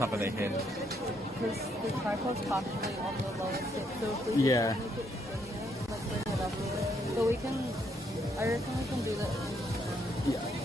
top of their head. Because the tripod's partially on the lower step, so if we Yeah. can make it skinnier, like bring it up, so we can, I reckon we can do that. Yeah.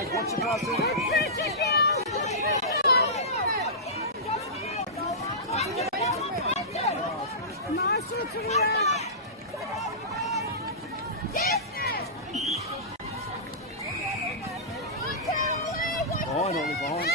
What's your passing? Nice to Behind, Ollie, behind.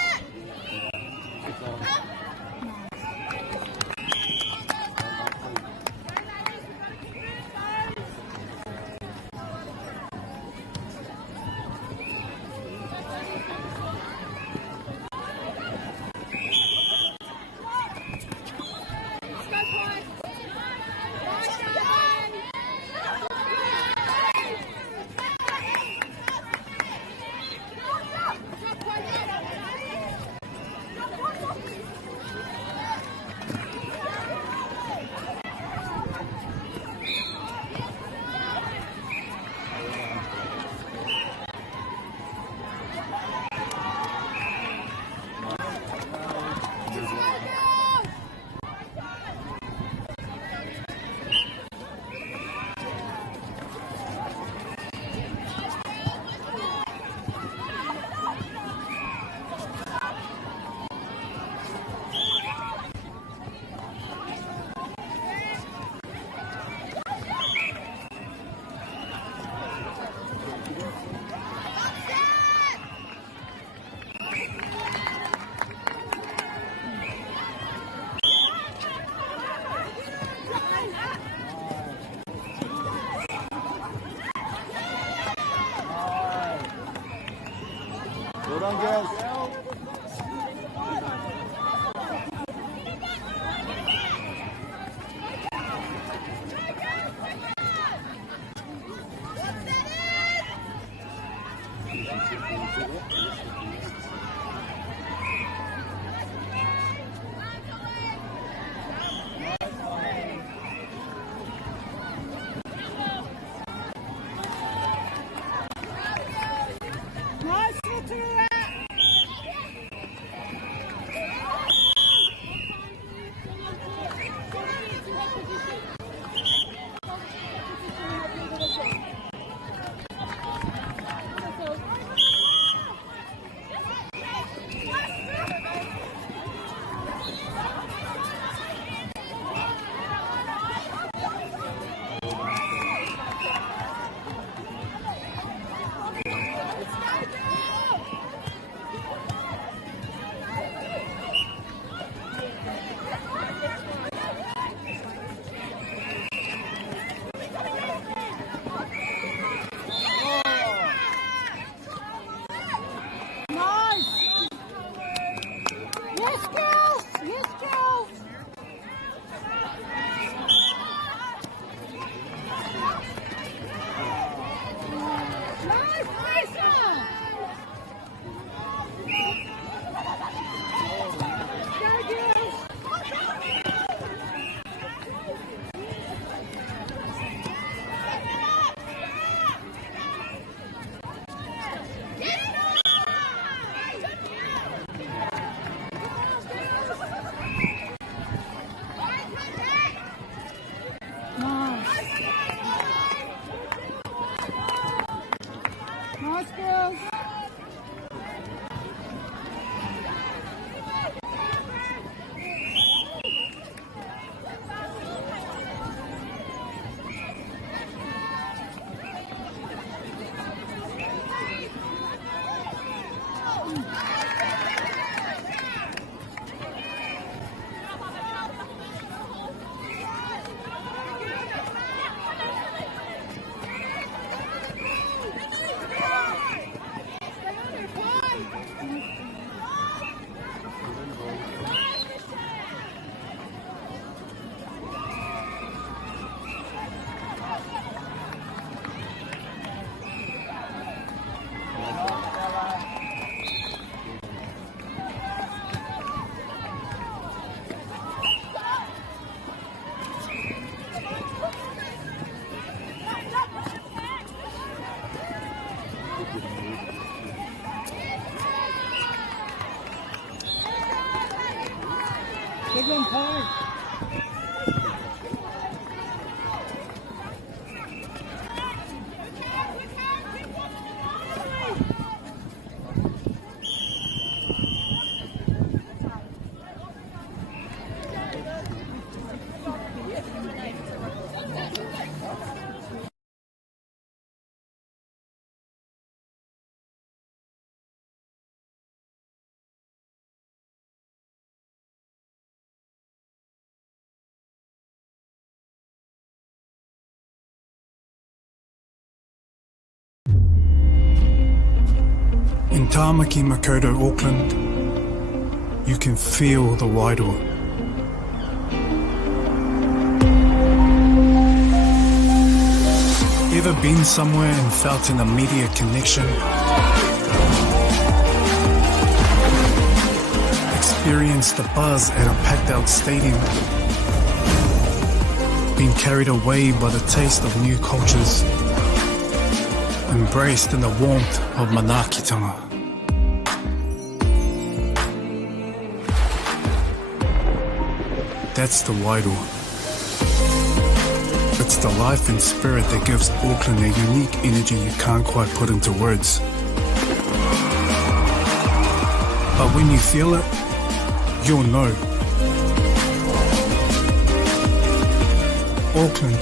Well done, girls. Nice to the right. Yes, girls! Yes, girls! Nice, nice one! Go, girls! Nice, girls. Big one, Paul. In Tāmaki Makaurau, Auckland, you can feel the wairoa. Ever been somewhere and felt an immediate connection? Experienced the buzz at a packed out stadium? Been carried away by the taste of new cultures? Embraced in the warmth of manaakitanga? That's the wairoa. It's the life and spirit that gives Auckland a unique energy you can't quite put into words. But when you feel it, you'll know. Auckland,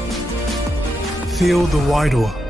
feel the wairoa.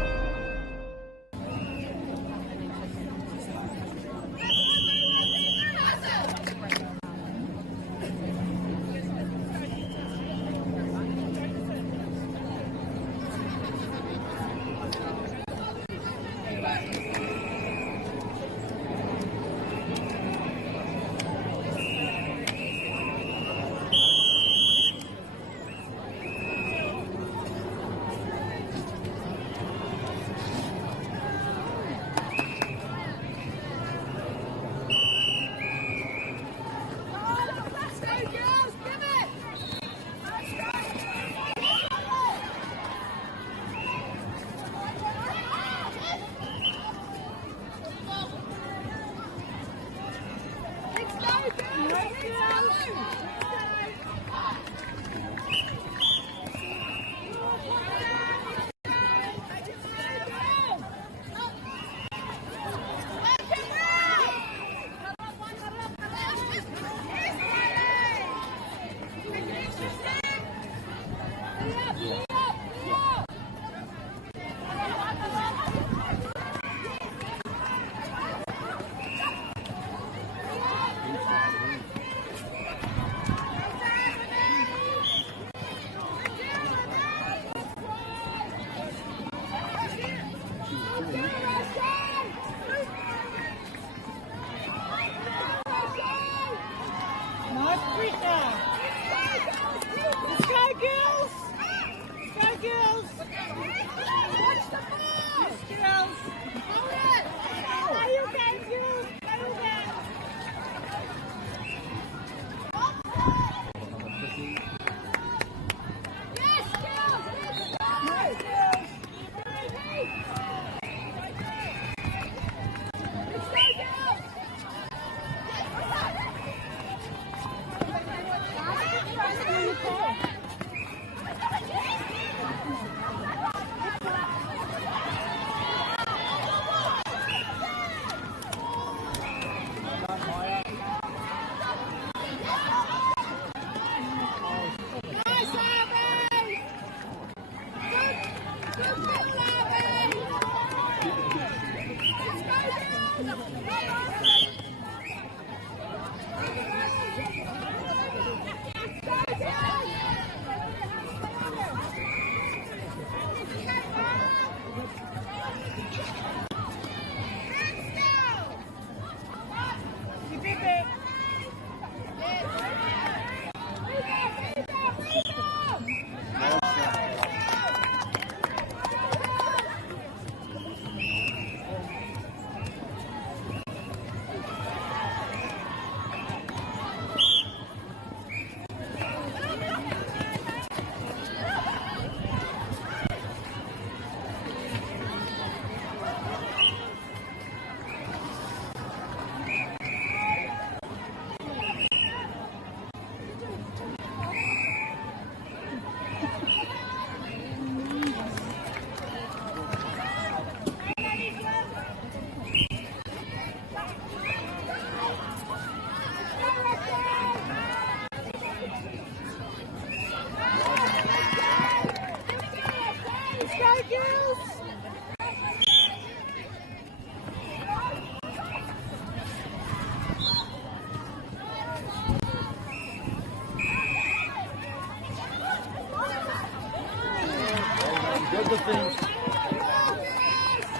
Good defense.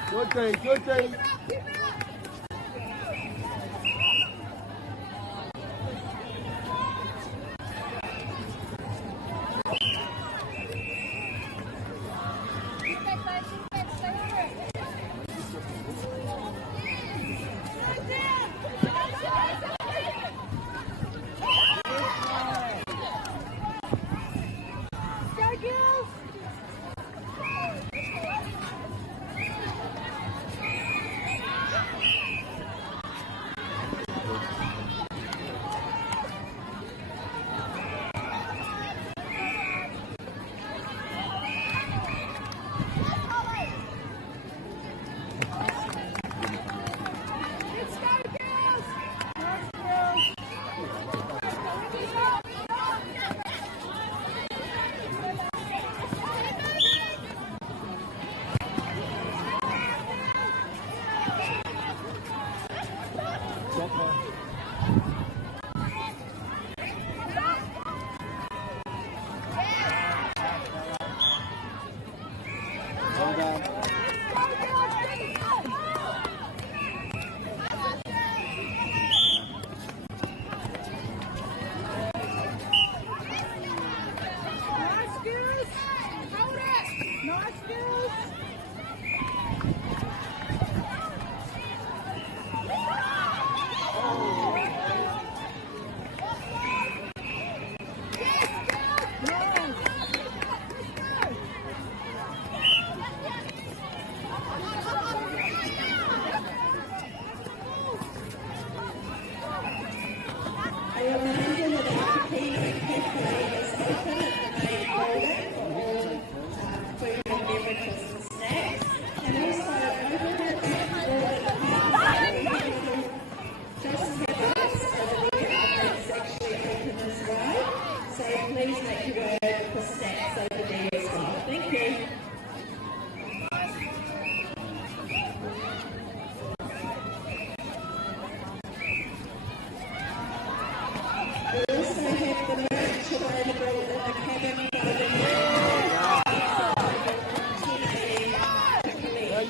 Good day, good day. Well done. Nice skills. Hold it. Nice skills.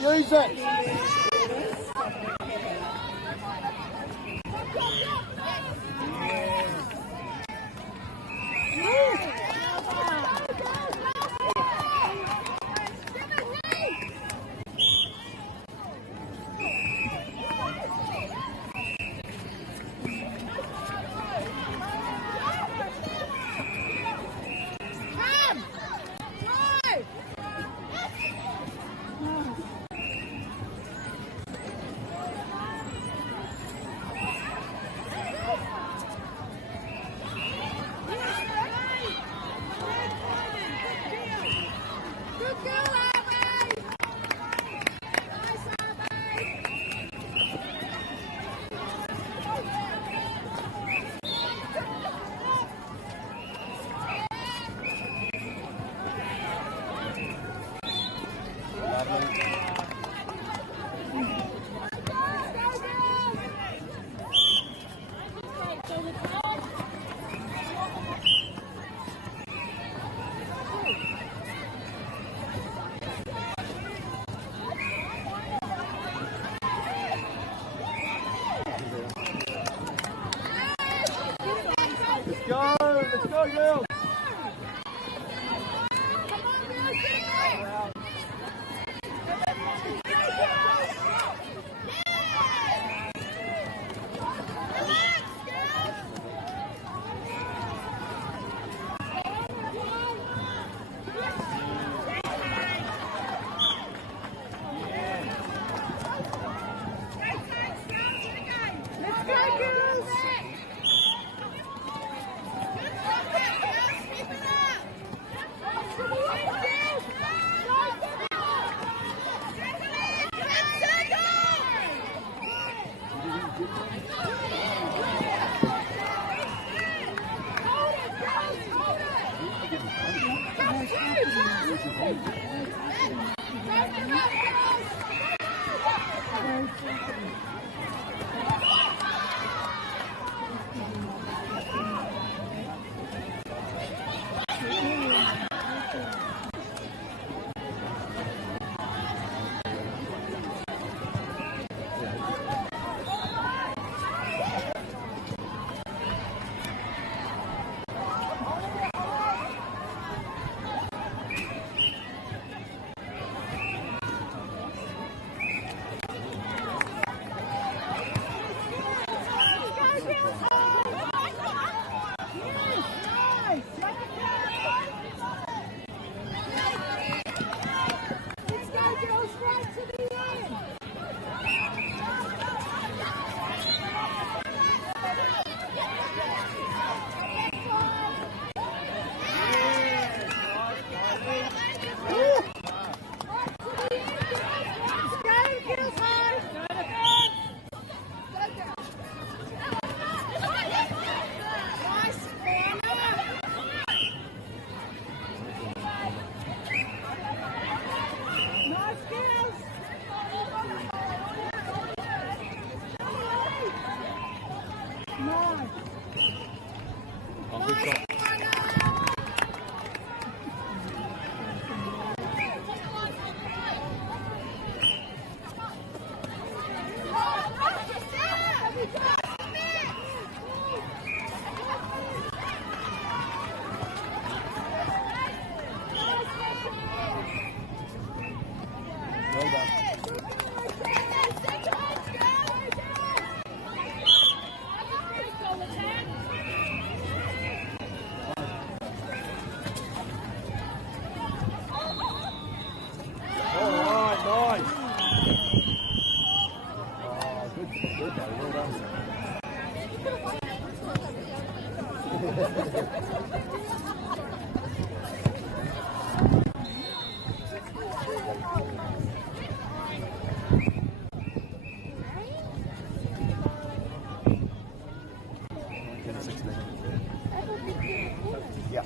Use it. Let's go, girls! good shot. Well done. All right, nice. Oh, good, well done. Yeah.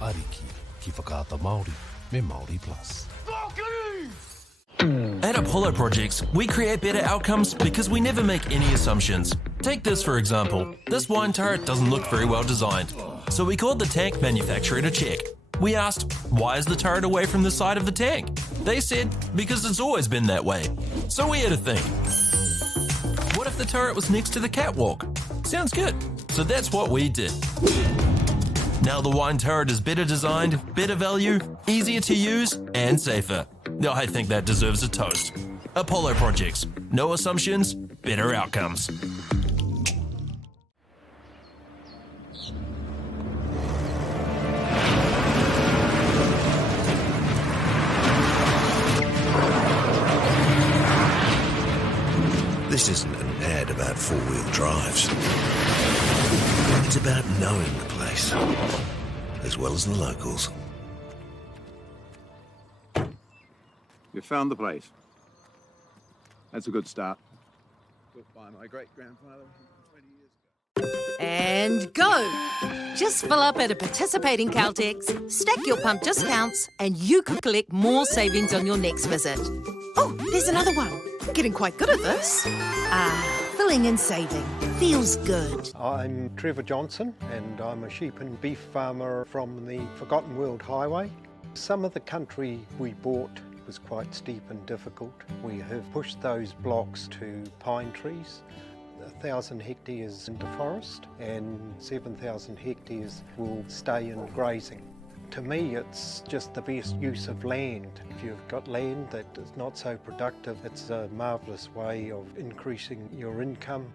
Ariki, ki whakaata Māori, me Māori Plus. At Apollo Projects, we create better outcomes because we never make any assumptions. Take this for example. This wine turret doesn't look very well designed. So we called the tank manufacturer to check. We asked, why is the turret away from the side of the tank? They said, because it's always been that way. So we had to think. What if the turret was next to the catwalk? Sounds good. So that's what we did. Now the wine turret is better designed, better value, easier to use, and safer. I think that deserves a toast. Apollo Projects. No assumptions, better outcomes. This isn't an ad about four-wheel drives. It's about knowing the place, as well as the locals. You found the place. That's a good start. Built by my great-grandfather 20 years ago. And go! Just fill up at a participating Caltex, stack your pump discounts, and you could collect more savings on your next visit. Oh, there's another one. Getting quite good at this. Filling and saving. Feels good. I'm Trevor Johnson and I'm a sheep and beef farmer from the Forgotten World Highway. Some of the country we bought was quite steep and difficult. We have pushed those blocks to pine trees. 1,000 hectares into forest and 7,000 hectares will stay in grazing. To me, it's just the best use of land. If you've got land that is not so productive, it's a marvellous way of increasing your income.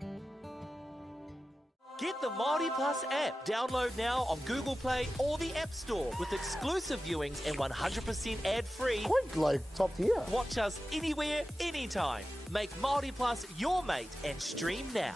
Get the Māori Plus app. Download now on Google Play or the App Store with exclusive viewings and 100% ad-free. Quite like top tier. Watch us anywhere, anytime. Make Māori Plus your mate and stream now.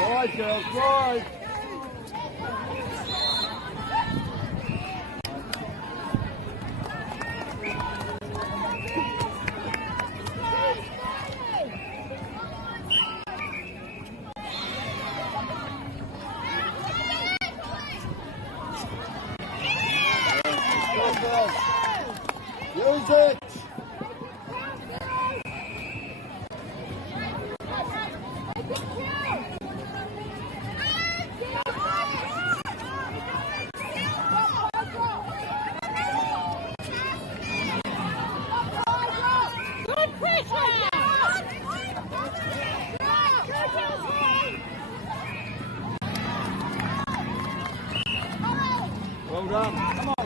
Right, girls, right. Who's it? Well done. Come on.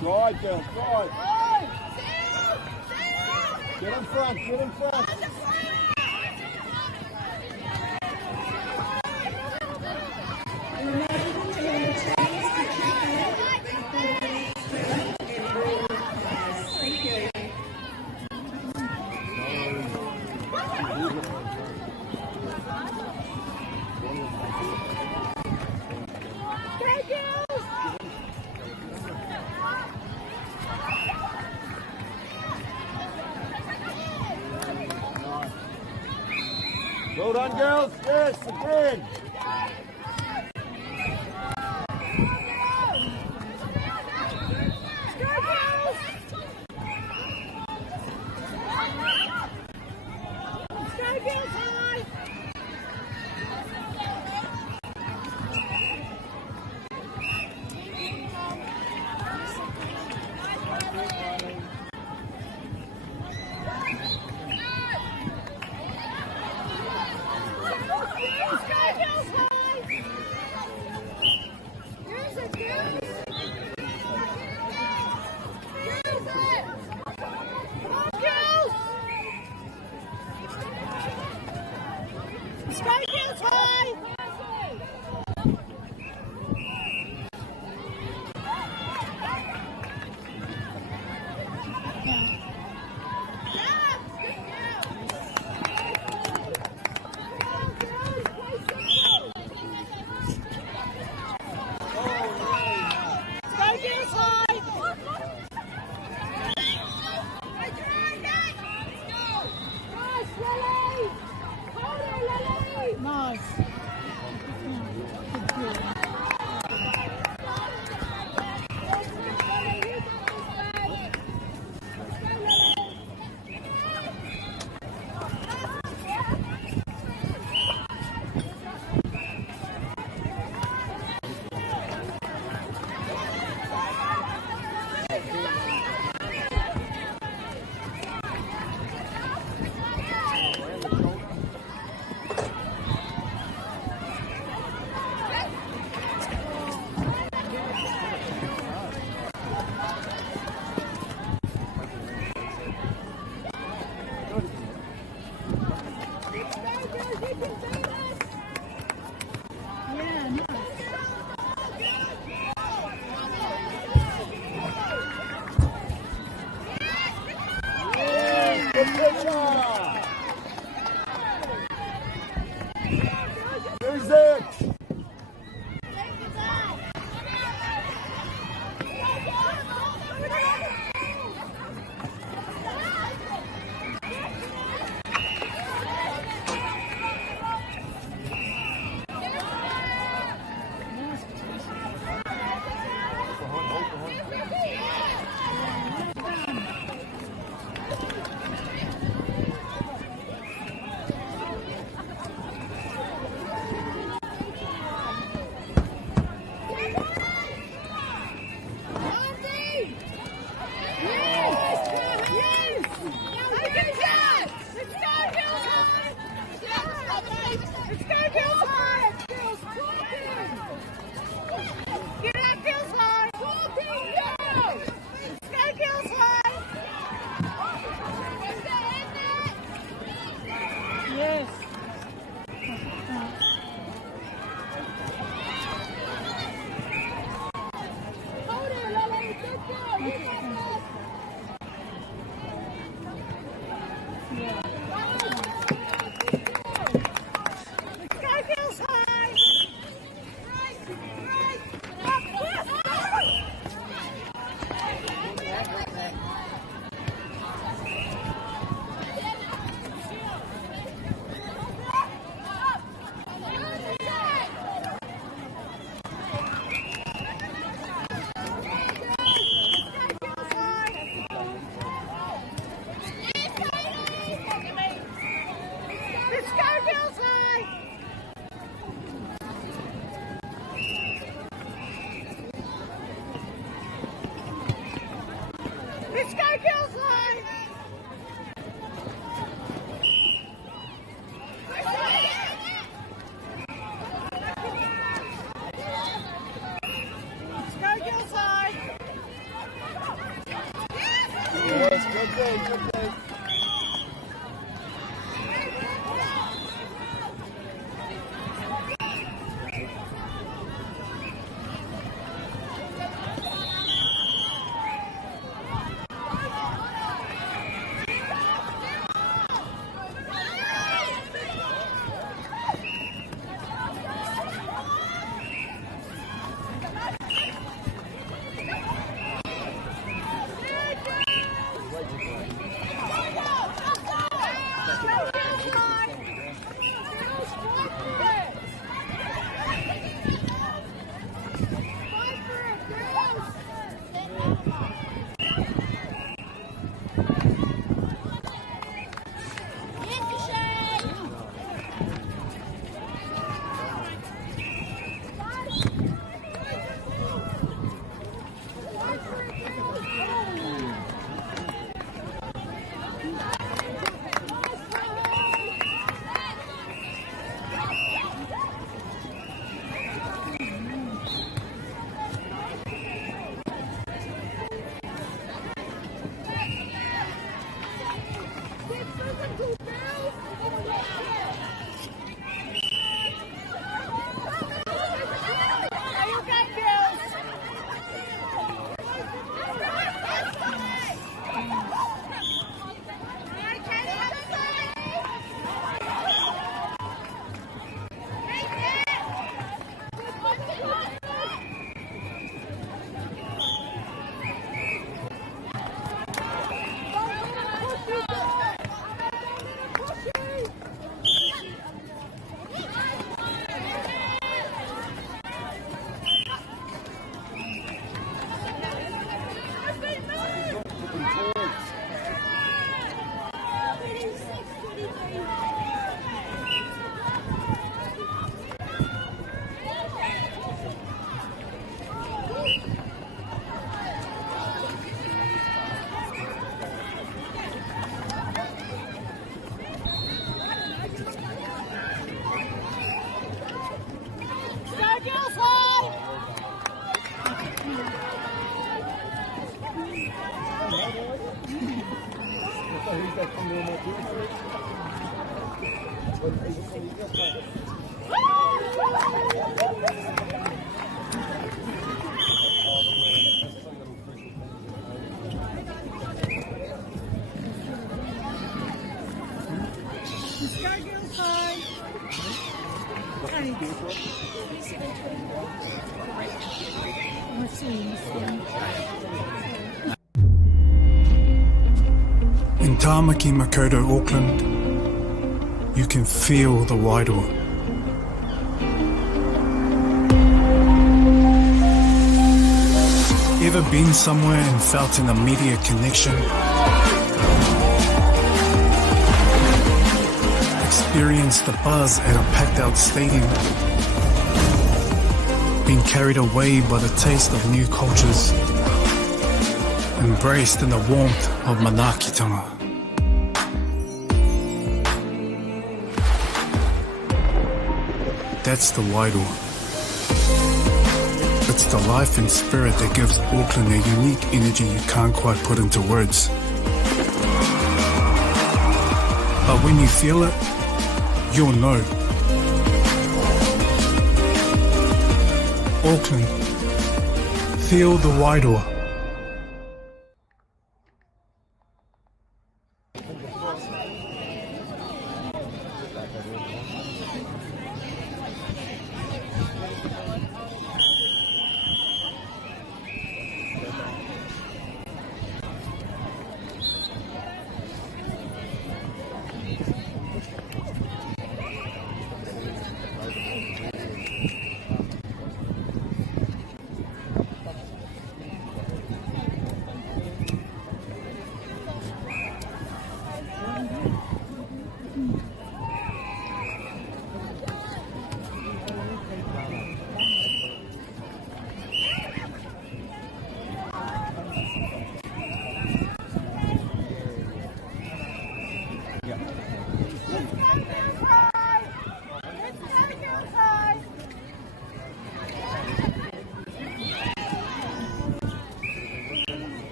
Drive, girls, drive. Get in front, get in front. Well done, girls. Yes, again. girls line! Let's go girls line! Yes, good day, good day. In Tāmaki Makaurau, Auckland, you can feel the wairoa. Ever been somewhere and felt an immediate connection? Experienced the buzz at a packed out stadium? Been carried away by the taste of new cultures? Embraced in the warmth of manaakitanga? That's the wairoa. It's the life and spirit that gives Auckland a unique energy you can't quite put into words. But when you feel it, you'll know. Auckland, feel the wairoa.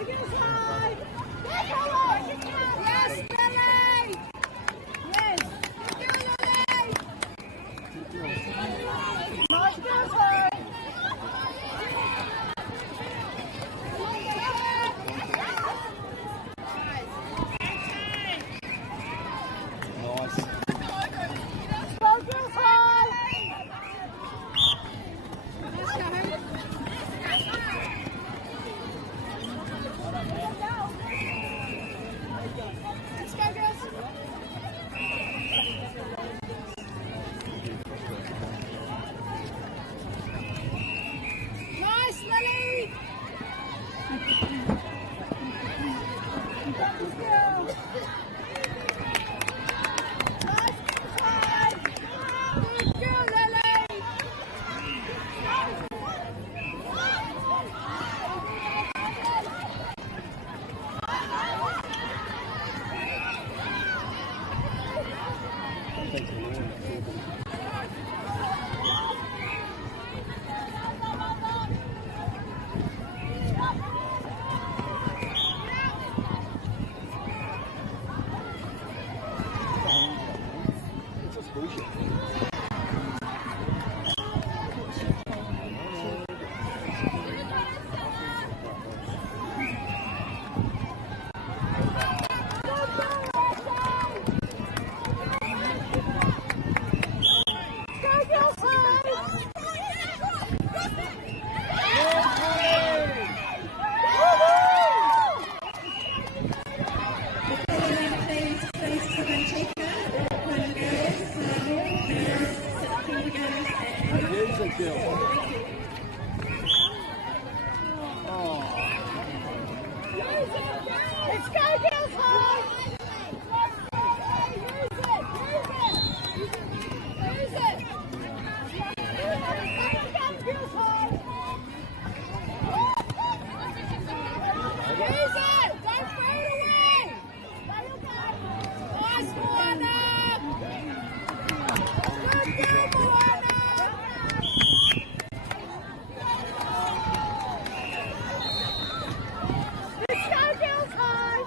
Tigers high! Yes, Lily! Yes! Go, Lily! Tigers high! Nice, Lily! Let's go! Nice, go, Lily! Let's go, girls! High! Use it! Girls high! Use it! Don't throw it away! Nice, Moana! Good girl, Moana! Let's go, girls high!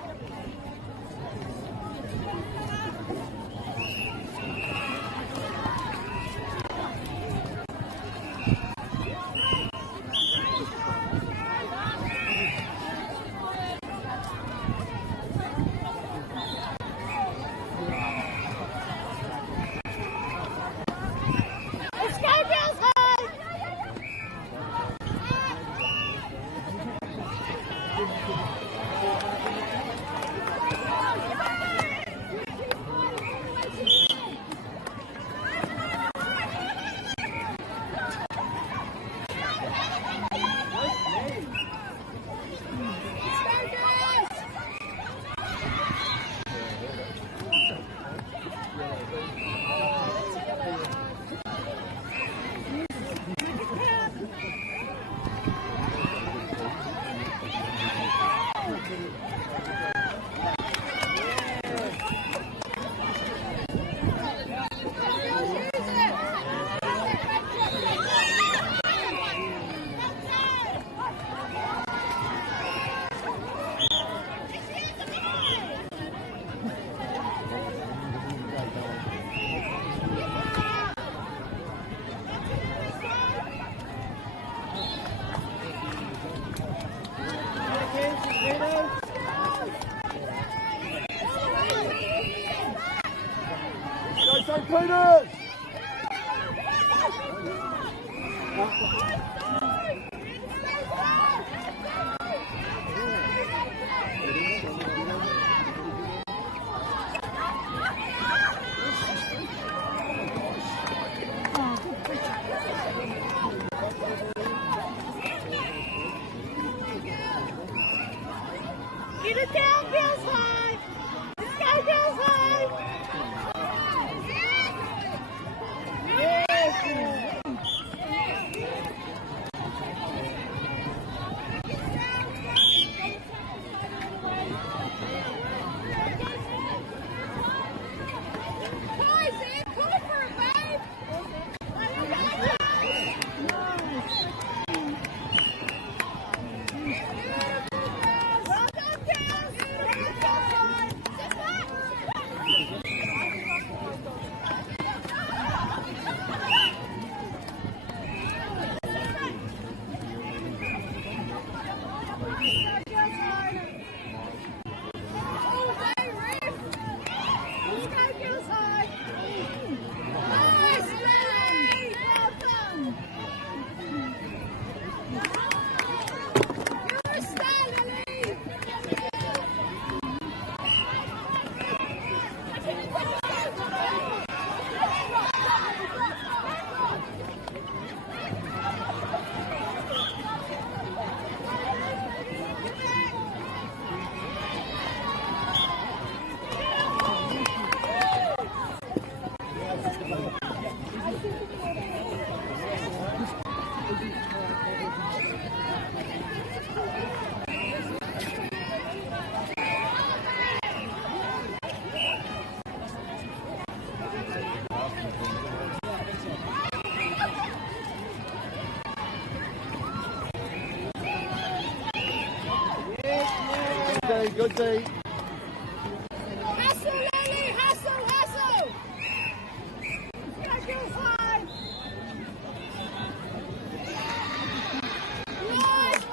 Let's go, girls high! Let's go, girls! Go, St. Peter's! Get it down, girls high! Let's go, girls high! Guys, Ed, pull it for it, babe! Good day. Hustle, Lily! Hustle, hustle! Go, girls, high! Nice,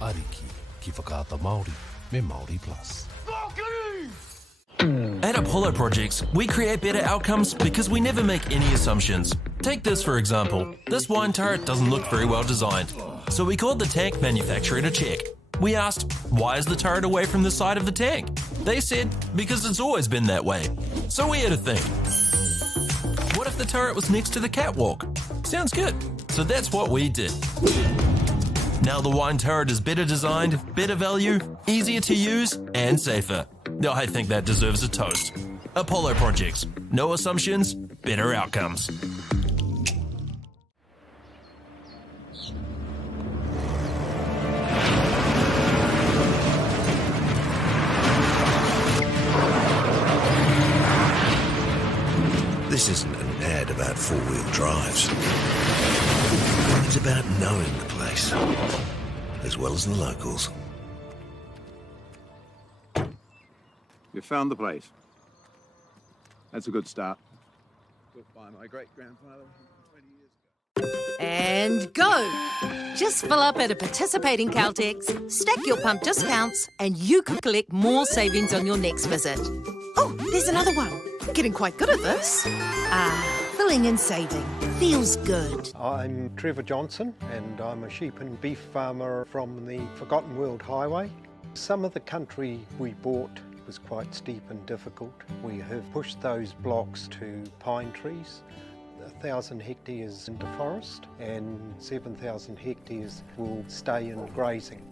Ariki, ki whakaata Māori, me Māori Plus. At Apollo Projects, we create better outcomes because we never make any assumptions. Take this for example. This wine turret doesn't look very well designed. So we called the tank manufacturer to check. We asked, why is the turret away from the side of the tank? They said because it's always been that way. So we had a think. What if the turret was next to the catwalk? Sounds good. So that's what we did. Now the wine turret is better designed, better value, easier to use, and safer. I think that deserves a toast. Apollo projects. No assumptions, better outcomes. This isn't an ad about four-wheel drives. It's about knowing the place, as well as the locals. You found the place. That's a good start. Built by my great-grandfather 20 years ago. And go! Just fill up at a participating Caltex, stack your pump discounts, and you could collect more savings on your next visit. Oh, there's another one. Getting quite good at this. Filling and saving. Feels good. I'm Trevor Johnson and I'm a sheep and beef farmer from the Forgotten World Highway. Some of the country we bought was quite steep and difficult. We have pushed those blocks to pine trees. 1,000 hectares into forest and 7,000 hectares will stay in grazing.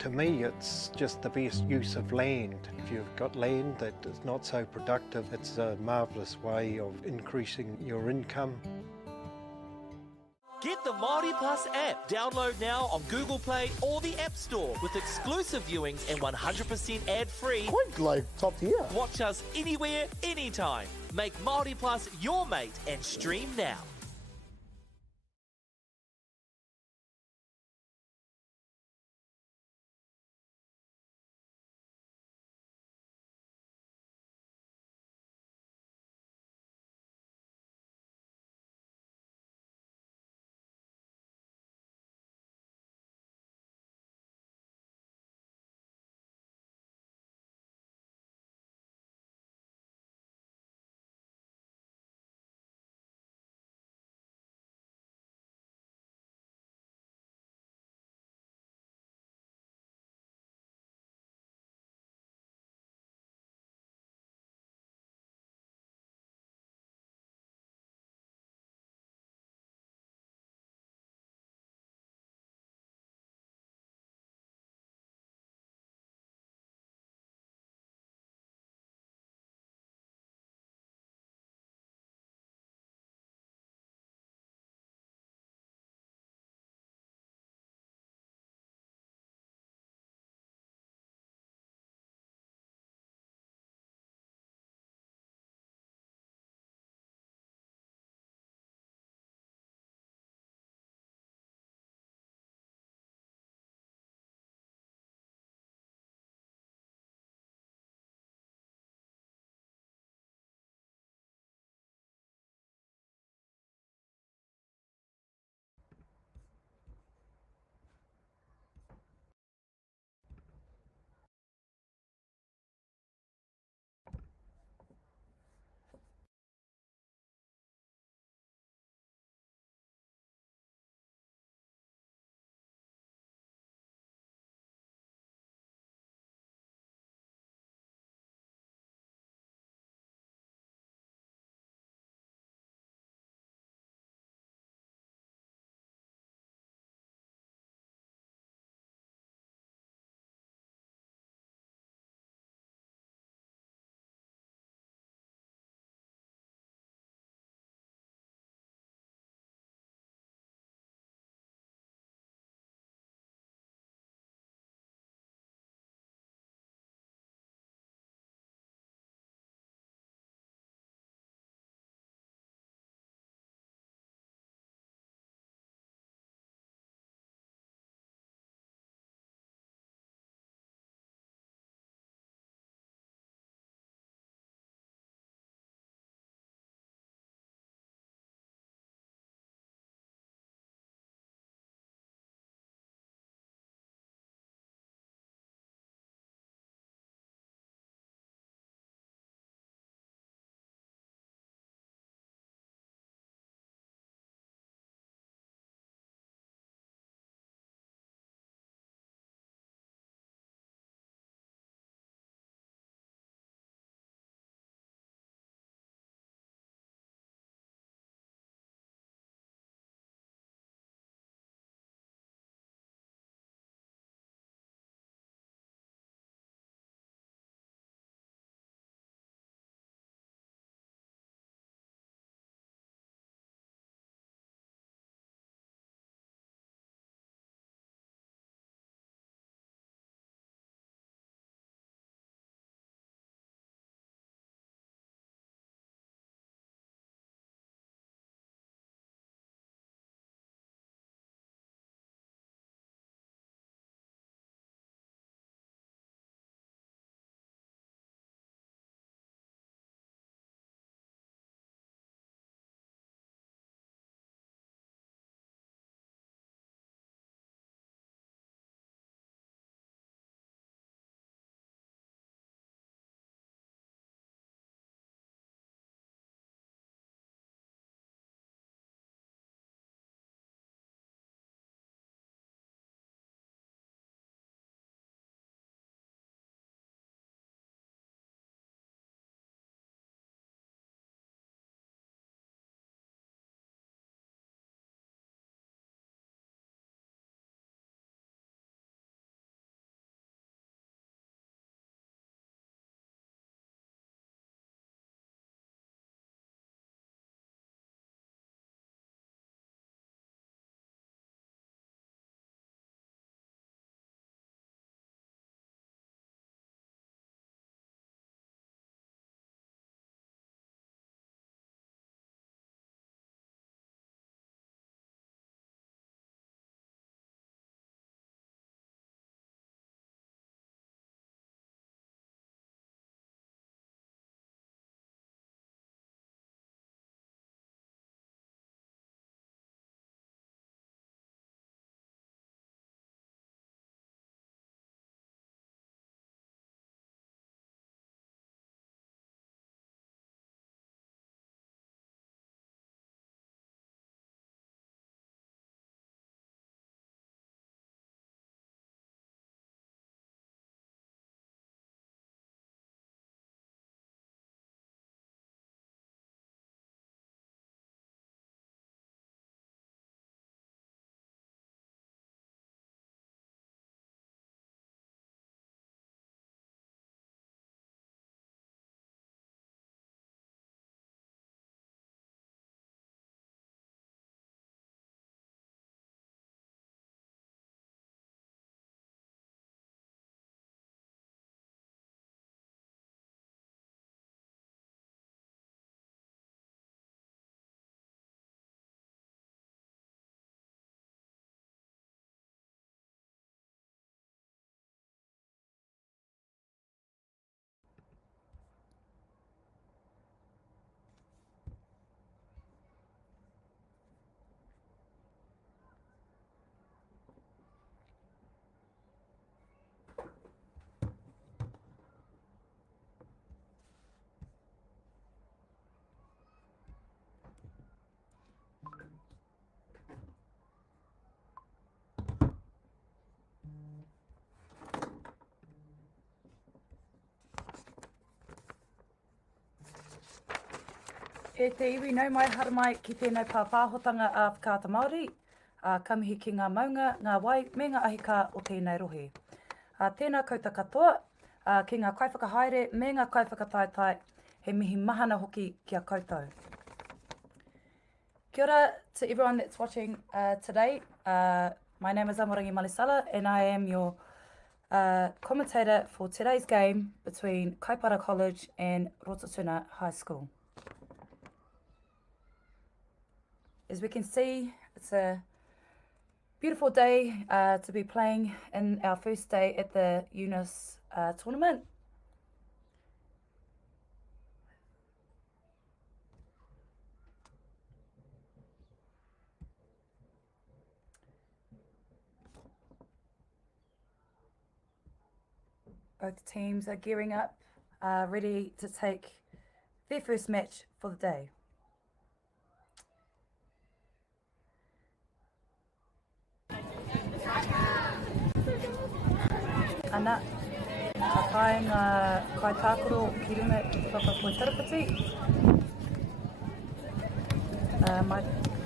To me, it's just the best use of land. If you've got land that is not so productive, it's a marvellous way of increasing your income. Get the Māori Plus app. Download now on Google Play or the App Store with exclusive viewings and 100% ad-free. Quite like top tier. Watch us anywhere, anytime. Make Māori Plus your mate and stream now. E te iwi nau mai hara mai ki tēnei pāpāhotanga a whakaata Māori, ka mihi ki ngā maunga, ngā wai, me ngā ahika o tēnei rohe. Tēnā koutou katoa, ki ngā kaiwhakahaere me ngā kaiwhakataetai, he mihi mahana hoki kia koutou. Kia ora to everyone that's watching today. My name is Amorangi Malisala and I am your commentator for today's game between Kaipara College and Rototuna High School. As we can see, it's a beautiful day to be playing in our first day at the UNISS tournament. Both teams are gearing up, ready to take their first match for the day. Ana, ka tae ngā kaitākoro ki runga i te whakakoe tarapati. My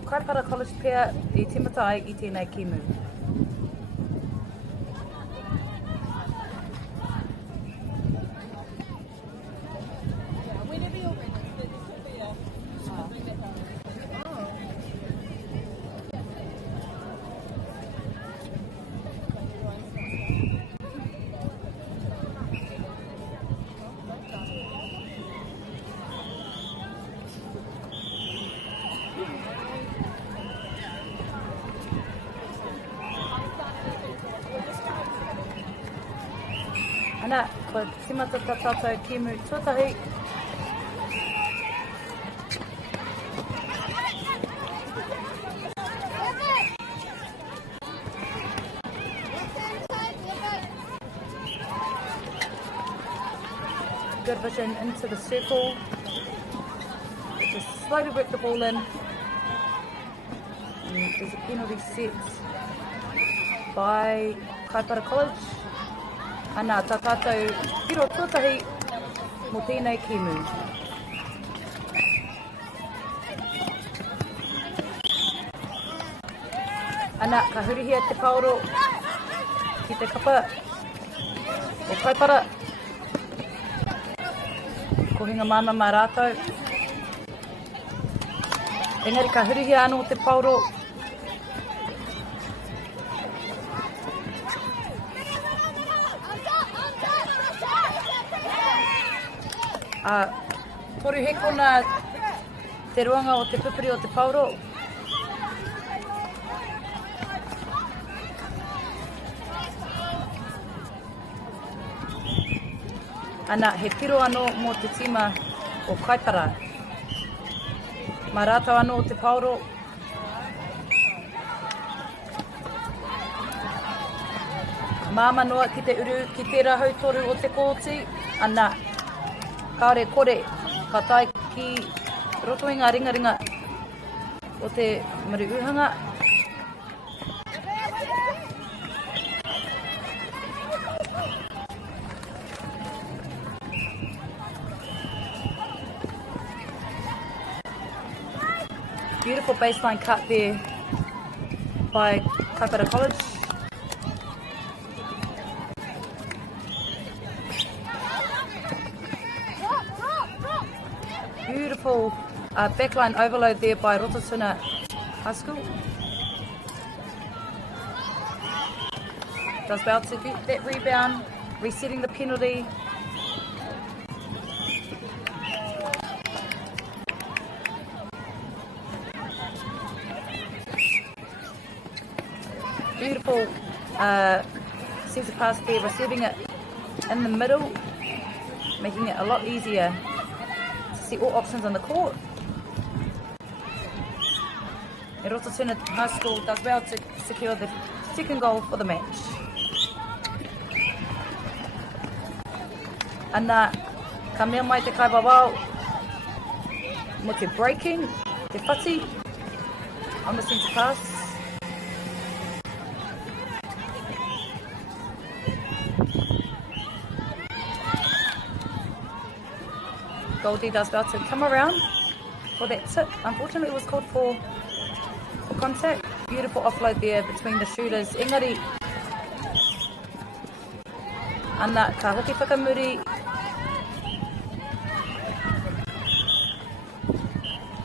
Kaipara College pea I timata ai I tēnei kimu. Ana, ko timata tā tātou kimu tuatahi. Good vision into the circle. Just slowly work the ball in. And there's a penalty set by Kaipara College. Ana, tā tātou hiro tuatahi mō tēnei kimu. Ana, ka hurihia te paoro ki te kapa o Kaipara. Ko hinga mana mā rātou. Engari ka hurihia anō te paoro. Toru he kona te ruanga o te pipiri o te pauro. Ana, he tiro anō mō te tima o Kaipara. Mā rātau anō o te pauro. Māma noa ki te uru ki te rahau toru o te kōti. Ana, kaore kore, ka tae ki roto i ngā ringa o te maruuhanga. Beautiful baseline cut there by Kaipara College. Beautiful backline overload there by Rototuna High School. Does well to get that rebound, resetting the penalty. Beautiful centre pass there, receiving it in the middle, making it a lot easier to see all options on the court. And Rototuna High School does well to secure the second goal for the match. Ana, ka mea mai te kaibawao, mo te breaking, te whati, on the centre pass. Goldie does well to come around for that tip. Unfortunately, it was called for contact. Beautiful offload there between the shooters. Engari, ana ka hoki whakamuri.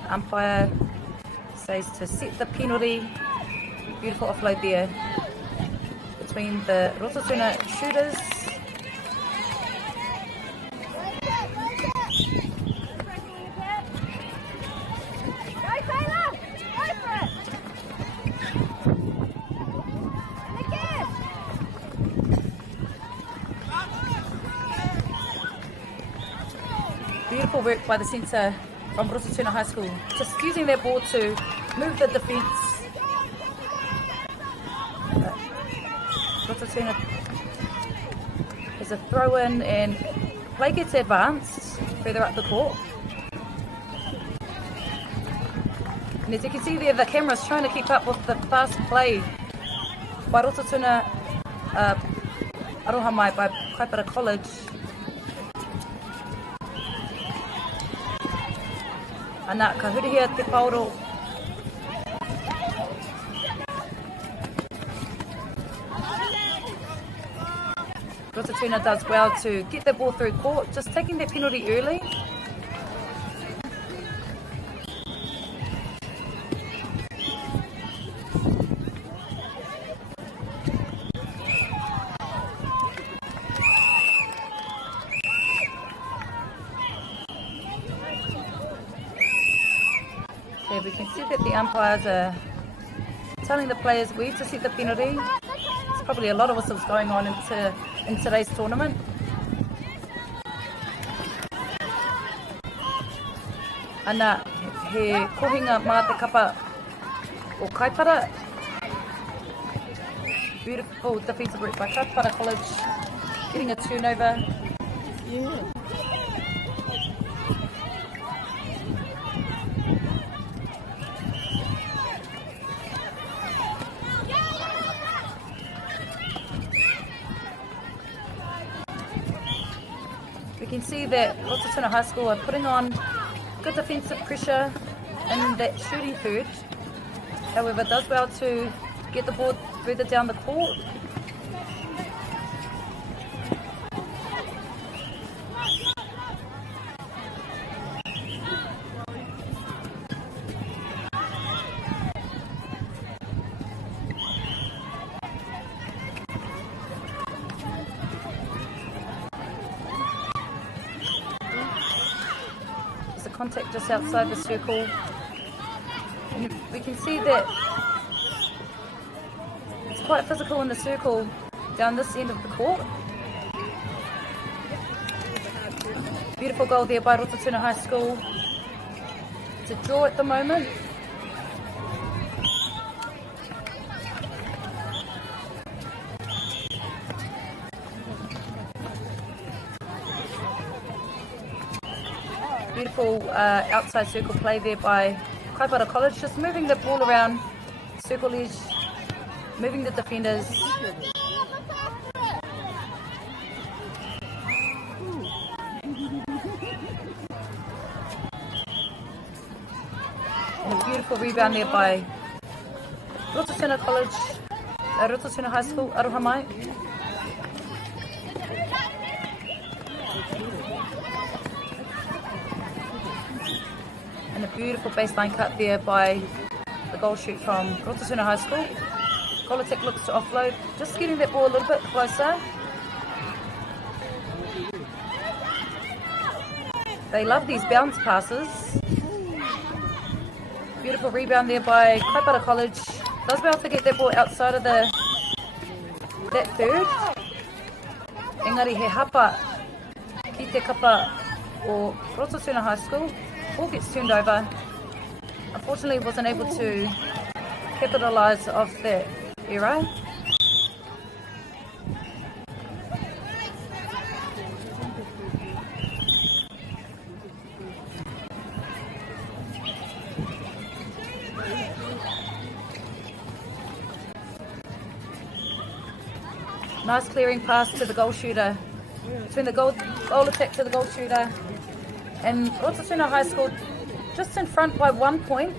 Umpire says to set the penalty. Beautiful offload there between the Rototuna shooters. Beautiful work by the centre from Rototuna High School, just using their ball to move the defence. Rototuna has a throw in and play gets advanced further up the court. And as you can see there, the camera's trying to keep up with the fast play by Rototuna Arohamai by Kaipara College. Ana ka hurihia te pauro. Rototuna does well to get the ball through court, just taking their penalty early. Okay, we can see that the umpires are telling the players where to set the penalty. There's probably a lot of whistles going on in today's tournament. Ana, he kohinga mā te kapa o Kaipara. Beautiful defensive work by Kaipara College, getting a turnover. Yeah. We can see that Rototuna High School are putting on good defensive pressure in that shooting third. However, does well to get the ball further down the court. Contact just outside the circle. And we can see that it's quite physical in the circle down this end of the court. Beautiful goal there by Rototuna High School. It's a draw at the moment. Beautiful outside circle play there by Kaipara College, just moving the ball around circle edge, moving the defenders. And a beautiful rebound there by Rototuna College, Rototuna High School, Arohamai. And a beautiful baseline cut there by the goal shoot from Rototuna High School. Kolatek looks to offload, just getting that ball a little bit closer. They love these bounce passes. Beautiful rebound there by Kaipara College. Does well to get that ball outside of that third. Engari he hapa ki te kapa o Rototuna High School. Ball gets turned over. Unfortunately, wasn't able to capitalise off that error. Nice clearing pass to the goal shooter. Between the goal attack to the goal shooter. And Rototuna High School just in front by 1 point,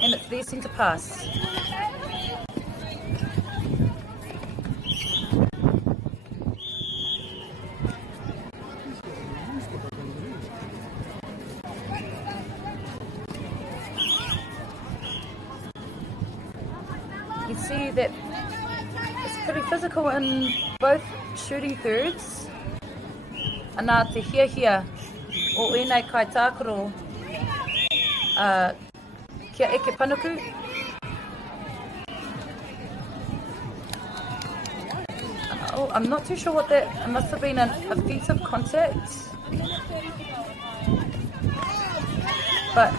and it's their centre pass. You see that it's pretty physical in both shooting thirds. Ana te hia o enei kai tākaro kia eke panuku. Oh, I'm not too sure what that, it must have been an offensive contact. But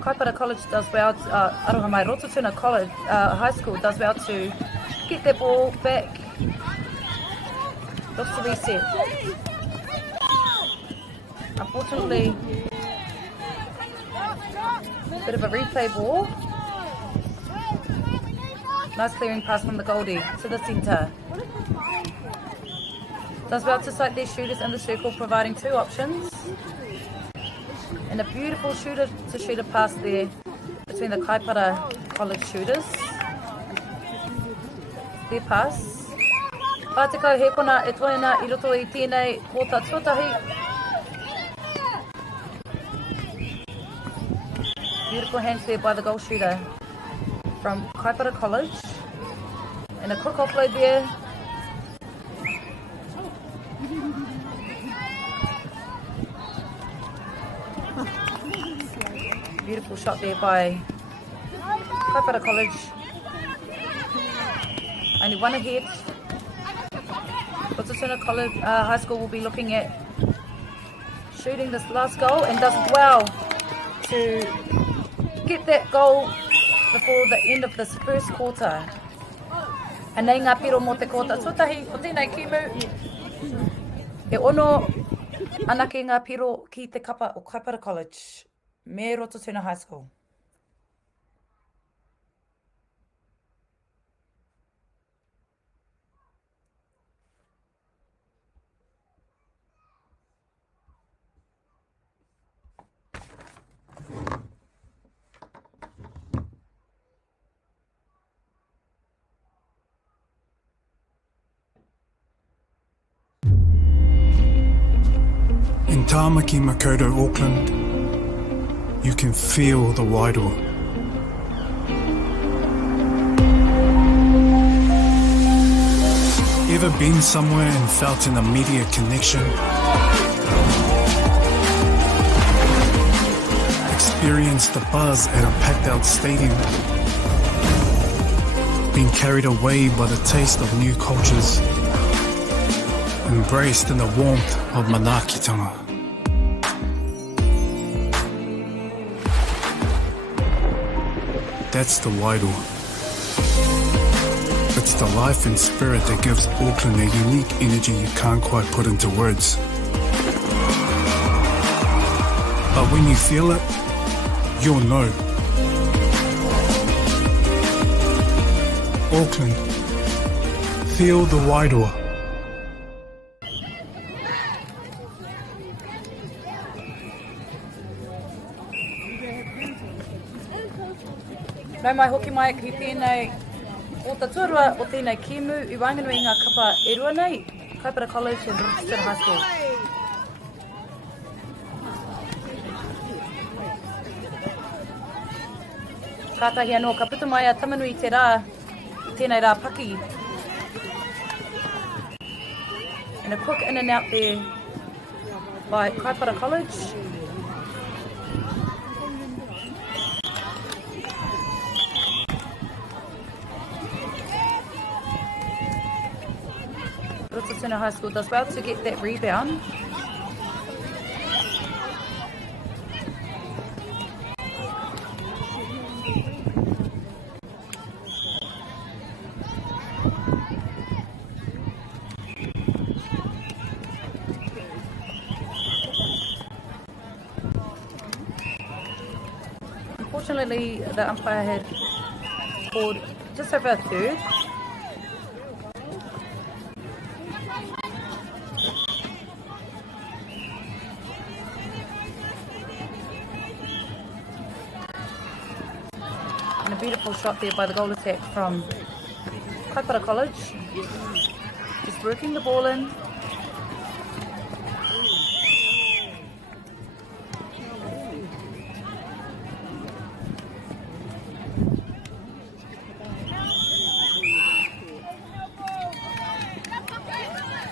Kaipara College does well, Aroha mai Rototuna College, High School does well to get that ball back. Looks to reset. Unfortunately, bit of a replay ball. Nice clearing pass from the Goldie to the centre. Does well to sight their shooters in the circle, providing two options. And a beautiful shooter-to-shooter pass there between the Kaipara College shooters. Their pass. Pātekau he kona e toena I roto I tēnei kōta tuatahi. Beautiful hands there by the goal shooter from Kaipara College. And a quick offload there. Beautiful shot there by Kaipara College. Only one ahead. Rototuna College High School will be looking at shooting this last goal and does well to get that goal before the end of this first quarter. And nei ngā piro mō te kōta tūtahi o tēnei kimu. E ono anake ngā piro ki te kapa o Kaipara College me Rototuna High School. In Tāmaki Makoto, Auckland, you can feel the wairoa. Ever been somewhere and felt an immediate connection? Experienced the buzz at a packed out stadium? Been carried away by the taste of new cultures? Embraced in the warmth of manaakitanga? That's the wairoa. It's the life and spirit that gives Auckland a unique energy you can't quite put into words. But when you feel it, you'll know. Auckland, feel the wairoa. Nau mai hoki mai ki tēnei o ta tuarua o tēnei kimu I wanganui ngā kapa e rua nei, Kaipara College and Rototuna High School. Kātahi anō, ka puta mai a tamanui te rā, tēnei rā paki. And a quick in and out there by Kaipara College. Rototuna High School does well to get that rebound. Unfortunately, the umpire had called just over a third. And a beautiful shot there by the goal attack from Kaipara College. Just working the ball in.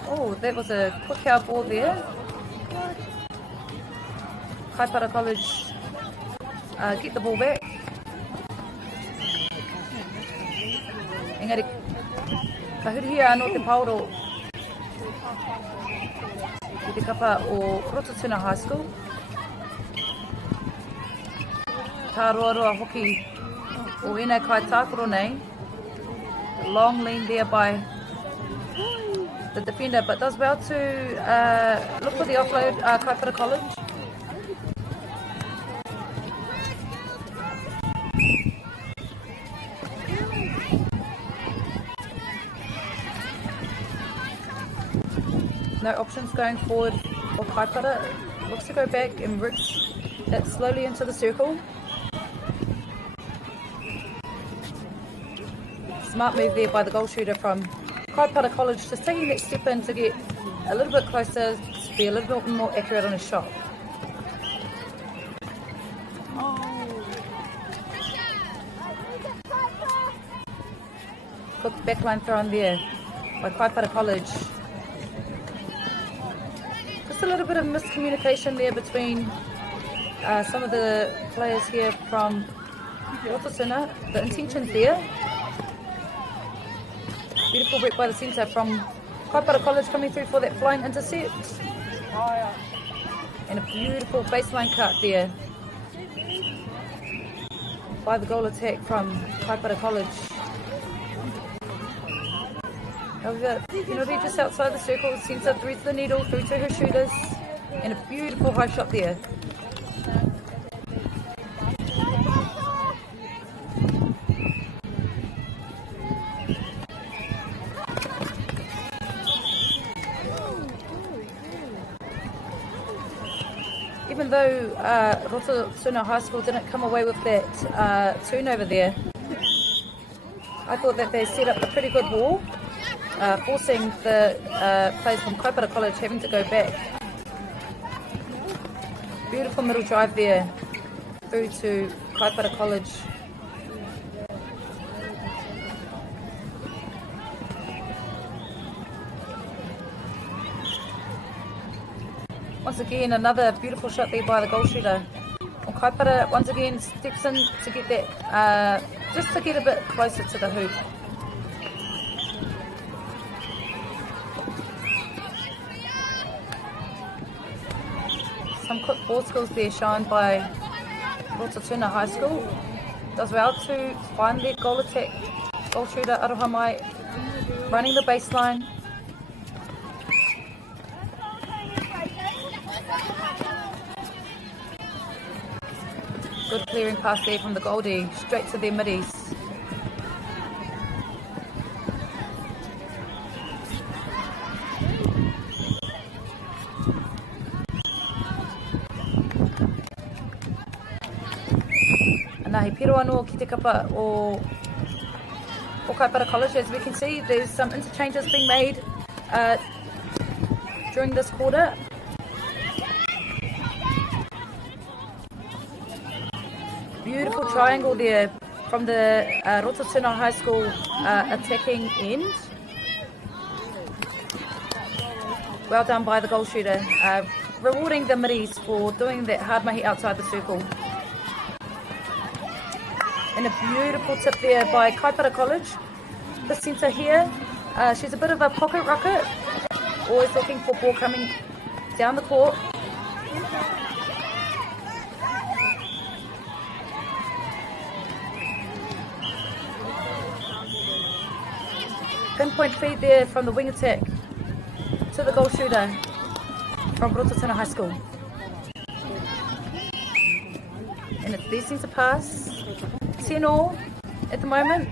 Oh, that was a quick out ball there. Kaipara College get the ball back. Engari, ka hurihia anō te pauro i te kapa o Rototuna High School. Tā roa hoki o ina kai tākoro nei. The long lean there by the defender, but does well to look for the offload, Kaipara College. No options going forward for Kaipara. Looks to go back and rips it slowly into the circle. Smart move there by the goal shooter from Kaipara College, just taking that step in to get a little bit closer, to be a little bit more accurate on his shot. Quick backline throw in there by Kaipara College. Just a little bit of miscommunication there between some of the players here from Rototuna. The intentions there. Beautiful work by the centre from Kaipara College coming through for that flying intercept. And a beautiful baseline cut there by the goal attack from Kaipara College. However, they're just outside the circle, centre through to the needle, through to her shooters. And a beautiful high shot there. Even though Rototuna High School didn't come away with that turnover there, I thought that they set up a pretty good wall, forcing the players from Kaipara College having to go back. Beautiful middle drive there through to Kaipara College. Once again, another beautiful shot there by the goal shooter. Kaipara once again steps in to get that, just to get a bit closer to the hoop. Some quick ball skills there shown by Rototuna High School. Does well to find their goal attack. Goal shooter Aroha Mai running the baseline. Good clearing pass there from the Goldie, straight to their middies. Nahi piro anō ki te kapa o Kaipara College. As we can see, there's some interchanges being made during this quarter. Beautiful triangle there from the Rototuna High School attacking end. Well done by the goal shooter, rewarding the middies for doing that hard mahi outside the circle. And a beautiful tip there by Kaipara College. The centre here, she's a bit of a pocket rocket, always looking for ball coming down the court. Pinpoint feed there from the wing attack to the goal shooter from Rototuna High School. And it's their centre pass. 10-all at the moment.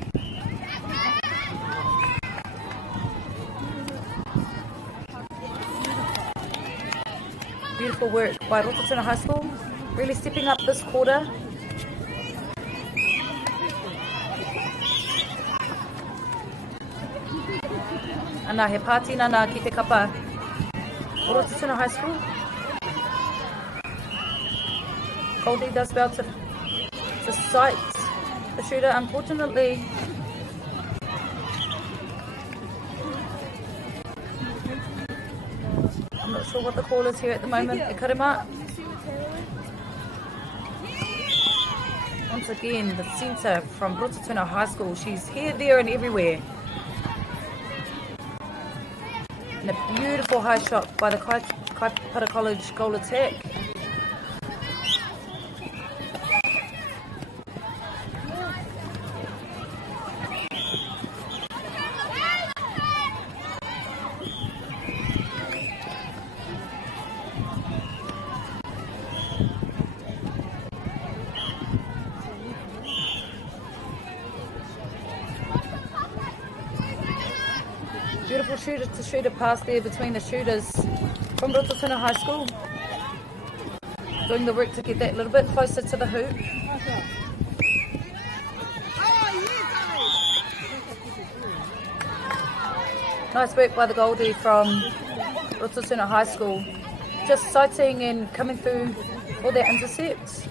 Beautiful work by Rototuna High School, really stepping up this quarter. Ana he pātina nā ki te kapa o Rotatuna High School. Goldie does well to sight the shooter. Unfortunately, I'm not sure what the call is here at the moment. E karema. Once again, the centre from Rotatuna High School. She's here, there and everywhere. And a beautiful high shot by the Kaipara College goal attack. Beautiful shooter to shooter pass there between the shooters from Rotatuna High School. Doing the work to get that little bit closer to the hoop. Nice work by the Goldie from Rotatuna High School. Just sighting and coming through all their intercepts.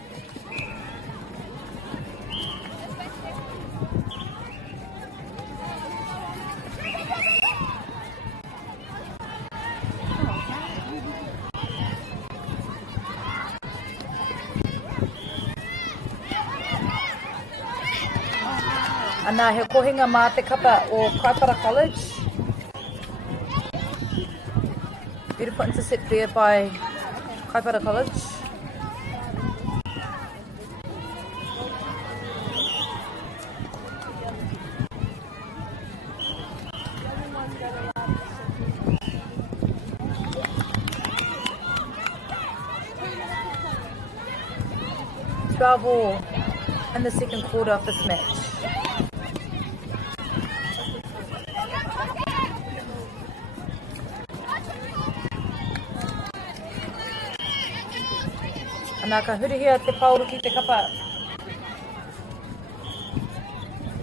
Ana he kohinga mā te kapa o Kaipara College. Beautiful intercept there by Kaipara College. All in the second quarter of this match. Nā ka hurihia te pauru ki te kapa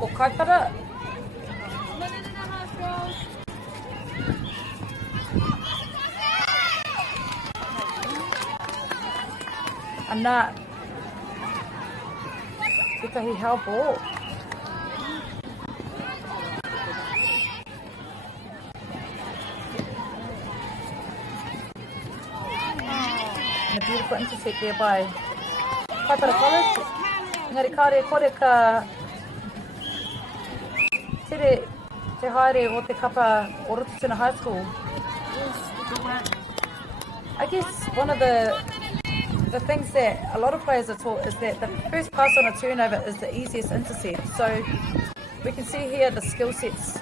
o Kaipara. Ana tētahi hau ball. And a beautiful intercept there by Kaipara College. Engari kāre kore ka tere te haere o te kapa o Rotatuna High School. I guess one of the things that a lot of players are taught is that the first pass on a turnover is the easiest intercept. So we can see here the skill sets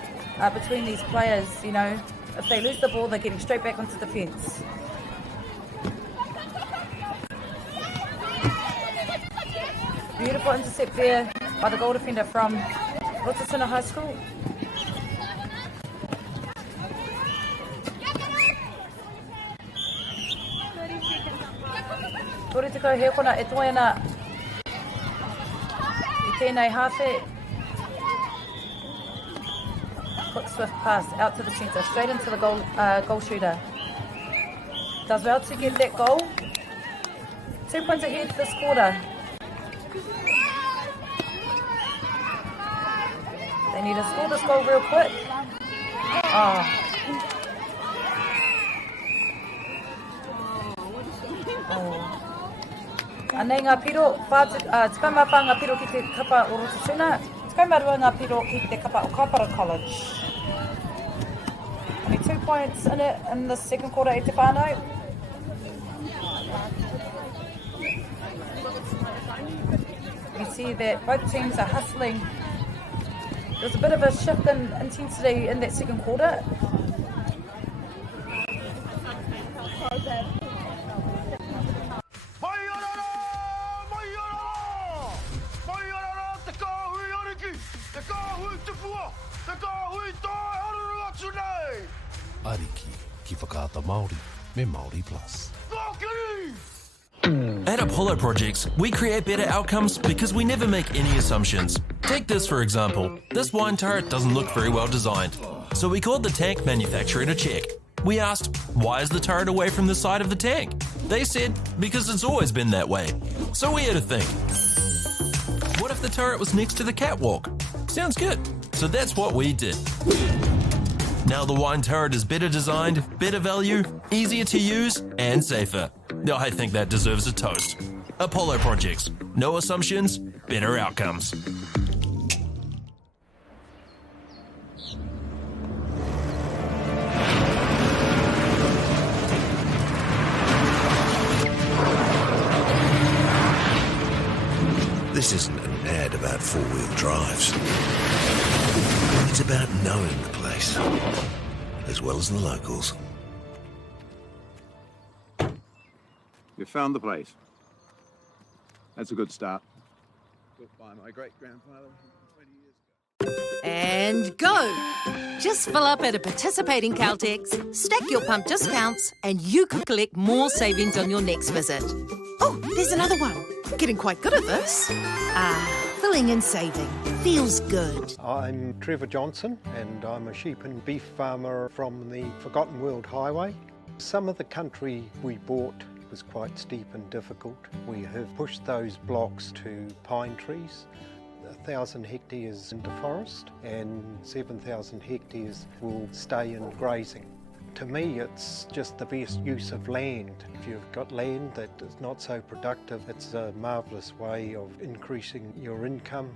between these players. You know, if they lose the ball, they're getting straight back onto defence. Beautiful intercept there by the goal defender from Rotatuna High School. Tore te kau he kona e toena I tēnei hawhe. Quick swift pass out to the centre, straight into the goal shooter. Does well to get that goal. 2 points ahead this quarter. They need to score this goal real quick. Oh. Anei ngā piro, tikai mawha ngā piro ki te kapa o Rotatuna, tikai marua ngā piro ki te kapa o Kaipara College. Only 2 points in it in the second quarter e te whānau. You see that both teams are hustling. There's a bit of a shift in intensity in that second quarter. Ariki ki whakaata Māori me Māori Plus. At Apollo Projects, we create better outcomes because we never make any assumptions. Take this for example. This wine turret doesn't look very well designed. So we called the tank manufacturer to check. We asked, why is the turret away from the side of the tank? They said, because it's always been that way. So we had to think. What if the turret was next to the catwalk? Sounds good. So that's what we did. Now the wine turret is better designed, better value, easier to use, and safer. I think that deserves a toast. Apollo Projects. No assumptions, better outcomes. This isn't an ad about four-wheel drives. It's about knowing the place, as well as the locals. You found the place. That's a good start. Built by my great-grandfather 20 years ago. And go! Just fill up at a participating Caltex, stack your pump discounts, and you could collect more savings on your next visit. Oh, there's another one. Getting quite good at this. Filling and saving. Feels good. I'm Trevor Johnson and I'm a sheep and beef farmer from the Forgotten World Highway. Some of the country we bought was quite steep and difficult. We have pushed those blocks to pine trees. 1,000 hectares into forest and 7,000 hectares will stay in grazing. To me, it's just the best use of land. If you've got land that is not so productive, it's a marvellous way of increasing your income.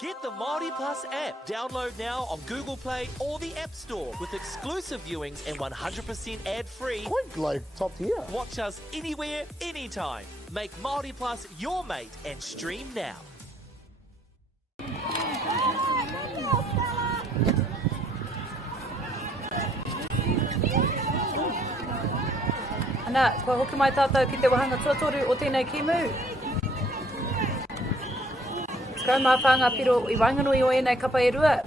Get the Māori Plus app. Download now on Google Play or the App Store with exclusive viewings and 100% ad-free. Quite like top tier. Watch us anywhere, anytime. Make Māori Plus your mate and stream now. Ana, kua hoki mai tātou ki te wahanga tuatoru o tēnei kimu. Skau mā whanga piro I Wainganui o enei kapa e rua.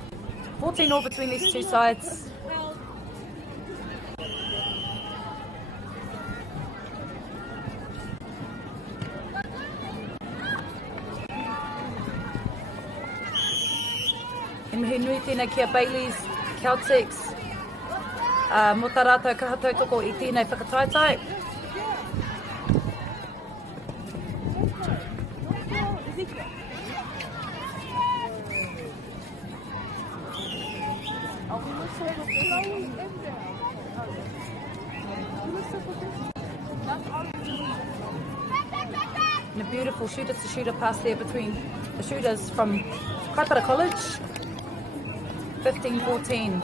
14 all between these two sides. E mihi nui tēnei kia Baileys, Celtics. Mo tā rātou kahatau toko I tēnei whakataitai. And a beautiful shooter-to-shooter pass there between the shooters from Kaipara College. 15-14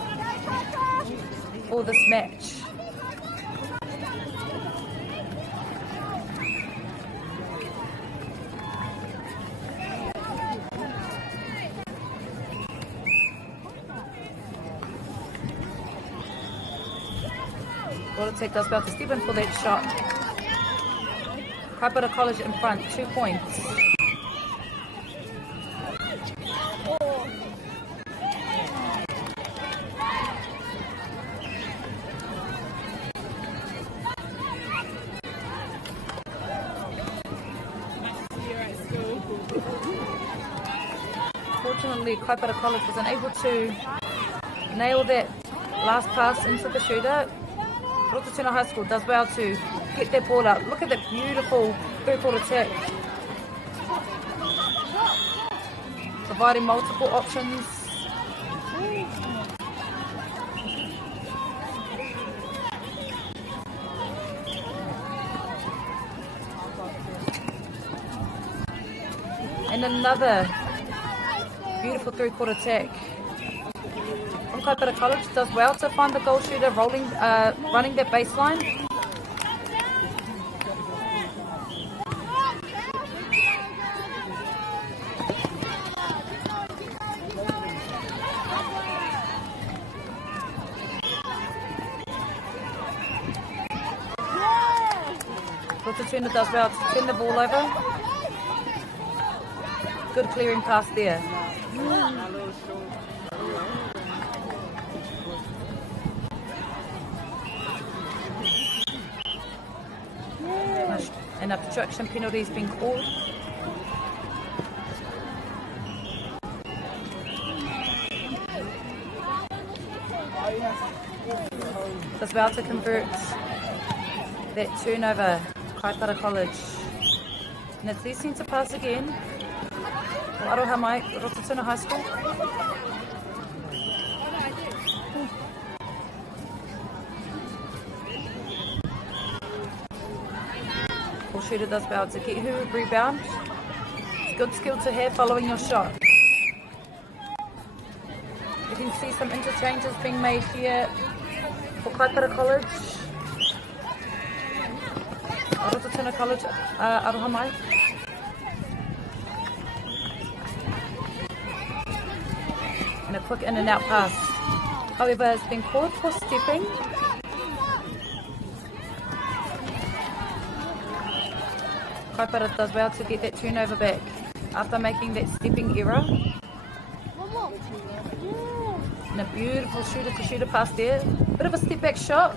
for this match. Take does well to Stephen for that shot. Kaipara College in front, 2 points. Fortunately, Kaipara College was unable to nail that last pass into the shooter. Rotatuna High School does well to get their ball up. Look at that beautiful third-quarter attack. Providing multiple options. And another beautiful three-quarter attack. From Kaipara College does well to find the goal shooter running that baseline. Rotatuna does well to turn the ball over. Good clearing pass there. And a obstruction penalty has been called. Just about to convert that turnover, Kaipara College. And it's their centre pass again. Aroha mai, Rotatuna High School. Ball shooter does well to get her rebound. It's a good skill to have following your shot. You can see some interchanges being made here for Kaipara College. Rotatuna College, Aroha mai. And a quick in and out pass. However, it's been called for stepping. Kaipara does well to get that turnover back after making that stepping error. And a beautiful shooter to shooter pass there. Bit of a step back shot.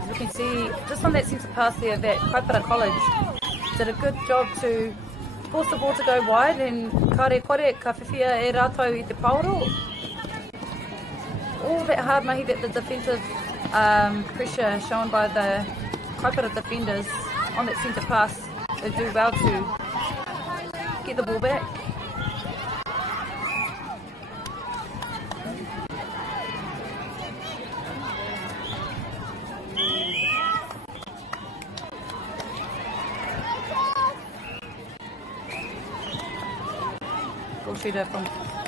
As you can see, just on that centre pass there, that Kaipara College did a good job to force the ball to go wide, and kare kore ka whiwhia e rātou i te pauro. All that hard mahi that the defensive pressure shown by the Kaipara defenders on that centre pass, they do well to get the ball back. Shooter from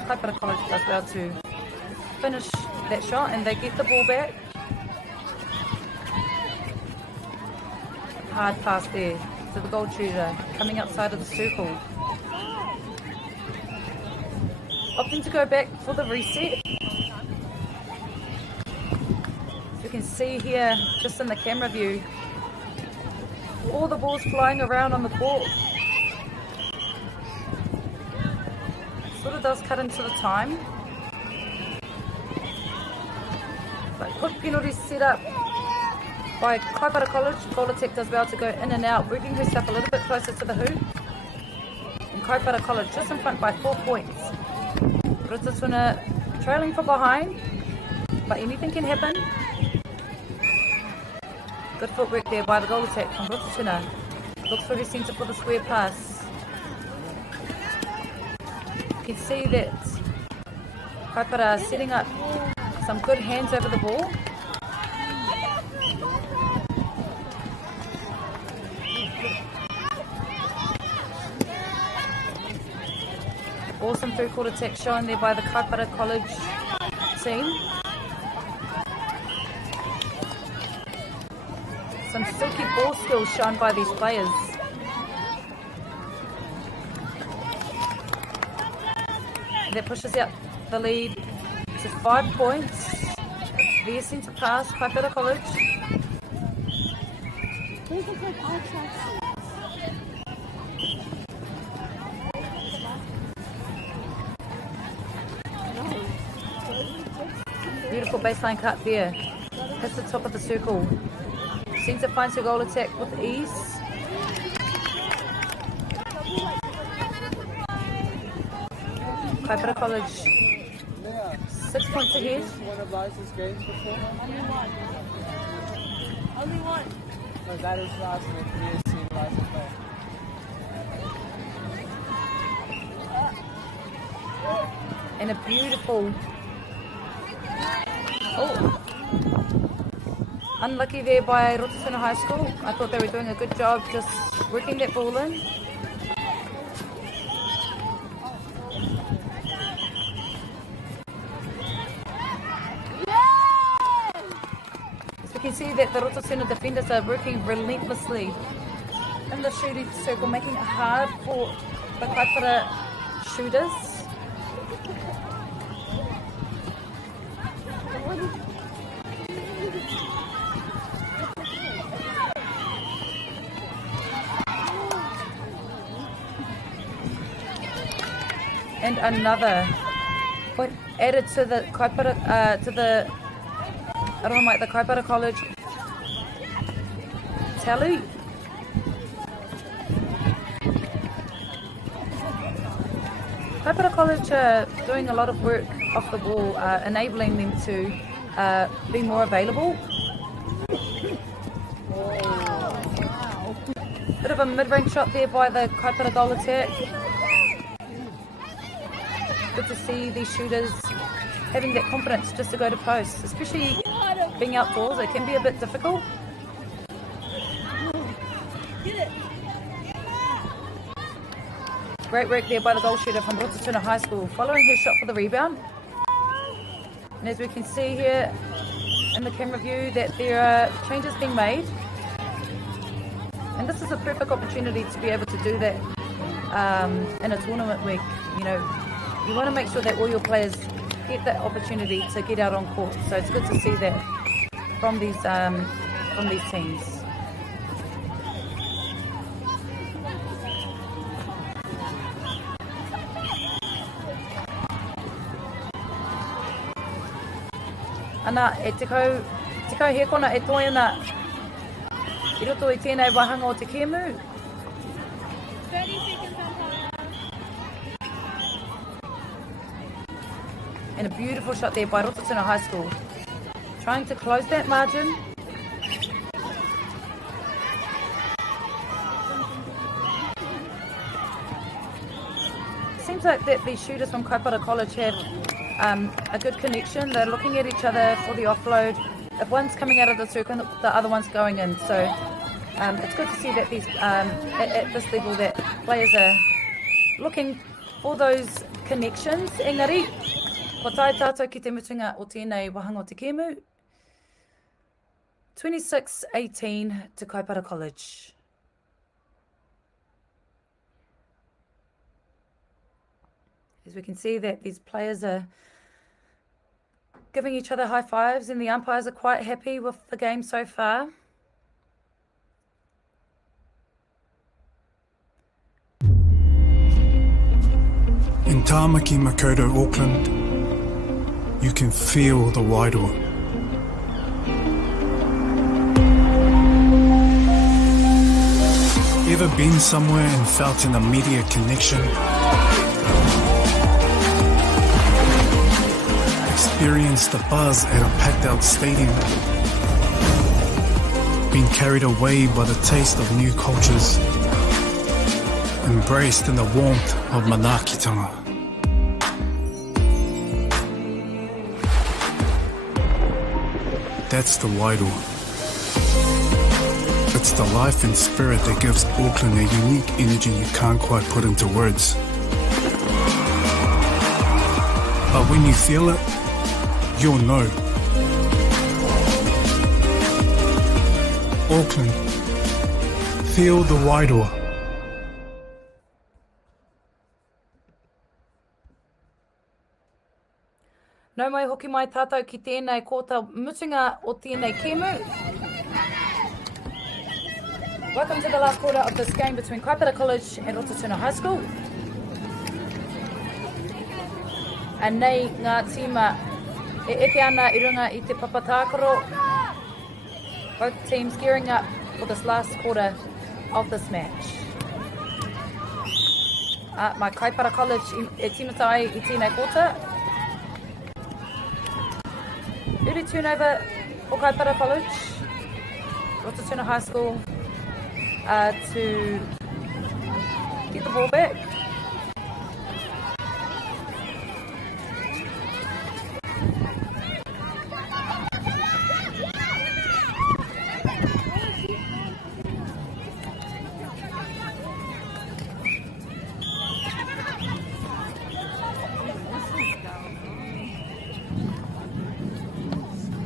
Kaipara College does well to finish that shot, and they get the ball back. Hard pass there to the goal shooter coming outside of the circle. Opting to go back for the reset. As you can see here, just in the camera view, all the balls flying around on the court. Sort of does cut into the time, but quick penalties set up by Kaipara College. Goal attack does well to go in and out, working herself a little bit closer to the hoop. And Kaipara College just in front by 4 points. Rotatuna trailing from behind, but anything can happen. Good footwork there by the goal attack from Rotatuna. Looks for her centre for the square pass. You can see that Kaipara is setting up some good hands over the ball. Awesome third quarter attack shown there by the Kaipara College team. Some silky ball skills shown by these players. That pushes out the lead to 5 points. Their centre pass, Kaipara College. Beautiful baseline cut there. Hits the top of the circle. Centre finds her goal attack with ease. Kaipara College 6 points ahead. Only one. No, that is last week. He is seeing license plate. And a beautiful. Oh. Unlucky there by Rotatuna High School. I thought they were doing a good job just working that ball in. You can see that the Rotatuna defenders are working relentlessly in the shooting circle, making it hard for the Kaipara shooters. And another point added to the Kaipara, the Kaipara College tally. Kaipara College are doing a lot of work off the ball, enabling them to be more available. Bit of a mid-range shot there by the Kaipara goal attack. Good to see these shooters having that confidence just to go to post, especially being outdoors. It can be a bit difficult. Great work there by the goal shooter from Rotatuna High School, following his shot for the rebound. And as we can see here in the camera view, that there are changes being made. And this is a perfect opportunity to be able to do that in a tournament week. You know, you want to make sure that all your players get that opportunity to get out on court. So it's good to see that from these teams. Ana, e tekau he kona e toi ana I roto I tēnei wahanga o te kēmu. 30 seconds on time. And a beautiful shot there by Rotatuna High School. Trying to close that margin. Seems like that these shooters from Kaipara College have a good connection. They're looking at each other for the offload. If one's coming out of the circle, the other one's going in. So it's good to see that these at this level that players are looking for those connections. Engari, ko tai tātou ki te mutunga o tēnei wahanga o te kēmu. 26-18 to Kaipara College. As we can see that these players are giving each other high fives and the umpires are quite happy with the game so far. In Tāmaki Makoto, Auckland, you can feel the wairoa. Ever been somewhere and felt an immediate connection? Experienced the buzz at a packed-out stadium? Been carried away by the taste of new cultures? Embraced in the warmth of manaakitanga? That's the wairoa. It's the life and spirit that gives Auckland a unique energy you can't quite put into words. But when you feel it, you'll know. Auckland, feel the wairoa. Nau mai hoki mai tātou ki tēnei kōta mutunga o tēnei kēmu. Welcome to the last quarter of this game between Kaipara College and Rotatuna High School. And nei ngā tīma e eke ana I runga I te papatākaro. Both teams gearing up for this last quarter of this match. My Kaipara College e timatai I tēnei kōta. Early turnover for Kaipara College. Rotatuna High School to get the ball back.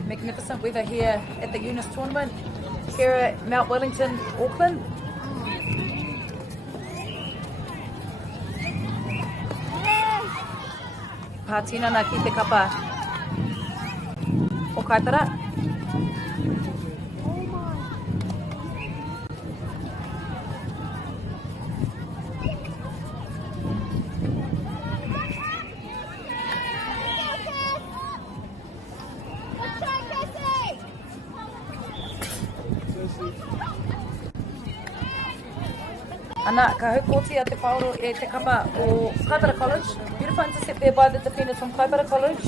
Magnificent weather here at the UNISS tournament here at Mount Wellington, Auckland. Pātinana ki te kapa o Kaipara. Ana, ka haukoti a te whaoro e te kapa o Kaipara College. Beautiful intercept there by the defenders from Kaipara College.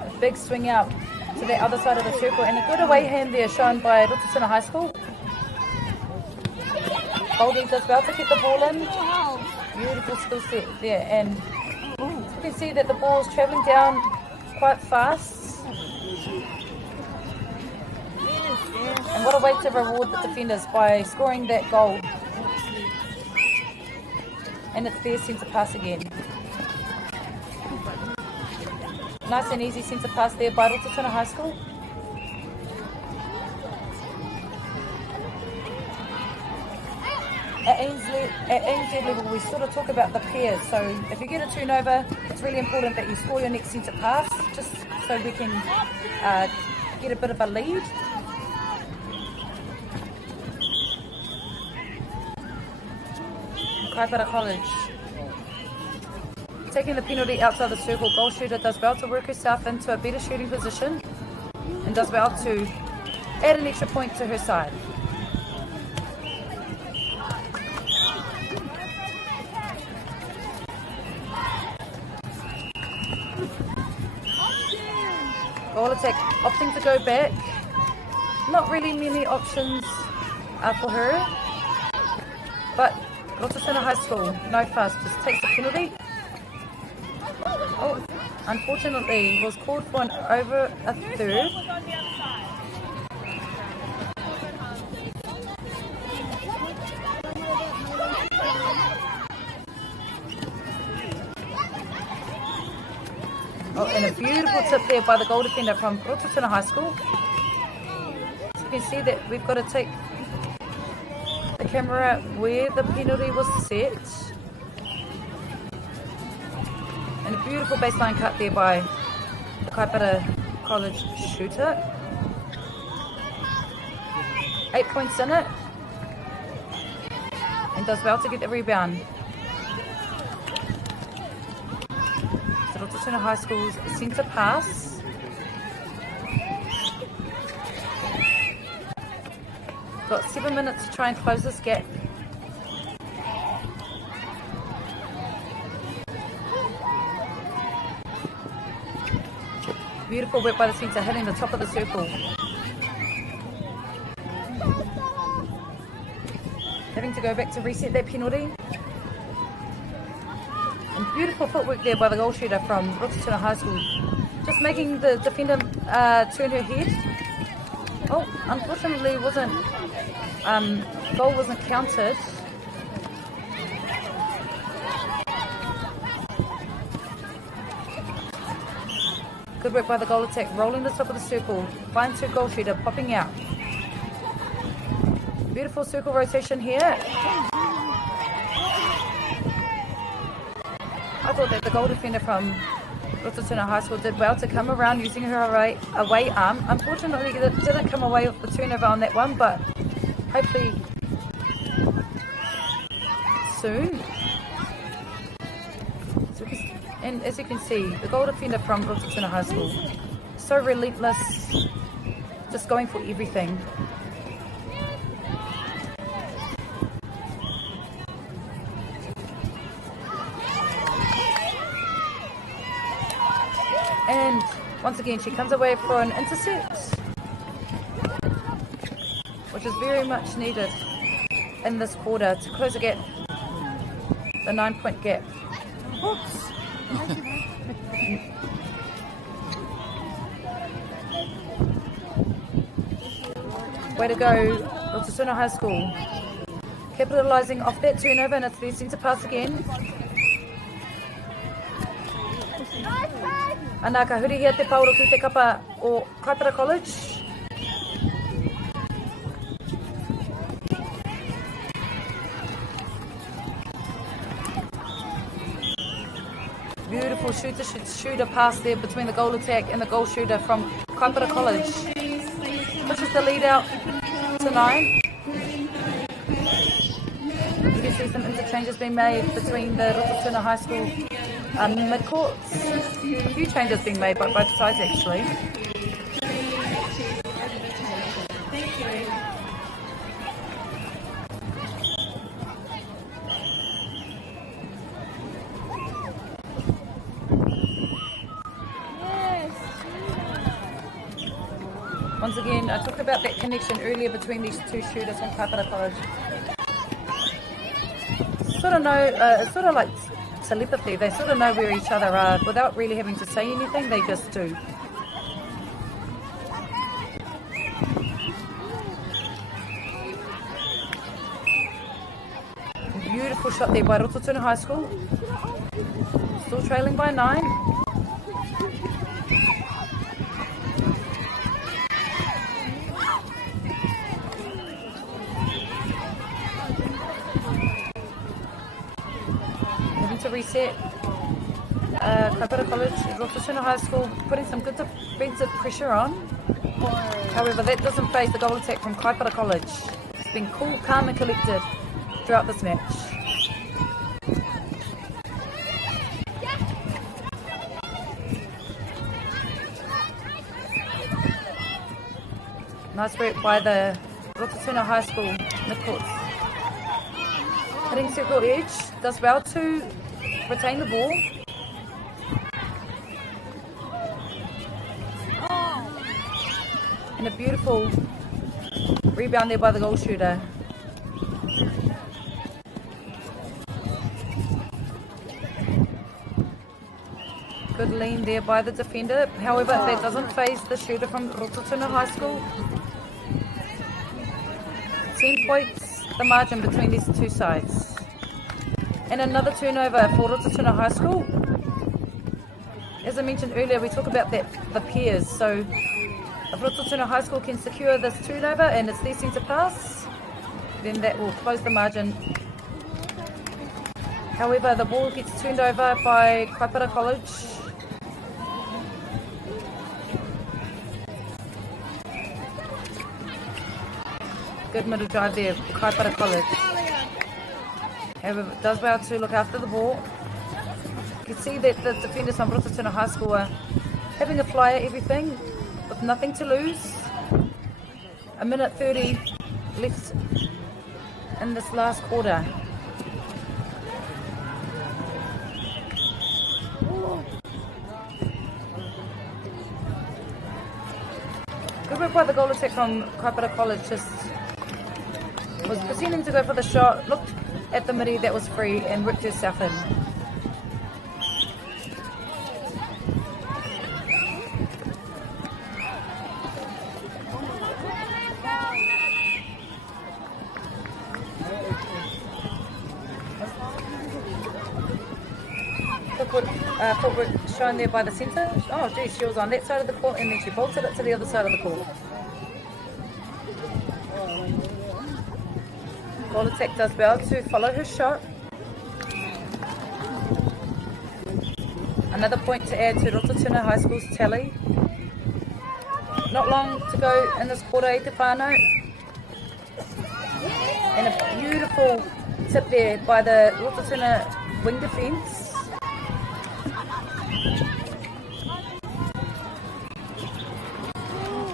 A big swing out to the other side of the circle and a good away hand there shown by Rotusuna High School. Goldie does well to get the ball in. Beautiful skill set there, and you can see that the ball is travelling down quite fast. And what a way to reward the defenders by scoring that goal. And it's their centre pass again. Nice and easy centre pass there by Rotusuna High School. At ANZ level, we sort of talk about the pairs. So if you get a turnover, it's really important that you score your next centre pass, just so we can get a bit of a lead. Kaipara College taking the penalty outside the circle. Goal shooter does well to work herself into a better shooting position and does well to add an extra point to her side. Goal attack opting to go back. Not really many options for her, but Rotusuna High School, no fuss, just takes the penalty. Oh, unfortunately, was called for an over a third. Oh, and a beautiful tip there by the goal defender from Rotusuna High School. So you can see that we've got to take the camera where the penalty was set. And a beautiful baseline cut there by the Kaipara College shooter. 8 points in it. And does well to get the rebound. So Rotusuna High School's centre pass. Got 7 minutes to try and close this gap. Beautiful work by the centre, hitting the top of the circle. Having to go back to reset that penalty. And beautiful footwork there by the goal shooter from Rotusuna High School. Just making the defender turn her head. Oh, unfortunately goal wasn't counted. Good work by the goal attack, rolling the top of the circle, finds her goal shooter, popping out. Beautiful circle rotation here. I thought that the goal defender from Rotusuna High School did well to come around using her away arm. Unfortunately, it didn't come away with the turnover on that one, but hopefully soon. And as you can see, the goal defender from Rotusuna High School, so relentless, just going for everything. And once again, she comes away for an intercept, which is very much needed in this quarter to close the gap, the 9-point gap. Oops. Way to go, Rotusuna High School. Capitalising off that turnover, and it's their centre pass again. Ana ka huri hia te pauro ki te kapa o Kaipara College. Beautiful shooter pass there between the goal attack and the goal shooter from Kaipara College. Pushes the lead out to 9. You can see some interchanges being made between the Rotusuna High School midcourts. A few changes being made by both sides actually. Once again, I talked about that connection earlier between these two shooters from Kaipara College. It's sort of like telepathy. They sort of know where each other are without really having to say anything. They just do. Beautiful shot there by Rototuna High School. Still trailing by 9. To reset. Kaipara College, Rototuna High School putting some good defensive pressure on. However, that doesn't phase the goal attack from Kaipara College. It's been cool, calm and collected throughout this match. Nice work by the Rototuna High School midcourts. Hitting circle edge, does well to retain the ball. And a beautiful rebound there by the goal shooter. Good lean there by the defender. However, that doesn't phase the shooter from Rototuna High School. 10 points, the margin between these two sides. And another turnover for Rototuna High School. As I mentioned earlier, we talk about the pairs. So if Rototuna High School can secure this turnover and it's their centre pass, then that will close the margin. However, the ball gets turned over by Kaipara College. Good middle drive there for Kaipara College. However, it does well to look after the ball. You can see that the defenders from Rototuna High School are having a fly at everything with nothing to lose. 1:30 left in this last quarter. Good work by the goal attack from Kaipara College. Just was pretending to go for the shot, looked at the midi that was free and whipped herself in. Footwork shown there by the centre. Oh geez, she was on that side of the court and then she bolted it to the other side of the court. Goal attack does well to follow her shot. Another point to add to Rototuna High School's tally. Not long to go in this quarter, e te whānau. And a beautiful tip there by the Rototuna wing defence.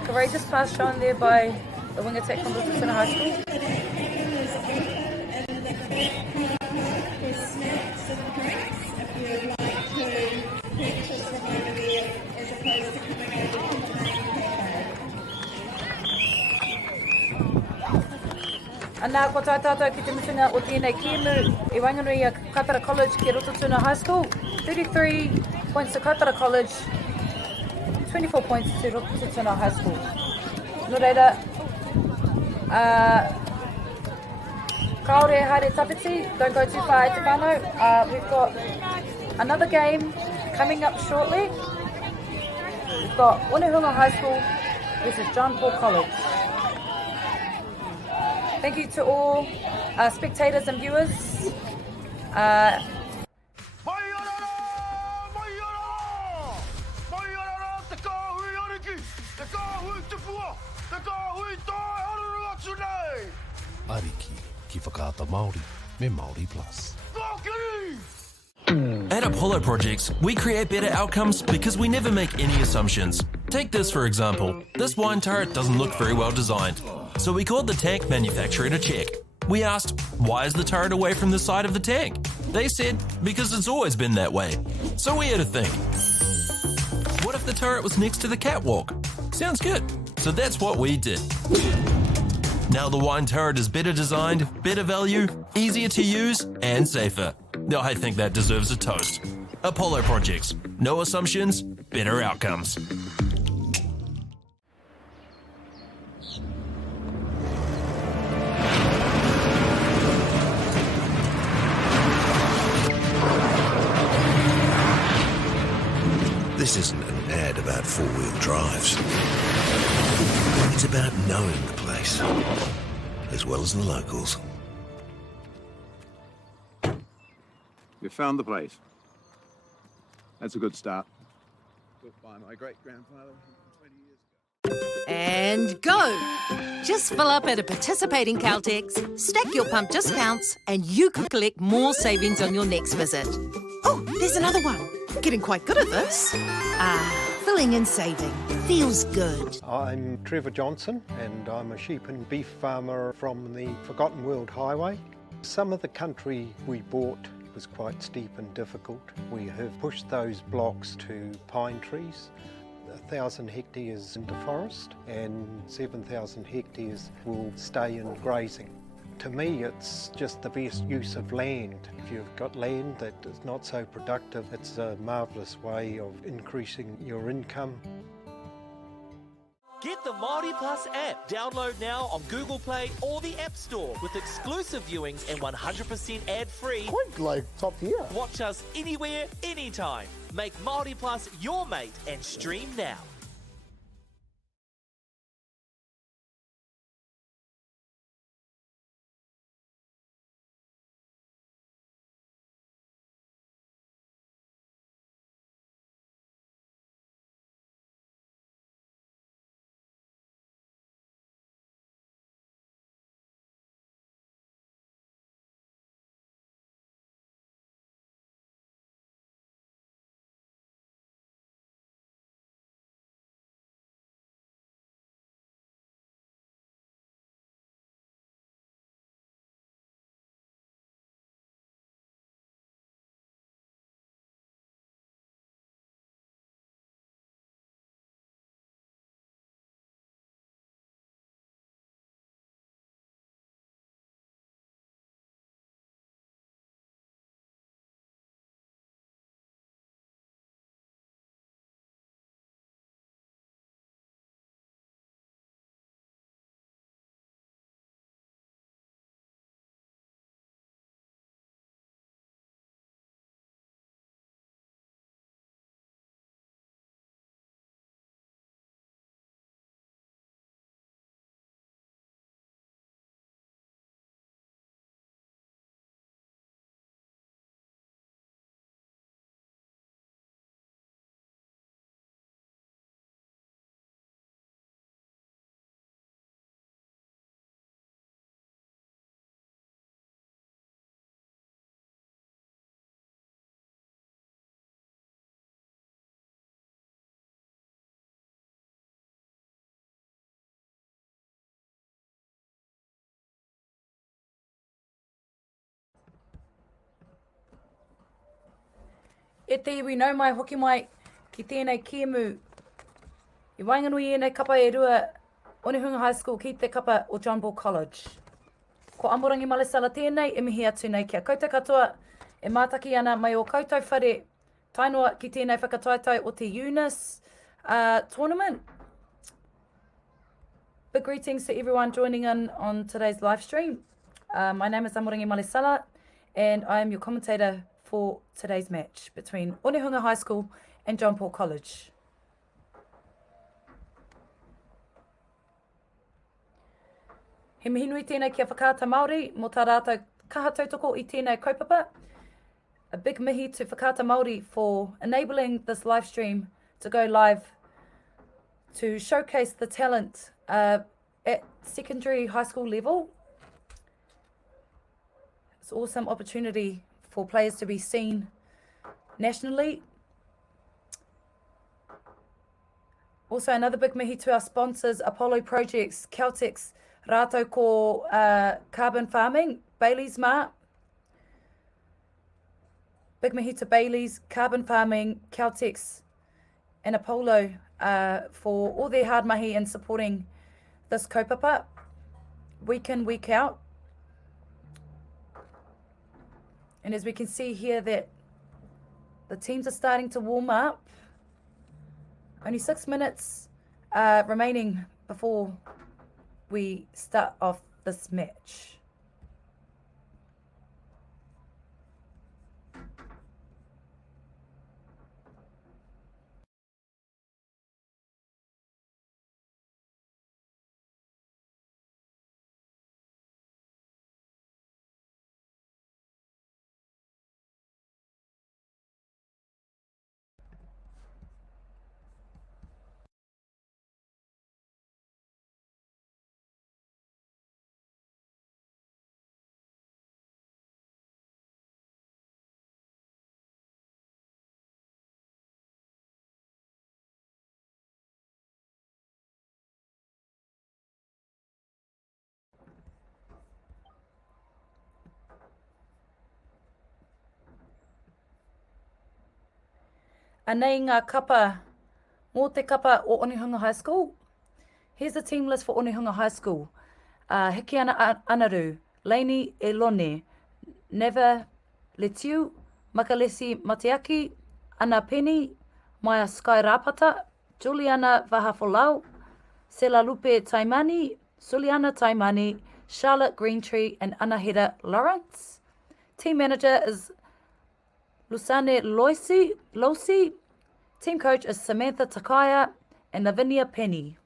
Courageous pass shown there by the wing attack from Rototuna High School. Anā ko tā tātou ki te mutunga o tēnei kēmu e Wainganui a Kaipara College ki Rototuna High School. 33 points to Kaipara College, 24 points to Rototuna High School. No reira, kaore haere tawhiti, don't go too far e te whānau. We've got another game coming up shortly. We've got Wunahunga High School versus John Paul College. Thank you to all spectators and viewers. Ariki ki whakaata Māori me Māori Plus. At Apollo Projects, we create better outcomes because we never make any assumptions. Take this for example. This wine turret doesn't look very well designed. So we called the tank manufacturer to check. We asked, why is the turret away from the side of the tank? They said, because it's always been that way. So we had to think. What if the turret was next to the catwalk? Sounds good. So that's what we did. Now the wine turret is better designed, better value, easier to use, and safer. I think that deserves a toast. Apollo projects. No assumptions, better outcomes. This isn't an ad about four-wheel drives. It's about knowing the place, as well as the locals. We found the place. That's a good start. Built by my great-grandfather 20 years ago. And go! Just fill up at a participating Caltex, stack your pump discounts, and you could collect more savings on your next visit. Oh, there's another one. Getting quite good at this. Filling and saving. Feels good. I'm Trevor Johnson and I'm a sheep and beef farmer from the Forgotten World Highway. Some of the country we bought was quite steep and difficult. We have pushed those blocks to pine trees. 1,000 hectares into forest and 7,000 hectares will stay in grazing. To me, it's just the best use of land. If you've got land that is not so productive, it's a marvellous way of increasing your income. Get the Māori Plus app. Download now on Google Play or the App Store with exclusive viewings and 100% ad-free. Quite like top tier. Watch us anywhere, anytime. Make Māori Plus your mate and stream now. E te iwi nau mai hoki mai ki tēnei kiemu. I wainganui ēnei kapa e rua Onehunga High School ki te kapa o John Ball College. Ko Amorangi Malesala tēnei, e mihi atu nei kia koutou katoa, e mātaki ana mai o koutou whare tainoa ki tēnei whakataitau o te UNISS tournament. Big greetings to everyone joining in on today's live stream. My name is Amorangi Malesala and I am your commentator for today's match between Onehunga High School and John Ball College. He mihi nui tēnei kia whakaata Māori mō tā rātou kaha tautoko i tēnei kaupapa. A big mihi to Whakaata Māori for enabling this live stream to go live to showcase the talent at secondary high school level. It's an awesome opportunity for players to be seen nationally. Also, another big mihi to our sponsors, Apollo Projects, Caltex, rātou ko carbon farming, Bailey's Mart. Big mihi to Bailey's, carbon farming, Caltex, and Apollo for all their hard mahi in supporting this kaupapa week in, week out. And as we can see here that the teams are starting to warm up. Only 6 minutes remaining before we start off this match. Anei ngā kapa, mō te kapa o Onehunga High School. Here's the team list for Onehunga High School. Hiki ana Anaru, Lainey Elone, Neva Letiu, Makalesi Matiaki, Ana Penny, Maya Sky Rapata, Juliana Vahafolau, Sela Lupe Taimani, Suliana Taimani, Charlotte Greentree, and Anahira Lawrence. Team manager is Lusane Losi. Team coach is Samantha Takaya and Lavinia Penny.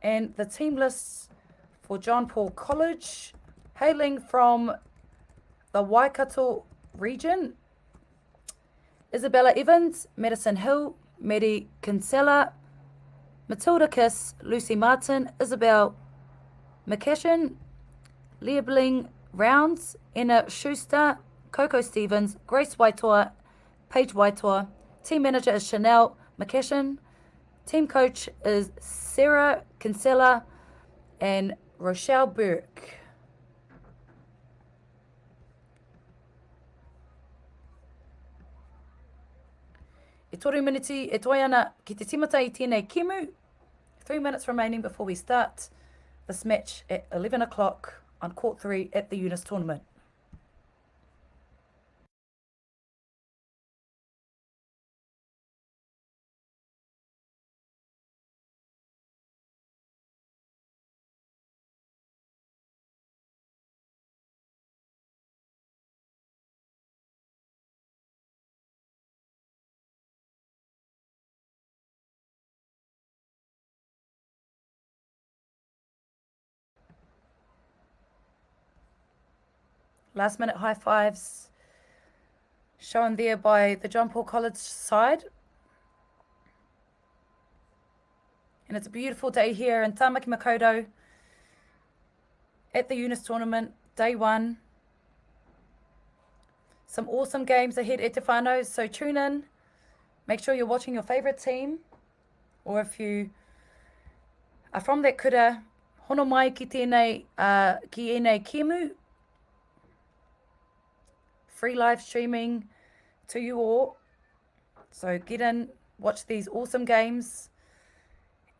And the team lists for John Paul College, hailing from the Waikato region, Isabella Evans, Medicine Hill, Mary Kinsella, Matilda Kiss, Lucy Martin, Isabel McCashin, Leah Bling Rounds, Anna Schuster, Coco Stevens, Grace Waitoa, Paige Waitoa. Team manager is Chanel McCashin. Team coach is Sarah Kinsella and Rochelle Burke. E toru miniti e toi ana ki te timata I tēnei kimu. 3 minutes remaining before we start this match at 11 o'clock on court 3 at the UNISS tournament. Last minute high fives shown there by the John Paul College side. And it's a beautiful day here in Tāmaki Makaurau at the UNISS tournament, day 1. Some awesome games ahead at Te Whānau, so tune in. Make sure you're watching your favourite team. Or if you are from that kura, hono mai ki tēnei, ki enei kiemu. Free live streaming to you all. So get in, watch these awesome games.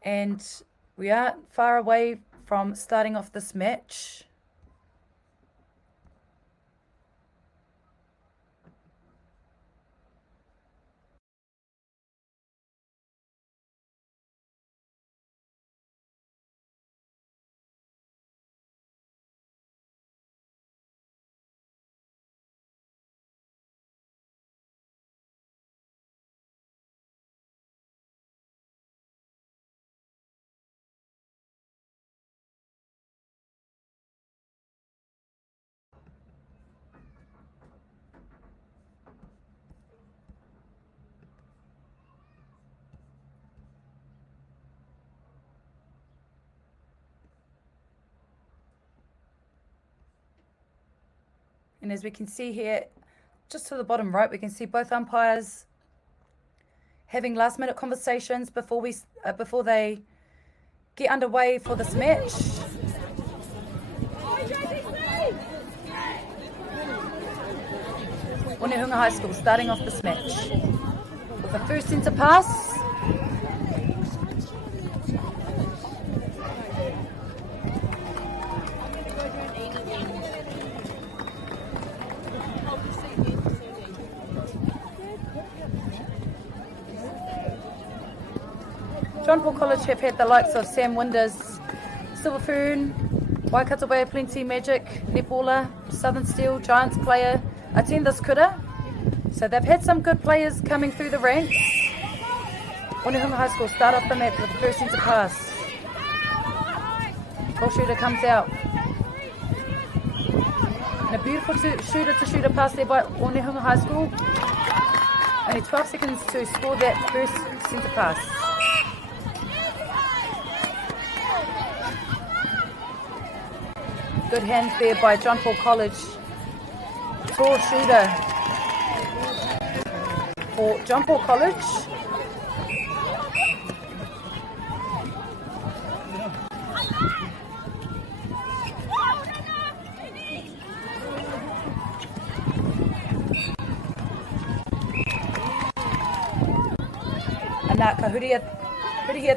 And we aren't far away from starting off this match. And as we can see here, just to the bottom right, we can see both umpires having last minute conversations before they get underway for this match. Onehunga High School starting off this match with a first centre pass. John Paul College have had the likes of Sam Winders, Silverfern, Waikato Bay of Plenty Magic, netballer, Southern Steel, Giants player, attend this kura. So they've had some good players coming through the ranks. Onehunga High School start off the match with the first centre pass. Goal shooter comes out. And a beautiful shooter-to-shooter pass there by Onehunga High School. Only 12 seconds to score that first centre pass. Good hands there by John Paul College. Tall shooter for John Paul College. Ana ka huria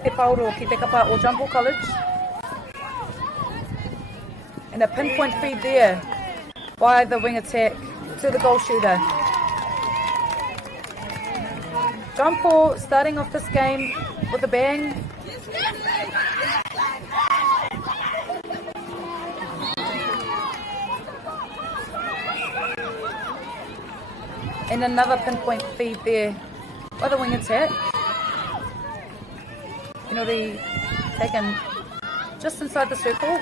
te pauro ki te kapa o John Paul College. And a pinpoint feed there by the wing attack to the goal shooter. John Paul starting off this game with a bang. And another pinpoint feed there by the wing attack. Penalty taken just inside the circle.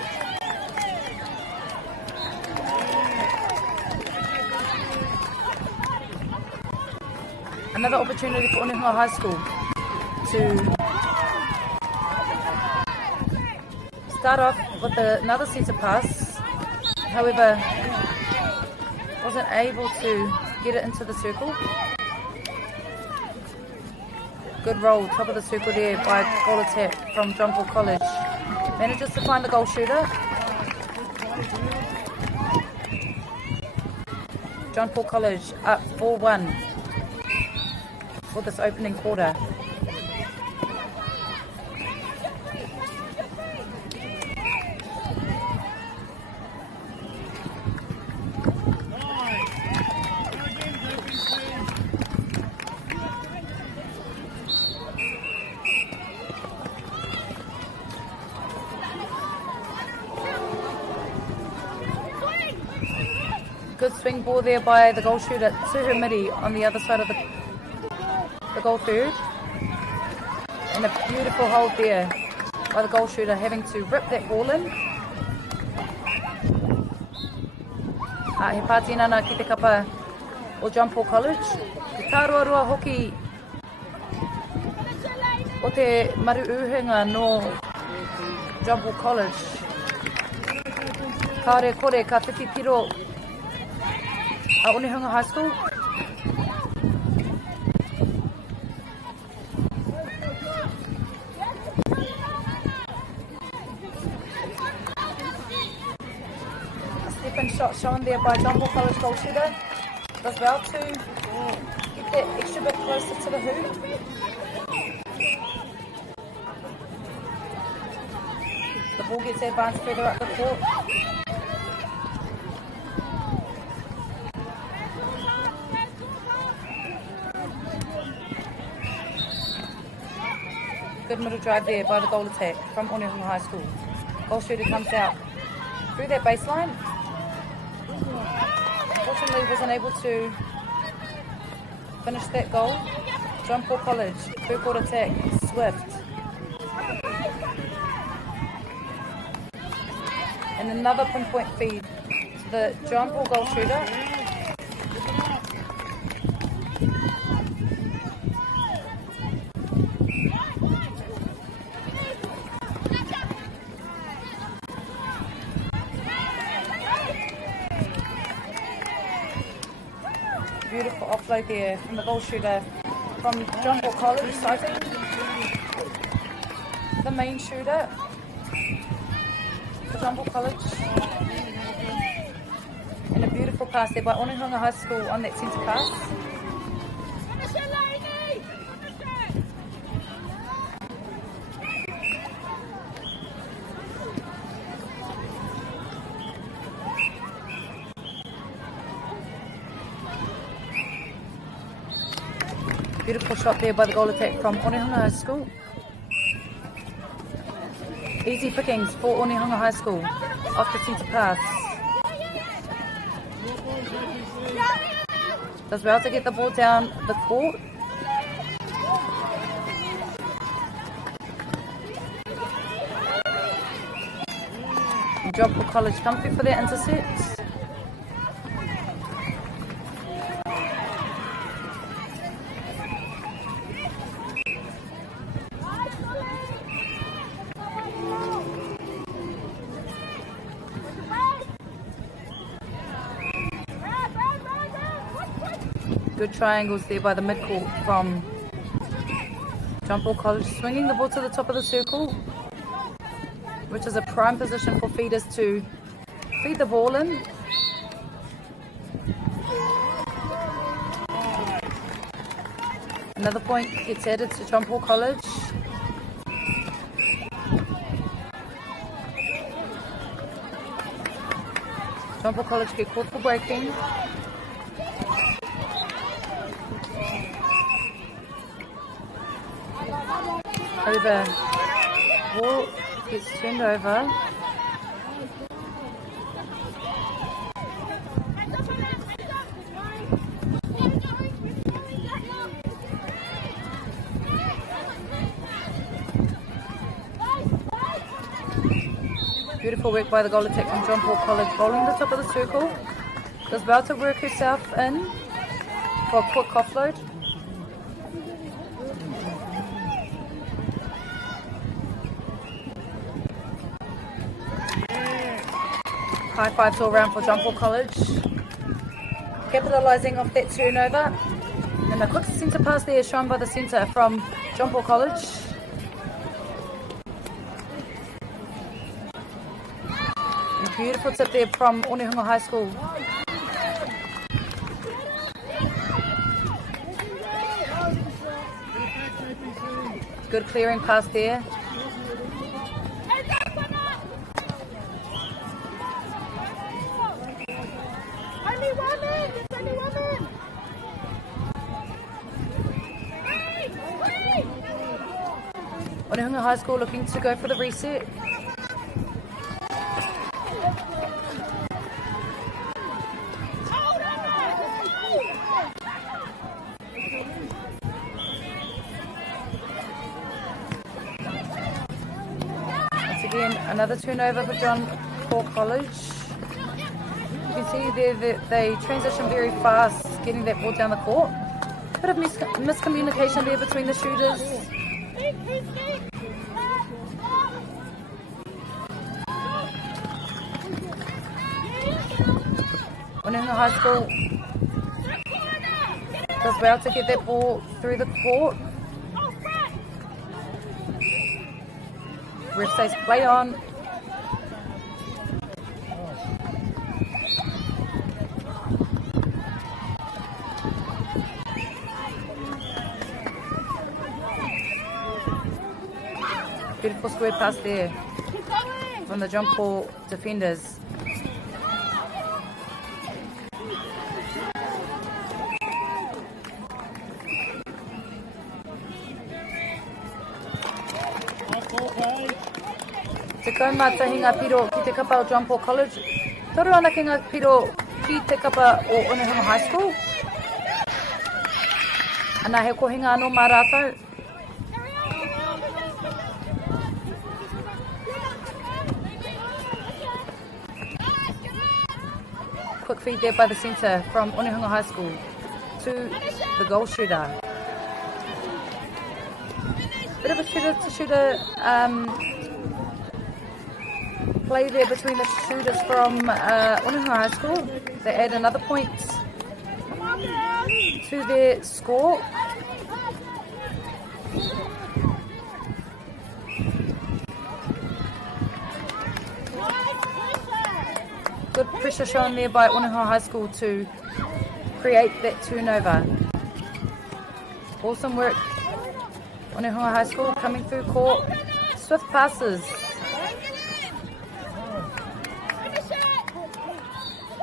Another opportunity for Onehunga High School to start off with another centre pass. However, wasn't able to get it into the circle. Good roll, top of the circle there by goal attack from John Paul College. Manages to find the goal shooter. John Paul College up 4-1. For this opening quarter. Good swing ball there by the goal shooter, Suhu Midi, on the other side of the goal third. And a beautiful hold there by the goal shooter, having to rip that ball in. He pātina ana ki te kapa o John Paul College. Te tāruarua hoki o te maru uhenga no John Paul College. Kāre kore ka whiti piro a Onehunga High School. Shot shown there by John Paul College goal shooter. Does well to get that extra bit closer to the hoop. The ball gets advanced further up the court. Good middle drive there by the goal attack from Onehunga High School. Goal shooter comes out through that baseline. Unfortunately, wasn't able to finish that goal. John Paul College, third quarter attack, swift. And another pinpoint feed to the John Paul goal shooter. Beautiful offload there from the goal shooter from John Paul College, sighting. The main shooter for John Paul College. And a beautiful pass there by Onehunga High School on that centre pass. Beautiful shot there by the goal attack from Onehunga High School. Easy pickings for Onehunga High School off the centre pass. Does well to get the ball down the court. John Paul College come through for their intercept. Good triangles there by the midcourt from John Paul College, swinging the ball to the top of the circle, which is a prime position for feeders to feed the ball in. Another point gets added to John Paul College. John Paul College get called for breaking. Over. Ball gets turned over. Beautiful work by the goal attack from John Paul College, bowling the top of the circle. Does well to work herself in for a quick offload. High fives all round for John Paul College. Capitalising off that turnover. And a quick centre pass there shown by the centre from John Paul College. And a beautiful tip there from Onehunga High School. Good clearing pass there. Onehunga High School looking to go for the reset. Once again, another turnover for John Paul College. You can see there that they transition very fast, getting that ball down the court. Bit of miscommunication there between the shooters. Onehunga High School does well to get that ball through the court. Ref says play on. Beautiful square pass there from the John Paul defenders. Te kauma tahinga piro ki te kapa o John Paul College. Toru ana ki ngā piro ki te kapa o Onehunga High School. Ana he kohinga anō mā rātou. Quick feed there by the centre from Onehunga High School to the goal shooter. Bit of a shooter-to-shooter play there between the shooters from Onehunga High School. They add another point to their score. pressure shown there by Onehunga High School to create that turnover. Awesome work, Onehunga High School coming through court. Swift passes.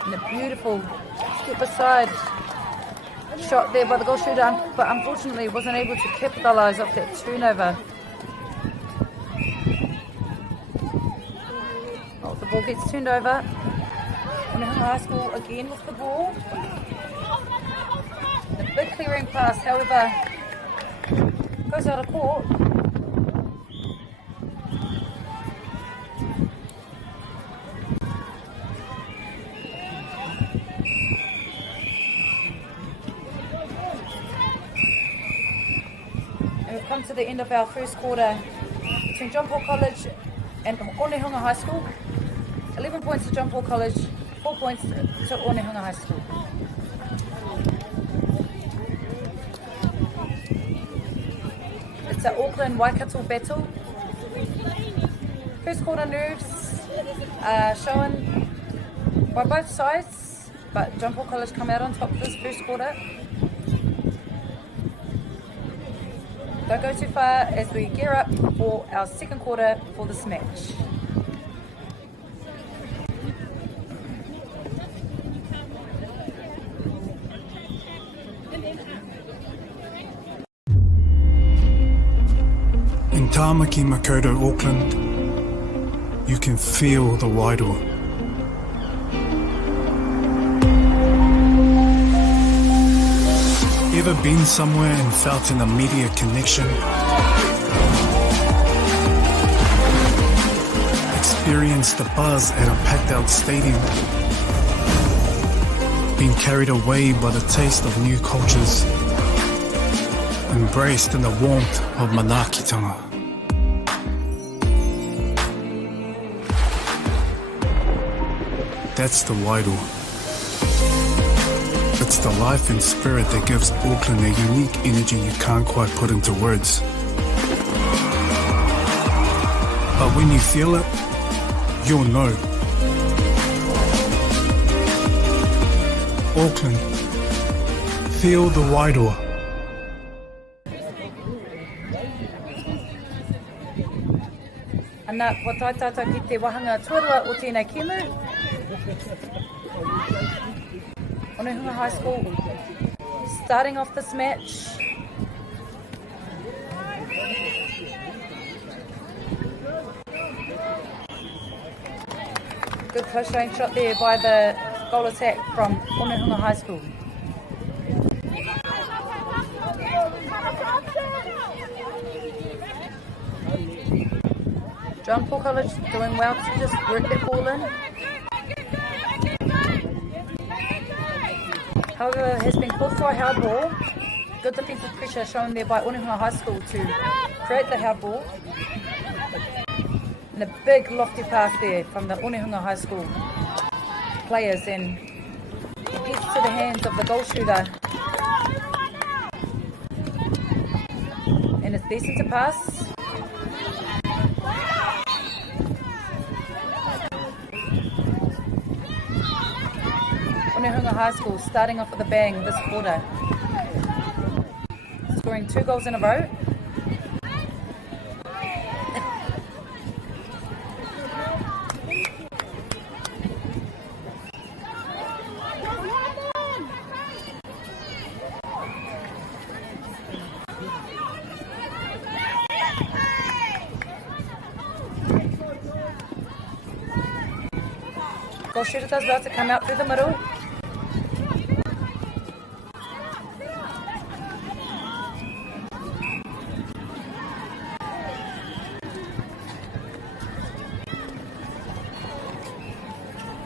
And a beautiful step aside shot there by the goal shooter, but unfortunately wasn't able to capitalise off that turnover. Oh, the ball gets turned over. Onehunga High School again with the ball. The big clearing pass, however, goes out of court. We've come to the end of our first quarter between John Paul College and Onehunga High School. 11 points to John Paul College, 4 points to Onehunga High School. It's an Auckland Waikato battle. First quarter nerves shown by both sides, but John Paul College come out on top this first quarter. Don't go too far as we gear up for our second quarter for this match. In Tāmaki Makaurau, Auckland, you can feel the wairoa. Ever been somewhere and felt an immediate connection? Experienced the buzz at a packed out stadium? Been carried away by the taste of new cultures? Embraced in the warmth of manaakitanga? That's the wairoa. It's the life and spirit that gives Auckland a unique energy you can't quite put into words. But when you feel it, you'll know. Auckland, feel the wairoa. Ana, wa taitata ki te wahanga tuarua o tēnei kēmu. Onehunga High School starting off this match. Good close range shot there by the goal attack from Onehunga High School. John Paul College doing well to just work that ball in. However, has been called for a hard ball. Good defensive pressure shown there by Onehunga High School to create the hard ball. And a big lofty pass there from the Onehunga High School players, and it gets to the hands of the goal shooter. And it's decent to pass. Onehunga High School starting off with a bang this quarter, scoring 2 goals in a row. Goal shooter does well to come out through the middle.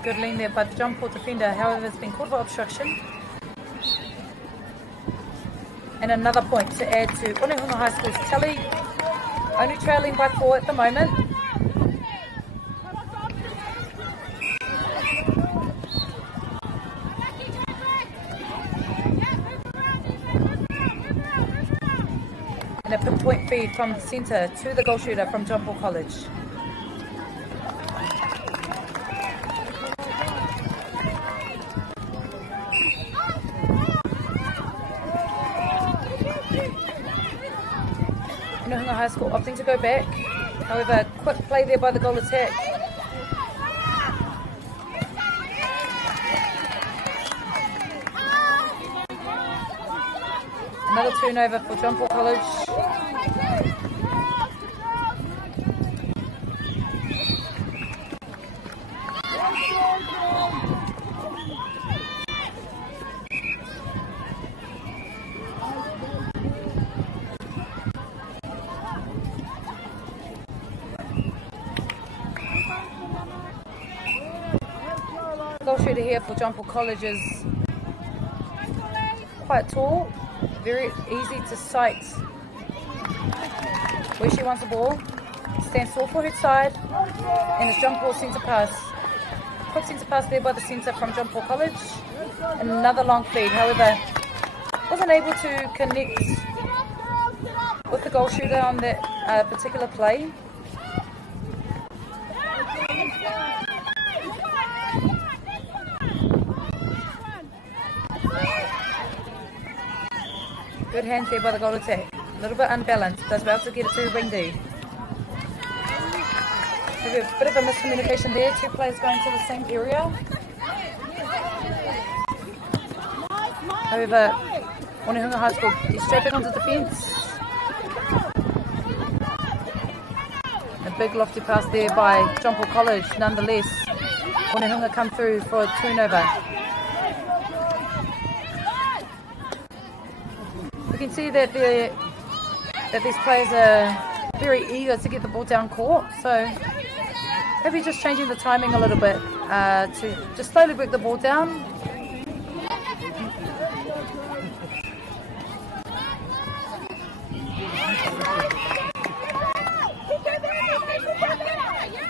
Good lean there by the John Paul defender, however it's been called for obstruction. And another point to add to Onehunga High School's tally, only trailing by 4 at the moment. And a pinpoint feed from the centre to the goal shooter from John Paul College. Punahunga High School opting to go back. However, quick play there by the goal attack. Another turnover for John Paul College. Goal shooter here for John Paul College is quite tall, very easy to sight where she wants the ball. Stands tall for her side, and it's John Paul centre pass. Quick centre pass there by the centre from John Paul College. Another long feed, however, wasn't able to connect with the goal shooter on that particular play. Good hands there by the goal attack. A little bit unbalanced. Does well to get it to Windy. Maybe a bit of a miscommunication there. Two players going to the same area. However, Onehunga High School is straight back onto defence. A big lofty pass there by John Paul College. Nonetheless, Onehunga come through for a turnover. You can see that these players are very eager to get the ball down court, so maybe just changing the timing a little bit to just slowly break the ball down.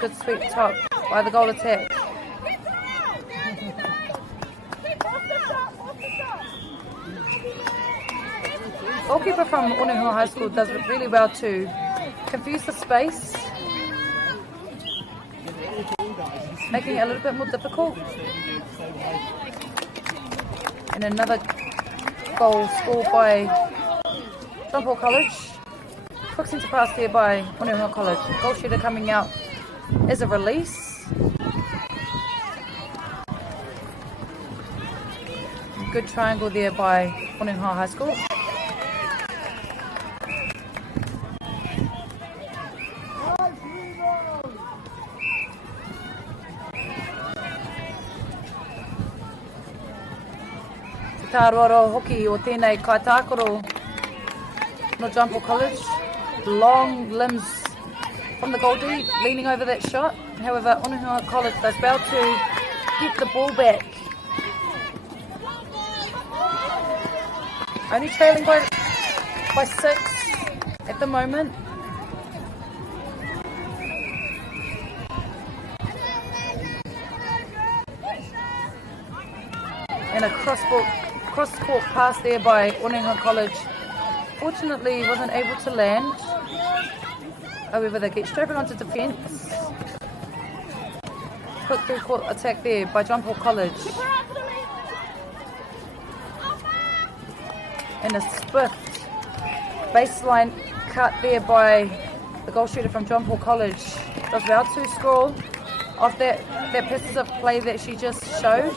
Good sweep top by the goal attack. Goalkeeper from Onehunga High School does really well to confuse the space, making it a little bit more difficult. And another goal scored by John Paul College. Quick centre pass there by Onehunga College. Goal shooter coming out as a release. Good triangle there by Onehunga High School. Tāruaro hoki o tēnei kaitākoro no John Paul College. Long limbs from the goalie, leaning over that shot. However, Onehunga College does well to get the ball back. Only trailing by 6 at the moment. And a cross-court pass there by Onehunga College. Fortunately, wasn't able to land. However, they get straight back onto defence. Quick through-court attack there by John Paul College. And a swift baseline cut there by the goal shooter from John Paul College. Does well to score off that pieces of play that she just showed.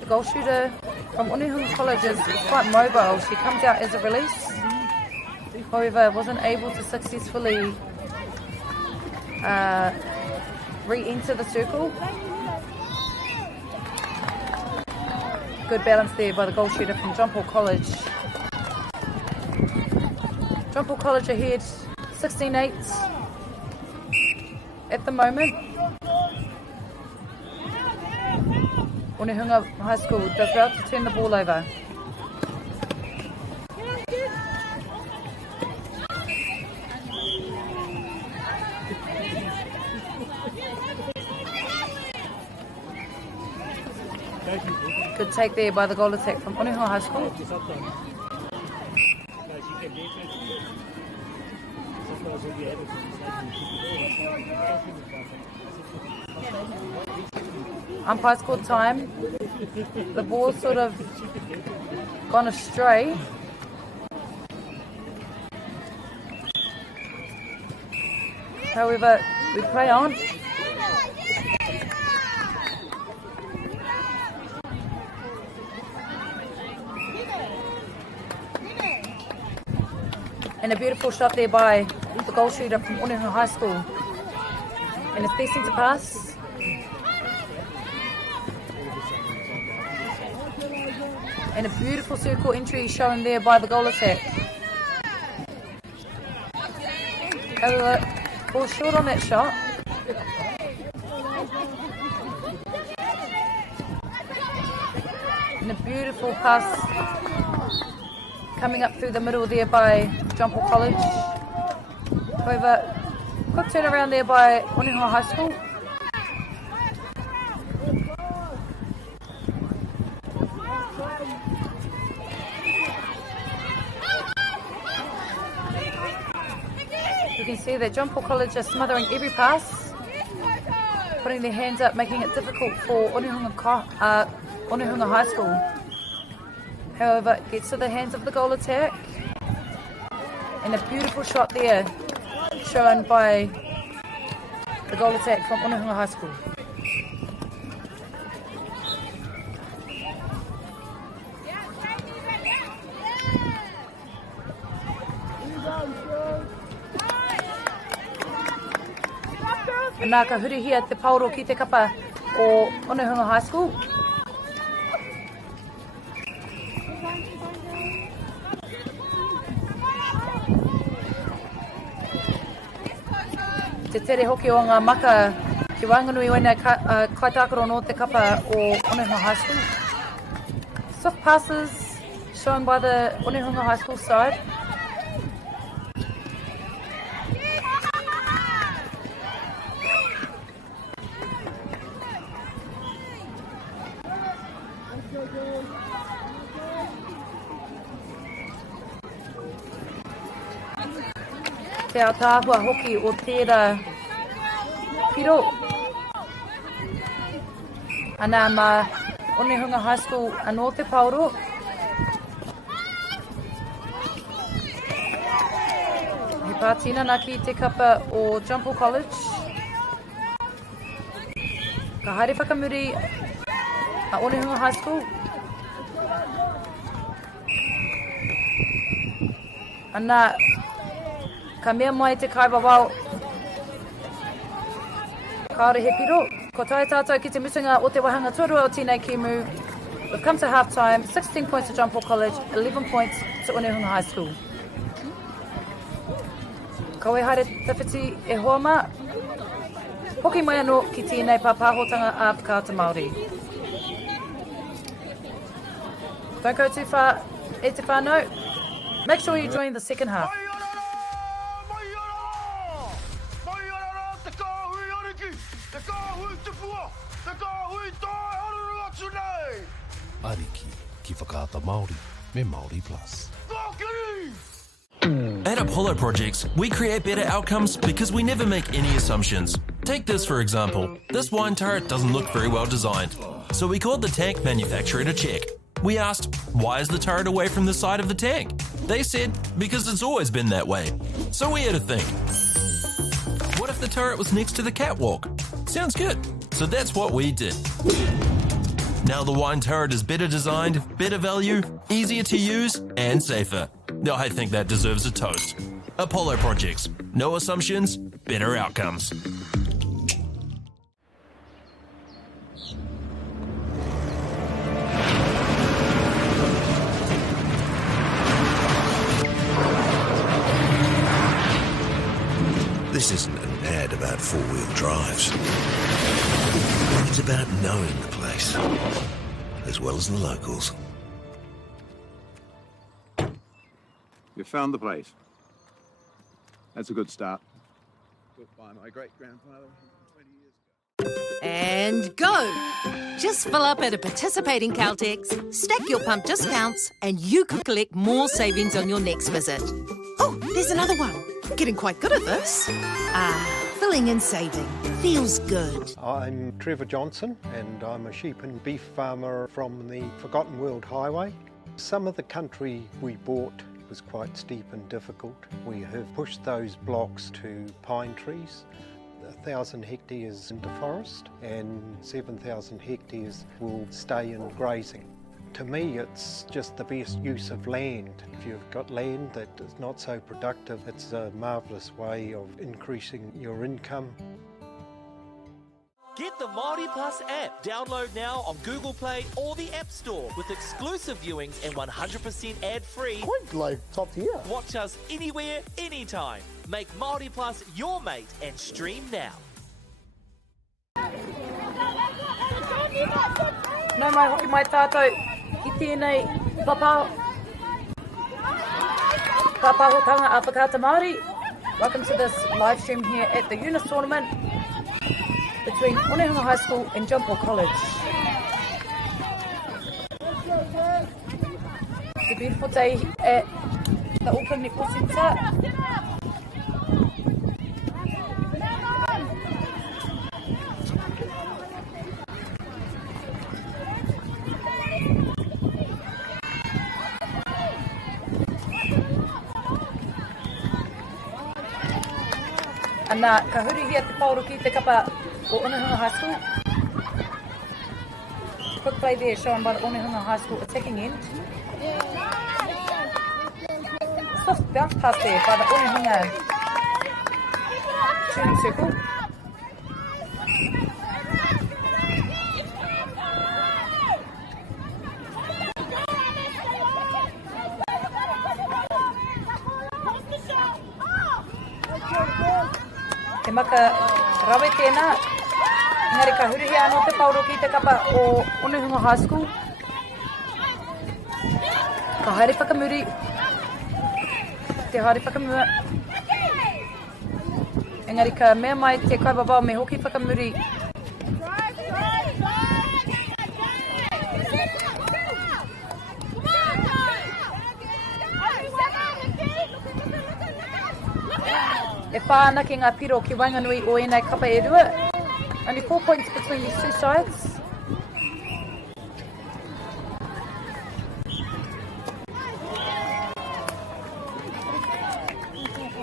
The goal shooter from Onehunga College is quite mobile. She comes out as a release. However, wasn't able to successfully re-enter the circle. Good balance there by the goal shooter from John Paul College. John Paul College ahead 16-8 at the moment. Onehunga High School does well to turn the ball over. Good take there by the goal attack from Onehunga High School. Umpire's called time. The ball's sort of gone astray. However, we play on. And a beautiful shot there by the goal shooter from Onehunga High School. And it's decent to pass. And a beautiful circle entry shown there by the goal attack. However, ball short on that shot. And a beautiful pass coming up through the middle there by John Paul College. However, quick turnaround there by Onehunga High School. You can see that John Paul College are smothering every pass, putting their hands up, making it difficult for Onehunga High School. However, it gets to the hands of the goal attack. And a beautiful shot there shown by the goal attack from Onehunga High School. Nā ka hurihia te pauro ki te kapa o Onehunga High School. Te tere hoki o ngā maka ki Wanganui wena kaitākaro no te kapa o Onehunga High School. Soft passes shown by the Onehunga High School side. Te tāhua hoki o tērā piro. Ana mā Onehunga High School anō te pauro. He pātina nā ki te kapa o John Paul College. Ka haere whakamuri a Onehunga High School. Ana ka mea mai te kaiwawao. Kaore he piro. Ko tae tātou ki te mutunga o te wahanga tōrua o tēnei kimu. We've come to half time. 16 points to John Paul College, 11 points to Onehunga High School. Ko e haere tawhiti e hoa mā. Hoki mai anō ki tēnei pāpāhotanga a whakaata Māori. Don't go too far e te whānau. Make sure you join the second half. Ariki ki whakaata Māori me Māori Plus. At Apollo Projects, we create better outcomes because we never make any assumptions. Take this for example. This wine turret doesn't look very well designed. So we called the tank manufacturer to check. We asked, why is the turret away from the side of the tank? They said, because it's always been that way. So we had to think. What if the turret was next to the catwalk? Sounds good. So that's what we did. Now the wine turret is better designed, better value, easier to use, and safer. I think that deserves a toast. Apollo Projects. No assumptions, better outcomes. This isn't an ad about four-wheel drives. It's about knowing the place, as well as the locals. You found the place. That's a good start. Built by my great-grandfather 20 years ago. And go! Just fill up at a participating Caltex, stack your pump discounts, and you could collect more savings on your next visit. Oh, there's another one. Getting quite good at this. Fill Filling and saving feels good. I'm Trevor Johnson and I'm a sheep and beef farmer from the Forgotten World Highway. Some of the country we bought was quite steep and difficult. We have pushed those blocks to pine trees. 1,000 hectares into forest and 7,000 hectares will stay in grazing. To me, it's just the best use of land. If you've got land that is not so productive, it's a marvellous way of increasing your income. Get the Māori Plus app. Download now on Google Play or the App Store with exclusive viewings and 100% ad-free. Quite like top tier. Watch us anywhere, anytime. Make Māori Plus your mate and stream now. Nau mai hoki mai tātou i tēnei papahotanga a whakaata Māori. Welcome to this live stream here at the UNISS tournament between Onehunga High School and John Paul College. It's a beautiful day at the Auckland Netball Centre. Ana ka huri hia te pauro ki te kapa o Onehunga High School. Quick play there shown by the Onehunga High School attacking end. Soft bounce pass there by the Onehunga shooting circle. Te maka rawe tēnā, engari ka huri hea anō te pauro ki te kapa o Onehunga High School. Ka haere whakamuri, te haere whakamua. Engari ka mea mai te kaibabao me hoki whakamuri. E whānake ngā piro ki Wainganui o enei kapa e rua. Only 4 points between these two sides.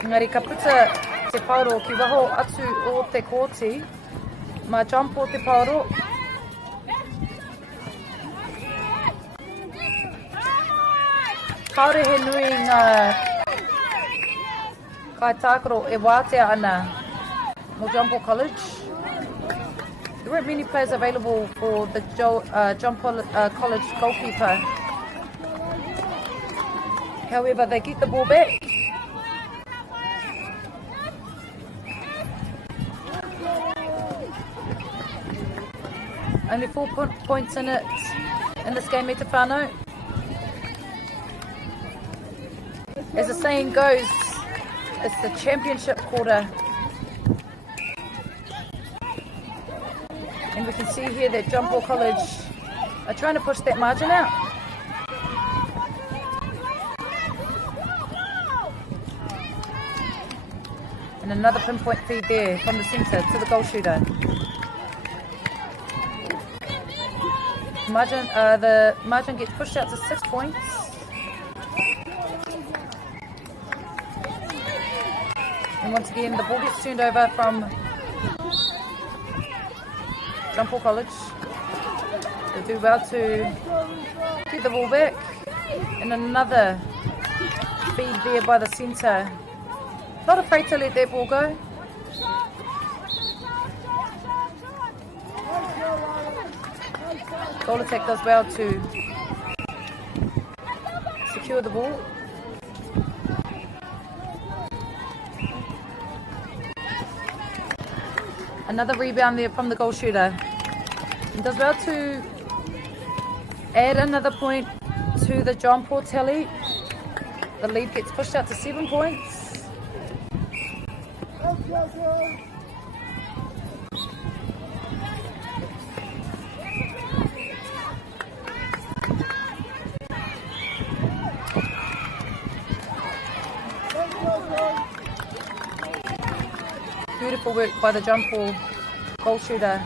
Engari ka puta te pauro ki waho atu o te kōti. Ma jump o te pauro. Kaore he nui ngā kai tākaro e wātea ana no John Paul College. There weren't many players available for the John Paul College goalkeeper. However, they get the ball back. Only 4 points in it in this game, Meta Whānau. As the saying goes, it's the championship quarter. And we can see here that John Paul College are trying to push that margin out. And another pinpoint feed there from the centre to the goal shooter. The margin gets pushed out to 6 points. And once again, the ball gets turned over from John Paul College. They do well to get the ball back. And another feed there by the centre. Not afraid to let that ball go. Goal attack does well to secure the ball. Another rebound there from the goal shooter. And does well to add another point to the John Paul tally. The lead gets pushed out to 7 points. Beautiful work by the jump ball goal shooter.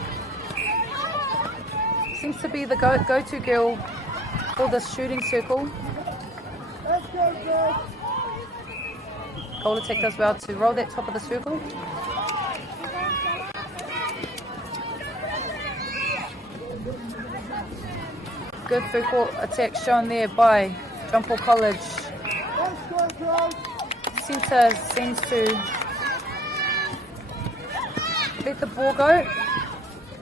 Seems to be the go-to girl for the shooting circle. Goal attack does well to roll that top of the circle. Good through court attack shown there by Jump Ball College. Centre seems to let the ball go.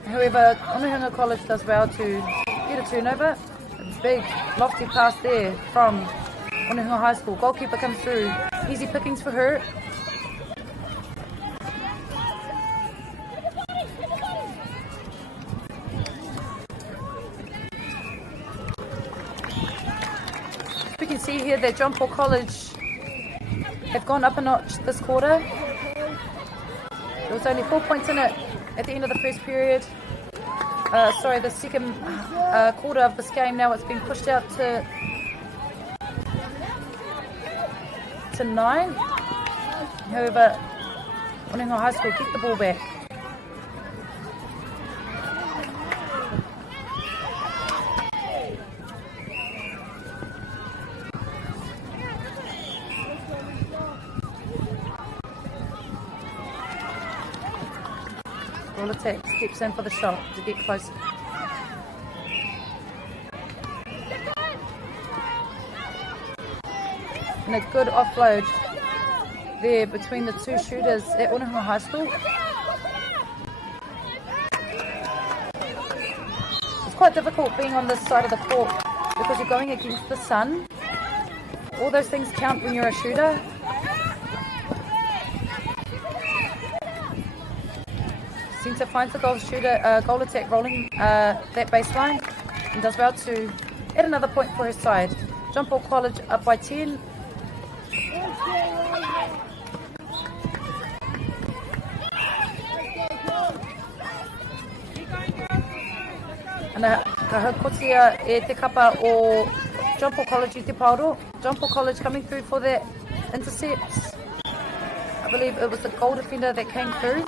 However, Onehunga College does well to get a turnover. A big lofty pass there from Onehunga High School. Goalkeeper comes through. Easy pickings for her. We can see here that Jump Ball College have gone up a notch this quarter. There was only 4 points in it at the end of the first period. The second quarter of this game. Now it's been pushed out to 9. However, Onehunga High School get the ball back. Ball attack steps in for the shot to get closer. And a good offload there between the two shooters at Onehunga High School. It's quite difficult being on this side of the court because you're going against the sun. All those things count when you're a shooter. Centre finds the goal shooter, goal attack rolling that baseline and does well to add another point for his side. Jump Ball College up by 10. Ana ka hakotia e te kapa o Jump Ball College i te pauro. Jump Ball College coming through for that intercept. I believe it was the goal defender that came through.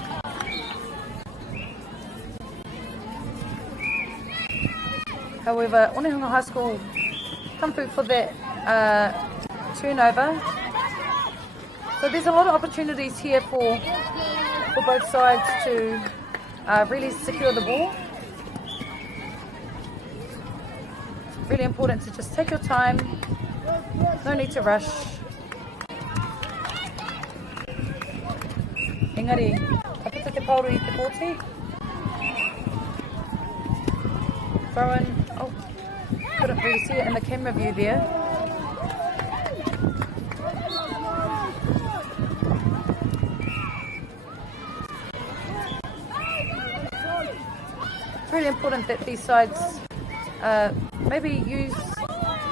However, Onehunga High School come through for that turnover. So there's a lot of opportunities here for both sides to really secure the ball. It's really important to just take your time. No need to rush. Engari, ka puta te pauru I te kōti. Throw in, oh, couldn't really see it in the camera view there. It's really important that these sides maybe use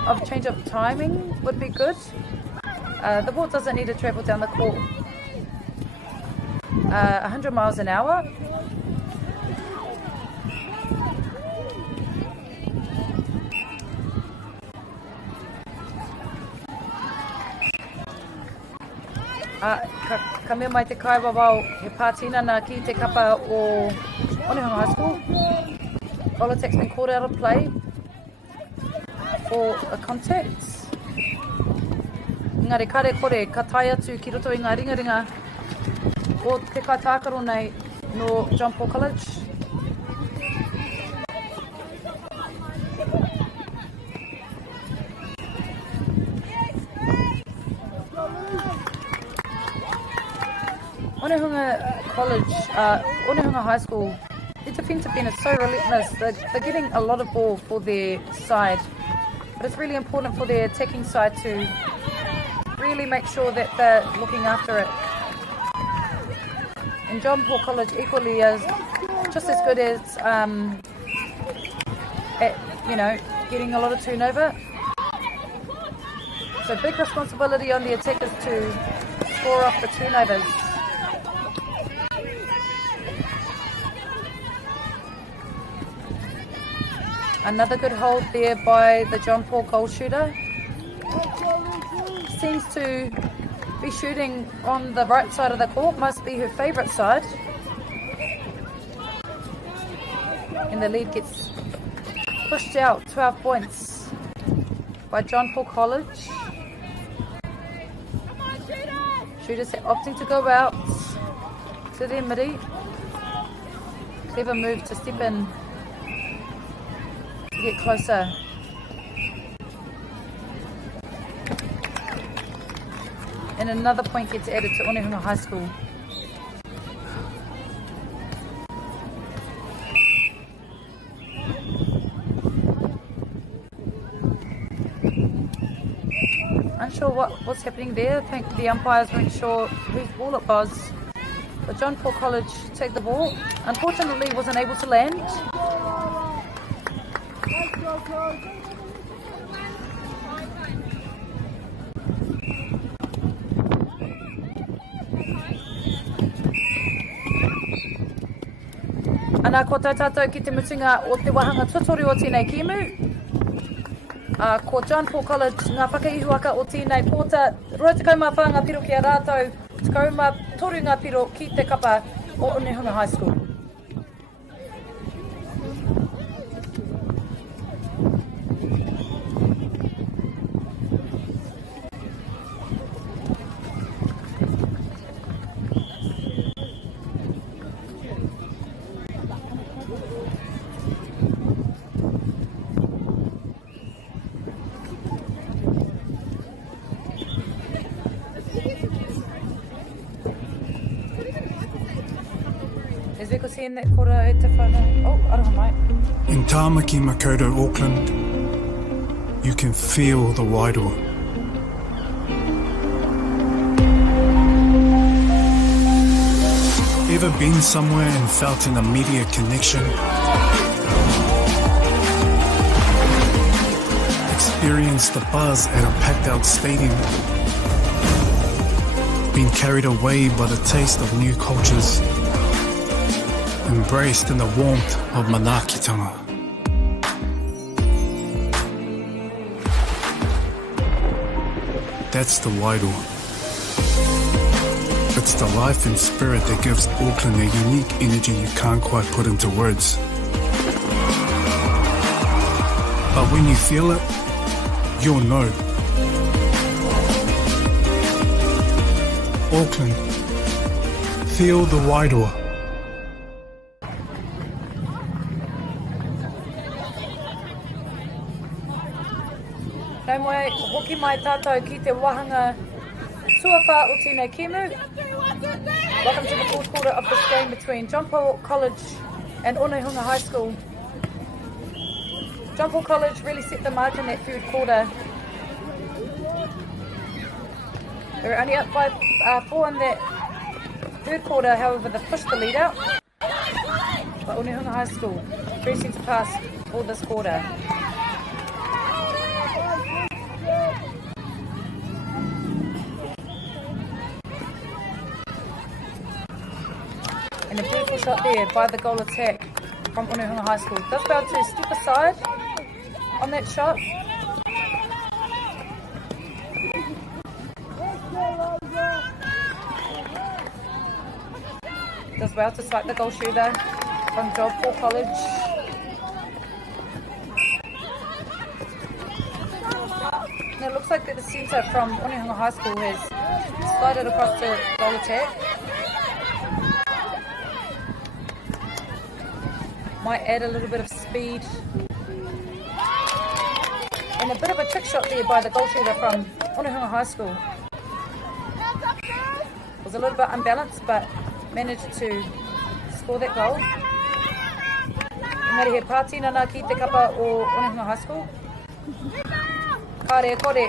of change of timing would be good. The ball doesn't need to travel down the court 100 miles an hour. Ka mea mai te kaiwa wau he pātina nā ki te kapa o Onehunga High School. Goal attack's been called out of play for a contact. Engari kare kore ka tai atu ki roto I ngā ringa o te kaitākaro nei no Jump Ball College. Onehunga College, Onehunga High School, their defensive end is so relentless. They're getting a lot of ball for their side, but it's really important for their attacking side to really make sure that they're looking after it. And Jump Ball College equally is just as good as at getting a lot of turnover. So big responsibility on the attackers to score off the turnovers. Another good hold there by the Jump Ball goal shooter. Seems to be shooting on the right side of the court, must be her favourite side. And the lead gets pushed out 12 points by John Paul College. Shooters opting to go out to their midi. Clever move to step in to get closer. And another point gets added to Onehunga High School. Unsure what's happening there. I think the umpires weren't sure whose ball it was. But John Paul College take the ball. Unfortunately wasn't able to land. Ana ko tā tātou ki te mutunga o te wahanga tutori o tēnei kimu. Ko John Paul College ngā whakaihuaka o tēnei pōta. Rua te kaumā whanga piro ki a rātou. Te kaumā toru ngā piro ki te kapa o Onehunga High School. In Tāmaki Makaurau, Auckland, you can feel the wairoa. Ever been somewhere and felt an immediate connection? Experienced the buzz at a packed out stadium? Been carried away by the taste of new cultures? Embraced in the warmth of manaakitanga. That's the wairoa. It's the life and spirit that gives Auckland a unique energy you can't quite put into words. But when you feel it, you'll know. Auckland, feel the wairoa. Nau moe, hoki mai tātou ki te wahanga tuawha o tēnei kimu. Welcome to the fourth quarter of this game between John Paul College and Onehunga High School. John Paul College really set the mark in that third quarter. They were only up by 4 in that third quarter, however they pushed the lead out. But Onehunga High School pressing to pass for this quarter. And a beautiful shot there by the goal attack from Onehunga High School. Does bow to step aside on that shot. Does well to sight the goal shooter from John Paul College. And it looks like that the centre from Onehunga High School has slided across the goal attack. Might add a little bit of speed. And a bit of a trick shot there by the goal shooter from Onehunga High School. Was a little bit unbalanced, but managed to score that goal. Engari he pātina nā ki te kapa o Onehunga High School. Kāre kore.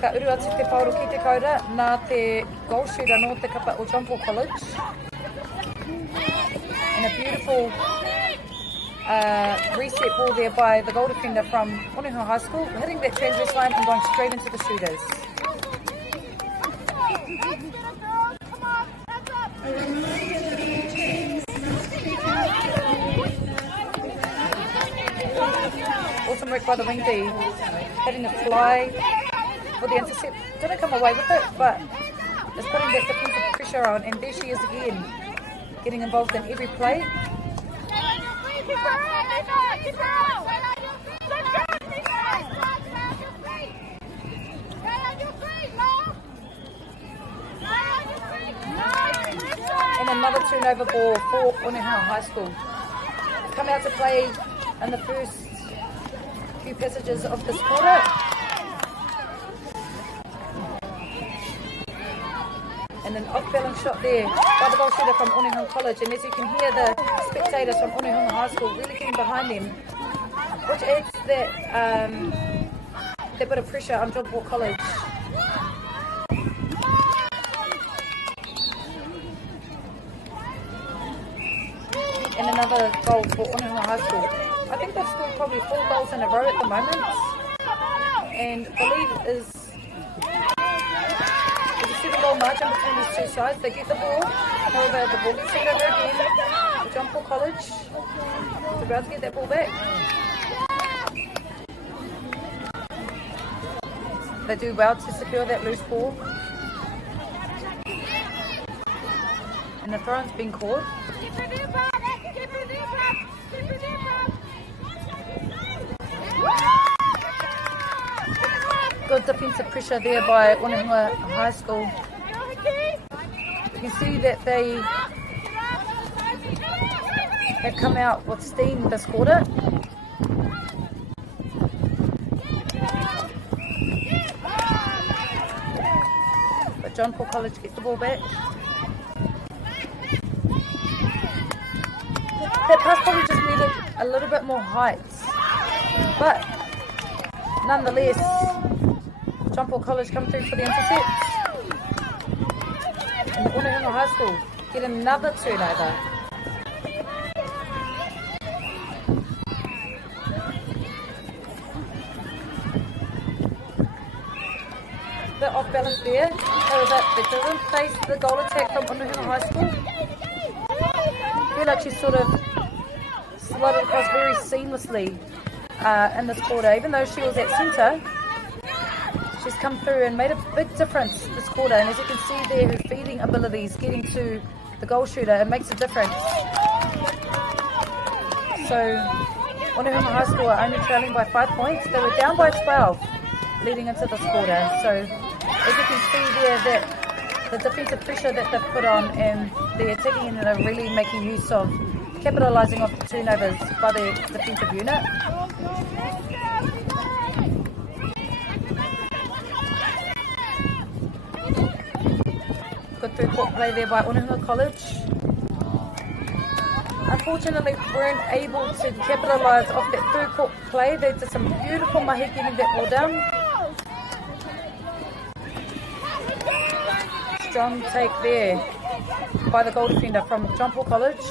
Ka uru atu te pauro ki te kaura nā te goal shooter no te kapa o John Paul College. And a beautiful reset ball there by the goal defender from Onehunga High School, hitting that transverse line and going straight into the shooters. Awesome work by the wing D, hitting the fly for the intercept. Didn't come away with it, but it's putting that defensive pressure on, and there she is again, getting involved in every play. And another turnover ball for Onehunga High School. Come out to play in the first few passages of this quarter. And an off-balance shot there by the goal shooter from Onehunga College. And as you can hear, the spectators from Onehunga High School really getting behind them, which adds that bit of pressure on John Paul College. And another goal for Onehunga High School. I think they've scored probably 4 goals in a row at the moment. And the lead is a 7-goal margin between these two sides. They get the ball. However, the ball gets sent over again to John Paul College. They're about to get that ball back. They do well to secure that loose ball. And the throw-in's been caught. Good defensive pressure there by Onehunga High School. You can see that they have come out with steam this quarter. But John Paul College gets the ball back. That pass probably just needed a little bit more height. But nonetheless, John Paul College come through for the intercept. And Onehunga High School get another turnover. Bit off balance there. However, it doesn't face the goal attack from Onehunga High School. I feel like she's sort of slotted across very seamlessly in this quarter. Even though she was at centre, she's come through and made a big difference this quarter. And as you can see there, her feeding abilities getting to the goal shooter, it makes a difference. So Onehunga High School are only trailing by 5 points. They were down by 12 leading into this quarter. So as you can see there, that the defensive pressure that they've put on and they're taking in and are really making use of capitalising off the turnovers by the defensive unit. Good through-court play there by Onehunga College. Unfortunately, weren't able to capitalise off that third-court play. They did some beautiful mahi getting that ball down. Strong take there by the goal defender from John Paul College.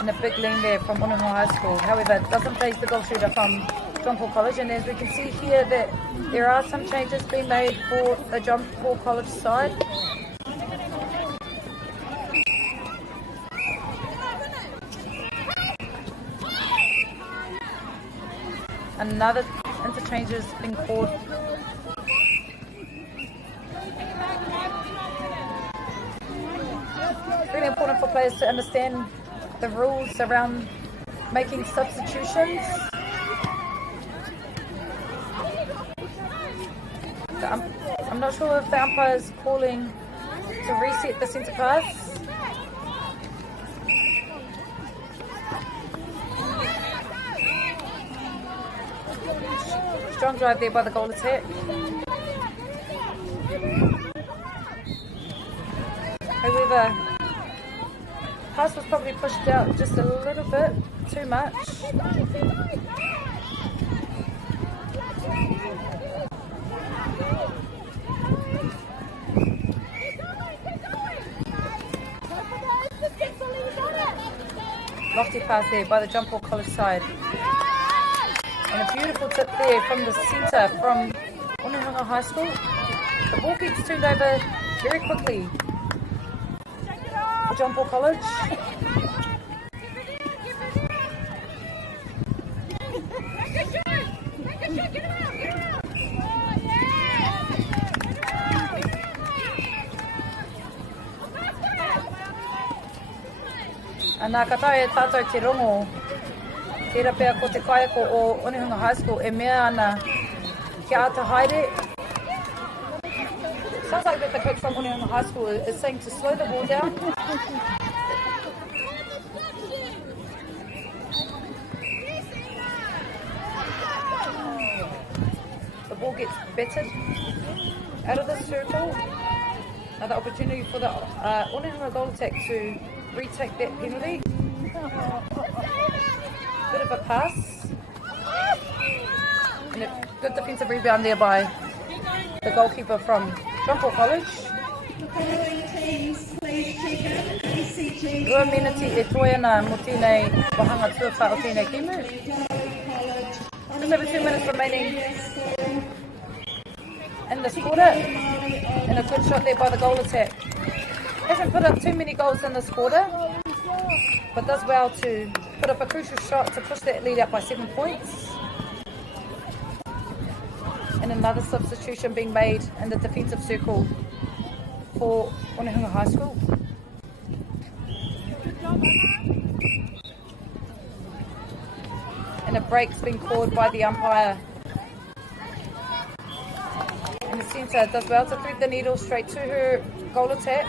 And a big lean there from Onehunga High School. However, it doesn't face the goal shooter from John Paul College. And as we can see here, that there are some changes being made for the John Paul College side. Another interchange has been called. It's really important for players to understand the rules around making substitutions. I'm not sure if the umpire is calling to reset the centre pass. Strong drive there by the goal attack. However, pass was probably pushed out just a little bit too much. Lofty pass there by the John Paul College side. And a beautiful tip there from the centre from Onehunga High School. The ball gets turned over very quickly for John Paul College. Nā katai e tātou te rongo, tērā pēr ko te kaiako o Onehunga High School e mea ana ki ata haere. Sounds like that the coach from Onehunga High School is saying to slow the ball down. The ball gets batted out of the circle. Another opportunity for the Onehunga goal attack to retake that penalty. Bit of a pass. And a good defensive rebound there by the goalkeeper from Jumpall College. Rua miniti e toi ana mo tēnei wahanga tuawha o tēnei kimu. Just over 2 minutes remaining in this quarter. And a good shot there by the goal attack. Hasn't put up too many goals in this quarter, but does well to put up a crucial shot to push that lead up by 7 points. And another substitution being made in the defensive circle for Onehunga High School. And a break's been called by the umpire. And the centre does well to thread the needle straight to her goal attack.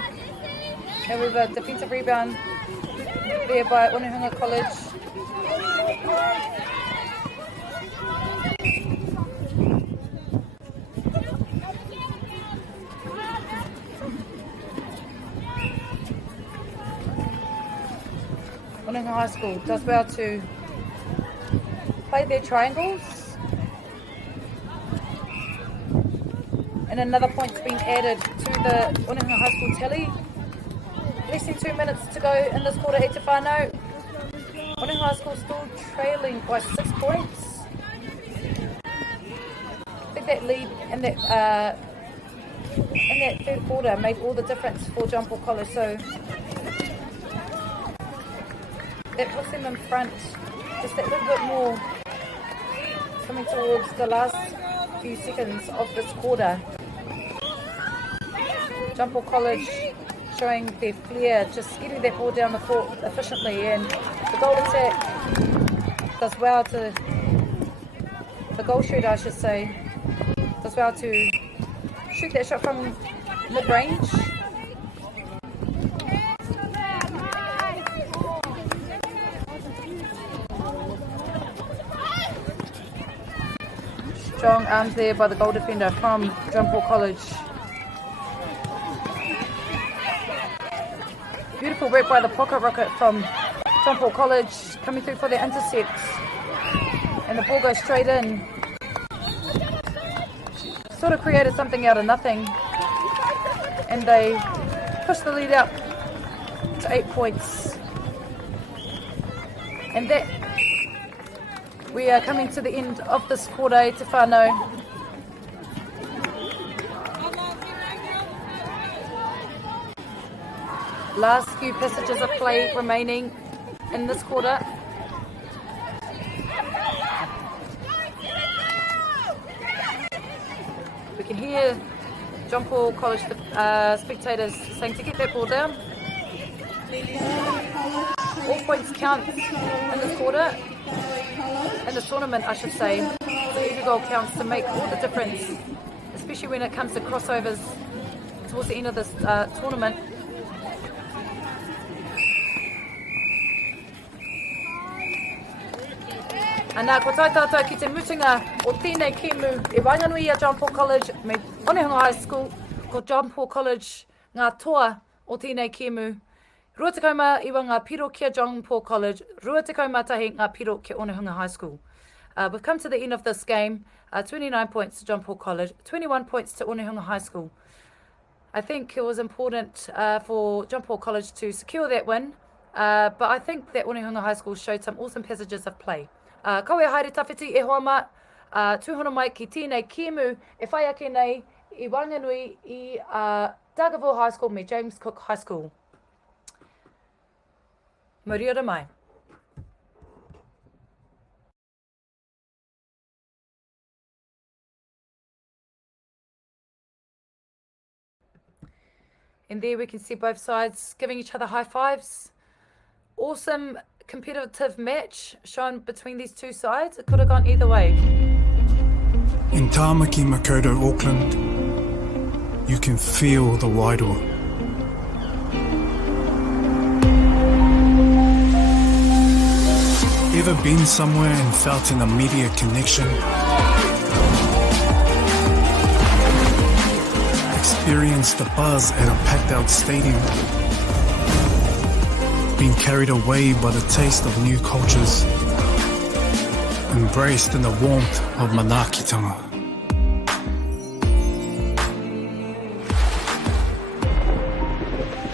However, defensive rebound there by Onehunga College. Onehunga High School does well to play their triangles. And another point's been added to the Onehunga High School tally. Less than 2 minutes to go in this quarter, 8 to whānau. Onehunga High School still trailing by 6 points. I think that lead in that third quarter made all the difference for Jumpall College. So that puts them in front just that little bit more coming towards the last few seconds of this quarter. Jumpall College showing their flair, just getting that ball down the court efficiently, and the goal attack does well to, the goal shooter I should say, does well to shoot that shot from mid-range. Strong arms there by the goal defender from Jumpall College. Beautiful work by the pocket rocket from Jumpall College, coming through for the intercept. And the ball goes straight in. Sort of created something out of nothing. And they push the lead up to 8 points. And that, we are coming to the end of this quarter, 8 to whānau. Last few passages of play remaining in this quarter. We can hear Jumpall College spectators saying to get that ball down. All points count in this quarter. In this tournament, I should say. So every goal counts to make all the difference, especially when it comes to crossovers towards the end of this tournament. Anā, ko tai tātou ki te mutunga o tēnei kēmu e wainganui a Jumpall College me Onehunga High School, ko Jumpall College ngā toa o tēnei kēmu. Rua te kauma iwa ngā piro kia Jumpall College, rua te kauma tahi ngā piro kia Onehunga High School. We've come to the end of this game. 29 points to Jumpall College, 21 points to Onehunga High School. I think it was important for Jumpall College to secure that win, but I think that Onehunga High School showed some awesome passages of play. Kaua haere tawhiti e hoama, tūhono mai ki tēnei kēmu e whai ake nei I Wanganui I Dargaville High School me James Cook High School. Moriora mai. And there we can see both sides giving each other high fives. awesome competitive match shown between these two sides. It could have gone either way. In Tāmaki Makaurau, Auckland, you can feel the wairoa. Ever been somewhere and felt an immediate connection? Experienced the buzz at a packed out stadium? Been carried away by the taste of new cultures? Embraced in the warmth of manaakitanga?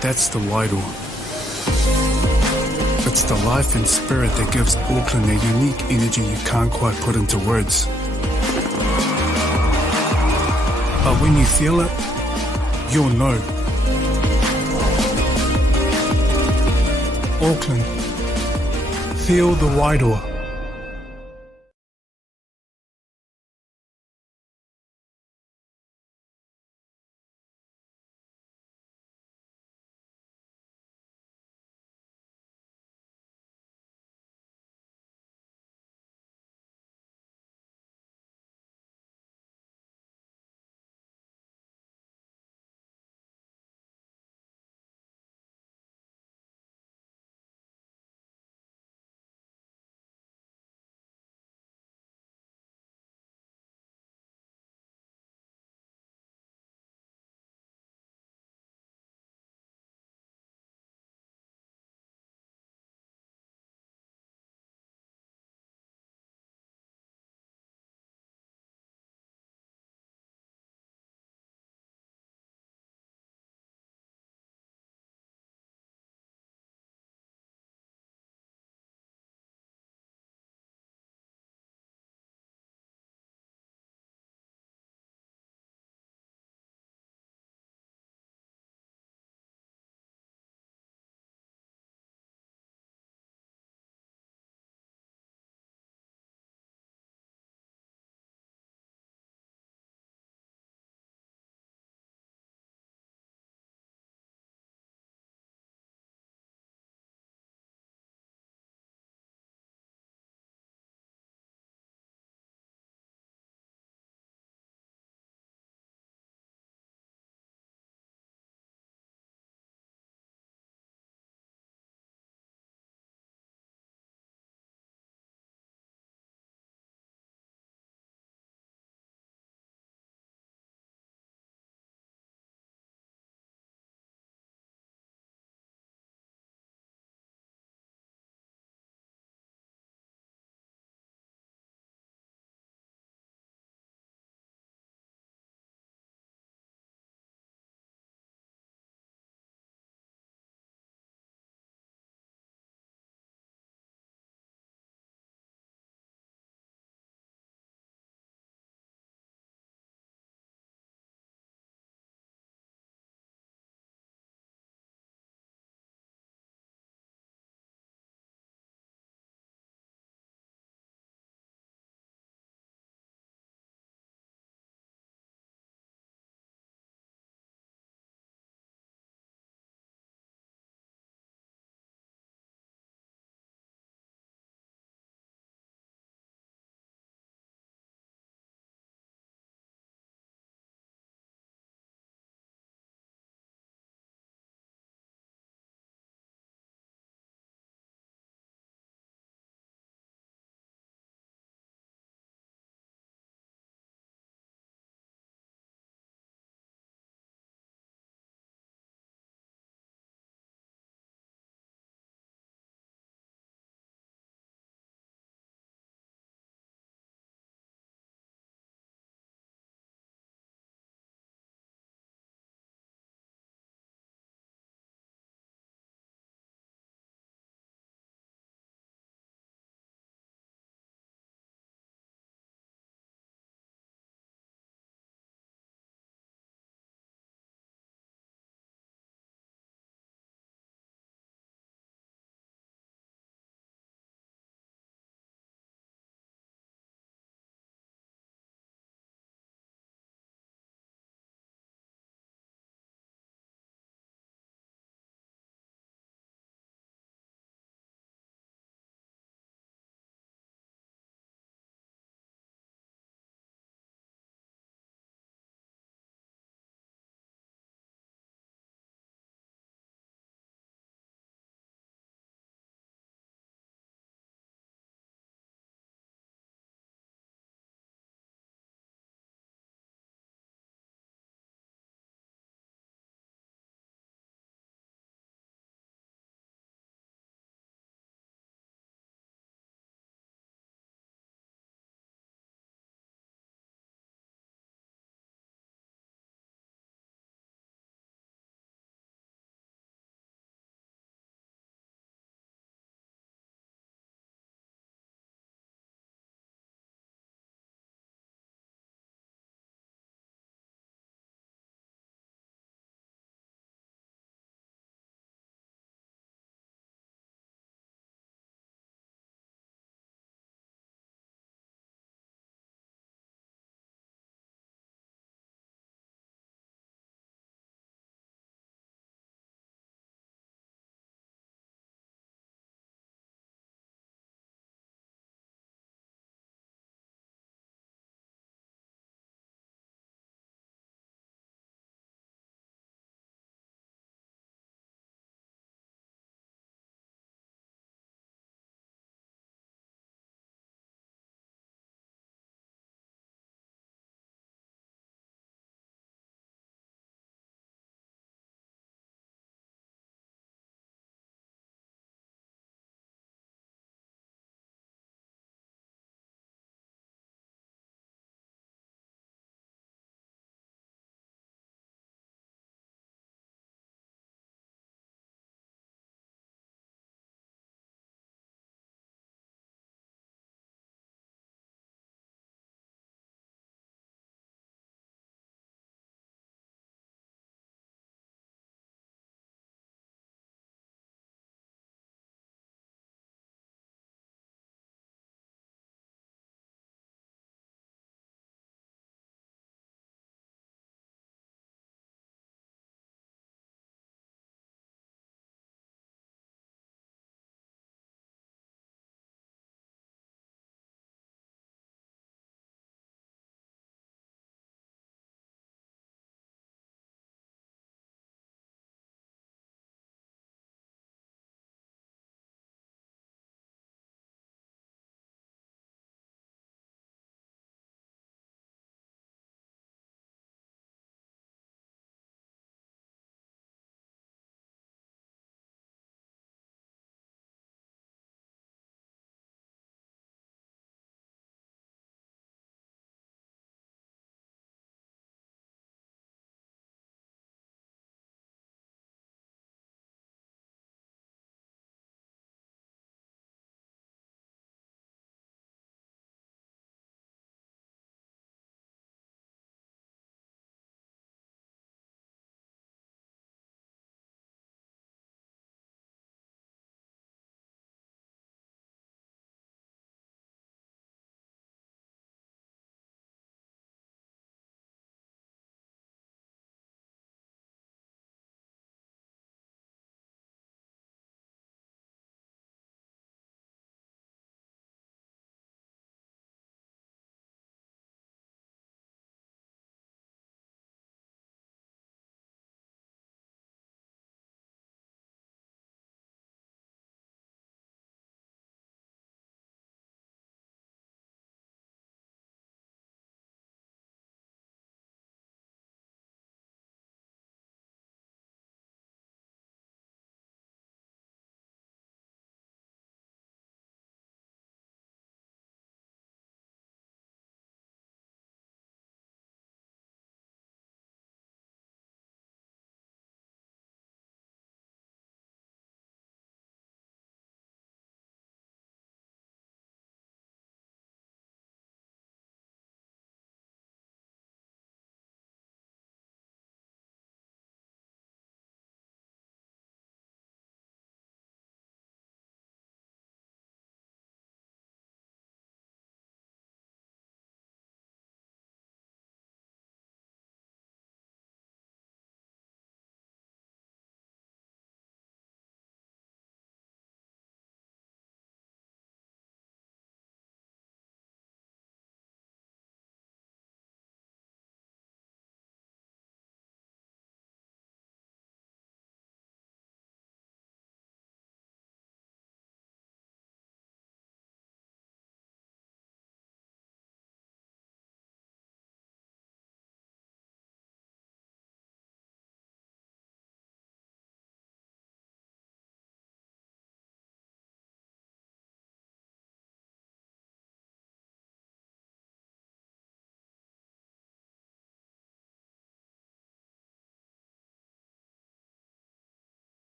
That's the wairoa. It's the life and spirit that gives Auckland a unique energy you can't quite put into words. But when you feel it, you'll know. Auckland, feel the wairoa.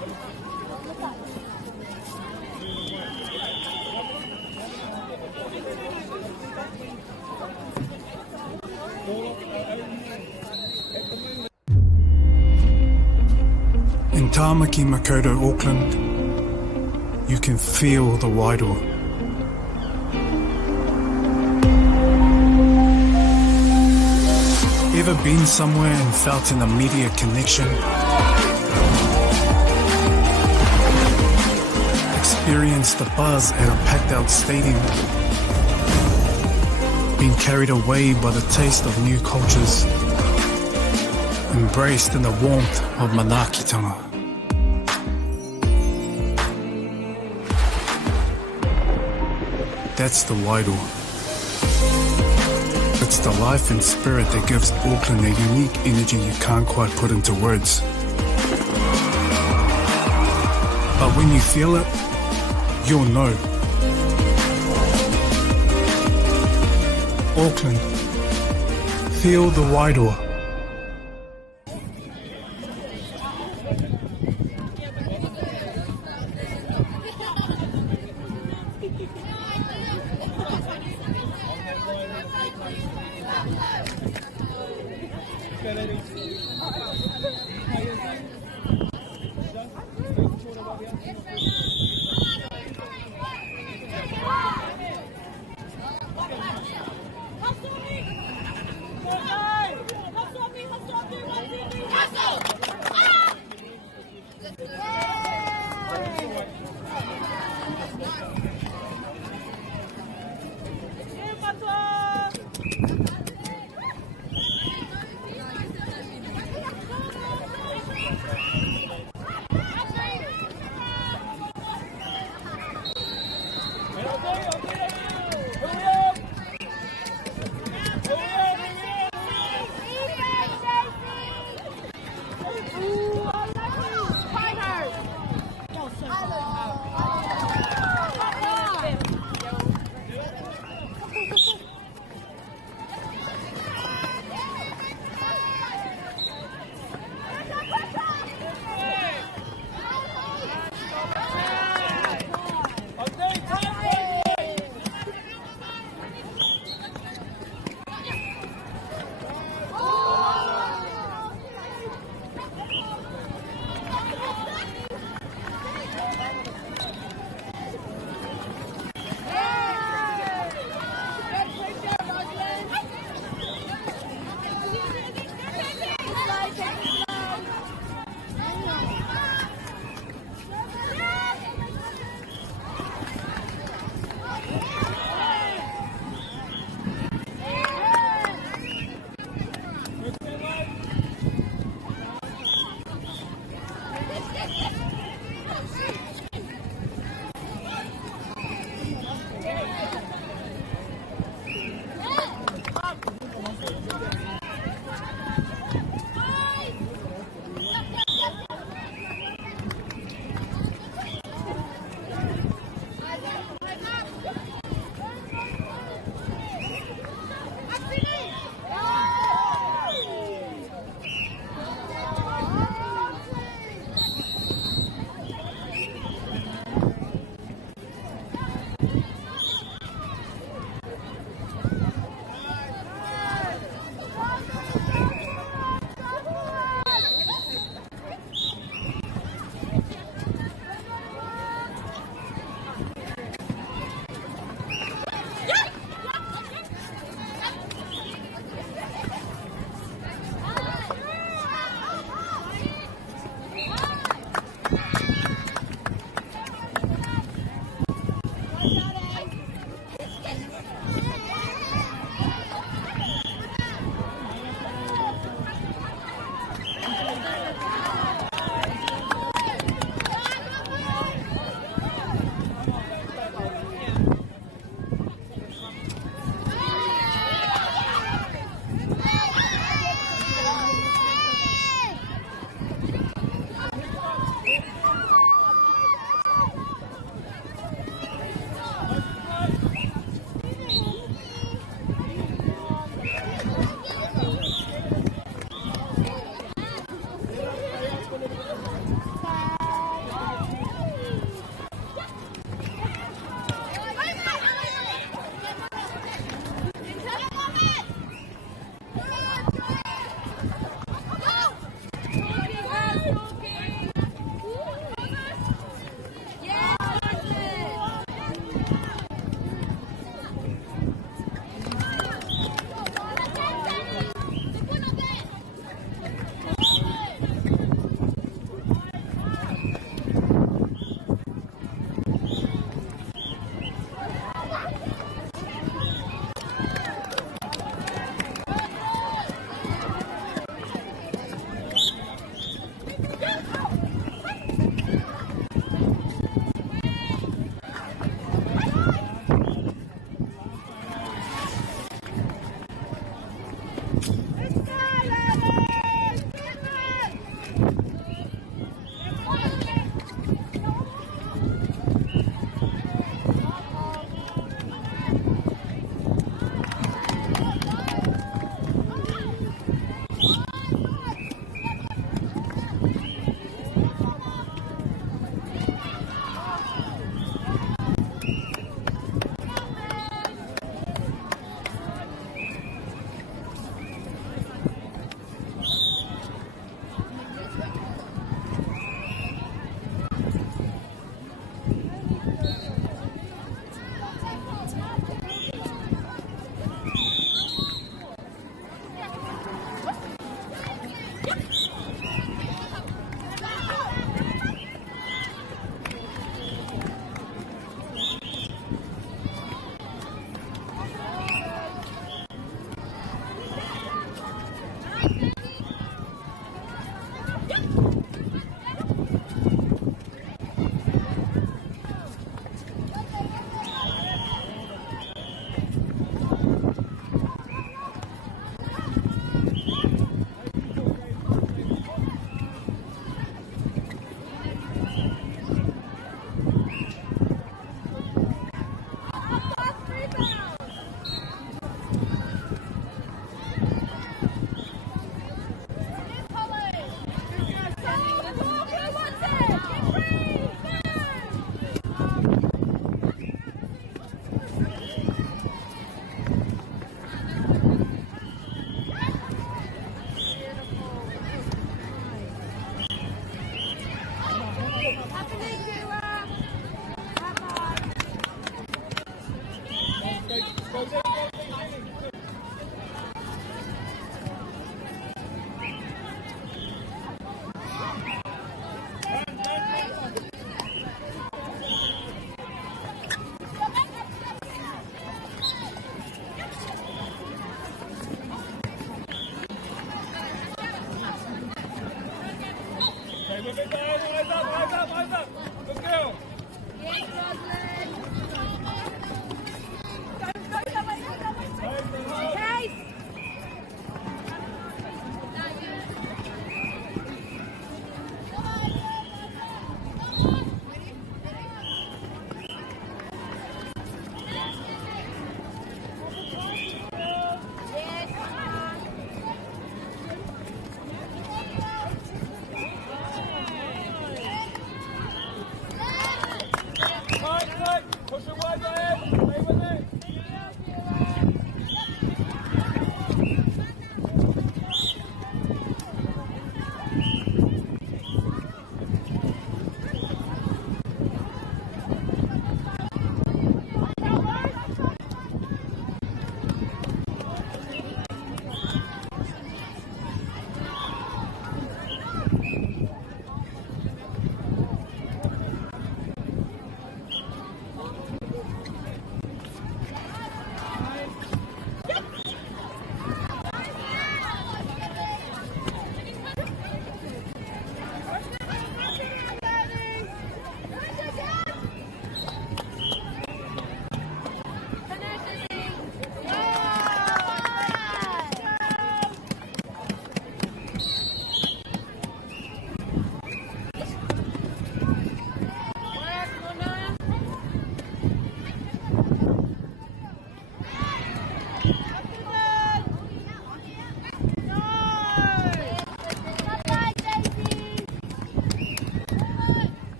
In Tāmaki Makaurau, Auckland, you can feel the wairoa. Ever been somewhere and felt an immediate connection? Experienced the buzz at a packed out stadium? Been carried away by the taste of new cultures? Embraced in the warmth of manaakitanga? That's the wairoa. It's the life and spirit that gives Auckland a unique energy you can't quite put into words. But when you feel it, you'll know. Auckland, feel the wairoa.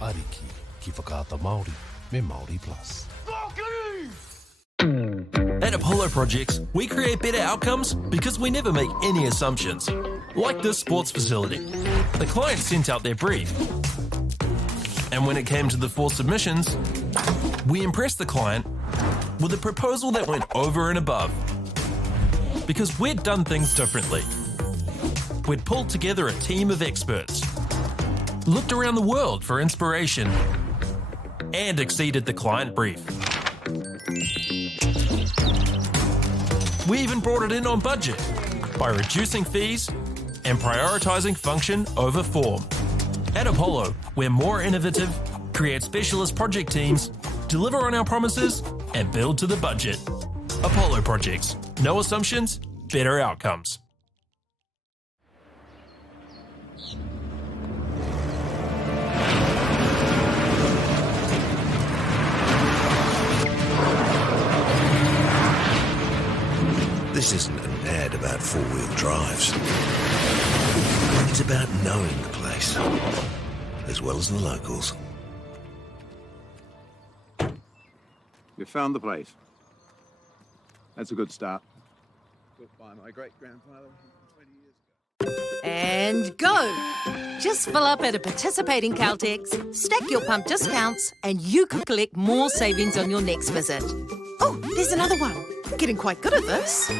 Ariki ki whakaata Māori me Māori Plus. At Apollo Projects, we create better outcomes because we never make any assumptions. Like this sports facility. The client sent out their brief. And when it came to the 4 submissions, we impressed the client with a proposal that went over and above. because we'd done things differently. We'd pulled together a team of experts, looked around the world for inspiration, and exceeded the client brief. We even brought it in on budget by reducing fees and prioritising function over form. At Apollo, we're more innovative, create specialist project teams, deliver on our promises, and build to the budget. Apollo Projects. No assumptions, better outcomes. This isn't an ad about four-wheel drives. It's about knowing the place, as well as the locals. You found the place. That's a good start. Built by my great-grandfather 20 years ago. And go! Just fill up at a participating Caltex, stack your pump discounts, and you could collect more savings on your next visit. Oh, there's another one. Getting quite good at this.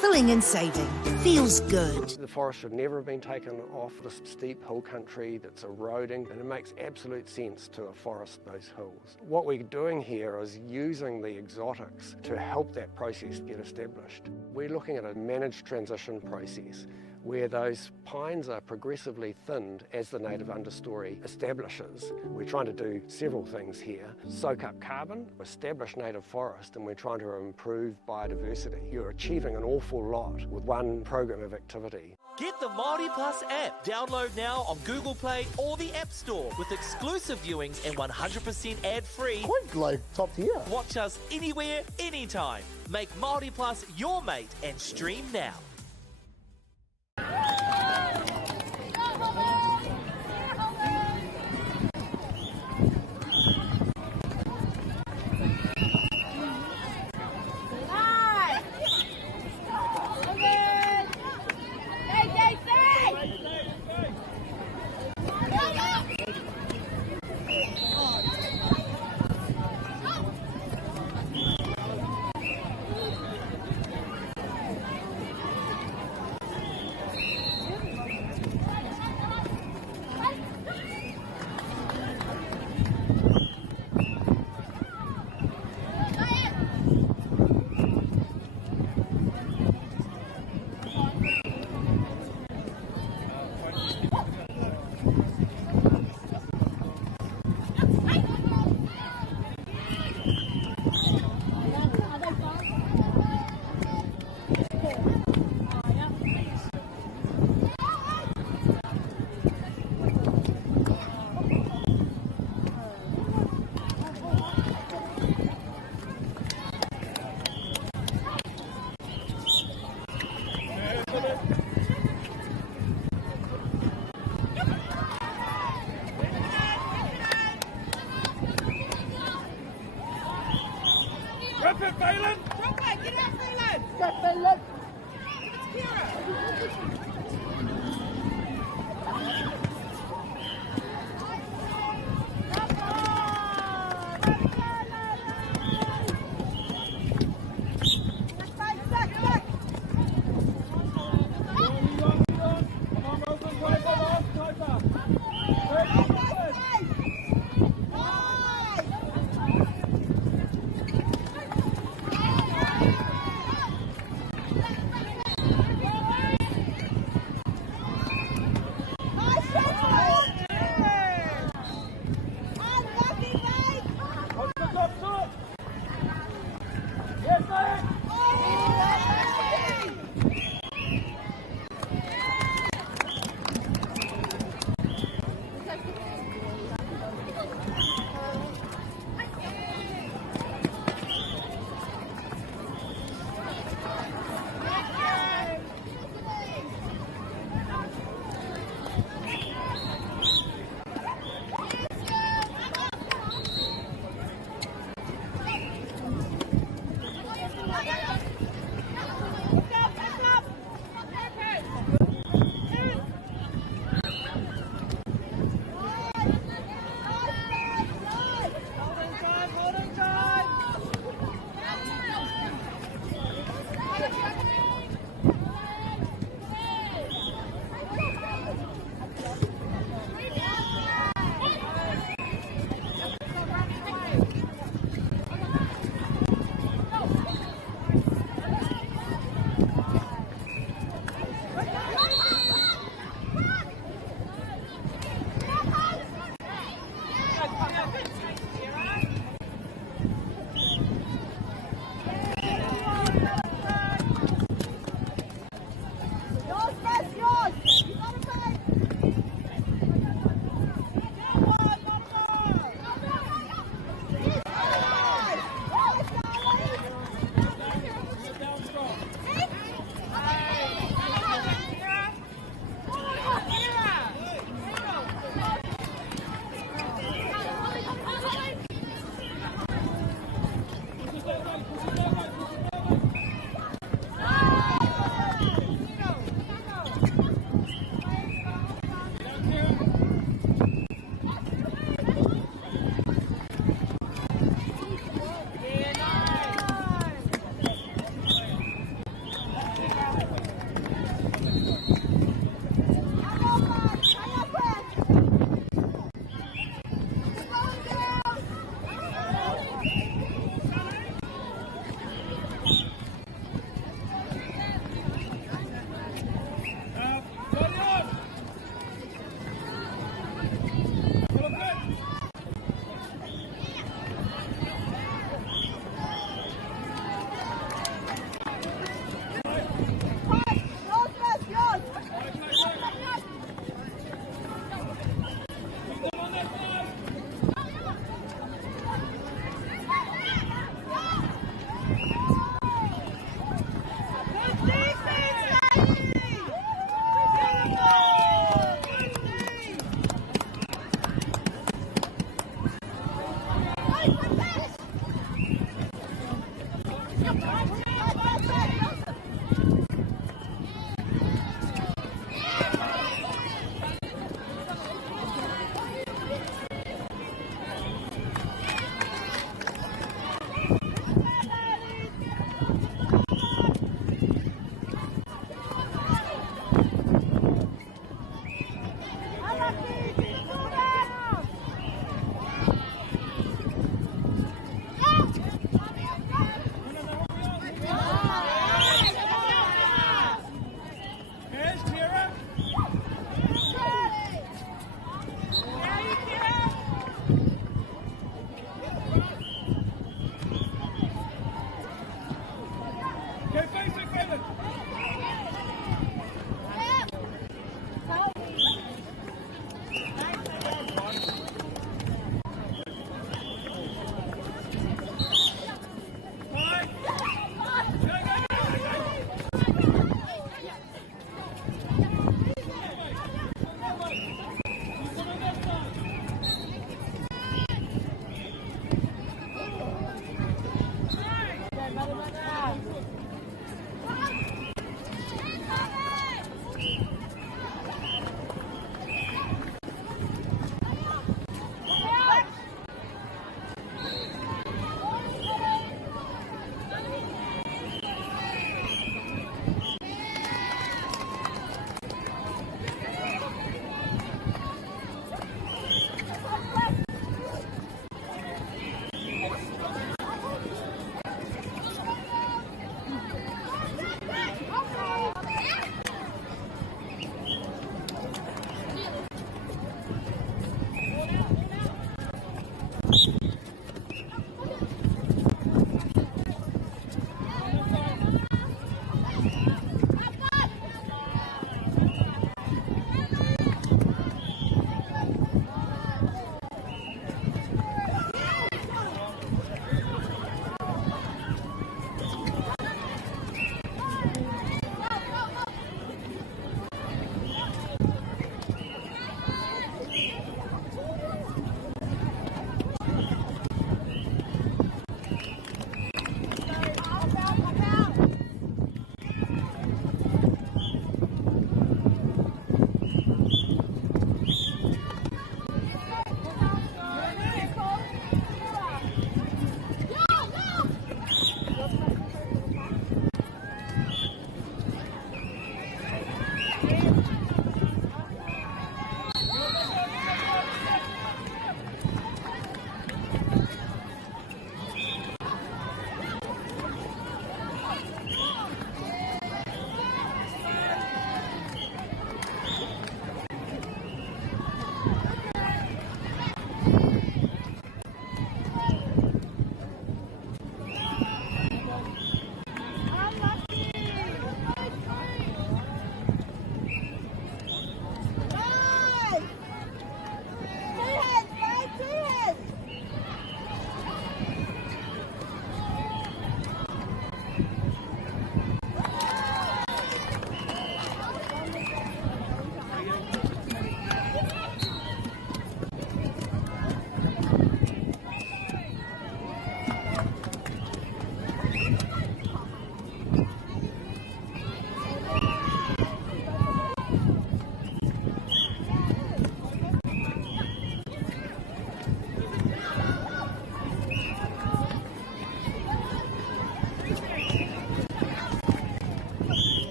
Filling and saving. Feels good. The forest should never have been taken off this steep hill country that's eroding, and it makes absolute sense to afforest those hills. What we're doing here is using the exotics to help that process get established. We're looking at a managed transition process where those pines are progressively thinned as the native understory establishes. We're trying to do several things here. Soak up carbon, establish native forest, and we're trying to improve biodiversity. You're achieving an awful lot with one program of activity. Get the Māori Plus app. Download now on Google Play or the App Store with exclusive viewings and 100% ad-free. Quite like top tier. Watch us anywhere, anytime. Make Māori Plus your mate and stream now.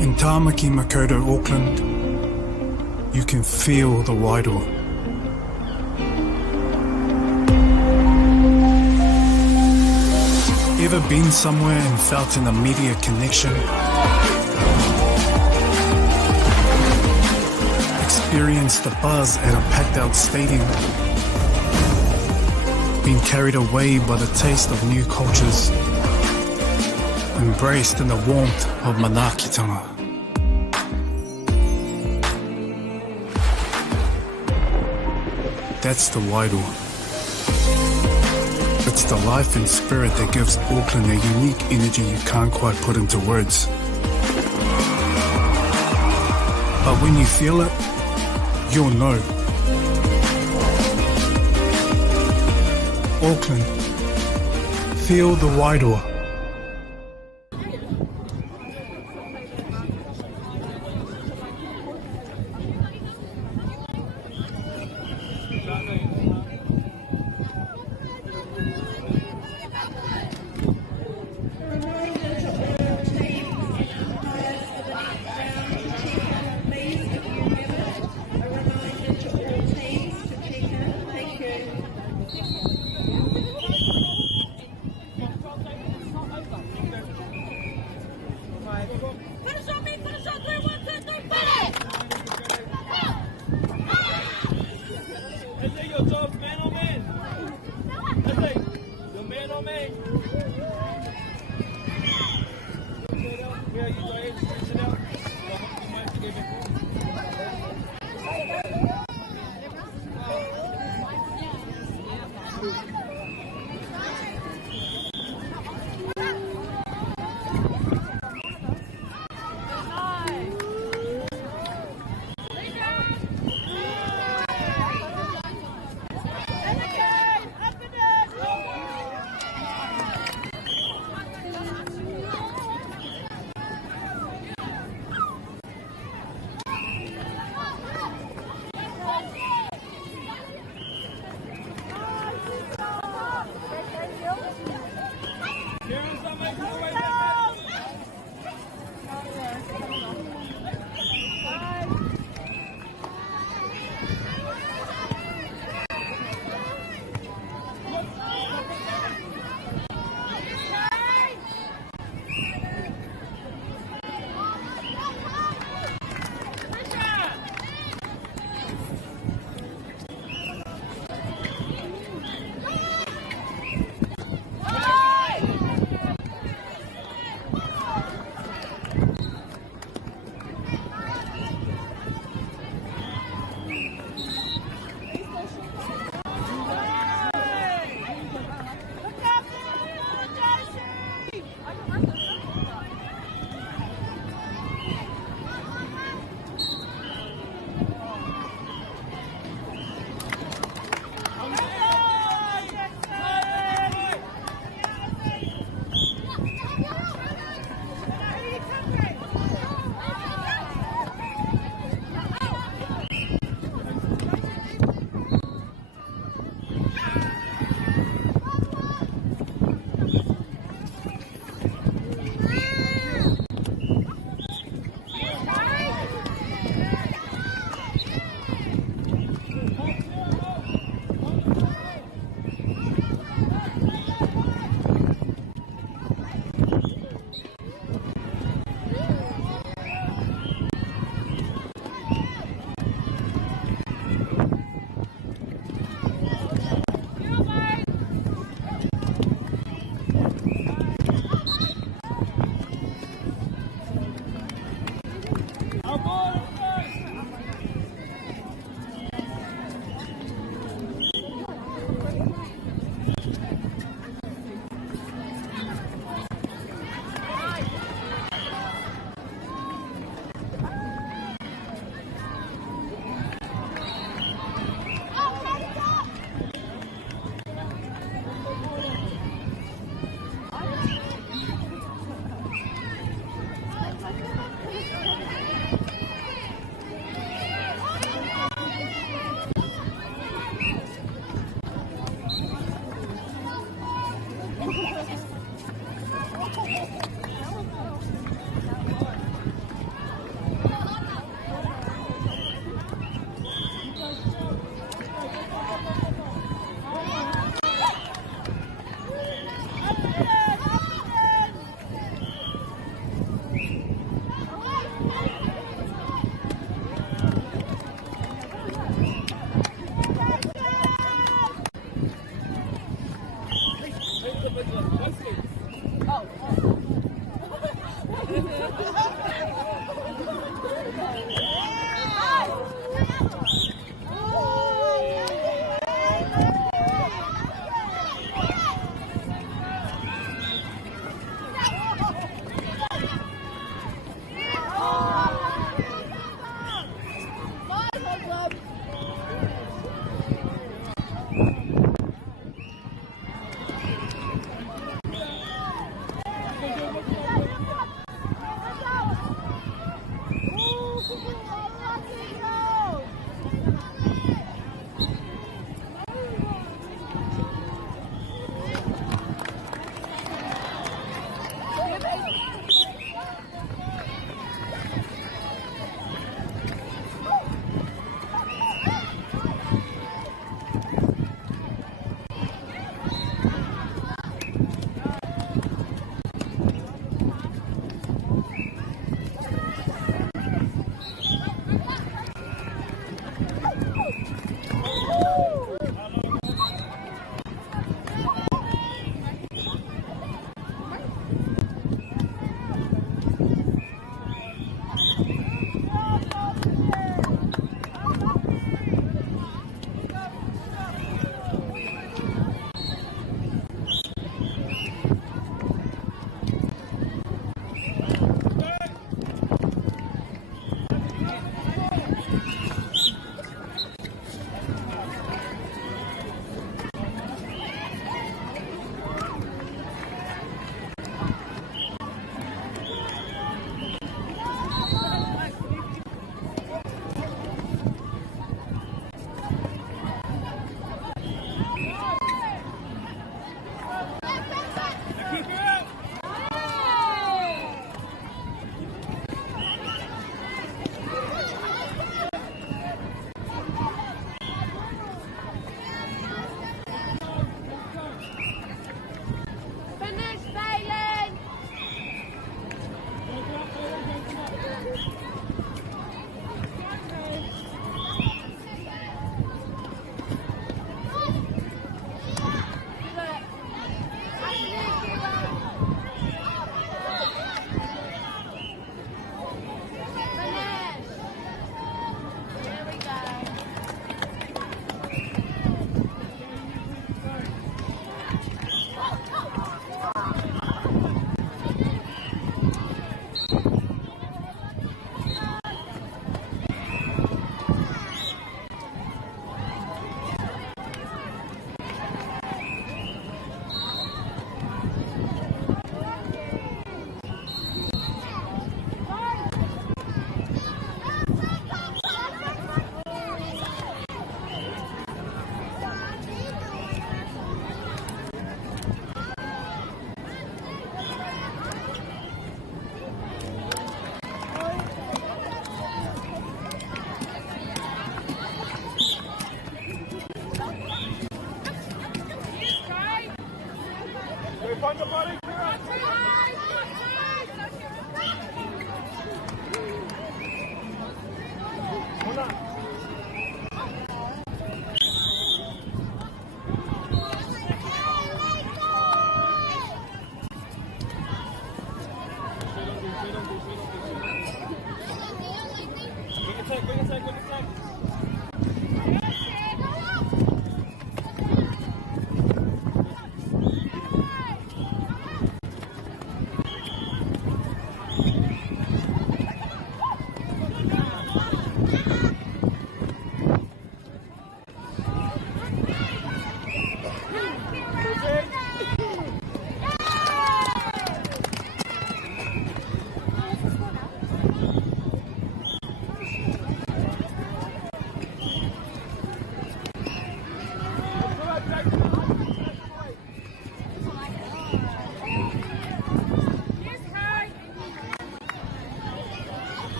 In Tāmaki Makaurau, Auckland, you can feel the wairoa. Ever been somewhere and felt an immediate connection? Experienced the buzz at a packed out stadium? Been carried away by the taste of new cultures? Embraced in the warmth of manaakitanga? That's the wairoa. It's the life and spirit that gives Auckland a unique energy you can't quite put into words. But when you feel it, you'll know. Auckland, feel the wairoa.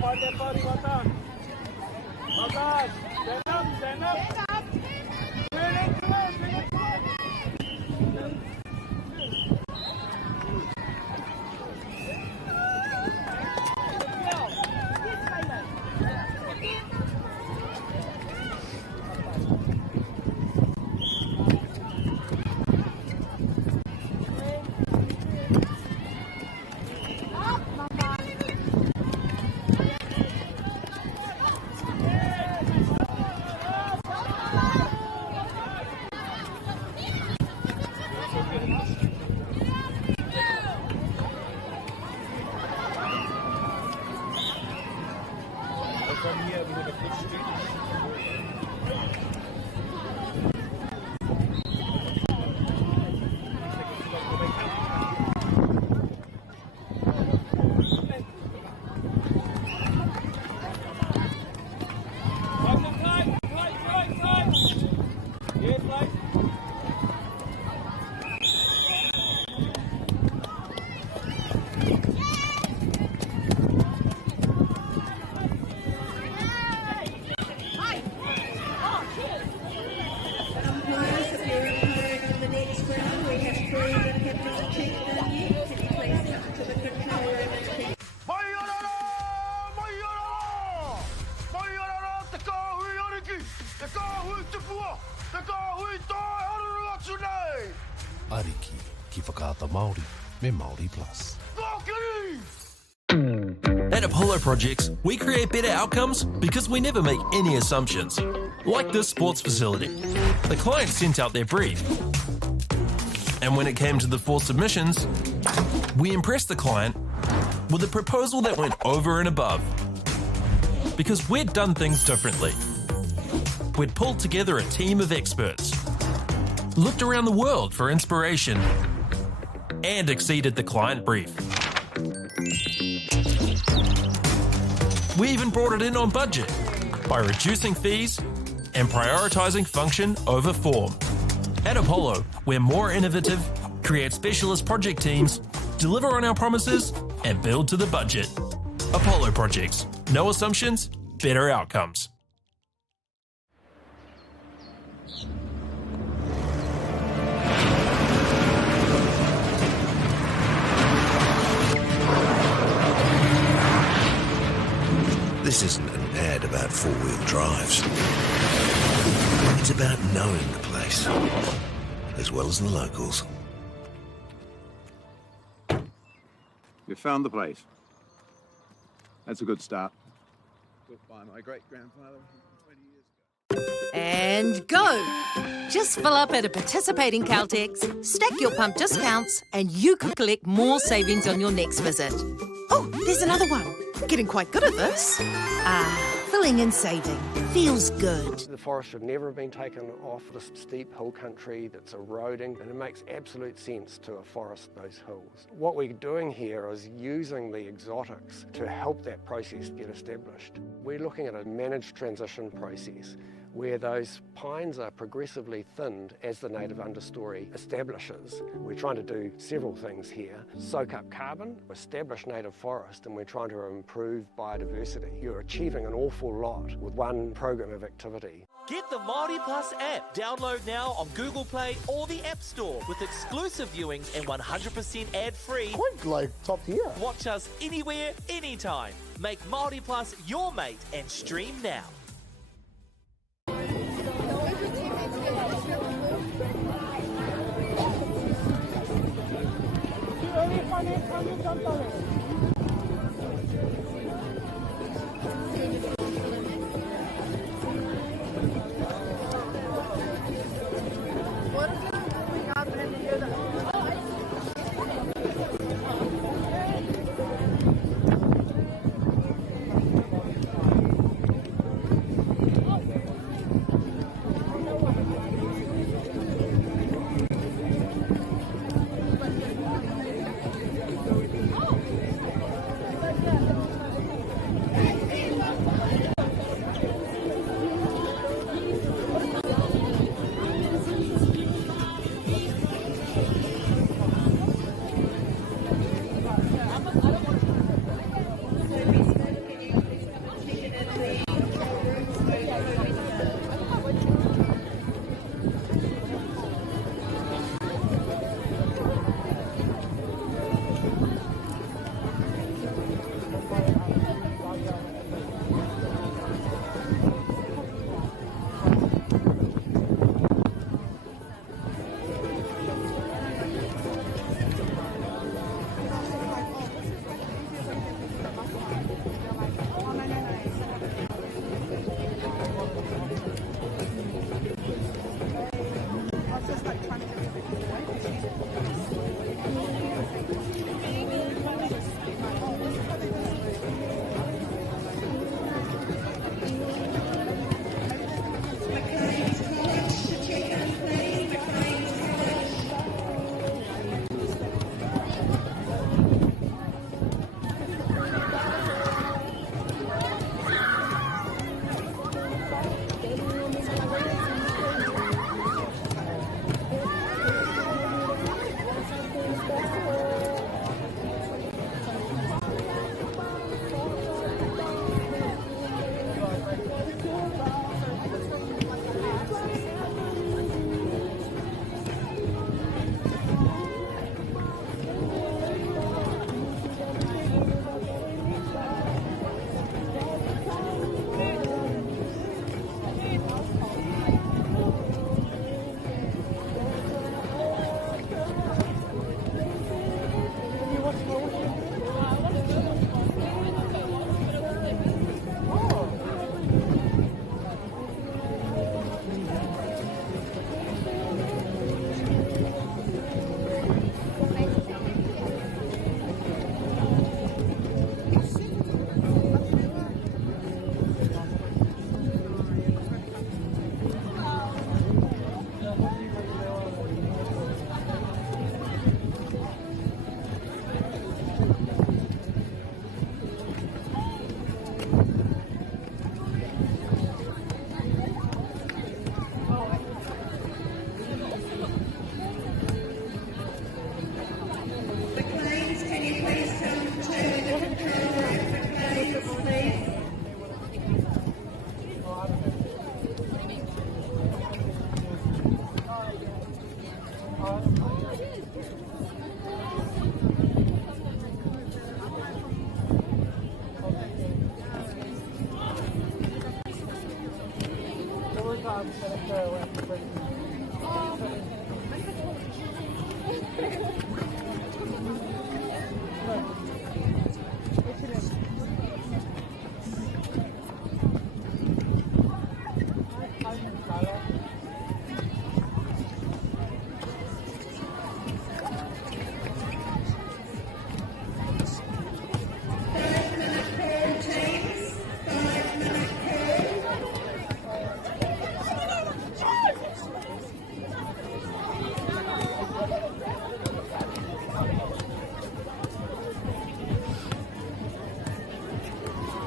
Find that body, well done. Well done. Stand up, stand up. Stand up. Bring it to him, bring it to him. Ariki ki whakaata Māori me Māori Plus. At Apollo Projects, we create better outcomes because we never make any assumptions. Like this sports facility. The client sent out their brief. And when it came to the 4 submissions, we impressed the client with a proposal that went over and above. Because we'd done things differently. We'd pulled together a team of experts, looked around the world for inspiration, and exceeded the client brief. We even brought it in on budget by reducing fees and prioritising function over form. At Apollo, we're more innovative, create specialist project teams, deliver on our promises, and build to the budget. Apollo Projects. No assumptions, better outcomes. This isn't an ad about 4-wheel drives. It's about knowing the place, as well as the locals. You found the place. That's a good start. Built by my great-grandfather 20 years ago. And go! Just fill up at a participating Caltex, stack your pump discounts, and you could collect more savings on your next visit. Oh, Oh, there's another one. Getting quite good at this. Filling and saving. Feels good. The forest should never have been taken off this steep hill country that's eroding, and it makes absolute sense to afforest those hills. What we're doing here is using the exotics to help that process get established. We're looking at a managed transition process where those pines are progressively thinned as the native understory establishes. We're trying to do several things here. Soak up carbon, establish native forest, and we're trying to improve biodiversity. You're achieving an awful lot with one program of activity. Get the Māori Plus app. Download now on Google Play or the App Store with exclusive viewings and 100% ad-free. Quite like top tier. Watch us anywhere, anytime. Make Māori Plus your mate and stream now.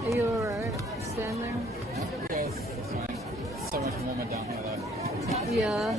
Are you alright standing? Yes, it's fine. It's so much warmer down here though. Yeah.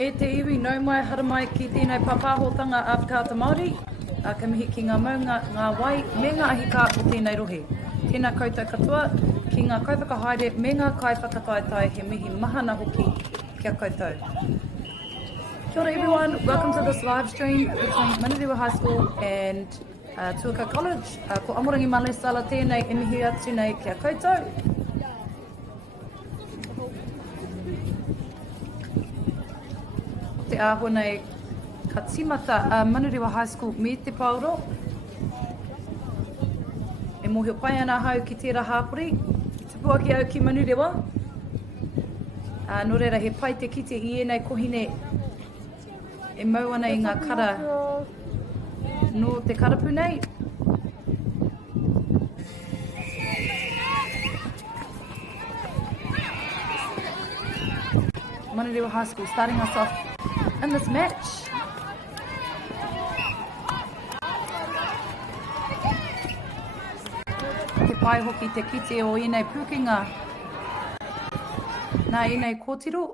E te iwi nau mai hara mai ki tēnei papahotanga a whakaata Māori, ka mihi ki ngā maunga, ngā wai, me ngā ahika o tēnei rohe. Tēnā koutou katoa, ki ngā kaiwhakahaere, me ngā kaiwhakataetai, he mihi mahana hoki kia koutou. Kia ora everyone, welcome to this live stream between Manurewa High School and Tuaka College. Ko Amorangi Male Sala tēnei e mihi atu nei kia koutou. Te āhua nei ka timata a Manurewa High School me te pauro. E mohio pai ana hau ki tērā hāpori, te puaki au ki Manurewa. Nō reira he pai te kite i enei kohine e mau ana i ngā kara no te karapu nei. Manurewa High School starting us off in this match. Ke pai hoki te kite o inei pukinga. Nā inei kōtiro.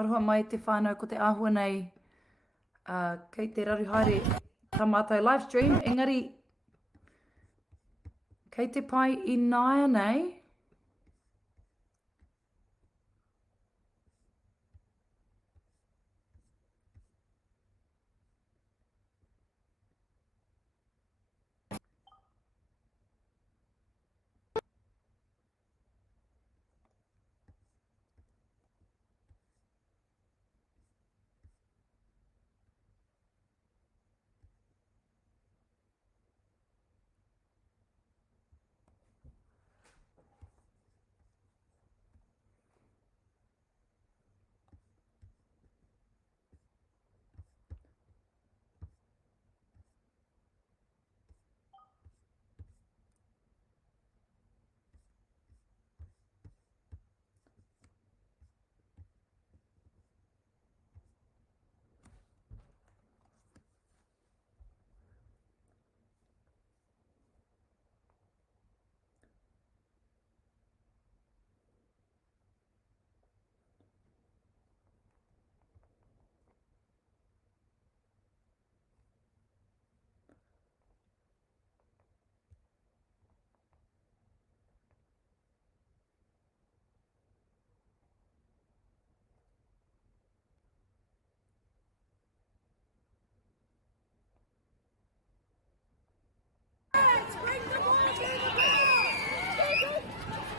Aroha mai te whānau ko te āhua nei kei te raru haere tamātou live stream. Engari, kei te pai I naia nei.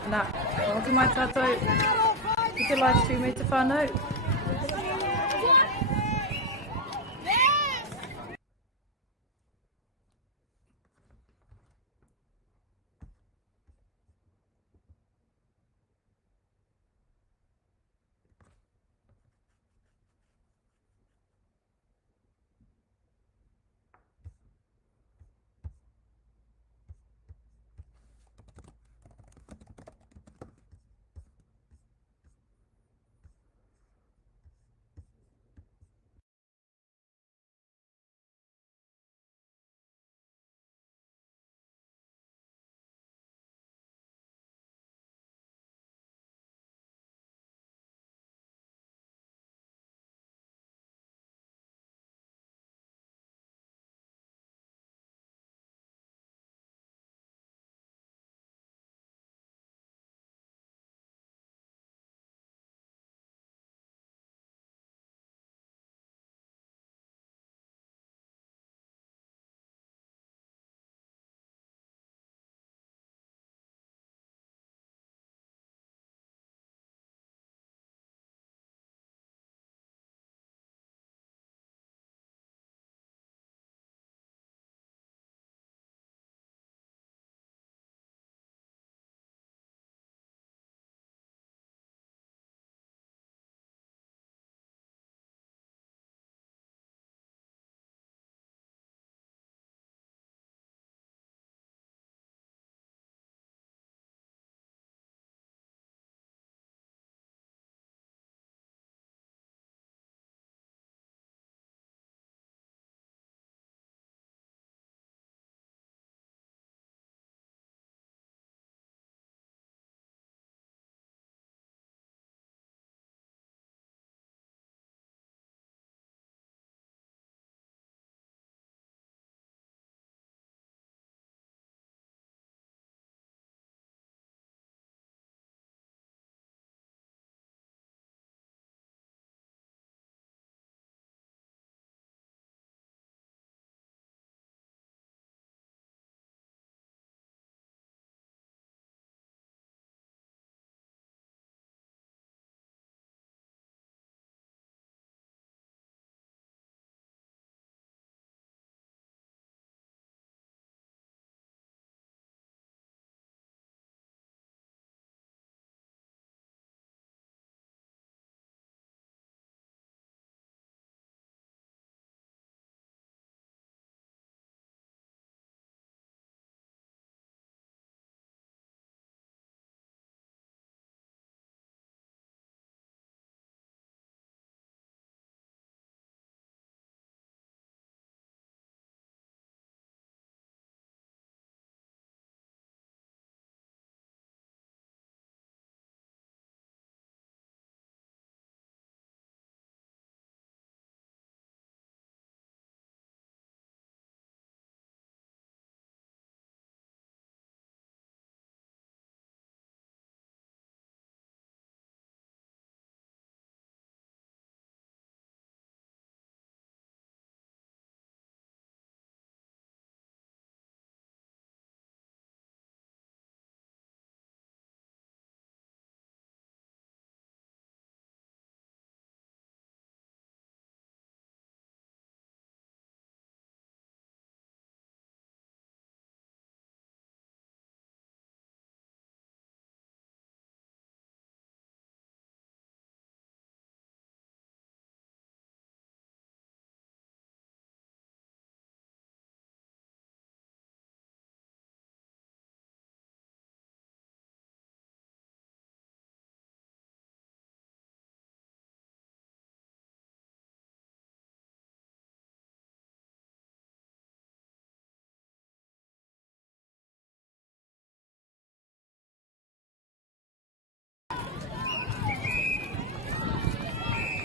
Nā, hoki mai tātou ki te live stream e te whānau.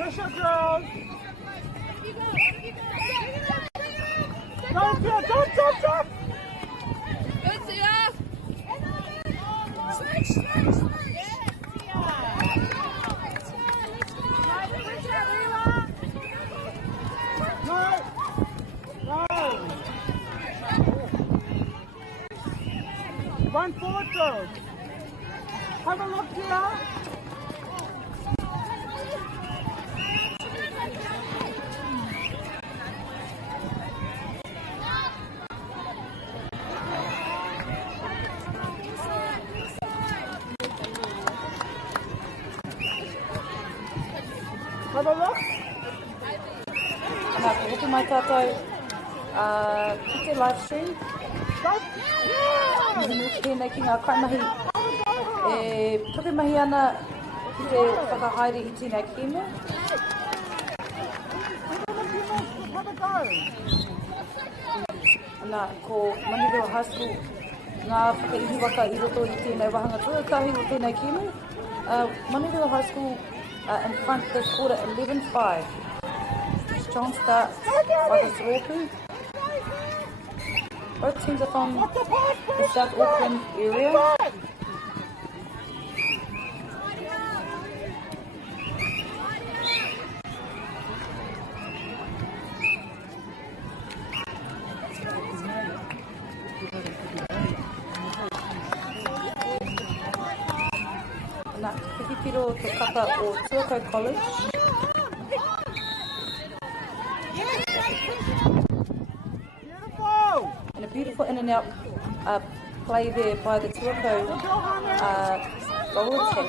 Pressure, girls. Don't jump. Good, Tia. Switch. Run forward, girls. Have a look here. Have a look. Nā, ko hoki mai tātou ki te live stream. Tēnei ki ngā kaimahi e tuke mahi ana ki te whakahaere i tēnei kēmu. Nā, ko Manireo High School ngā whakaihi waka i roto i tēnei wahanga tuatahi o tēnei kēmu. Manireo High School in front this quarter 11-5. Strong start by the Soroku. Both teams are from the South Auckland area. Nā, whiwhipiro te kapa o Tuako College. And a beautiful in and out play there by the Tuako goal attack.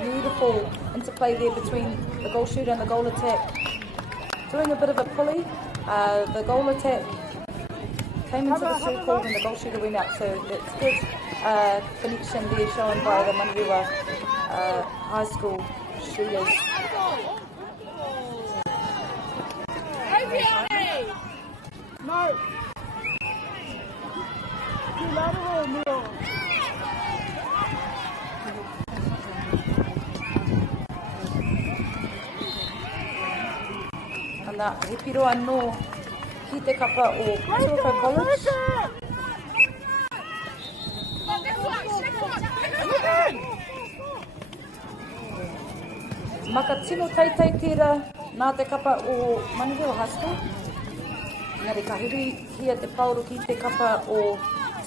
Beautiful interplay there between the goal shooter and the goal attack. Doing a bit of a pulley. The goal attack came into the circle when the goal shooter went out, so it's good connection there shown by the Manireo High School shooters. No. Too lateral, Neil. Nā, he piro anō ki te kapa o Tuako College. Maka tino teitei tira nā te kapa o Manireo High School. Ngari ka hiri hia te pauro ki te kapa o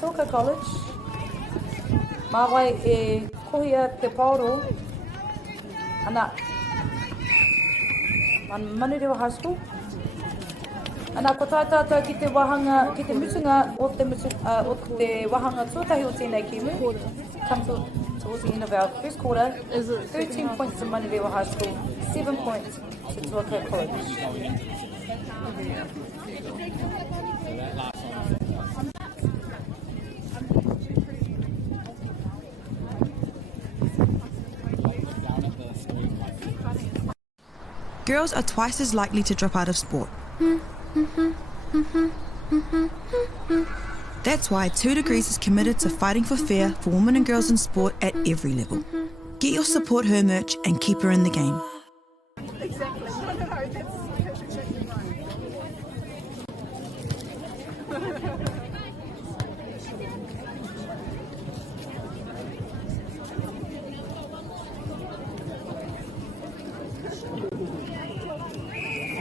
Tuako College. Māwai e kohia te pauro ana Manireo High School. Ana ko tai tātou ki te wahanga, ki te mutunga o te wahanga tuatahi o tēnei kēmu. Come towards the end of our first quarter. 13 points to Manireo High School, 7 points to Tuako College. Girls are twice as likely to drop out of sport. That's why 2 Degrees is committed to fighting for fair for women and girls in sport at every level. Get your Support Her merch and keep her in the game. Exactly. No, that's exactly right.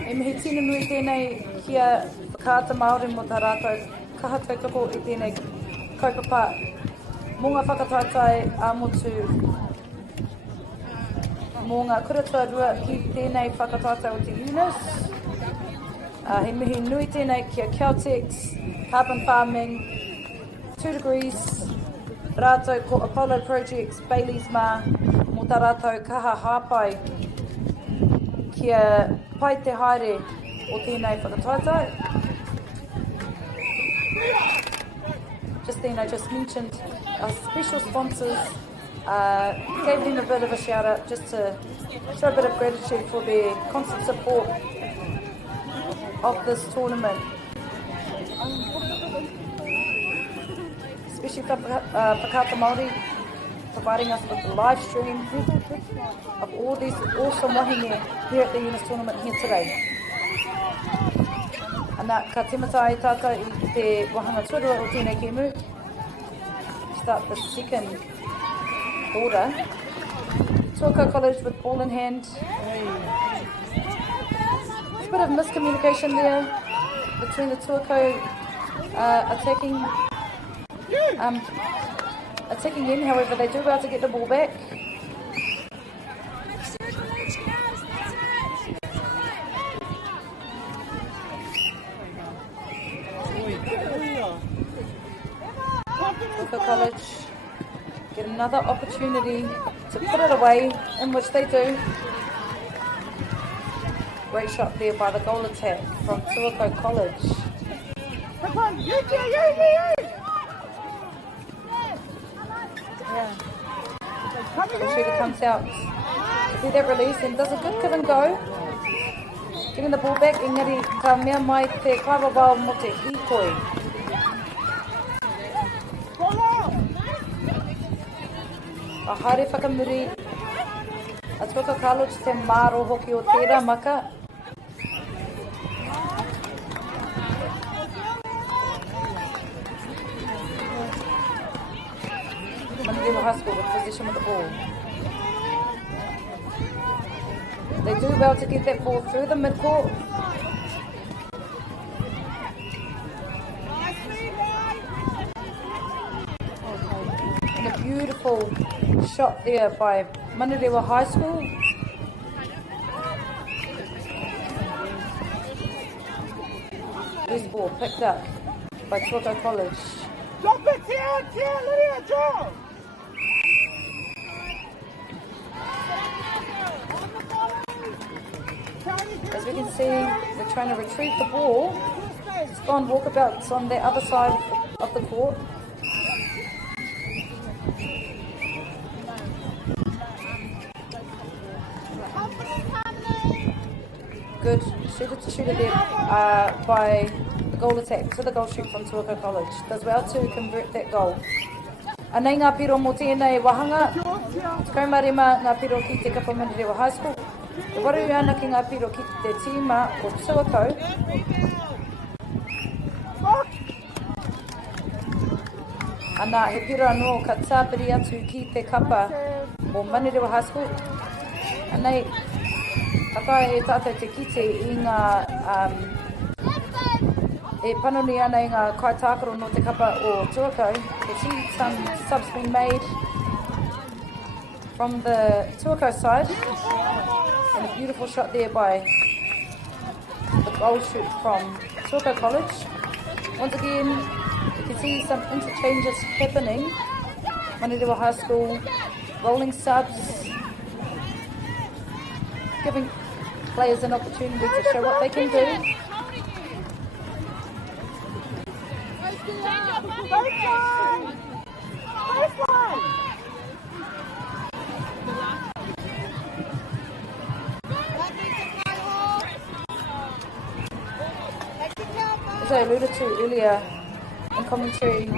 E mihi tino nui tēnei kia whakaata Māori mo tā rātou kaha tautoko i tēnei kaupapa mō ngā whakataitai a motu mō ngā kuratua rua ki tēnei whakataitai o te UNISS. He mihi nui tēnei kia Caltex, carbon farming, 2 Degrees, rātou ko Apollo Projects, Bailey's Mā, mō tā rātou kaha hāpai kia pai te haere o tēnei whakataitai. Just then I just mentioned our special sponsors, gave them a bit of a shout out just to show a bit of gratitude for their constant support of this tournament. especially for Whakaata Māori, providing us with the live stream of all these awesome wahine here at the UNISS tournament here today. Ana ka timata ai tata I te wahanga tuarua o tēnei kēmu. Start the second quarter. Tuako College with ball in hand. There's a bit of miscommunication there between the Tuako attacking in, however they do well to get the ball back. Tuako College get another opportunity to put it away, in which they do. Great shot there by the goal attack from Tuako College. Yeah. The shooter comes out to do that release and does a good give and go. Getting the ball back, engari ka mea mai te karawao mo te hikoi. A haere whakamuri a Tuako College te maro hoki o tērā maka. Māori High School with possession with the ball. They do well to get that ball through the midcourt. And a beautiful shot there by Māori High School. This ball picked up by Tuako College. Drop it here, Lydia, drop! As we can see, we're trying to retrieve the ball. It's gone walkabouts on the other side of the court. Good shooter there by the goal attack to the goal shoot from Tuako College. Does well to convert that goal. Anei ngā piro mō tēnei wahanga. Kaumarima ngā piro ki te kapa Māori High School. E waru ana ki ngā piro ki te tīma o Tuako. Ana he piro anō ka tāpiri atu ki te kapa o Māori High School. Anei, taka e tātou te kite I ngā e panoni ana I ngā kaitākaro no te kapa o Tuako. You see some subs being made from the Tuako side. And a beautiful shot there by the goal shoot from Tuako College. Once again, you can see some interchanges happening. Māori High School rolling subs, giving players an opportunity to show what they can do. As I alluded to earlier in commentary,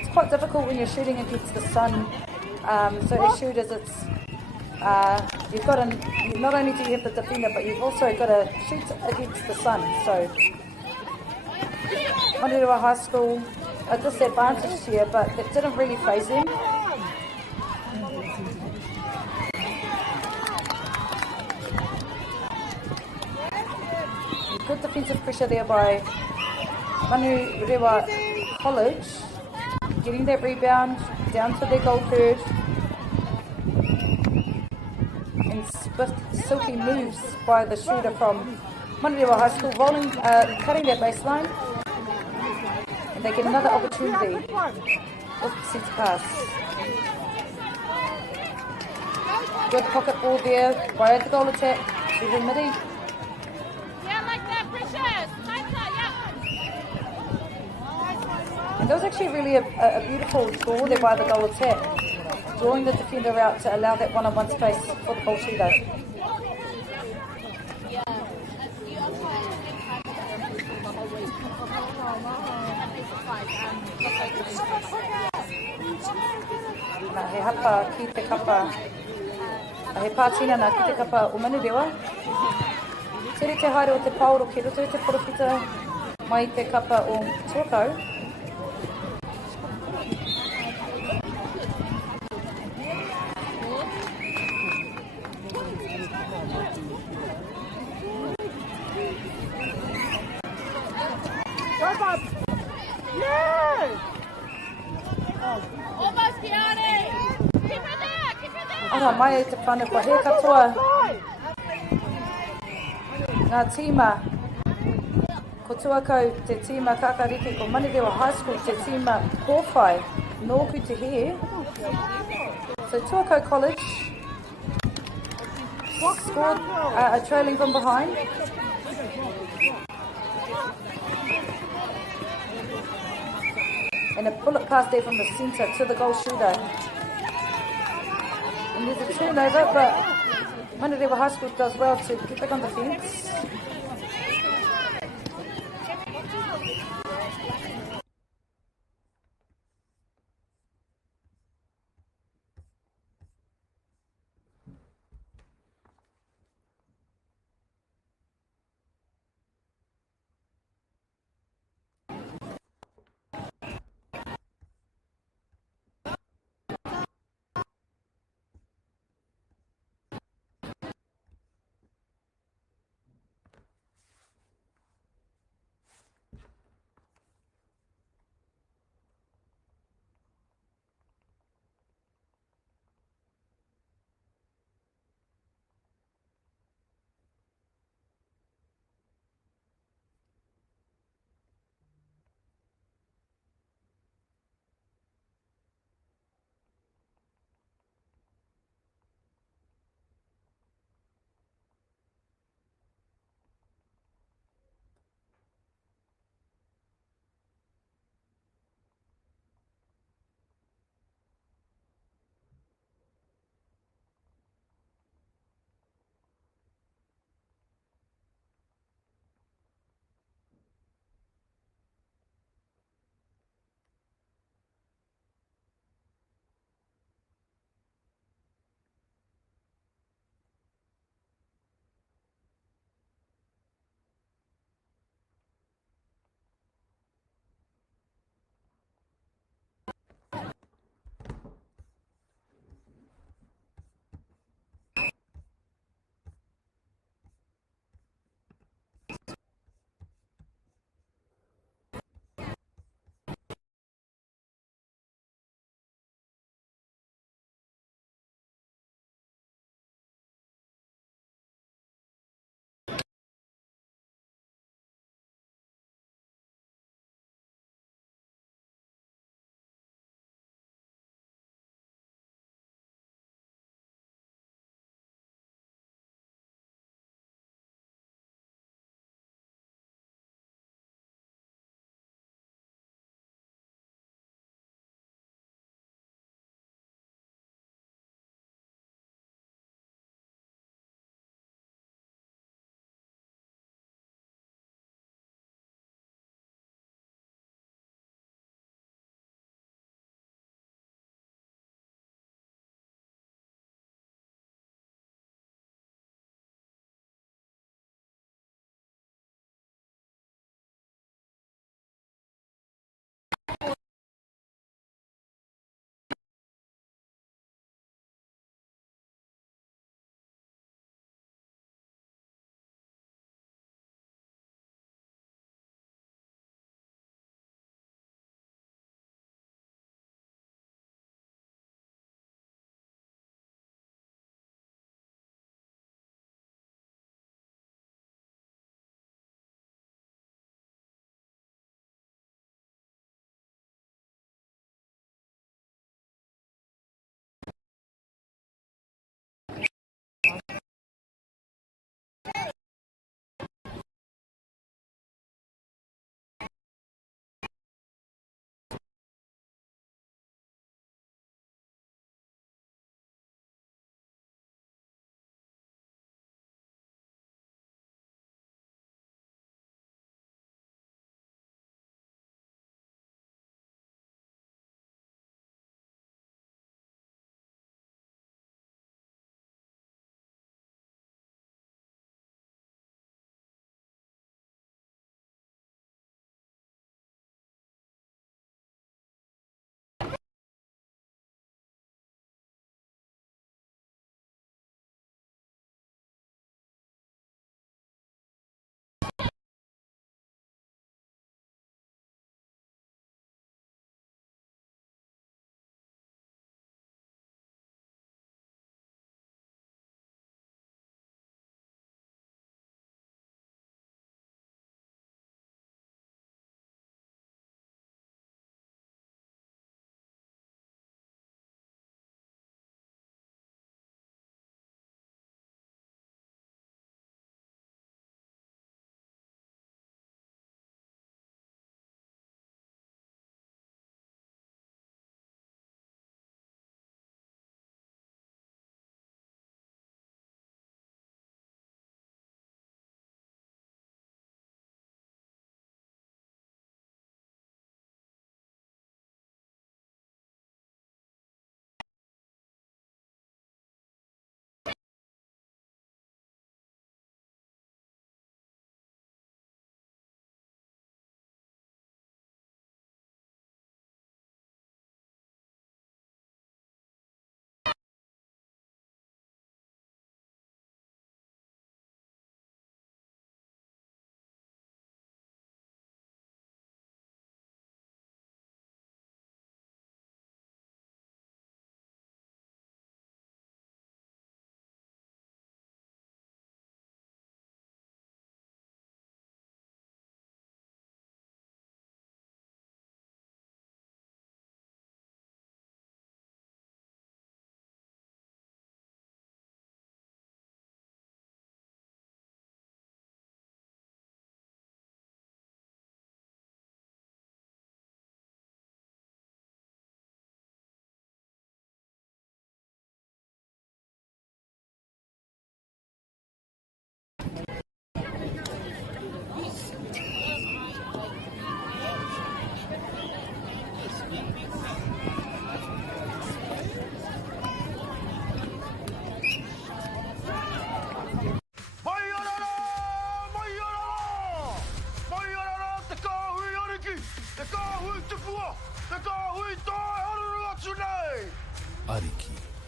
it's quite difficult when you're shooting against the sun. So as shooters, it's you've got to, not only do you have the defender, but you've also got to shoot against the sun. So Māori High School a disadvantage here, but it didn't really faze them. Good defensive pressure there by Māori College, getting that rebound down to their goal third. And swift, silky moves by the shooter from Māori High School, rolling, cutting that baseline. And they get another opportunity with the centre pass. Good pocket ball there by the goal attack to the midi. And that was actually really a beautiful draw there by the goal attack, drawing the defender out to allow that one-on-one space for the ball shooter. hapa ki te kapa. A he pātinana ki te kapa o Manurewa. Tere te haere o te paoro ki roto i te porowhita mai te kapa o Tuakau. Ara mai e te whanakua, he katoa ngā tīma ko Tuakau, te tīma kakariki ko Manurewa High School, te tīma kōwhai, nōku te he. So Tuakau College scored trailing from behind. And a bullet pass there from the centre to the goal shooter. And there's a turnover, but Manurewa High School does well to get back on the fence.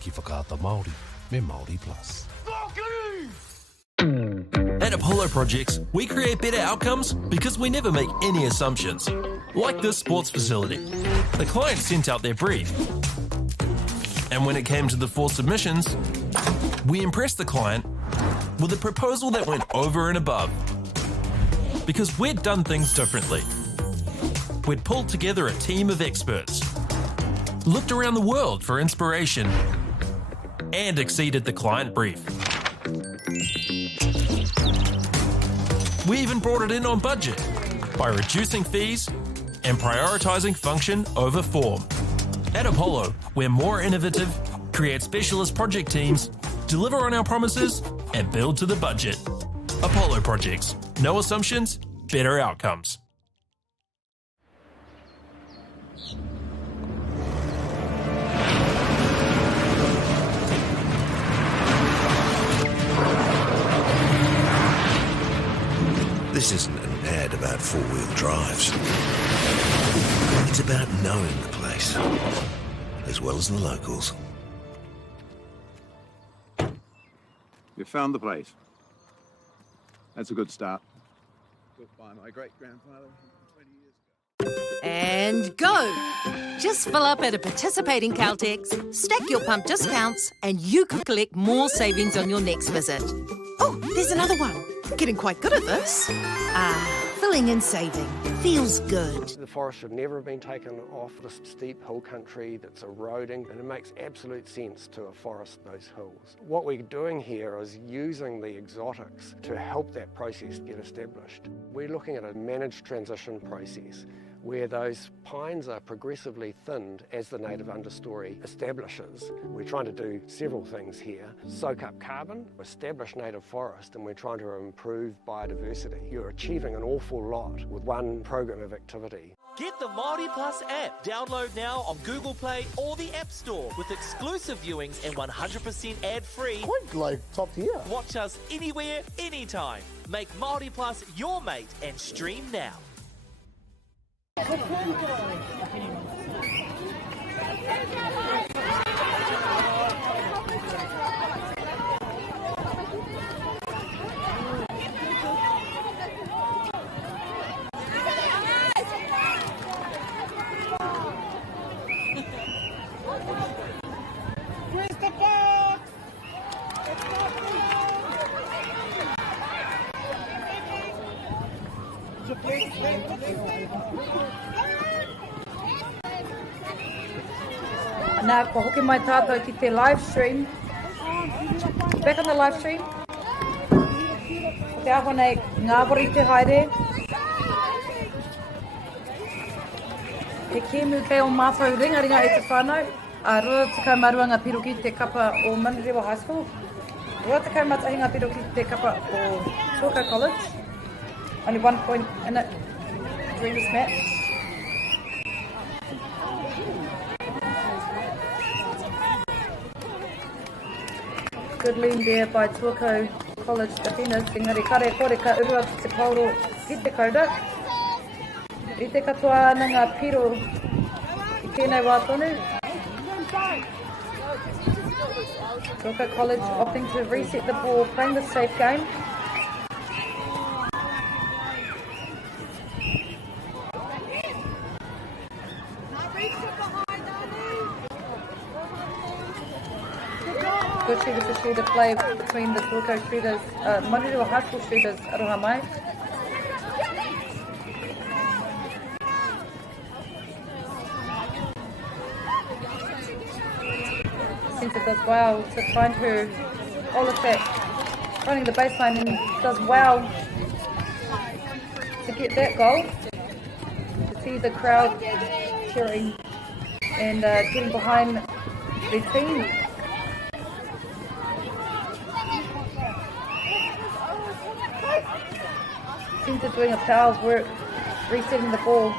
ki whakaata Māori me Māori Plus. At Apollo Projects, we create better outcomes because we never make any assumptions. Like this sports facility. The client sent out their brief. And when it came to the 4 submissions, we impressed the client with a proposal that went over and above. Because we'd done things differently. We'd pulled together a team of experts, looked around the world for inspiration, and exceeded the client brief. We even brought it in on budget by reducing fees and prioritising function over form. At Apollo, we're more innovative, create specialist project teams, deliver on our promises, and build to the budget. Apollo Projects. No assumptions, better outcomes. This isn't an ad about 4-wheel drives. It's about knowing the place, as well as the locals. You found the place. That's a good start. Built by my great-grandfather 20 years ago. And go! Just fill up at a participating Caltex, stack your pump discounts, and you could collect more savings on your next visit. Oh, there's another one. Getting quite good at this. Filling and saving. Feels good. The forest should never have been taken off this steep hill country that's eroding, and it makes absolute sense to afforest those hills. What we're doing here is using the exotics to help that process get established. We're looking at a managed transition process where those pines are progressively thinned as the native understory establishes. We're trying to do several things here. Soak up carbon, establish native forest, and we're trying to improve biodiversity. You're achieving an awful lot with one program of activity. Get the Māori Plus app. Download now on Google Play or the App Store with exclusive viewings and 100% ad-free. Quite like top tier. Watch us anywhere, anytime. Make Māori Plus your mate and stream now. Where's the box? Nā, ko hoki mai tātou ki te live stream. Back on the live stream. Ko te aho nei ngāwari te haere. He kēmu kei o mātou ringaringa e te whānau. Rua tekau marua ngā piroki te kapa o Māori High School. Rua tekau matahi ngā piroki te kapa o Tuaka College. Only 1 point in it during this match. Good lean there by Tuako College defenders. Engari kare kore ka urua ki te pauro ki te kauda. I te katoa ana ngā piro i tēnei wā tonu. Tuako College opting to reset the ball, playing the safe game. Good shooter play between the Tuako shooters, Māori High School shooters, aroha mai. Centre does well to find her Olafat running the baseline and does well to get that goal. To see the crowd cheering and getting behind their team. Centre doing a power work, resetting the ball.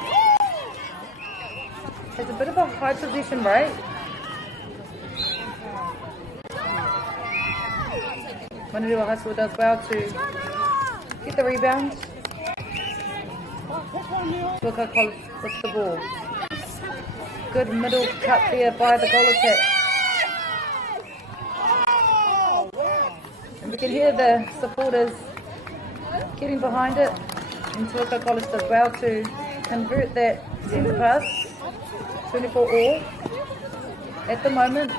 Has a bit of a high possession rate. Māori High School does well to get the rebound. Tuaka College with the ball. Good middle cut there by the goal attack. hear the supporters getting behind it. And Tuaka College does well to convert that centre pass, 24 all at the moment.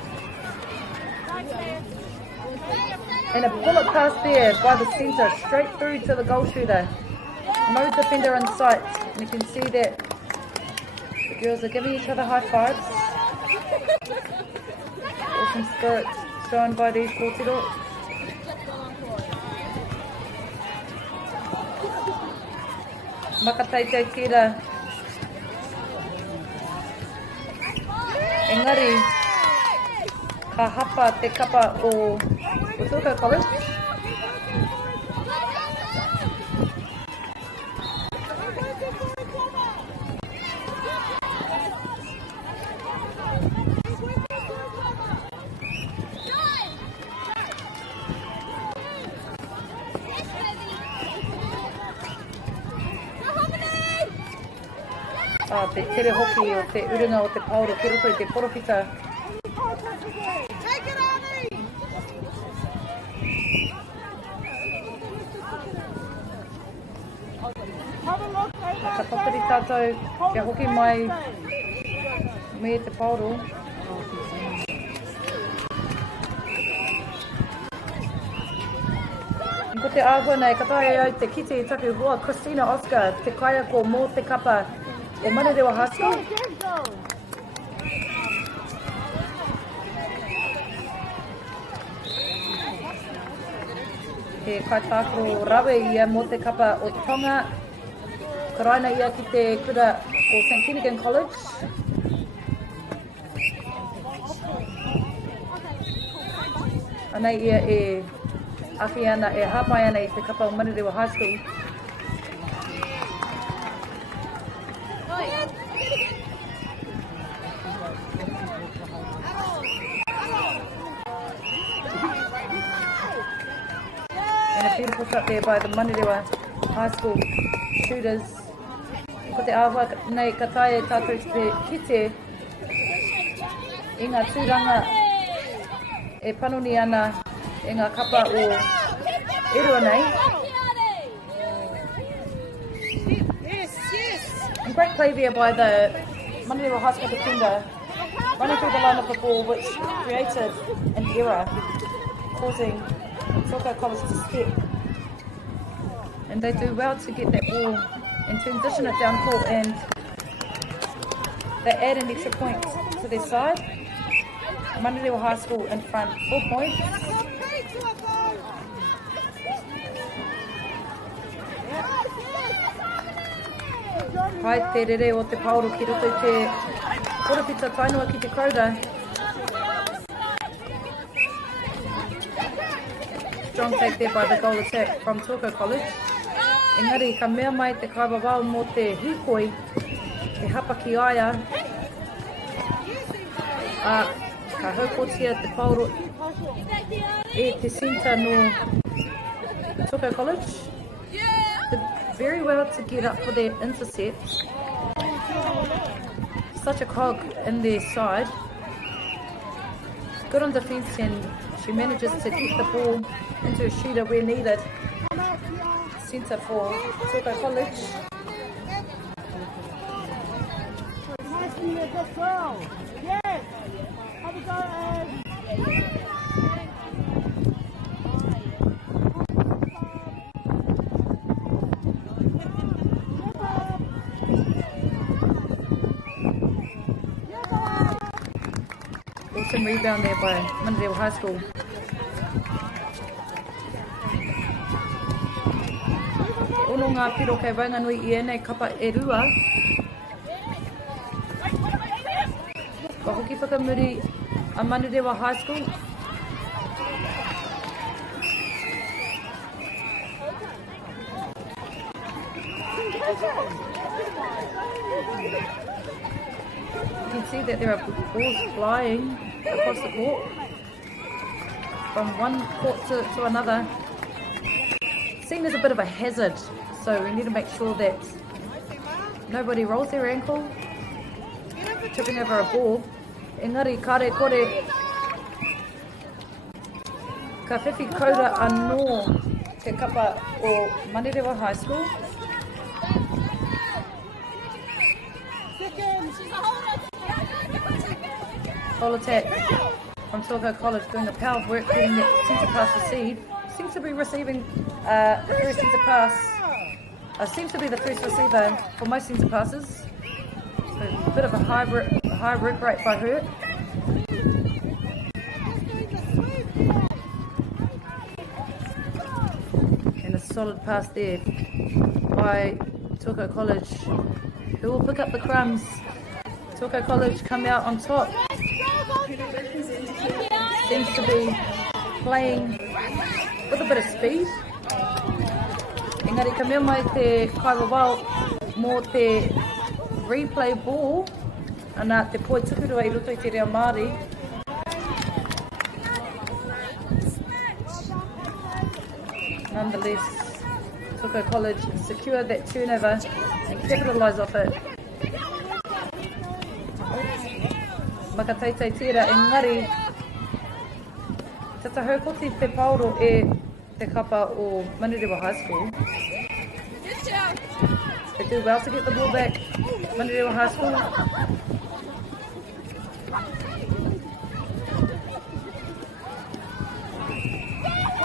And a bullet pass there by the centre, straight through to the goal shooter. No defender in sight. And you can see that the girls are giving each other high fives. Awesome spirit shown by these kōtero. Makateitei tira. Engari, ka hapa te kapa o Tuaka College. Te tere hoki o te urunga o te pauro ki roto i te porofita. Ka totari tātou kia hoki mai me te pauro. Ko te āhua nei, ka tae au te kite i taku hoa Christina Oscar, te kaiako mō te kapa o Manurewa High School. He kaitākaro rawe ia mō te kapa o Tonga. Karaina ia ki te kura o St. Kennigan College. Anei ia e awhi ana, e hapai ana i te kapa o Manurewa High School. And a beautiful shot there by the Manurewa High School shooters. Ko te āhua nei ka tae tātou te kite i ngā tūranga e panoni ana e ngā kapa o Erua nei. And great play there by the Manurewa High School defender running through the line of the ball, which created an error causing Tuaka College to step. And they do well to get that ball and transition it down court, and they add an extra point to their side. Manurewa High School in front, 4 points. Hai te rere o te pauro ki roto i te korapita tainua ki te crowder. Strong take there by the goal attack from Tuaka College. Engari, ka mea mai te karawao mō te hikoi, te hapa ki aia. Ka haupotia te pauro e te centre no Tuaka College. Did very well to get up for their intercept. Such a cog in their side. Good on defence, and she manages to get the ball into a shooter where needed. Centre for Tuaka College. Awesome rebound there by Manurewa High School. Ono ngā piro kei wainganui i ēnei kapa e rua. Ka hoki whakamuri a Manurewa High School. You can see that there are balls flying across the court from one court to another. Seen as a bit of a hazard, so we need to make sure that nobody rolls their ankle tripping over a ball. Engari, kare kore Ka whiwhi kaura anō te kapa o Manirewa High School. Ball attack from Tōkau College doing a power of work getting that centre pass received. Seems to be receiving the first centre pass. Seems to be the first receiver for most centre passes. So a bit of a high work rate by her. And a solid pass there by Tōkau College, who will pick up the crumbs. Tōkau College come out on top. Seems to be playing with a bit of speed. Engari, ka mea mai te kaiwawao mō te replay ball, ana te poi tukurua I roto I te reo Māori. Nonetheless, Tōkau College secure that turnover and capitalise off it. Makataitei tira, engari, tata haukoti te pauro e te kapa o Manirewa High School. They do well to get the ball back, Manirewa High School.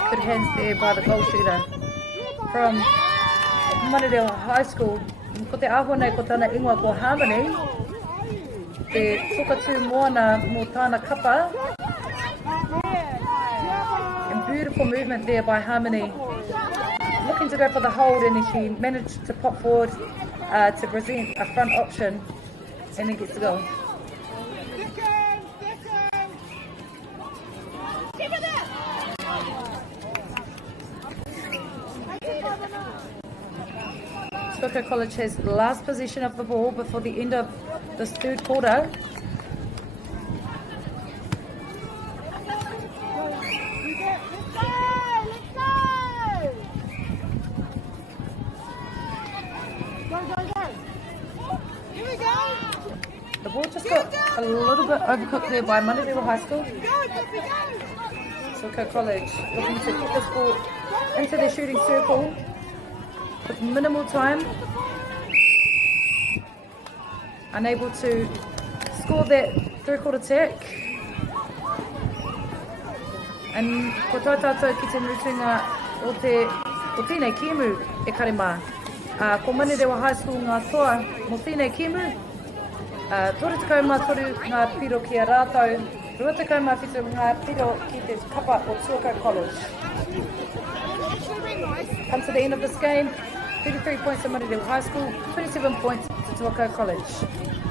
Good hands there by the goal shooter from Manirewa High School. Ko te ahua nei ko tana ingoa ko Harmony. Te tokatu moana mō tāna kapa. And beautiful movement there by Harmony. Looking to go for the hold, and she managed to pop forward to present a front option, and then gets to go. Tōkau College has the last possession of the ball before the end of this third quarter. The ball just got a little bit overcooked there by Manirewa High School. Tōkau College looking to get this ball into their shooting circle with minimal time. Unable to score that third quarter attack. And ko tō tātou ki te mutunga o tēnei kēmu e karema. Ko Manirewa High School ngā toa mo tēnei kēmu. Tore tekau mā toru ngā piro ki a rātou. Rua tekau mā whitu ngā piro ki te kapa o Tōkau College. Come to the end of this game. 33 points to Manirewa High School, 27 points to Tōkau College.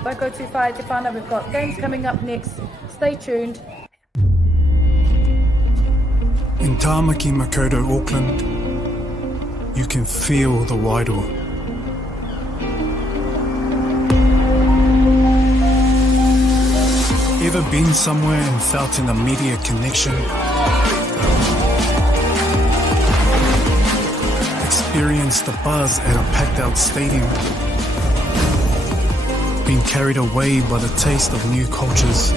Don't go too far, Te Whānau. We've got games coming up next. Stay tuned. In Tāmaki Makaurau, Auckland, you can feel the wairoa. Ever been somewhere and felt an immediate connection? Experienced the buzz at a packed out stadium? Been carried away by the taste of new cultures?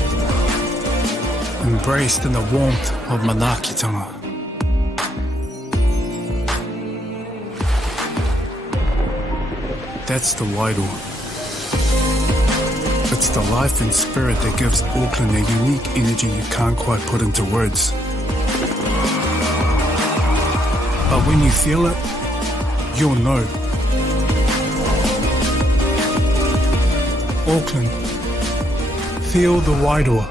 Embraced in the warmth of manaakitanga? That's the wairoa. It's the life and spirit that gives Auckland a unique energy you can't quite put into words. But when you feel it, you'll know. Auckland, feel the wairoa.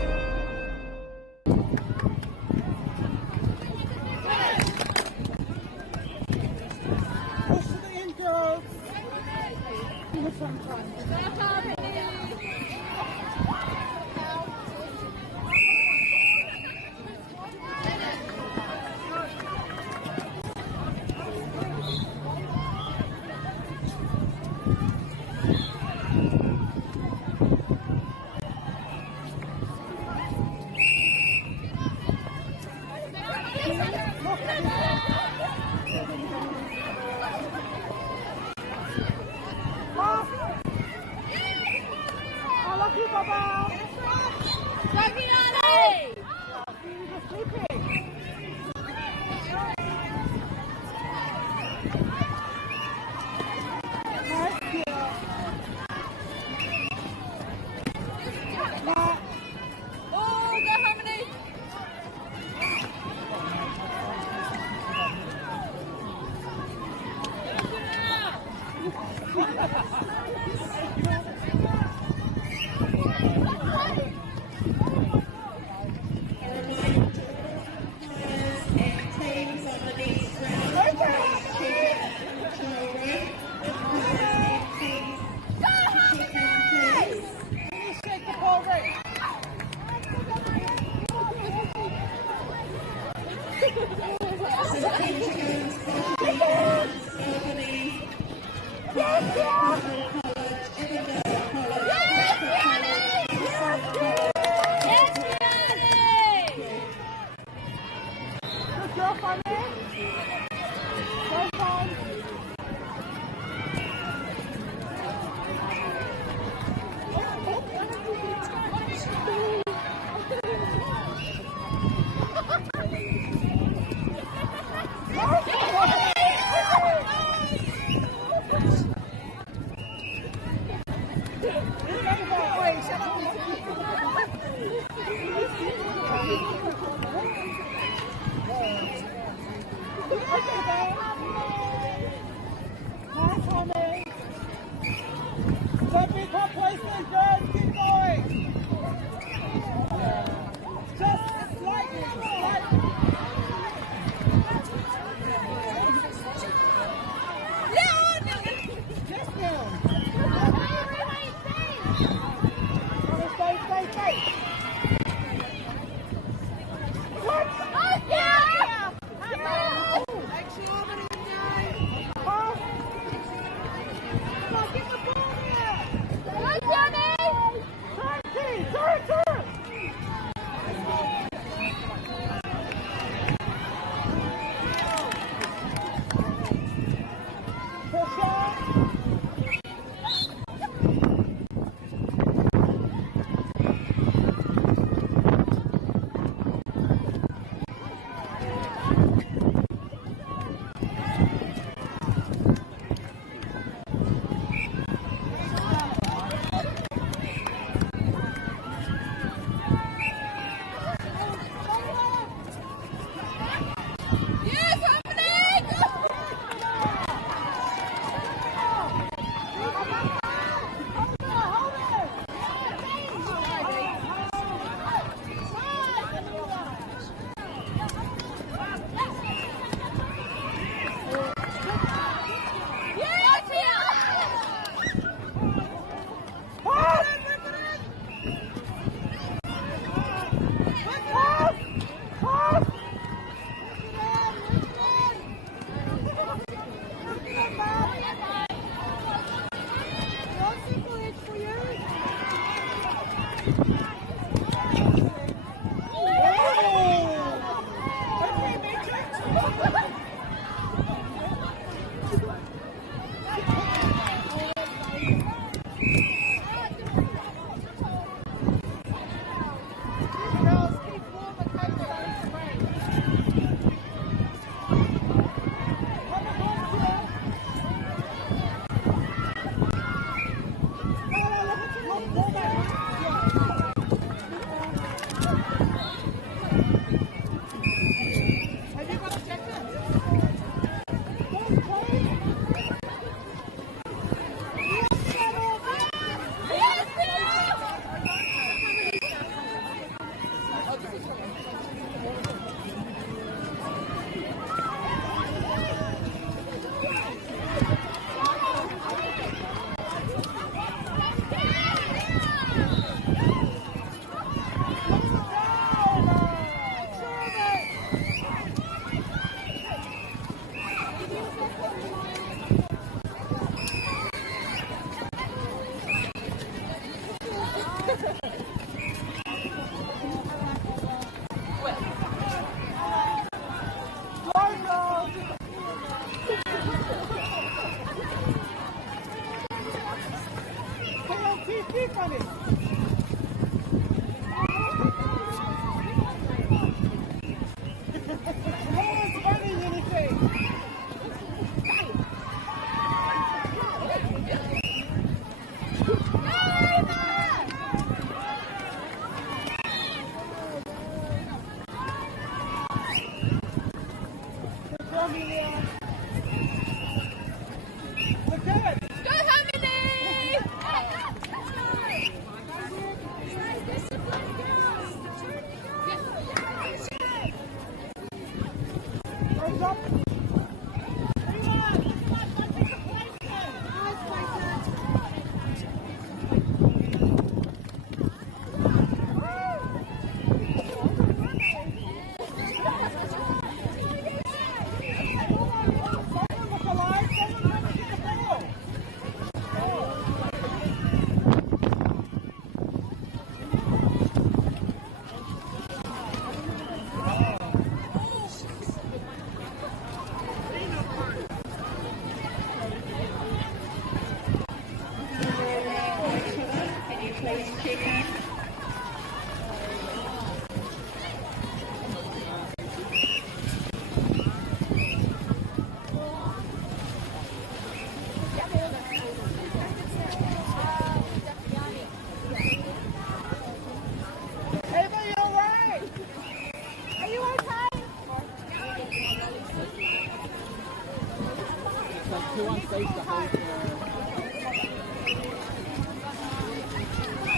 like too unsafe to hold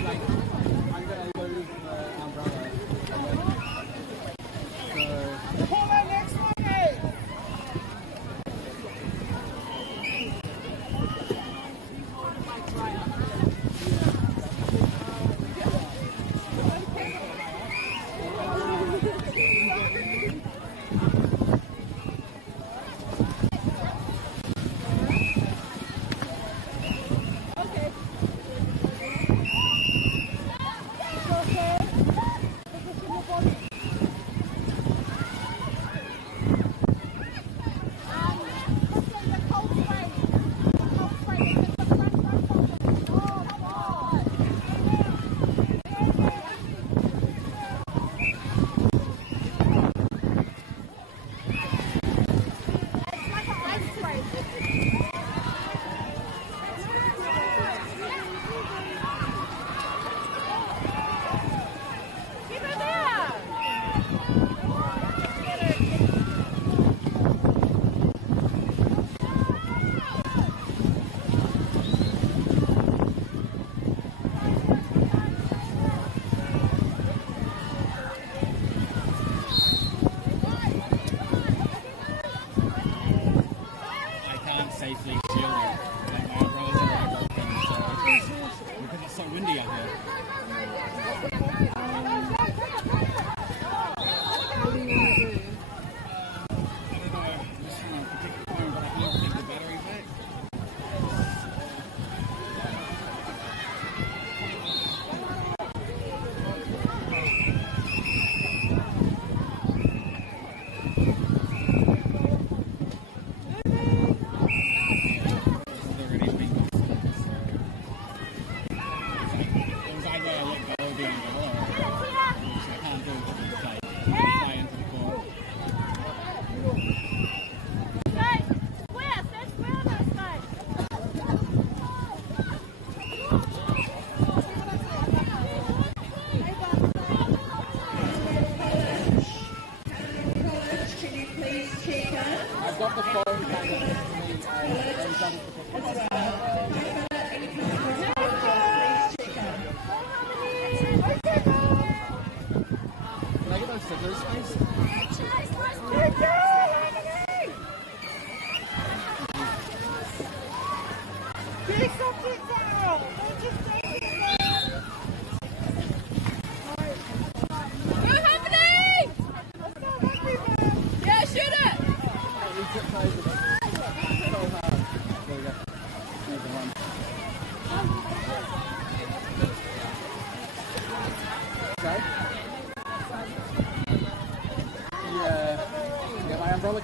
like I'm gonna lose the umbrella. So pull that next one, mate.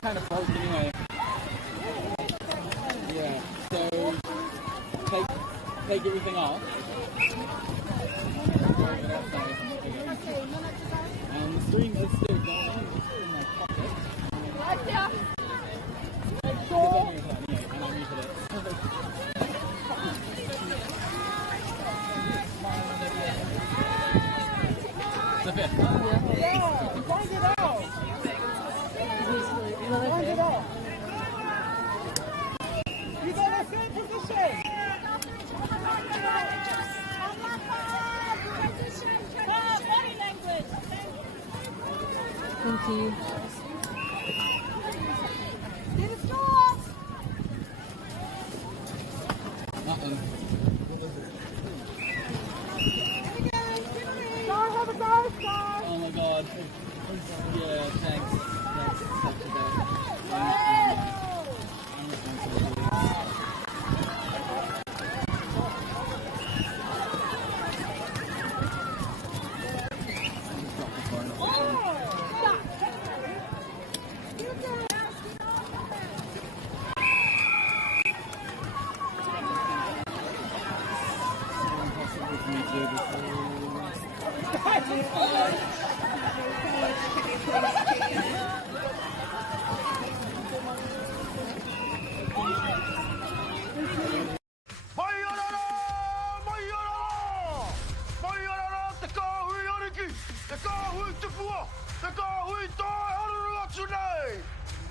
Kind of broke anyway. Yeah, so take everything off. The strings are still going in my pocket. Right there. Make sure. And I'll read it. The fifth. Yeah, find it out. Find it out. You got a fair position. Body language. Thank you. Get a stop. Go, have a go, Sky. Oh my god. Yeah, thanks.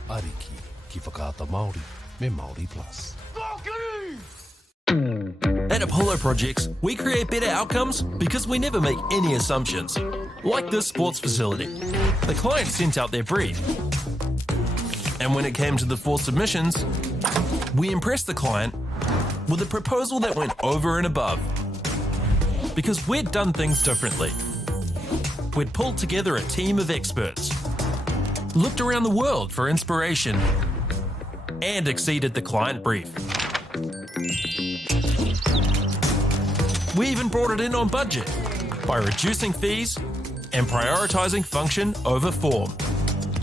Ariki ki whakaata Māori. me Māori plus. At Apollo Projects, we create better outcomes because we never make any assumptions. Like this sports facility. The client sent out their brief. And when it came to the 4 submissions, we impressed the client with a proposal that went over and above. Because we'd done things differently. We'd pulled together a team of experts, looked around the world for inspiration, and exceeded the client brief. We even brought it in on budget by reducing fees and prioritising function over form.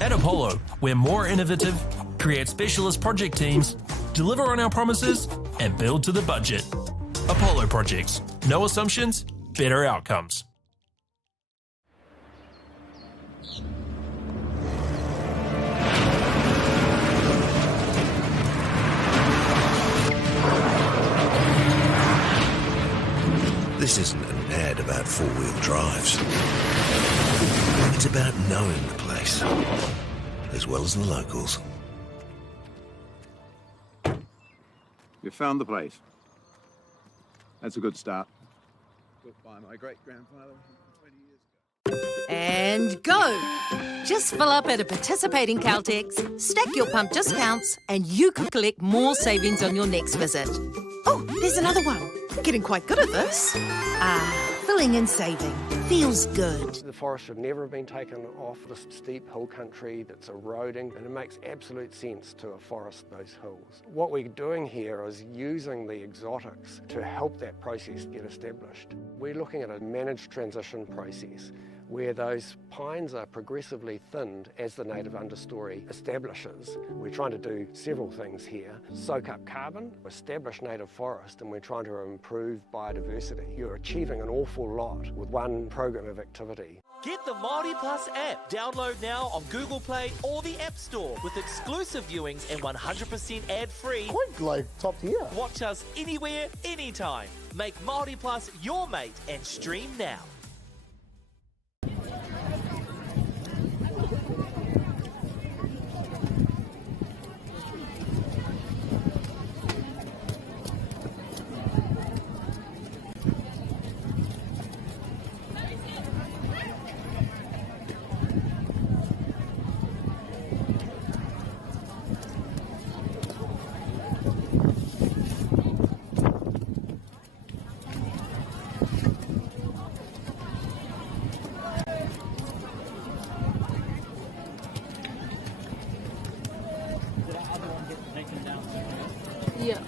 At Apollo, we're more innovative, create specialist project teams, deliver on our promises, and build to the budget. Apollo Projects. No assumptions, better outcomes. This isn't an ad about four-wheel drives. It's about knowing the place, as well as the locals. You found the place. That's a good start. Built by my great-grandfather 20 years ago. And go! Just fill up at a participating Caltex, stack your pump discounts, and you could collect more savings on your next visit. Oh, there's another one. Getting quite good at this. Filling and saving. Feels good. The forest should never have been taken off this steep hill country that's eroding, and it makes absolute sense to afforest those hills. What we're doing here is using the exotics to help that process get established. We're looking at a managed transition process where those pines are progressively thinned as the native understory establishes. We're trying to do several things here. Soak up carbon, establish native forest, and we're trying to improve biodiversity. You're achieving an awful lot with one program of activity. Get the Māori Plus app. Download now on Google Play or the App Store with exclusive viewings and 100% ad-free. Quite like top tier. Watch us anywhere, anytime. Make Māori Plus your mate and stream now. Yeah.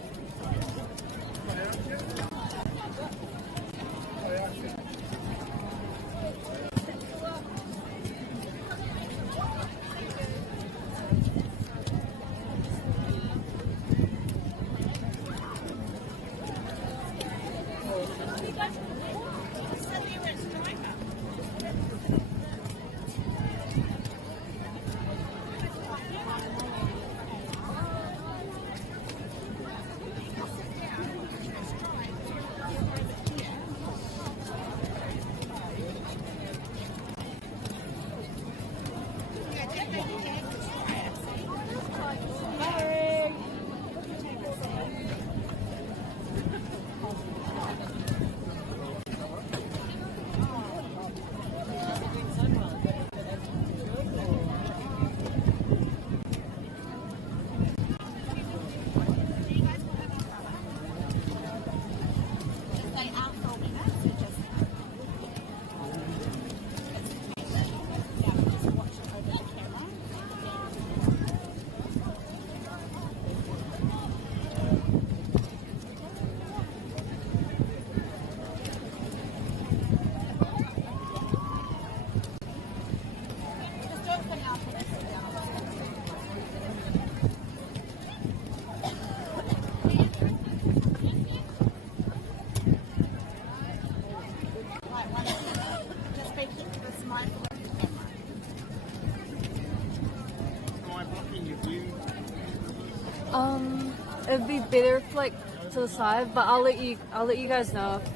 It'd be better if, like, to the side, but I'll let you guys know if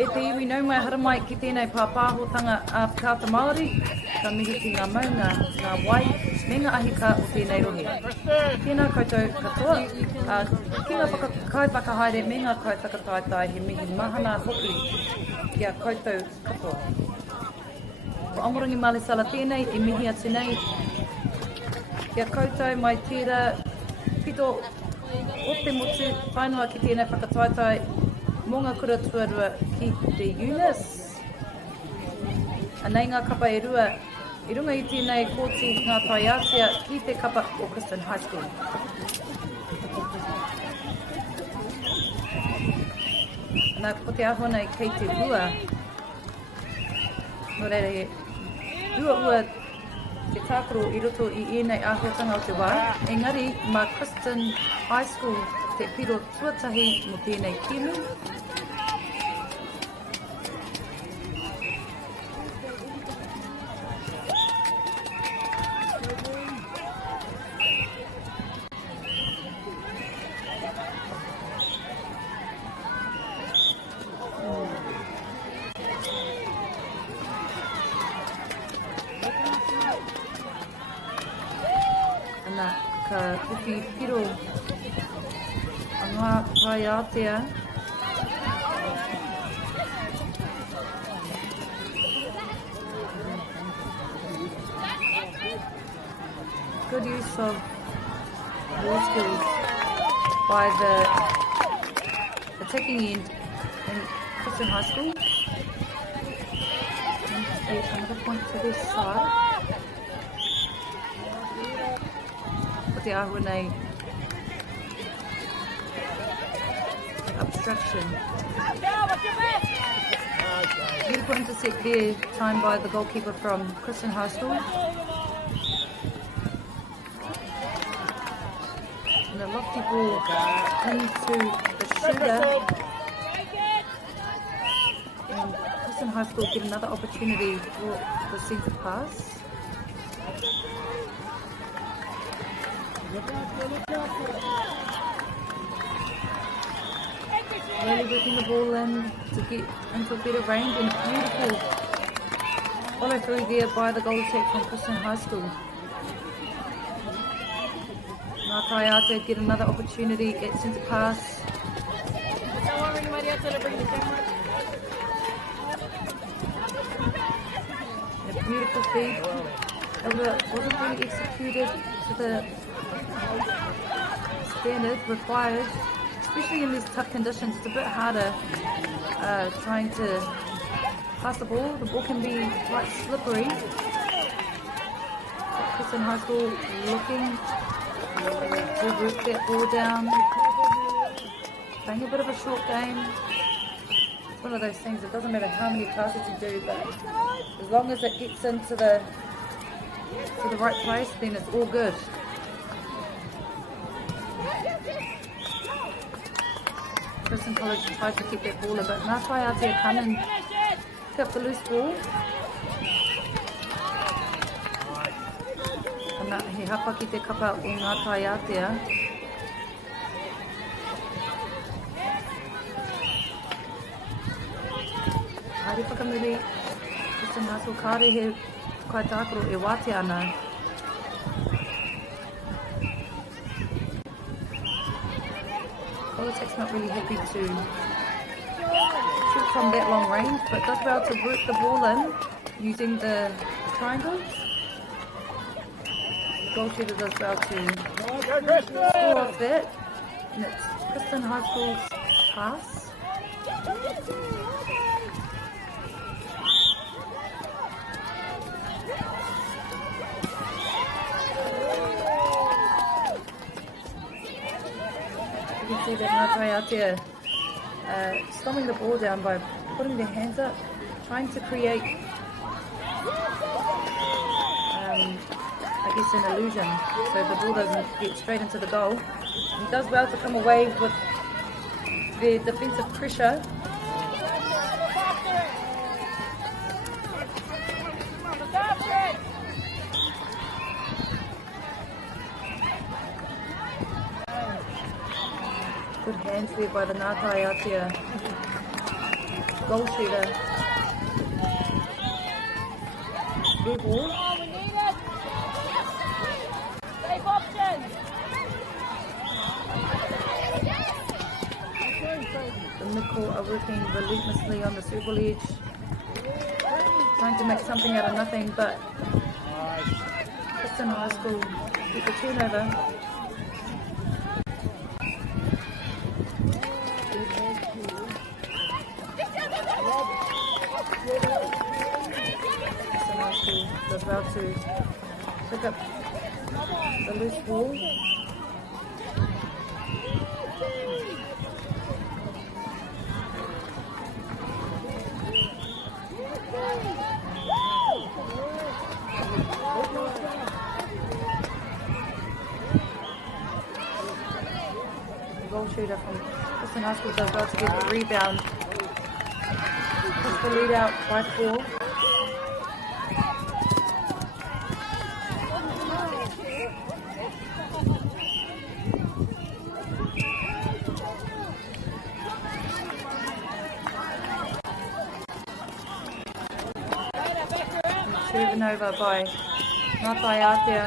E te iwi nau mai hara mai ki tēnei pāpāhotanga a whakata Māori, ka mihi ki ngā maunga, ngā wai, me ngā ahika o tēnei rohe. Tēnā koutou katoa, ki ngā kai whakahaere me ngā kai whakataitai he mihi mahana hoki ki a koutou katoa. Ko Amorangi Malesala tēnei, e mihi atu nei, ki a koutou mai tērā pito o te motu, whainua ki tēnei whakataitai, mō ngā kura tuarua ki te UNISS. Anei ngā kapa e rua, i runga i tēnei kōti ngā taiatia ki te kapa o Christian High School. Nā ko te aho nei kei te rua, no reire, ua te tākaro i roto i ēnei āhuatanga o te wā, engari mā Christian High School te piro tuatahi mo tēnei kimu. Ana ka tuki piro a ngā taiatea good use of war skills by the attacking end in Christian High School. And another point to this side. Ko te ahua nei obstruction. Beautiful intercept there, timed by the goalkeeper from Christian High School. And a lofty ball into the shooter. And Christian High School get another opportunity for the centre pass. Really working the ball in to get into a better range, and beautiful follow through there by the goal attack from Christian High School. Ngā Kaiate get another opportunity at centre pass. And a beautiful feed. It wasn't really executed to the standard required. Especially in these tough conditions, it's a bit harder trying to pass the ball. The ball can be quite slippery. Christian High School looking to work that ball down. Playing a bit of a short game. It's one of those things, it doesn't matter how many passes you do, but as long as it gets into the right place, then it's all good. Christian College tried to keep that ball a bit. Ngā Kaiate come and pick up the loose ball. And he hapa ki te kapa o Ngā Kaiatea. Haere whakamiri, Christian High School kāre he kaitākaro e wāte ana. Politics not really happy to shoot from that long range, but does well to work the ball in using the triangles. The goal shooter does well to score off that, and it's Christian High School's pass. You can see that Ngā Kaiatea stomping the ball down by putting their hands up, trying to create, I guess, an illusion, so the ball doesn't get straight into the goal. He does well to come away with the defensive pressure. Good hands there by the Ngā Kaiatea. goal shooter. Blue ball. Oh, we need it. Safe option. The midcourt are working relentlessly on the circle edge, trying to make something out of nothing, but Kristen High School get the turnover. Kristen High School does well to pick up the loose ball. Goal shooter from Kristen High School does well to get the rebound. Push the lead out by 4. Driven over by Matai Atea.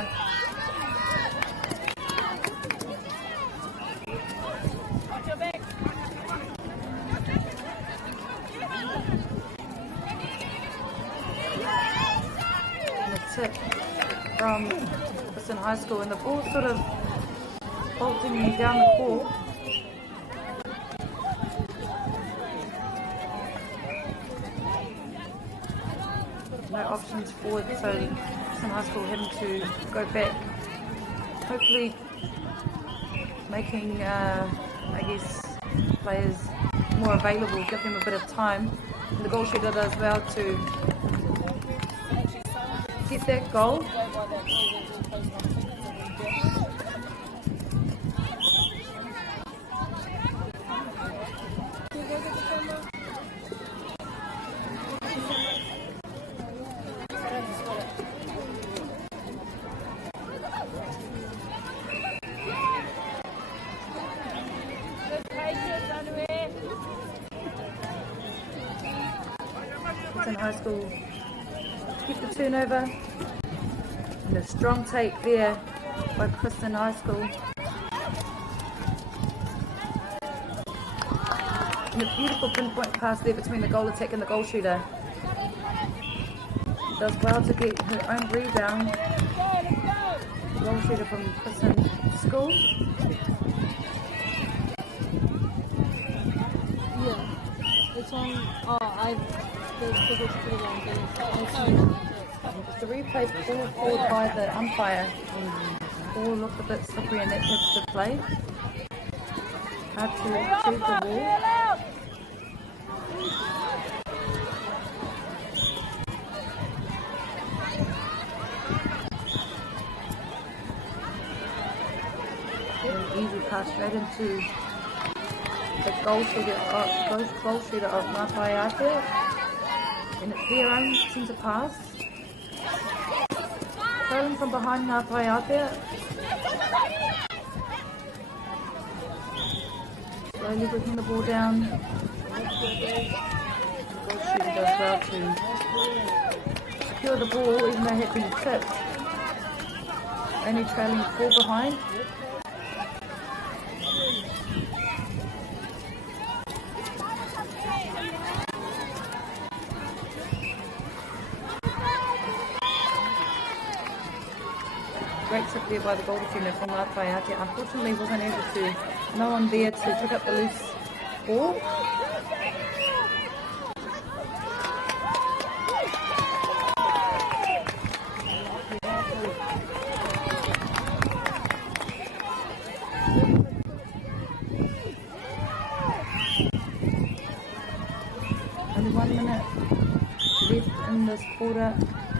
Tip from Kristen High School, and the ball sort of bolting down the court. No options forward, so Kristen High School having to go back. Hopefully making, I guess, players more available, give them a bit of time. And the goal shooter does well to get that goal. Kristen High School keep the turnover, and a strong take there by Kristen High School. And a beautiful pinpoint pass there between the goal attack and the goal shooter. Does well to get her own rebound. Goal shooter from Kristen School. Yeah, it's on. Oh, The replay ball called by the umpire. The ball looked a bit slippery and that hits the play. Hard to retrieve the ball. An easy pass straight into the goal shooter of Mātai Atea. And it's their own centre pass. Stolen from behind Mātai Atea. Slowly bringing the ball down. The goal shooter does well to secure the ball even though it had been tipped. Only trailing 4 behind. Great tip there by the goal defender from Mātai Atea. Unfortunately wasn't able to, no one there to pick up the loose ball. Only 1 minute left in this quarter,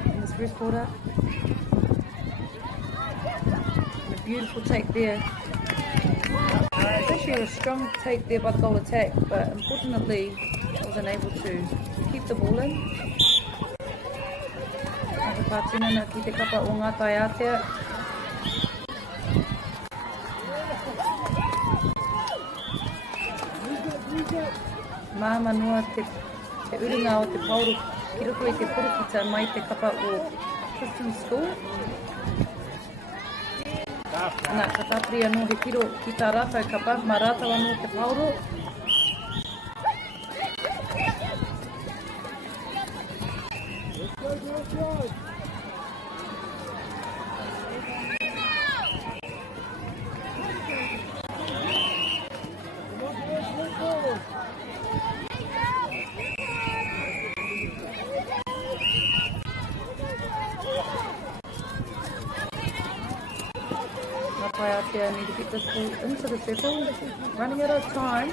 in this first quarter. Beautiful take there. It's actually a strong take there by the goal attack, but unfortunately wasn't able to keep the ball in. Pātuna ki te kapa o Mātai Atea. Māmanua te te uringa o te pauru ki roko i te porokita mai te kapa o Christian School. Nā, ka tāpiri anō he piro ki tā rātou kapa, mā rātou anō te pauru. I need to get this ball into the circle. Running out of time.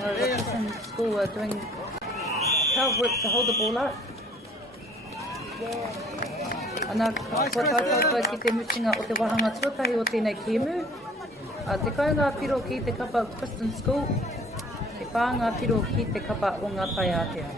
The Christian School are doing hard work to hold the ball up. Ana kua tautautua ki te mutinga o te wahanga tuatahi o tēnei kēmu. Te kaunga piro ki te kapa Christian School. Te whāanga piro ki te kapa o ngā tai ātea.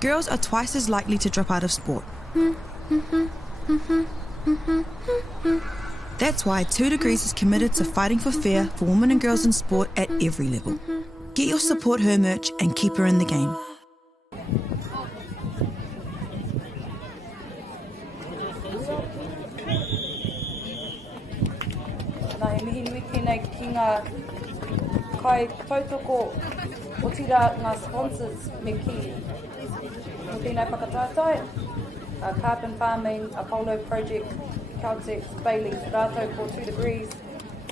Girls are twice as likely to drop out of sport. That's why 2 Degrees is committed to fighting for fair for women and girls in sport at every level. Get your Support Her merch and keep her in the game. Nā he mihi nui tēnei ki ngā kai tautoko o tira ngā sponsors me ki. Mo tēnei whakatātai, Carbon Farming, Apollo Project, Caltex, Bailey's, rātou ko 2 Degrees.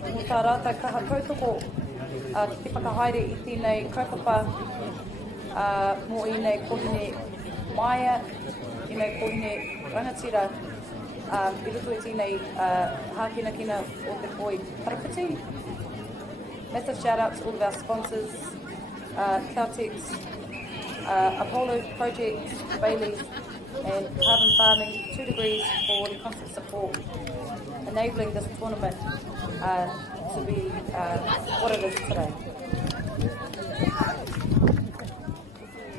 Mo tā rātou kaha tautoko ki te whakahaere i tēnei kaupapa mo i nei kohine Maia, i nei kohine rangatira, i rutu e tēnei hākinakina o te koi Parapiti. Massive shout out to all of our sponsors, Caltex, Apollo Project, Bailey's and Carbon Farming, 2 Degrees for the constant support, enabling this tournament to be what it is today.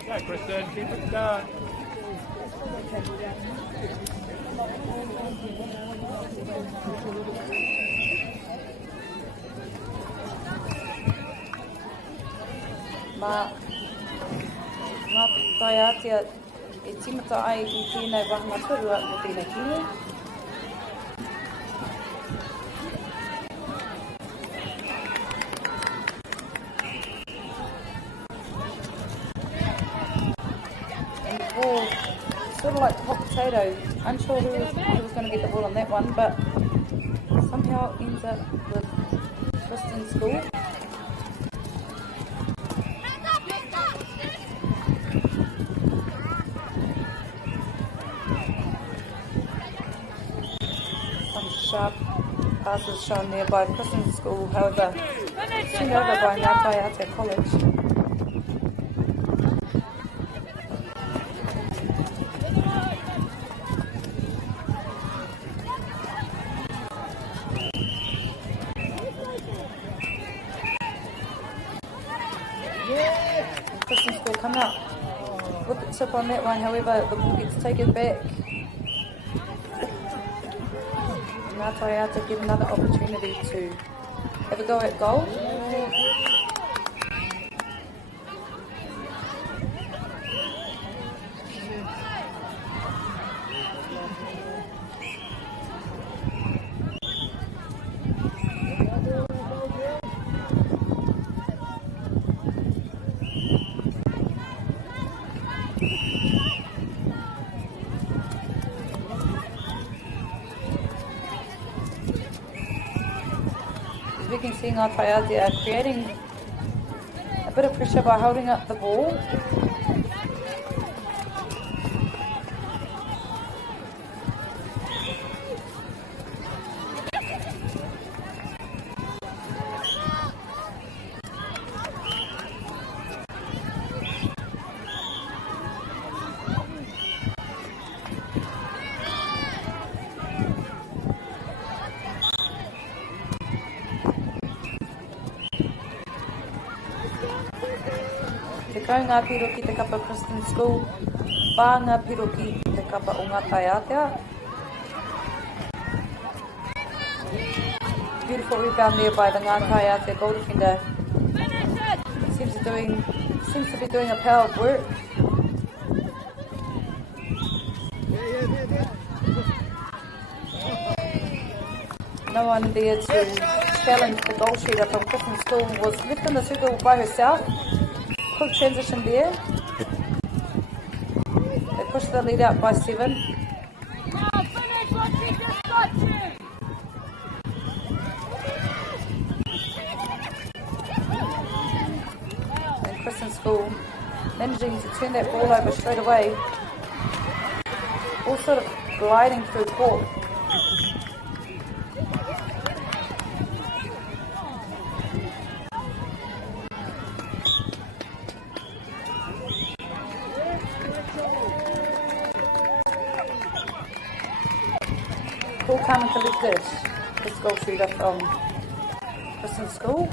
Yeah, Kristen, keep it going. Ngā tai ātea e timata ai i tēnei wahanga turua o tēnei kino. And the ball, sort of like hot potato, unsure who was going to get the ball on that one, but somehow ends up with Christian School. Sharp passes shown there by Christian School, however, turned over by Ngā Tai Ātea College. Christian School come out with the tip on that one, however, the ball gets taken back. Ngā Tai Ātea get another opportunity to have a go at goal. We can see Ngā Tai Ātea creating a bit of pressure by holding up the ball. Kau ngā piro ki te kapa Christian School, pā ngā piro ki te kapa o ngā tai Aotea. Beautiful rebound there by the Ngā Tai Aotea goal defender. Seems to be doing a power of work. No one there to challenge the goal shooter from Christian School. Was left in the circle by herself. Quick transition there. They push the lead out by 7. And Christian School managing to turn that ball over straight away. All sort of gliding through court. Calm and collected, this goal shooter from Christian School.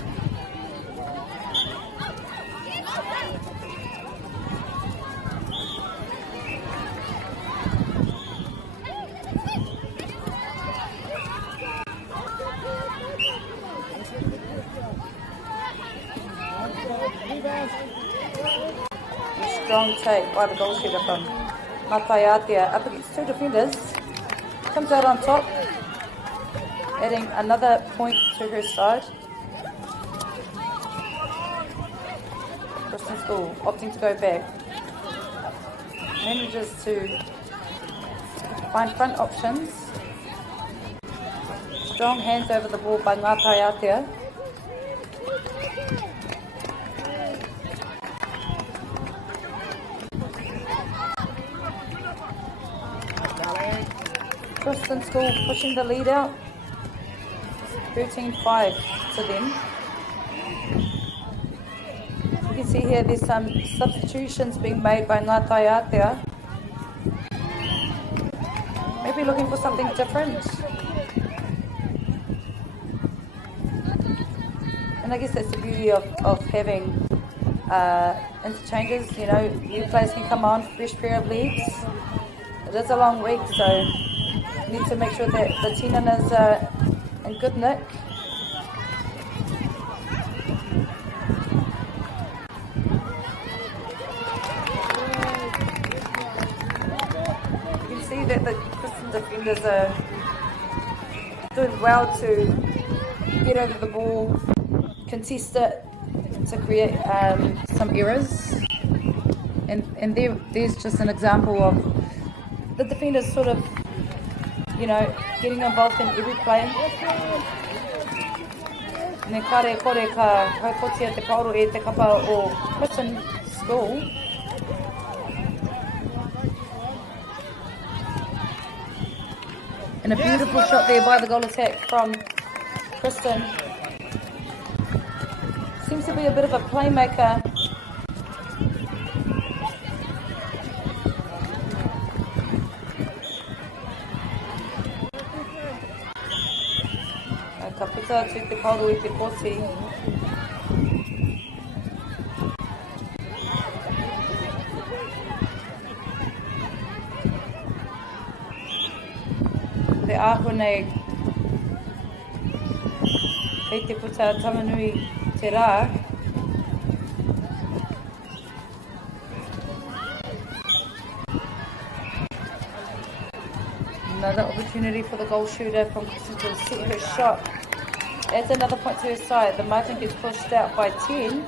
A strong take by the goal shooter from Ngā Tai Aotea up against 2 defenders. Comes out on top, adding another point to her side. Christian School opting to go back. Manages to find front options. Strong hands over the ball by Ngā Tai Aotea. Christian School pushing the lead out. 13-5 to them. You can see here there's some substitutions being made by Ngā Tai Aotea. Maybe looking for something different. And I guess that's the beauty of having interchanges. You know, new players can come on, fresh pair of legs. It is a long week, so need to make sure that the tinanas are in good nick. You can see that the Christian defenders are doing well to get over the ball, contest it, to create some errors. And there's just an example of the defenders sort of, you know, getting involved in every play. Ne kare kore ka haupotia te pauro e te kapa o Christian School. And a beautiful shot there by the goal attack from Kristen. Seems to be a bit of a playmaker. Ka puta tu te pauru I te poti. Te aho nei kei te puta tamanui te rā. Another opportunity for the goal shooter from Kristen to set her shot. Adds another point to her side. The margin gets pushed out by 10.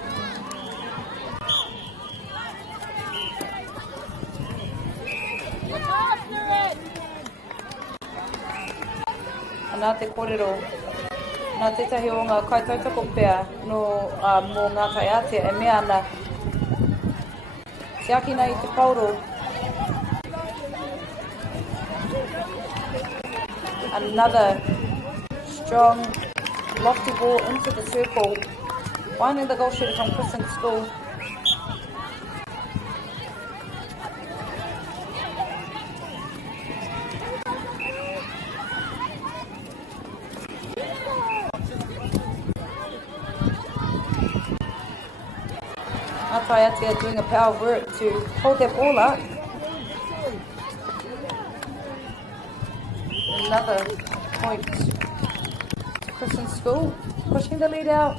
Nā te kōrero, nā te tahi o ngā kaitautoko pēr no mō Ngā Tai Aotea e mea ana. Te aki nei te pauro. Another strong, lofty ball into the circle. Finding the goal shooter from Christian School. Ngātaiatea doing a power of work to hold that ball up. Another point to Christian School, pushing the lead out.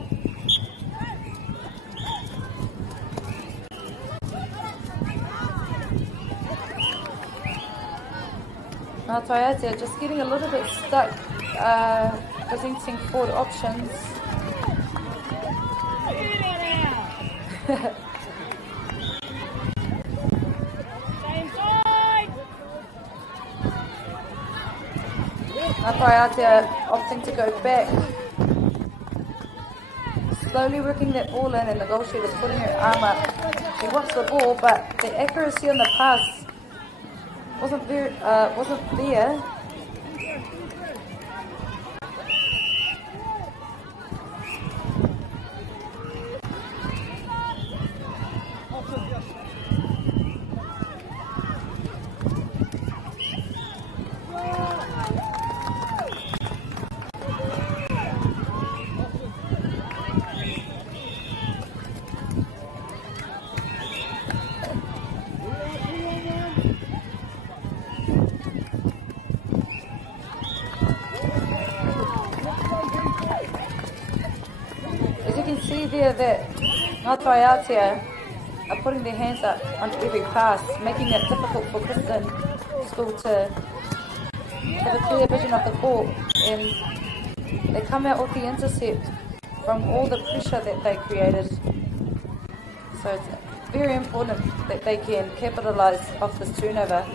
Ngātaiatea just getting a little bit stuck, presenting forward options. Ngātaiatea opting to go back, slowly working that ball in, and the goal shooter's putting her arm up. She wants the ball, but the accuracy on the pass wasn't there. That Ngātaiatea are putting their hands up on every pass, making it difficult for Christian School to have a clear vision of the ball, and they come out with the intercept from all the pressure that they created. So it's very important that they can capitalise off this turnover.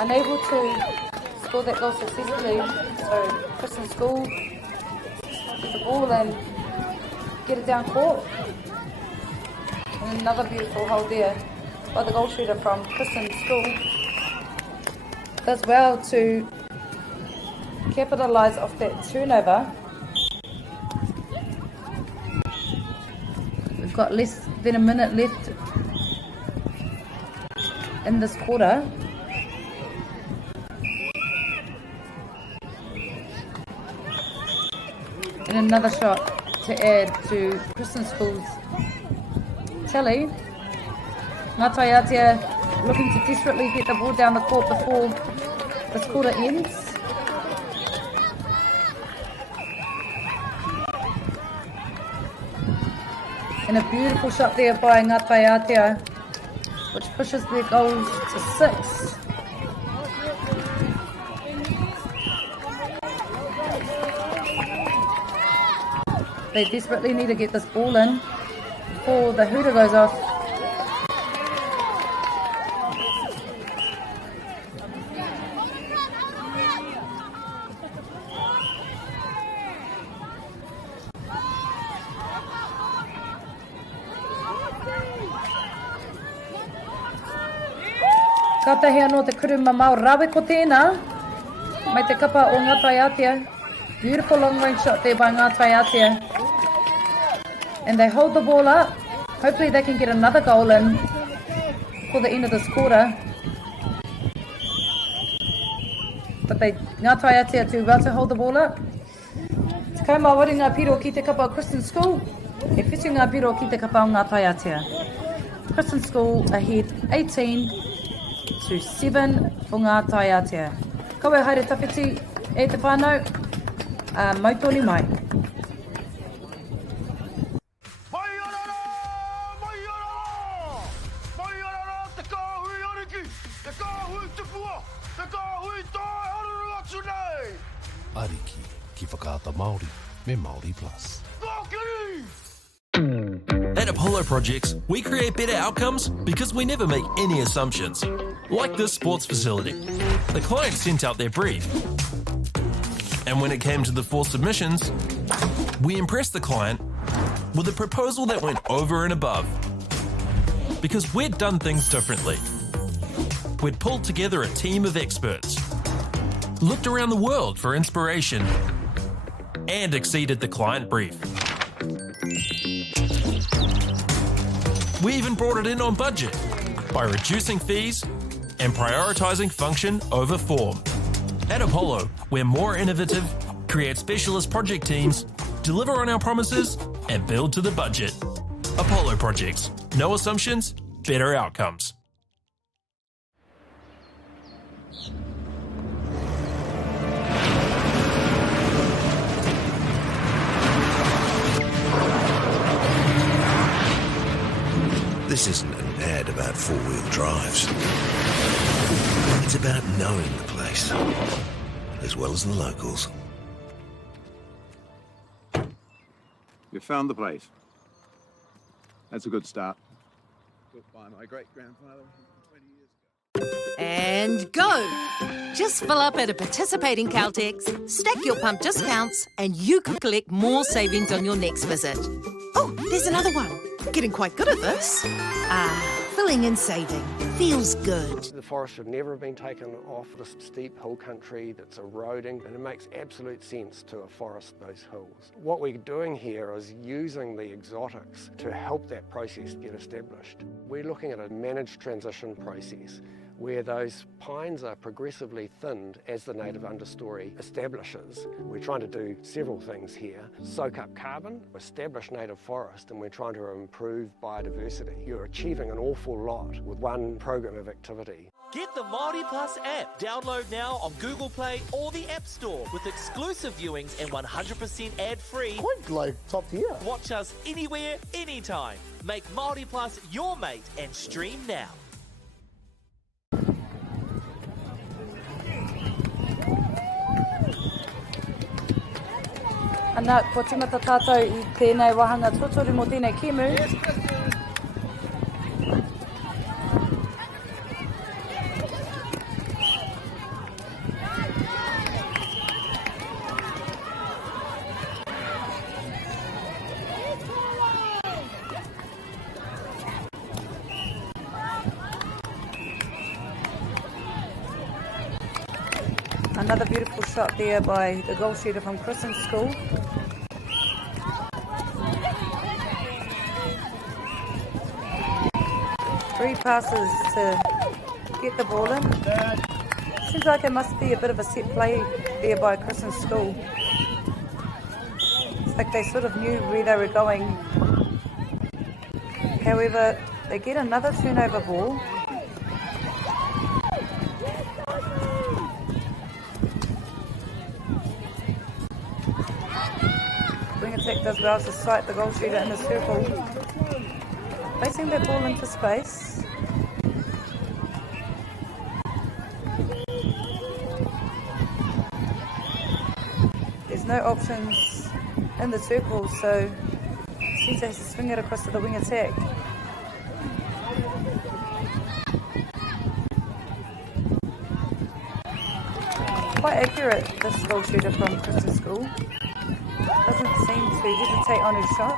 Unable to score that goal successfully, so Christian School get the ball and get it down court. And another beautiful hold there by the goal shooter from Christian School. Does well to capitalise off that turnover. We've got less than a minute left in this quarter. And another shot to add to Christian School's tally. Ngātaiatea looking to desperately get the ball down the court before this quarter ends. And a beautiful shot there by Ngātaiatea, which pushes their goals to 6. They desperately need to get this ball in before the hooter goes off. Ka tahi anō te kuruma mau rawe ko tēnā, mai te kapa o Ngātaiatea. Beautiful long range shot there by Ngātaiatea. And they hold the ball up. Hopefully they can get another goal in for the end of this quarter. But Ngātaiatea do well to hold the ball up. Te kai mawari ngā piro ki te kapa o Christian School. E whitu ngā piro ki te kapa o Ngātaiatea. Christian School ahead 18-7 for Ngātaiatea. Kawe haere tawhiti e te whānau. Mautoni mai. Ariki ki whakaata Māori me Māori Plus. At Apollo Projects, we create better outcomes because we never make any assumptions. Like this sports facility. The client sent out their brief. And when it came to the 4 submissions, we impressed the client with a proposal that went over and above. Because we'd done things differently. We'd pulled together a team of experts, looked around the world for inspiration, and exceeded the client brief. We even brought it in on budget by reducing fees and prioritising function over form. At Apollo, we're more innovative, create specialist project teams, deliver on our promises, and build to the budget. Apollo Projects. No assumptions, better outcomes. This isn't an ad about four-wheel drives. It's about knowing the place, as well as the locals. You found the place. That's a good start. Built by my great-grandfather 20 years ago. And go! Just fill up at a participating Caltex, stack your pump discounts, and you could collect more savings on your next visit. Oh, there's another one. Getting quite good at this. Filling and saving. Feels good. The forest should never have been taken off this steep hill country that's eroding, and it makes absolute sense to afforest those hills. What we're doing here is using the exotics to help that process get established. We're looking at a managed transition process where those pines are progressively thinned as the native understory establishes. We're trying to do several things here. Soak up carbon, establish native forest, and we're trying to improve biodiversity. You're achieving an awful lot with one program of activity. Get the Māori Plus app. Download now on Google Play or the App Store with exclusive viewings and 100% ad-free. Quite like top tier. Watch us anywhere, anytime. Make Māori Plus your mate and stream now. Ana, ko timata tātou I tēnei wahanga tūturi mō tēnei kimu. Another beautiful shot there by the goal shooter from Christian School. Three passes to get the ball in. Seems like it must be a bit of a set play there by Christian School. It's like they sort of knew where they were going. However, they get another turnover ball. Wing attack does well to sight the goal shooter in the circle. Placing that ball into space. There's no options in the circle, so Caesar has to swing it across to the wing attack. Quite accurate, this goal shooter from Christian School. Doesn't seem to hesitate on his shot.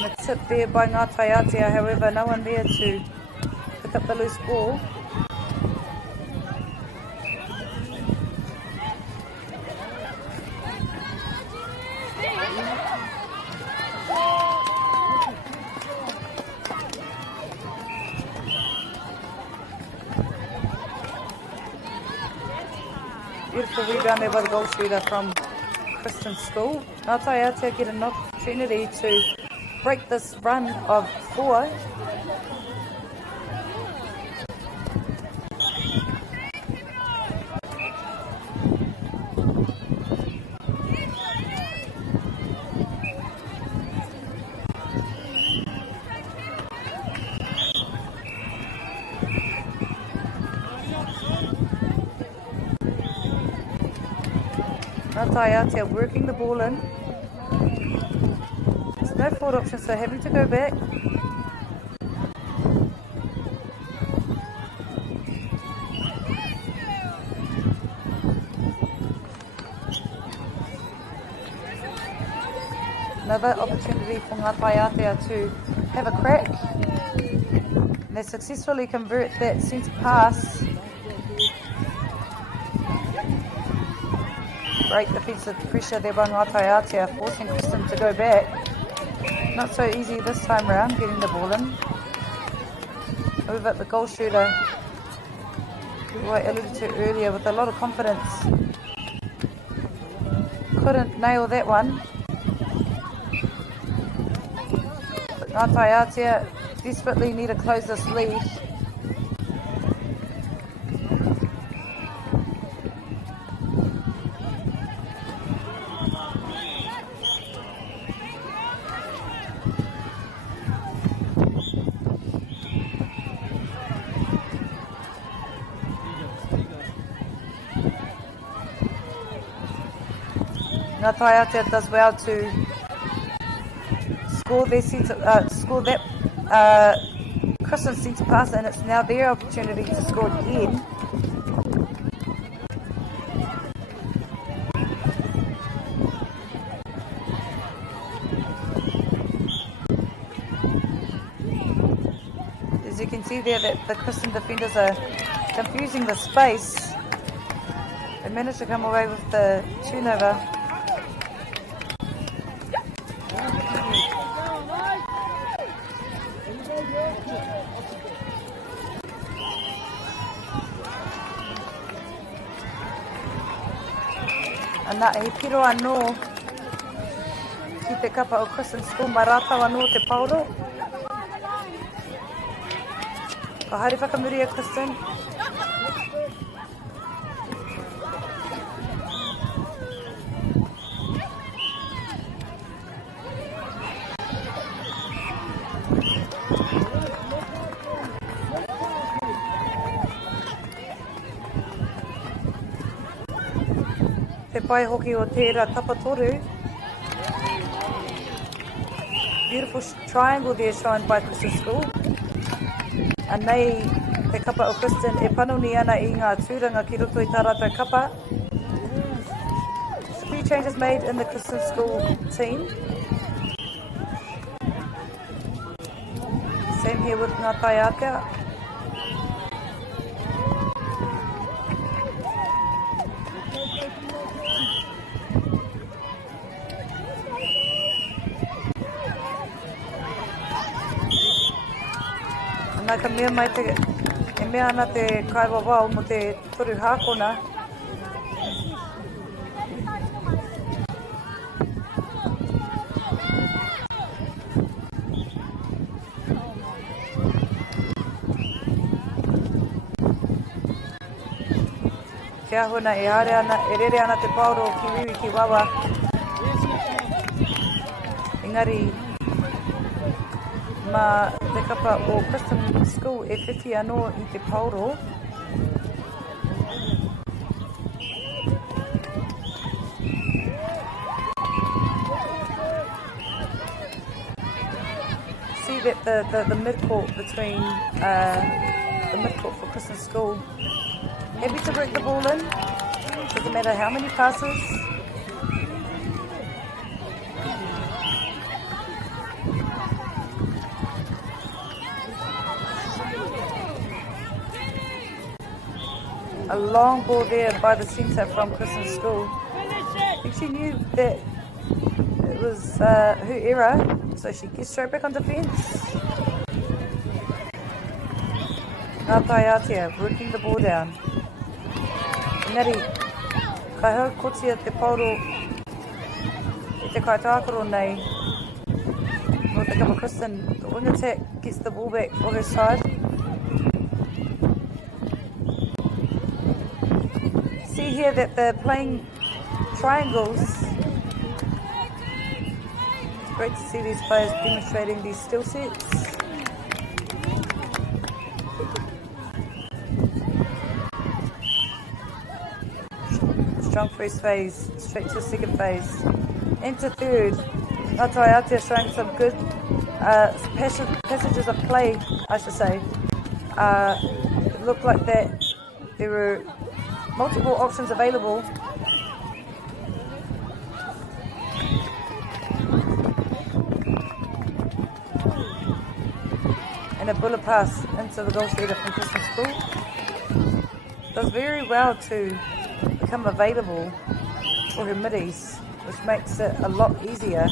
And a tip there by Ngātai Atea, however, no one there to pick up the loose ball. Beautiful rebound there by the goal shooter from Christian School. Ngātai Atea get an opportunity to break this run of 4. Ngātai Atea working the ball in. There's no forward option, so having to go back. Another opportunity for Ngātai Atea to have a crack. And they successfully convert that centre pass. Great defensive pressure there by Ngātai Atea, forcing Christian to go back. Not so easy this time round, getting the ball in. Over at the goal shooter, who I alluded to earlier, with a lot of confidence. Couldn't nail that one. But Ngātai Atia desperately need to close this lead. Ngātai Atia does well to score their score that Christian centre pass, and it's now their opportunity to score again. As you can see there, that the Christian defenders are confusing the space. They managed to come away with the turnover. Ana he piro anō ki te kapa o Christian School mai rātau anō te pauro. Ka haere whakamuri a Christian. Te pai hoki o tērā tapatoru. Beautiful triangle there shown by Christian School. And nei te kapa o Christian e panoni ana I ngā tūranga ki roto I tā rātou kapa. A few changes made in the Christian School team. Same here with Ngātai Atia. Nā ka mea mai te, e mea ana te kaiwa wau mo te toru hākona. Kia hona e are ana, e rere ana te pauro ki wiwi ki wawa. Engari, ma te kapa o Christian School e whiti anō I te pauro. See that the mid-court between the mid-court for Christian School, happy to break the ball in, doesn't matter how many passes. A long ball there by the centre from Christian School. I think she knew that it was her error, so she gets straight back on defence. Ngātai Atia working the ball down. Engari, kai hau kotia te pauro I te kaitākaro nei. No te kapa Christian, the wing attack gets the ball back for her side. See here that they're playing triangles. It's great to see these players demonstrating these skill sets. Strong first phase, straight to second phase. Into third. Ngātai Atia showing some good passages of play, I should say. It looked like that there were multiple options available. And a bullet pass into the goal shooter from Christian School. Does very well to become available for her middies, which makes it a lot easier.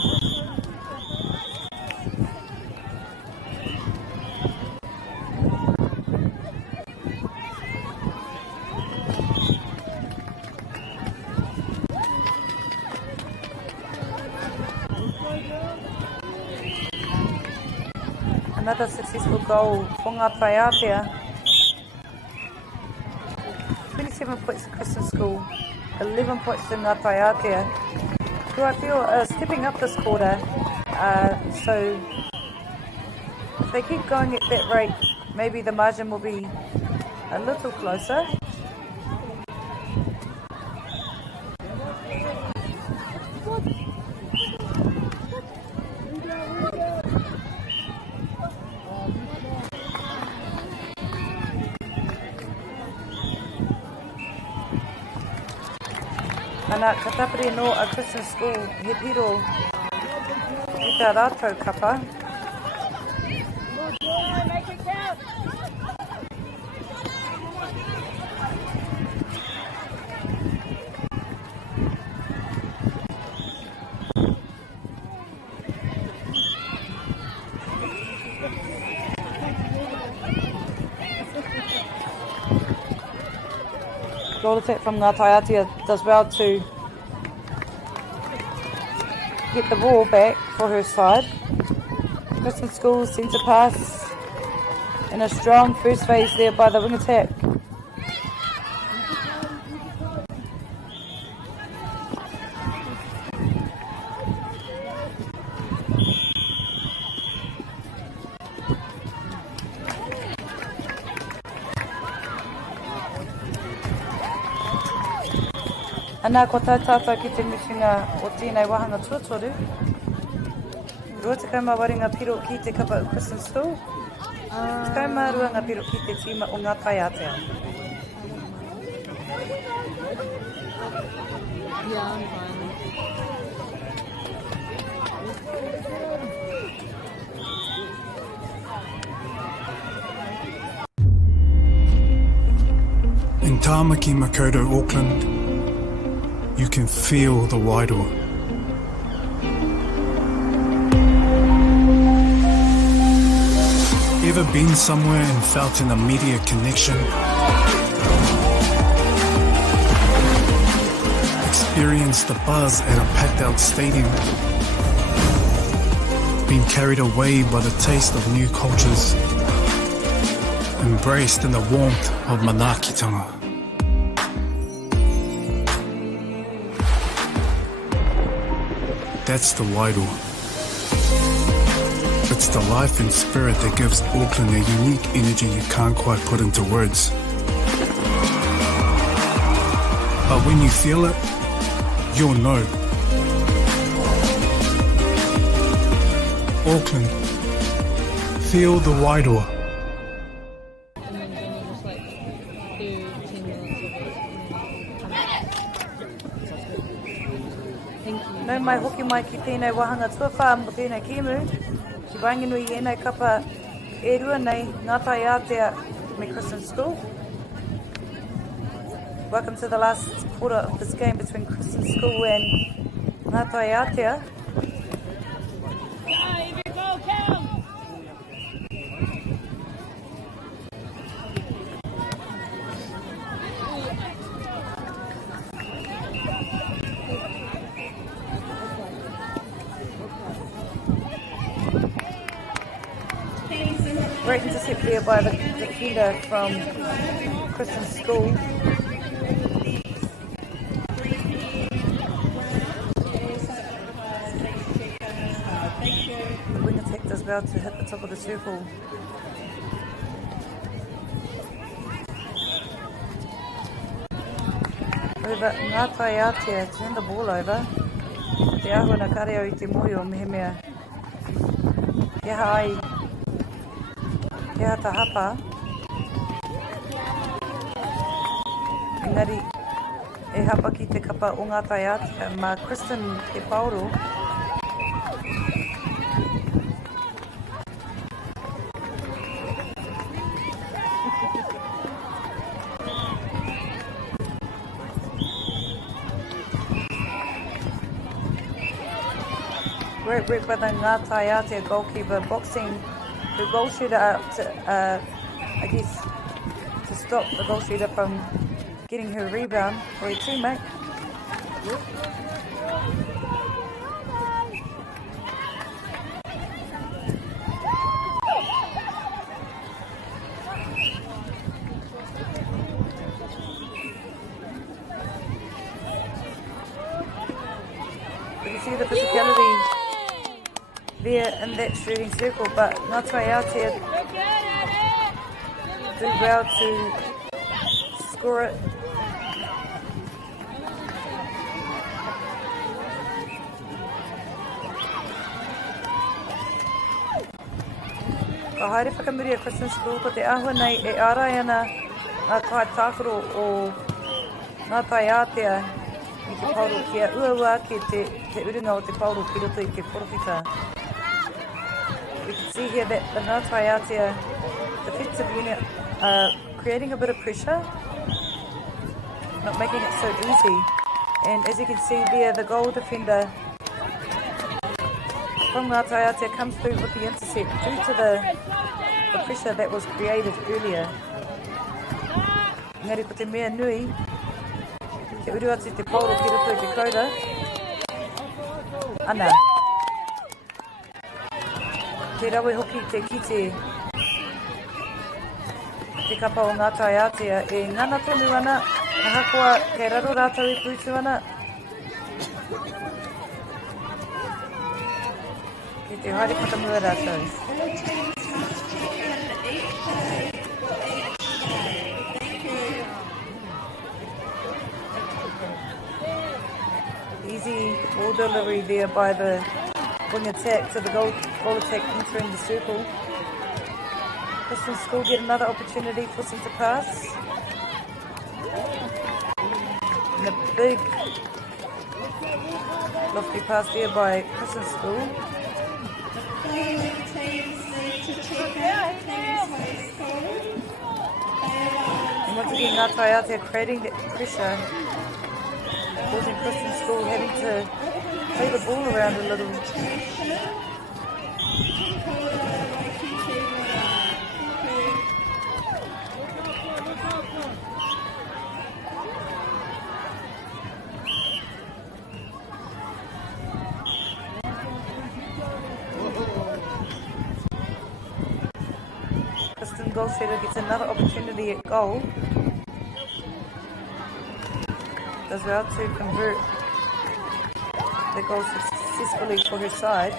Another successful goal for Ngā Taiatea. 27 points to Christian School, 11 points to Ngā Taiatea, who I feel are stepping up this quarter. So if they keep going at that rate, maybe the margin will be a little closer. Ana katapere no a Christian School he piro i tā rātou kapa. Goal attack from Ngā Taiatea does well to get the ball back for her side. Christian School centre pass and a strong first phase there by the wing attack. Anā ko tātātou ki te muwhinga o tēnei wahanga tuatoru. Rua te kauma waringa piro ki te kapa o Christian School. Te kauma ruanga piro ki te tima o Ngā Taiatea. Yeah, I'm fine. In Tāmaki Makaurau, Auckland, you can feel the wairoa. Ever been somewhere and felt an immediate connection? Experienced the buzz at a packed out stadium? Been carried away by the taste of new cultures? Embraced in the warmth of manaakitanga? That's the wairoa. It's the life and spirit that gives Auckland a unique energy you can't quite put into words. But when you feel it, you'll know. Auckland, feel the wairoa. Nau mai hoki mai ki tēnei wahanga tuawha mo tēnei kimu. Ki wainganui i enei kapa e rua nei Ngā Taiatea me Christian School. Welcome to the last quarter of this game between Christian School and Ngā Taiatea. Great intercept there by the defender from Christian School. The wing attack does well to hit the top of the circle. However, Ngā Taiatea turn the ball over. Te ahuna kareo i te mohi o mehemea. Ke hai. Ke hata hapa. Engari, e hapa ki te kapa o Ngā Taiatea, ma Kristen e pauro. Great work by the Ngā Taiatea goalkeeper, boxing the goal shooter up to, I guess, to stop the goal shooter from getting her rebound for her teammate. there in that shooting circle, but Ngā Taiatea do well to score it. Ka haere whakamiri a Christian School ko te ahua nei e arai ana ngā kai tākaro o Ngā Taiatea i te pauro kia uaua ki te urunga o te pauro ki roto i te porofita. We can see here that the Ngā Taiatea defensive unit are creating a bit of pressure, not making it so easy. And as you can see there, the goal defender from Ngā Taiatea comes through with the intercept due to the pressure that was created earlier. Engari ko te mea nui, te uru atu te pauro ki roto i te koura. Ana. Te rawe hoki te kite. Te kapa o Ngā Taiatea e ngana tonu ana, na hakoa kei raro rātau i pūtu ana. Ki te haere whakamua rātau. Easy ball delivery there by the wing attack to the goal attack entering the circle. Christian School get another opportunity for centre pass. And a big lofty pass there by Christian School. And once again, Ngā Taiatea creating that pressure, causing Christian School having to play the ball around a little. Christian goal setter gets another opportunity at goal. Does well to convert the goal successfully for her side.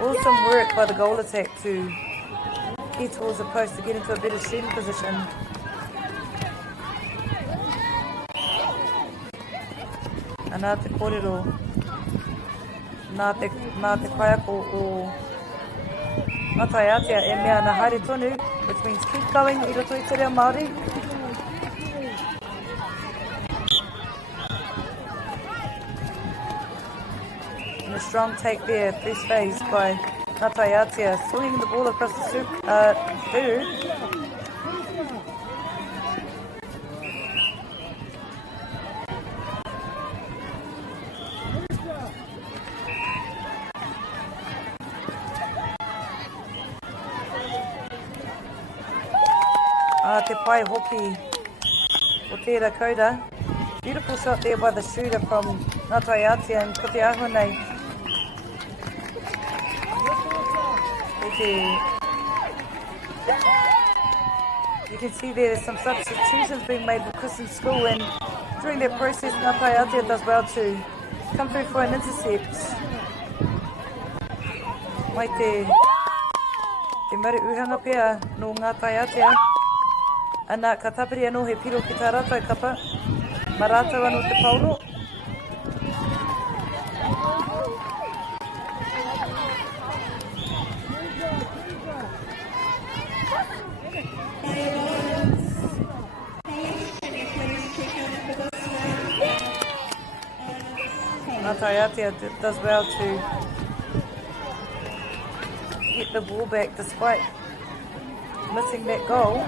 Awesome work by the goal attack to get towards the post to get into a better shooting position. And nā te kōrero, nā te kaiako o Ngā Taiatea e mea na haere tonu, which means keep going I roto I te reo Māori. And a strong take there, first phase by Ngā Taiatea, swinging the ball across the third. Te pai hoki o tērā koura. Beautiful shot there by the shooter from Ngā Taiatea and ko te ahua nei. You can see there's some substitutions being made for Christian School, and during that process Ngā Taiatea does well to come through for an intercept. Mai te maru uhanga pia no Ngā Taiatea. Ana ka tapiri anō he piro ki tā rātou kapa. Ma rātou anō te pauro. Ngā Taiatea does well to get the ball back despite missing that goal.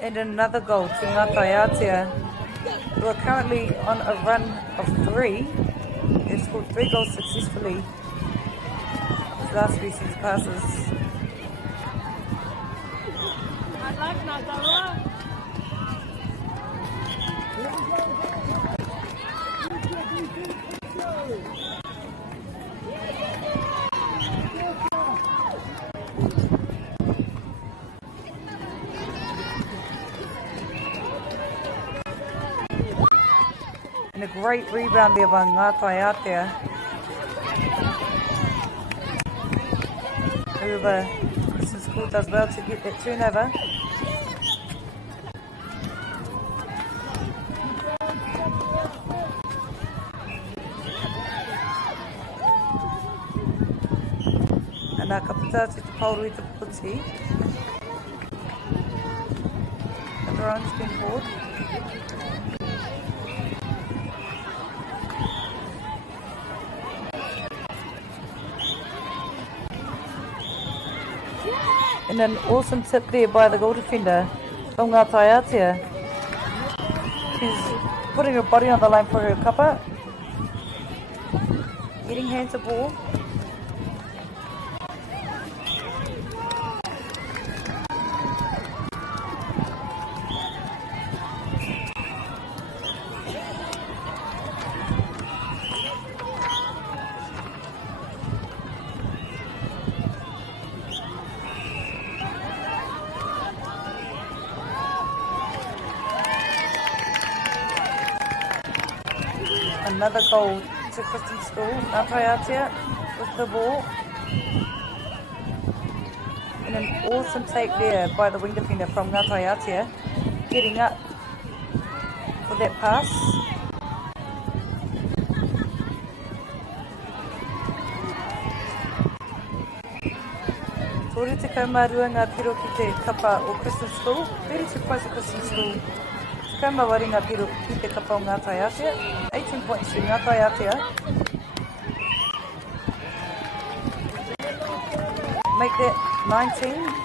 And another goal to Ngā Taiatea, who are currently on a run of 3. They've scored 3 goals successfully these last few 6 passes. And a great rebound there by Ngātai out there. Whoever Christian School does well to get that turnover. And nā ka puta te pauru I te puti. The throne's been pulled. And an awesome tip there by the goal defender from Ngātai Aotea. She's putting her body on the line for her kapa. Getting hands the ball. Another goal to Christian School. Ngātai Aotea with the ball. And an awesome take there by the wing defender from Ngātai Aotea. Getting up for that pass. Tore te kaumarua ngā piro ki te kapa o Christian School. Very too close to Christian School. Kaumawari ngā piro ki te kapa o Ngātai Aotea. 18 points to Ngātai Aotea. Make that 19.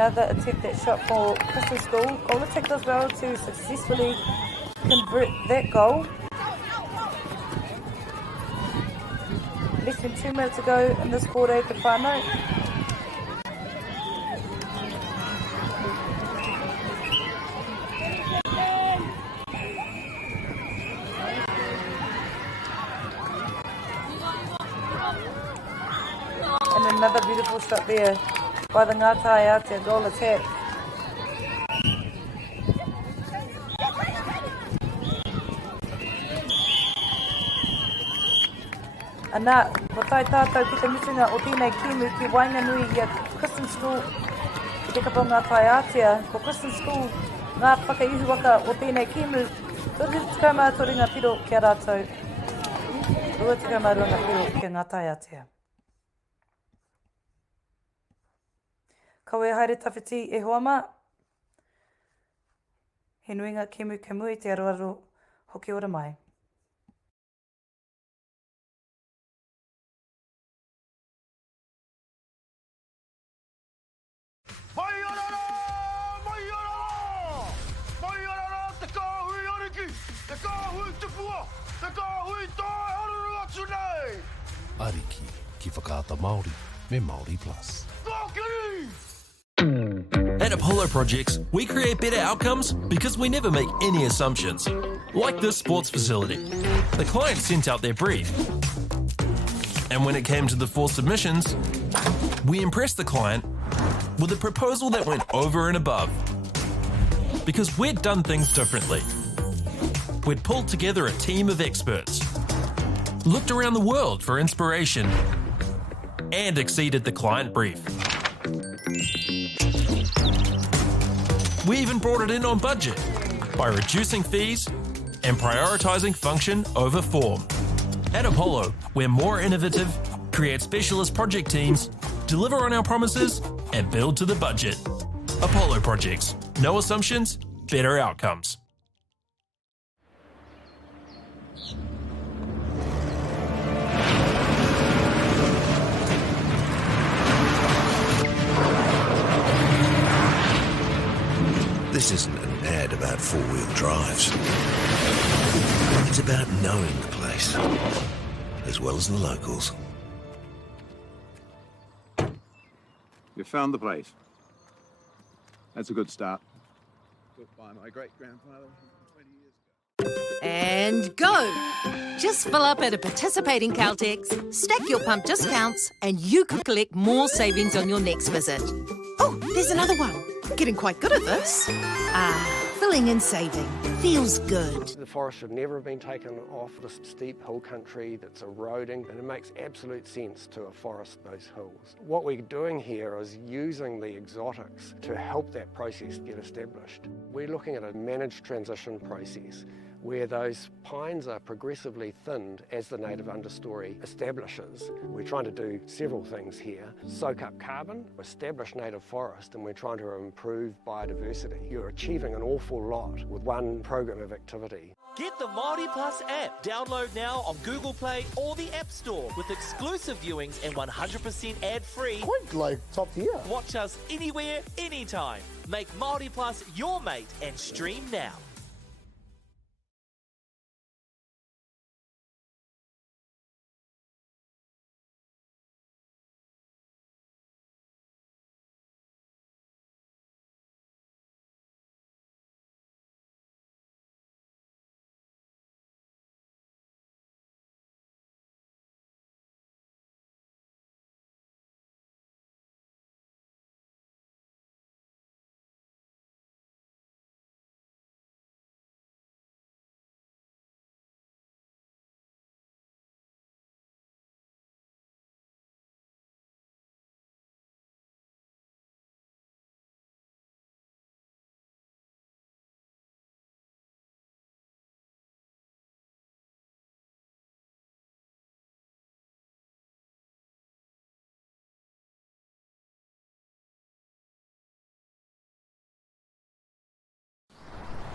Another attempt at shot for Christian School. Goal attack as well to successfully convert that goal. Less than 2 minutes ago in this quarter, the whānau. And another beautiful shot there by the Ngātai Aotea goal attack. Anā, ko tai tātou ki te mutunga o tēnei kimu ki Wainganui i a Christian School ki te kapa Ngātai Aotea. Ko Christian School ngā whakaiuhu waka o tēnei kimu. Turu te kaumātua ngā piro ki a rātou. Rua te kaumātua ngā piro ki a Ngātai Aotea. Kaue haere tawhiti e hoama. He nuinga kimu kamui te aroaro hoki ora mai. Mai orara! Mai orara! Mai orara! Te kāhui ariki! Te kāhui tupua! Te kāhui tai haruru atu nei! Ariki ki whakaata Māori me Māori Plus. Kākiri! At Apollo Projects, we create better outcomes because we never make any assumptions. Like this sports facility. The client sent out their brief. And when it came to the 4 submissions, we impressed the client with a proposal that went over and above. Because we'd done things differently. We'd pulled together a team of experts, looked around the world for inspiration, and exceeded the client brief. We even brought it in on budget by reducing fees and prioritising function over form. At Apollo, we're more innovative, create specialist project teams, deliver on our promises, and build to the budget. Apollo projects. No assumptions, better outcomes. This isn't an ad about four-wheel drives. It's about knowing the place, as well as the locals. You found the place. That's a good start. Built by my great-grandfather 20 years ago. And go! Just fill up at a participating Caltex, stack your pump discounts, and you could collect more savings on your next visit. Oh, there's another one. Getting quite good at this. Filling and saving. Feels good. The forest should never have been taken off this steep hill country that's eroding, and it makes absolute sense to afforest those hills. What we're doing here is using the exotics to help that process get established. We're looking at a managed transition process where those pines are progressively thinned as the native understory establishes. We're trying to do several things here. Soak up carbon, establish native forest, and we're trying to improve biodiversity. You're achieving an awful lot with one program of activity. Get the Māori Plus app. Download now on Google Play or the App Store with exclusive viewings and 100% ad-free. Quite like top tier. Watch us anywhere, anytime. Make Māori Plus your mate and stream now.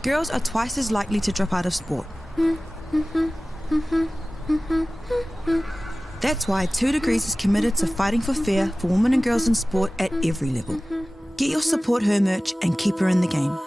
Girls are twice as likely to drop out of sport. That's why 2 Degrees is committed to fighting for fair for women and girls in sport at every level. Get your Support Her merch and keep her in the game.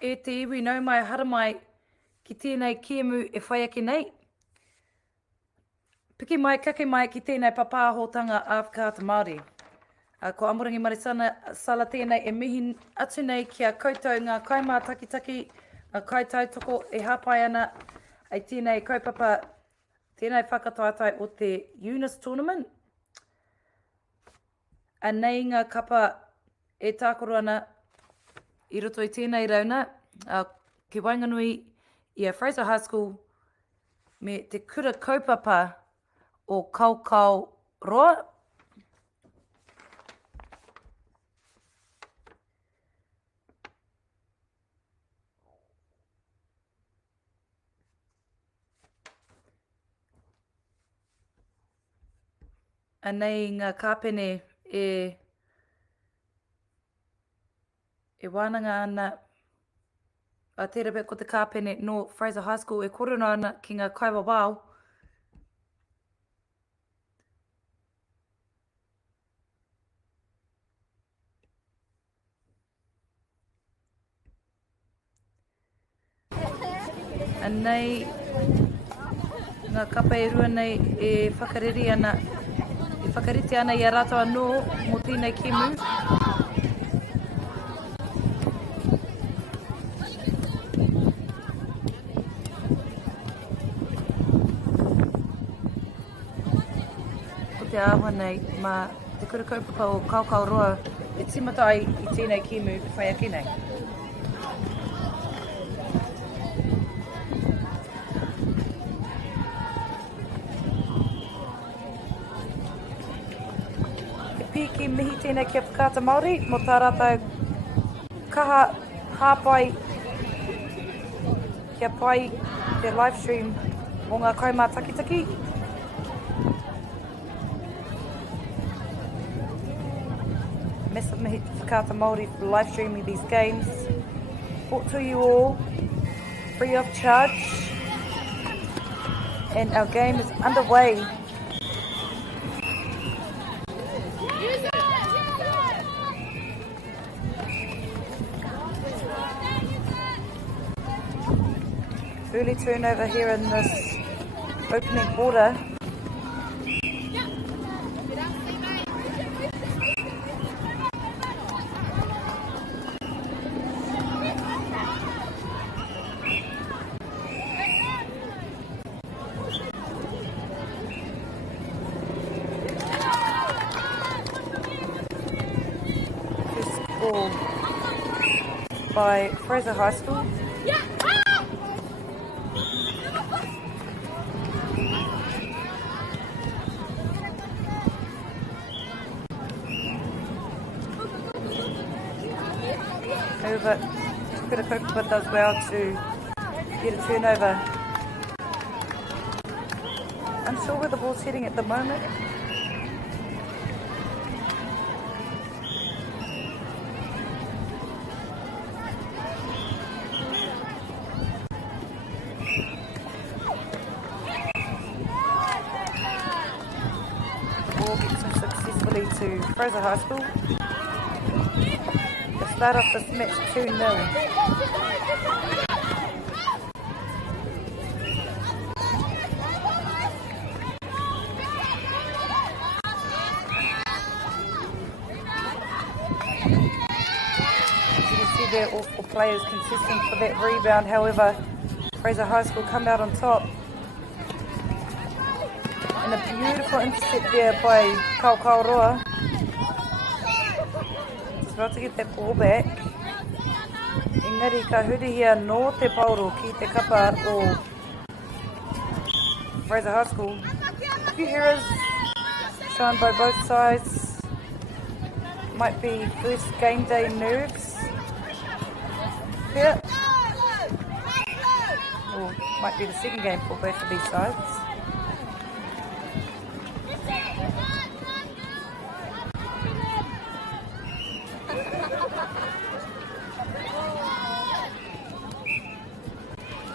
E te iwi nau mai hara mai ki tēnei kiemu e whai ake nei. Piki mai, kake mai ki tēnei papāhotanga Āwhakata Māori. Ko Amorangi Marisana sala tēnei e mihi atu nei kia koutou ngā kaimā takitaki, ngā kaitautoko e hapai ana ai tēnei kaupapa, tēnei whakataitai o te UNISS tournament. Nei ngā kapa e tākoro ana I roto I tēnei rauna, ki Wainganui I a Fraser High School me te kura kaupapa o Kaukau Roa. Nei ngā kāpene e wānanga ana a tērā pē ko te kāpene no Fraser High School e korona ana ki ngā kaiwa wāo. Nei ngā kapa e rua nei e whakariri ana, e whakariti ana I a rātou anō mō tēnei kimu. Te āwa nei, mā te kura kaupapa o Kaukau Roa e timata ai I tēnei kimu e whai ake nei. Ke piki mihi tēnei kia Whakata Māori, mō tā rātou kaha hāpai kia pai te live stream mō ngā kaimā takitaki. Massive mihi te Whakata Māori for live streaming these games. Brought to you all, free of charge. And our game is underway. Early turnover here in this opening quarter. By Fraser High School. However, Kura Kaupapa does well to get a turnover. Unsure where the ball's heading at the moment. To Fraser High School. Let's start off this match 2-0. You can see there all four players contesting for that rebound. However, Fraser High School come out on top. And a beautiful intercept there by Kaukau Roa. Just about to get that ball back. Engari ka hurihia no te pauro ki te kapa o Fraser High School. A few errors shown by both sides. Might be first game day nerves here. Or might be the second game for both of these sides.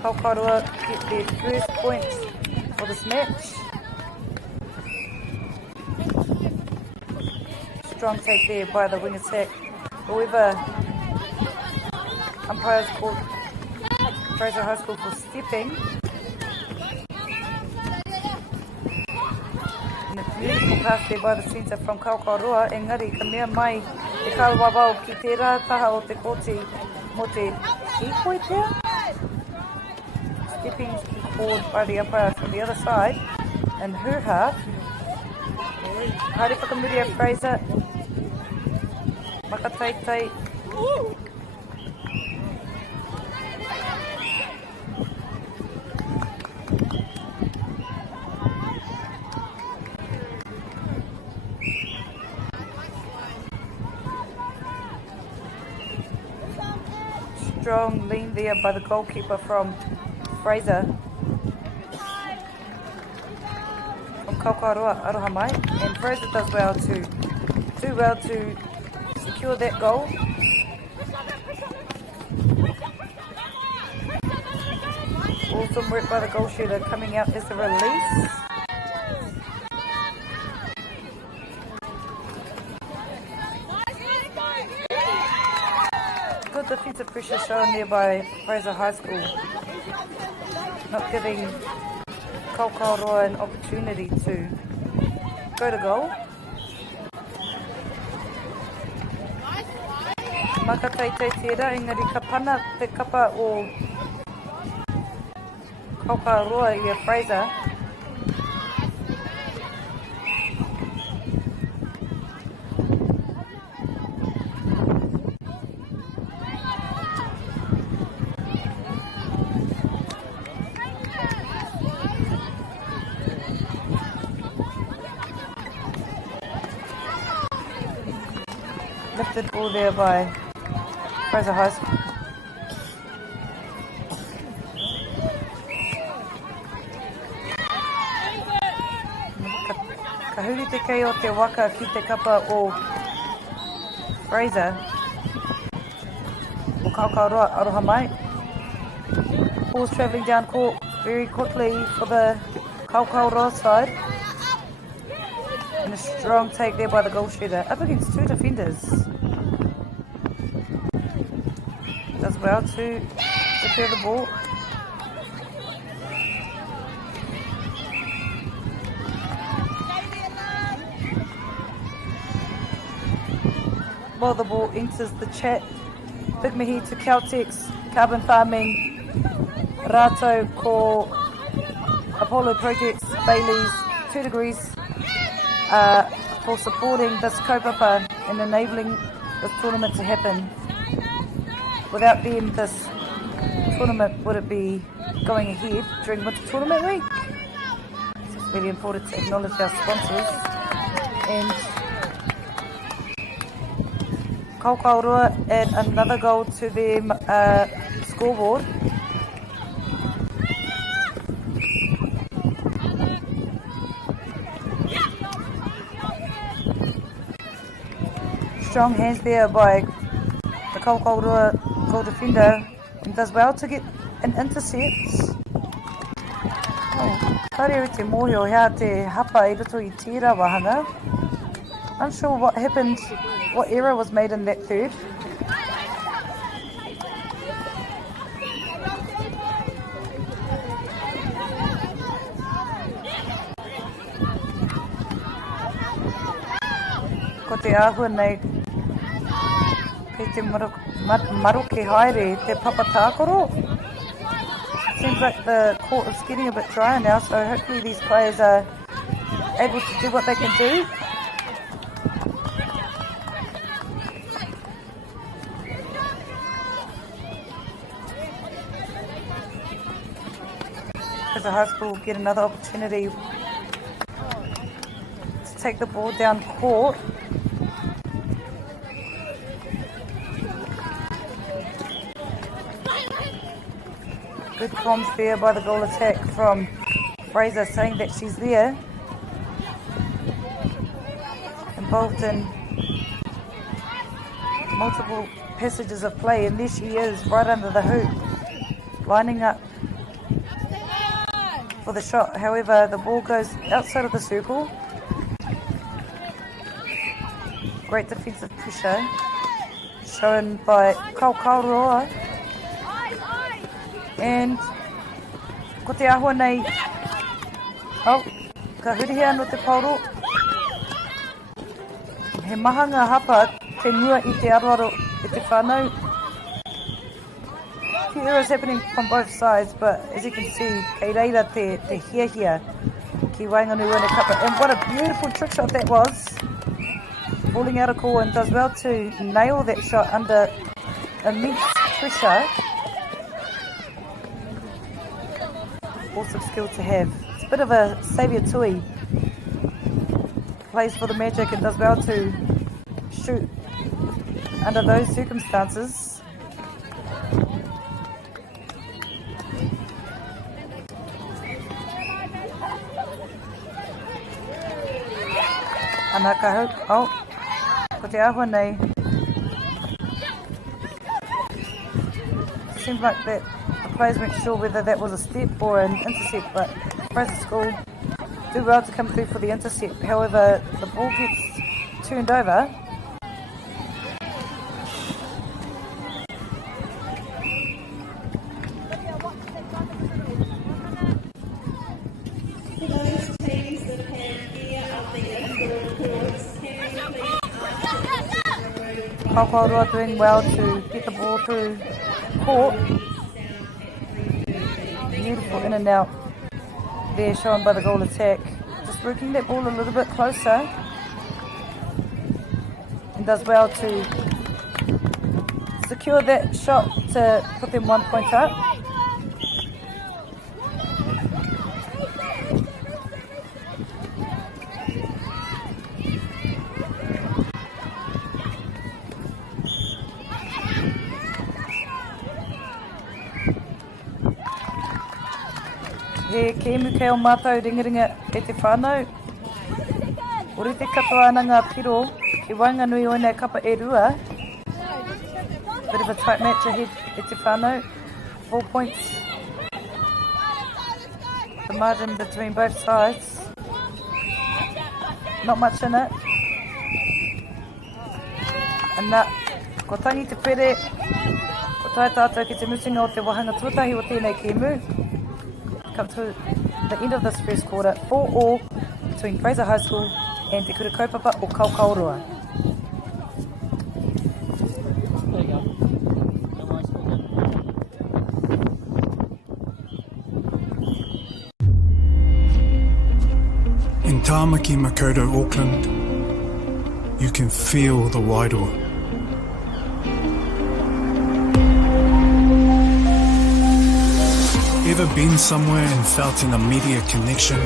Kaukau Roa get their first points for this match. Strong take there by the wing attack. However, umpire's called Fraser High School for stepping. And a beautiful pass there by the centre from Kaukaroa. Engari, ka mea mai e kalawawau ki te rātaha o te koti mo te kikoitea. Stepping forward by the umpire from the other side. And her half. Haere whakamuria Fraser. Makataitei. Strong lean there by the goalkeeper from Fraser. From Kaukaroa Aroha mai. And Fraser does well to secure that goal. Awesome work by the goal shooter coming out as a release. Good defensive pressure shown there by Fraser High School. Not giving Kaukaroa an opportunity to go to goal. Makataitei tērā, engari ka pana te kapa o Kaukaroa I a Fraser. Lifted ball there by Fraser High School. Ka huri te kei o te waka ki te kapa o Fraser. O Kaukaroa Aroha mai. Ball's travelling down court very quickly for the Kaukaroa side. And a strong take there by the goal shooter. Up against two defenders. Does well to secure the ball. While the ball enters the chat, big mihi to Caltex, Carbon Farming, Rato ko Apollo Projects, Bailey's, 2 Degrees for supporting this kaupapa and enabling this tournament to happen. Without them, this tournament wouldn't be going ahead during winter tournament week. It's really important to acknowledge our sponsors. And Kaukaroa add another goal to their scoreboard. Strong hands there by the Kaukaroa goal defender, and does well to get an intercept. Kare te mōhio hea te hapa I roto I tērā wahanga. Unsure what happened, what error was made in that third. Ko te āhua nei, kei te maroke haere, te papatākoro. Seems like the court is getting a bit drier now, so hopefully these players are able to do what they can do. Because the high school will get another opportunity to take the ball down court. Good comms there by the goal attack from Fraser, saying that she's there. Involved in multiple passages of play, and there she is right under the hoop, lining up for the shot. However, the ball goes outside of the circle. Great defensive pressure shown by Kaukaroa And ko te ahua nei, ka hurihia no te pauro. He maha ngā hapa te mua I te aroaro I te whānau. Few errors happening from both sides, but as you can see, kei reira te hia ki Wainganui One Kapa. And what a beautiful trick shot that was. Falling out of call and does well to nail that shot under immense pressure. Awesome skill to have. It's a bit of a saviour tui. Plays for the Magic and does well to shoot under those circumstances. Anaka hope. Ko te ahua nei. Seems like that the players weren't sure whether that was a step or an intercept, but Fraser School do well to come through for the intercept. However, the ball gets turned over. Kaukauroa doing well to get the ball through court. Beautiful in and out there shown by the goal attack. Just working that ball a little bit closer. And does well to secure that shot to put them 1 point up. He kēmu kei o mātou ringaringa e te whānau. Ori te katoa ana ngā piro ki Wainganui One Kapa e rua. Bit of a tight match ahead e te whānau. 4 points. The margin between both sides. Not much in it. And that, ko tangi te pere, ko tai tātou ki te musinga o te wahanga tuatahi o tēnei kēmu. Come to the end of this first quarter, 4-4 between Fraser High School and Te Kura Kaupapa o Kaukauroa. In Tāmaki Makaurau, Auckland, you can feel the wairoa. Ever been somewhere and felt an immediate connection?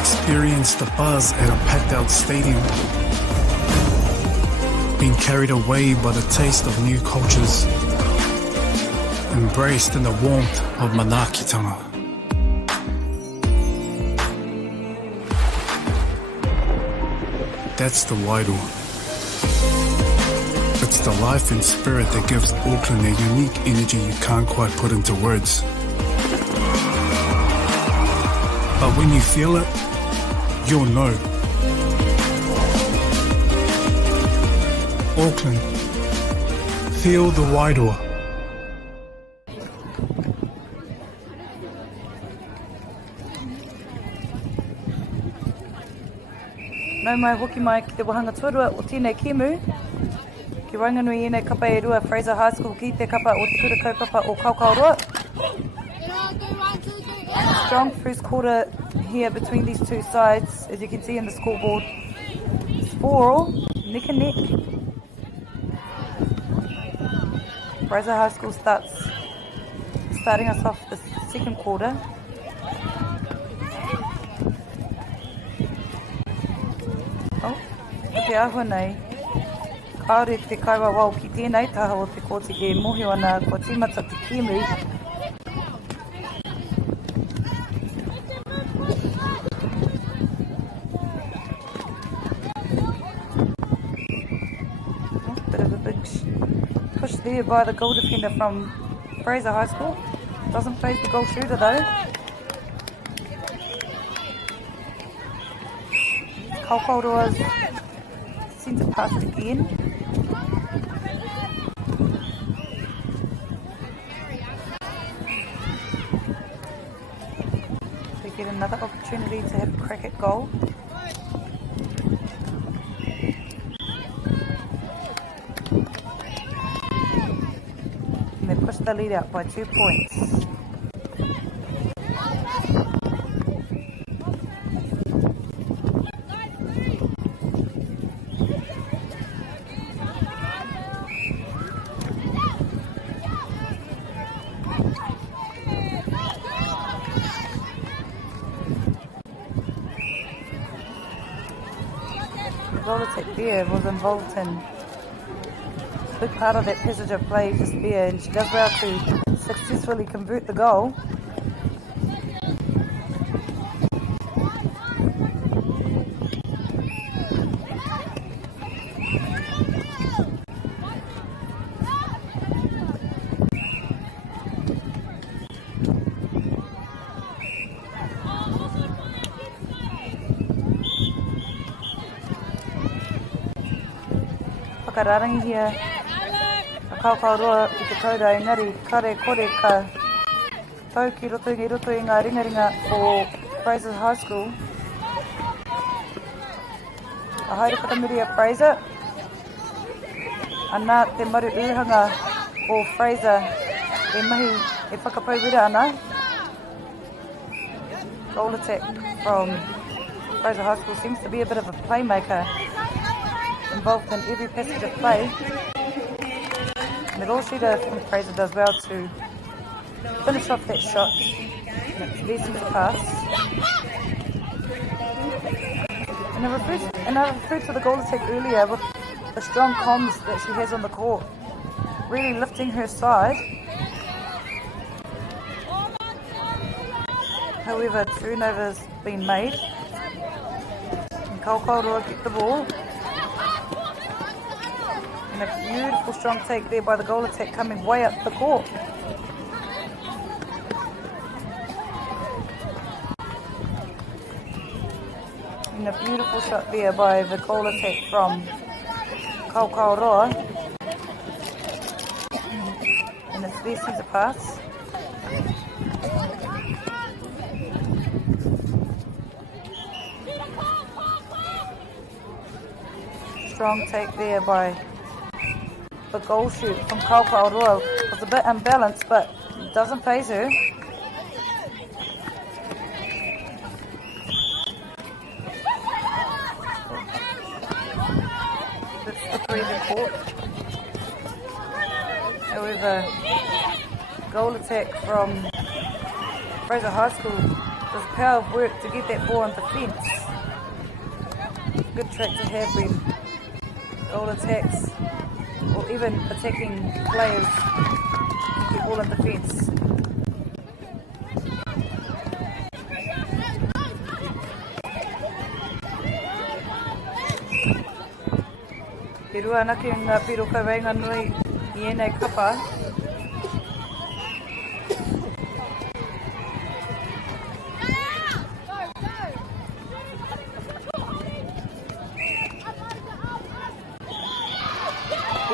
Experienced the buzz at a packed out stadium? Been carried away by the taste of new cultures? Embraced in the warmth of manaakitanga? That's the wairoa. It's the life and spirit that gives Auckland a unique energy you can't quite put into words. But when you feel it, you'll know. Auckland, feel the wairoa. Nau mai hoki mai ki te wahanga tuarua o tēnei kēmu. Ki Wainganui One Kapa e rua Fraser High School ki te kapa o Te Kura Kaupapa o Kaukauroa. Strong first quarter here between these two sides, as you can see in the scoreboard. It's 4-all, neck and neck. Fraser High School starting us off the second quarter. Oh, te ahua nei. Kāore te kaiwa wau ki tēnei taha o te kōti e mohi ana kua tīmata te kēmu. Oh, bit of a big push there by the goal defender from Fraser High School. Doesn't phase the goal shooter though. Kaukauroa's centre pass again. another opportunity to have a crack at goal. And they push the lead out by 2 points. There was involved in a big part of that passage of play just there, and she does well to successfully convert the goal. Whakararangi hia a kaukaroa I te kaura engari kare kore ka tau ki roto i ngā ringaringa o Fraser High School. A haere whakamiri a Fraser. Ana te maru uhanga o Fraser e mahi e whakapau wira ana. Goal attack from Fraser High School seems to be a bit of a playmaker, involved in every passage of play. And all she does from Fraser does well to finish off that shot. And it's decent to pass. And I referred to the goal attack earlier with the strong comms that she has on the court, really lifting her side. However, turnover's been made. And Kaukaroa get the ball. And a beautiful strong take there by the goal attack coming way up the court. And a beautiful shot there by the goal attack from Kaukaroa. And it's there sees a pass. Strong take there by the goal shoot from Kaukaroa. It was a bit unbalanced, but it doesn't faze her. That's the breathing court. However, goal attack from Fraser High School was power of work to get that ball on the fence. Good track to have when goal attacks or even attacking players get the ball on the fence. He rua anake ngā piro kawenga nui I enei kapa.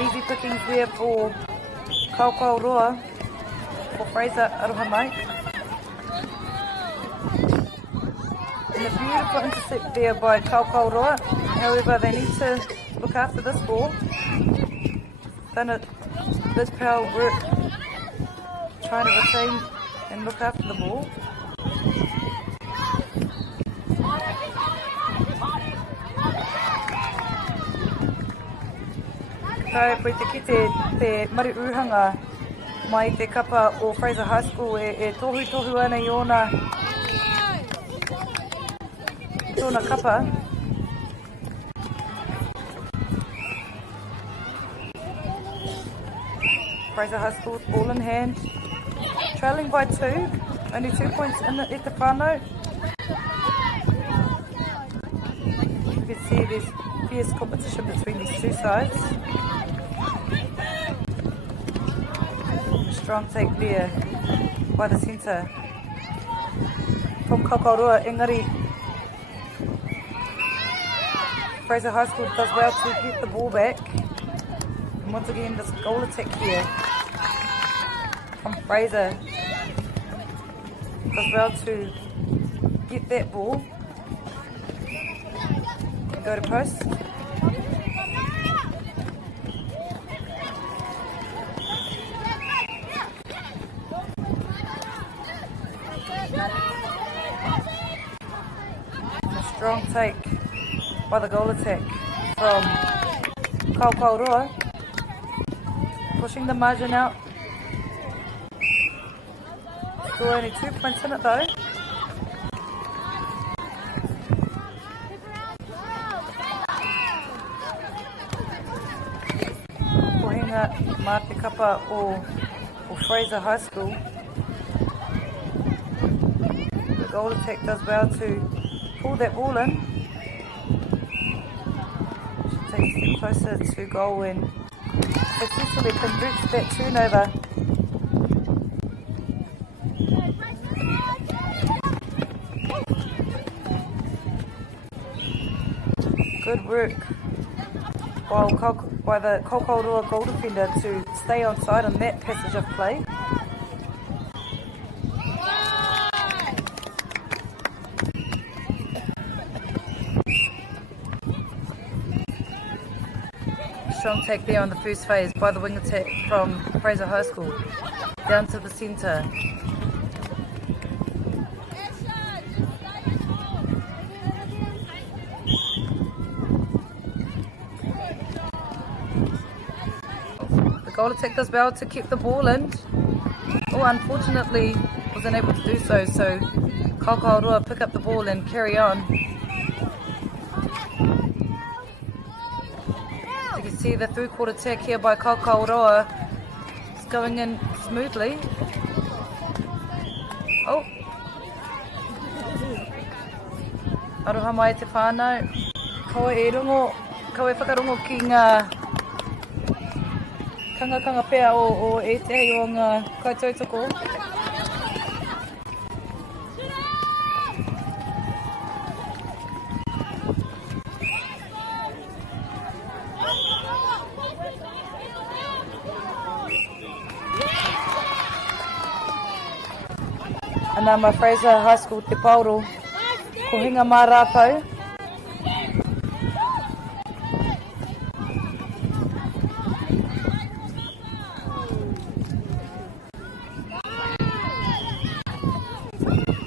Easy pickings there for Kaukaroa, for Fraser aroha mai. And a beautiful intercept there by Kaukaroa. However, they need to look after this ball. Done it, this power work, trying to retain and look after the ball. Kai pui te kite te mari uhanga mai te kapa o Fraser High School e tohu ana I tōna kapa. Fraser High School ball in hand, trailing by 2, only 2 points in the whānau. You can see there's fierce competition between these two sides. Strong take there by the centre from Kaukaroa. Engari, Fraser High School does well to get the ball back. And once again, this goal attack here from Fraser does well to get that ball. Go to post. A strong take by the goal attack from Kaukaoroa. Pushing the margin out. Still only 2 points in it though. Kohinga Mate Kapa or Fraser High School. The goal attack does well to pull that ball in. Should take a step closer to goal and successfully converts that turnover. Good work by the Kaukaoroa goal defender to stay on side on that passage of play. Strong take there on the first phase by the wing attack from Fraser High School. Down to the centre. The goal attack does well to keep the ball in. Oh, unfortunately wasn't able to do so, so Kaukaoroa pick up the ball and carry on. You can see the third quarter attack here by Kaukaoroa is going in smoothly. Oh! Aroha mai te whānau. Kaua e rongo, kaua e whakarongo ki ngā kanga pēr o e te hei o ngā kaitautoko. Ana ma Fraser High School te pauro, ko hinga mā rāpau.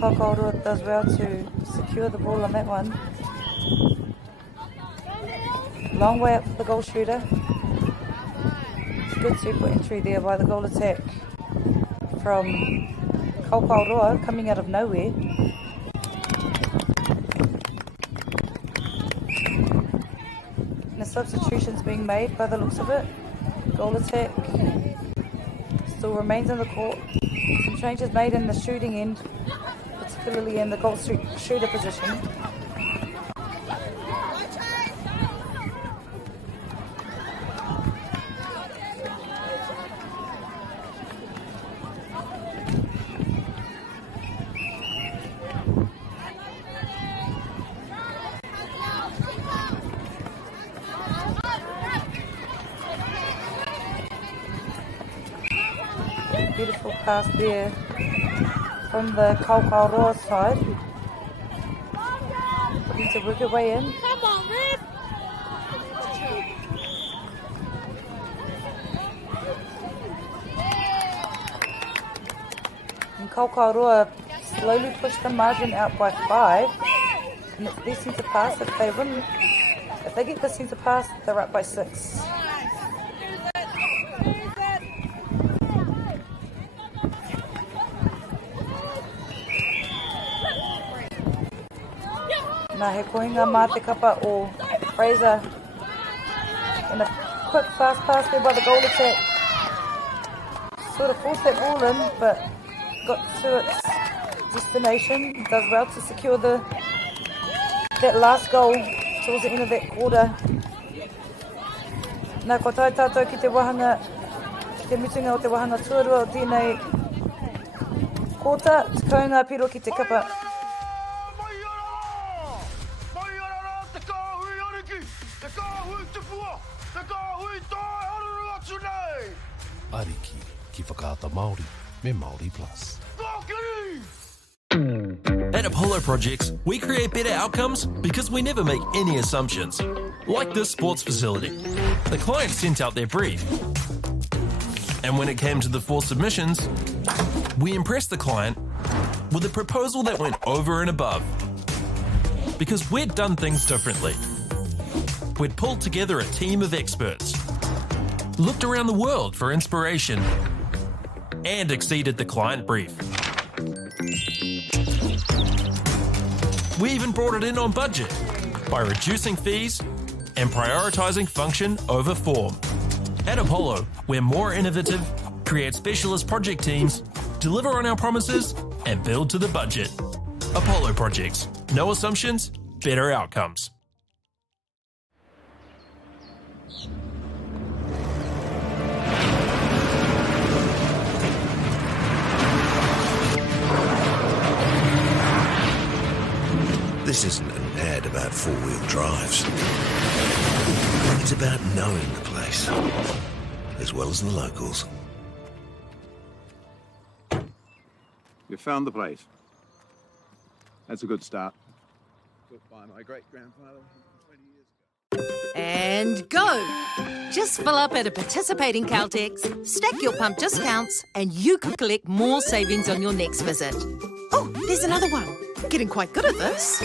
Kaukaoroa does well to secure the ball on that one. Long way up for the goal shooter. Good super entry there by the goal attack from Kaukaoroa coming out of nowhere. And the substitutions being made by the looks of it. Goal attack still remains in the court. Some changes made in the shooting end, particularly in the goal shooter position. Beautiful pass there from the Kaukaoroa side. Looking to work her way in. Come on, Red! And Kaukaoroa slowly push the margin out by 5. And it's their centre pass. If they get the centre pass, they're up by 6. Nā he kohinga mā te kapa o Fraser. And a quick fast pass there by the goal attack. Sort of forced that ball in, but got to its destination. Does well to secure that last goal towards the end of that quarter. Nā ko tai tātou ki te wahanga, te mutunga o te wahanga tuarua o tēnei kota. Te kohinga piro ki te kapa. Ariki ki whakaata Māori me Māori Plus. At Apollo Projects, we create better outcomes because we never make any assumptions. Like this sports facility. The client sent out their brief. And when it came to the 4 submissions, we impressed the client with a proposal that went over and above. Because we'd done things differently. We'd pulled together a team of experts, looked around the world for inspiration, and exceeded the client brief. We even brought it in on budget by reducing fees and prioritising function over form. At Apollo, we're more innovative, create specialist project teams, deliver on our promises, and build to the budget. Apollo Projects. No assumptions, better outcomes. This isn't an ad about four-wheel drives. It's about knowing the place, as well as the locals. You found the place. That's a good start. Built by my great-grandfather 20 years ago. And go! Just fill up at a participating Caltex, stack your pump discounts, and you could collect more savings on your next visit. Oh, there's another one. Getting quite good at this.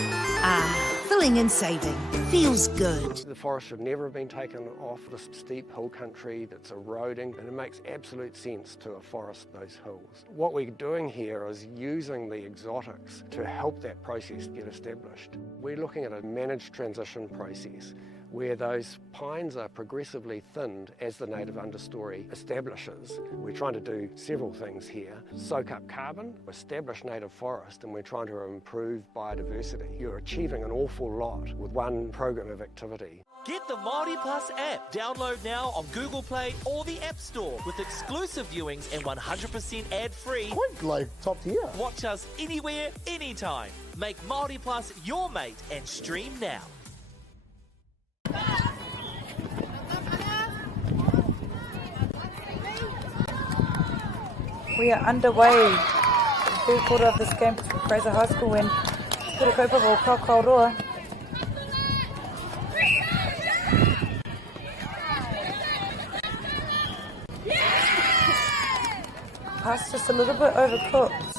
Filling and saving. Feels good. The forest should never have been taken off this steep hill country that's eroding, and it makes absolute sense to afforest those hills. What we're doing here is using the exotics to help that process get established. We're looking at a managed transition process where those pines are progressively thinned as the native understory establishes. We're trying to do several things here. Soak up carbon, establish native forest, and we're trying to improve biodiversity. You're achieving an awful lot with one program of activity. Get the Māori Plus app. Download now on Google Play or the App Store with exclusive viewings and 100% ad-free. Quite like top tier. Watch us anywhere, anytime. Make Māori Plus your mate and stream now. We are underway. The third quarter of this game between Fraser High School and Purakaupapa o Kaukauroa. Pass just a little bit overcooked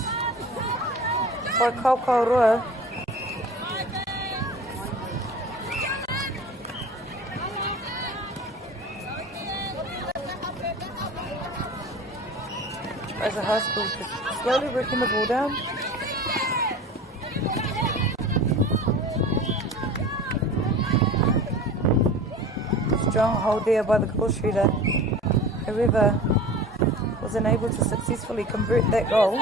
by Kaukauroa. Fraser High School just slowly working the ball down. Strong hold there by the goal shooter. However, wasn't able to successfully convert that goal.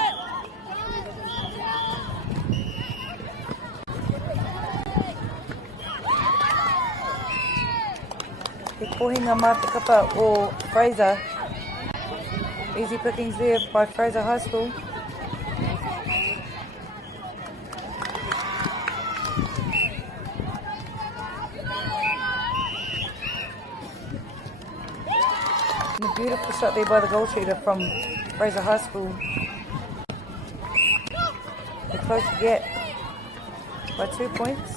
He kohinga mātikapa o Fraser. Easy pickings there by Fraser High School. And a beautiful shot there by the goal shooter from Fraser High School. They close the gap by 2 points.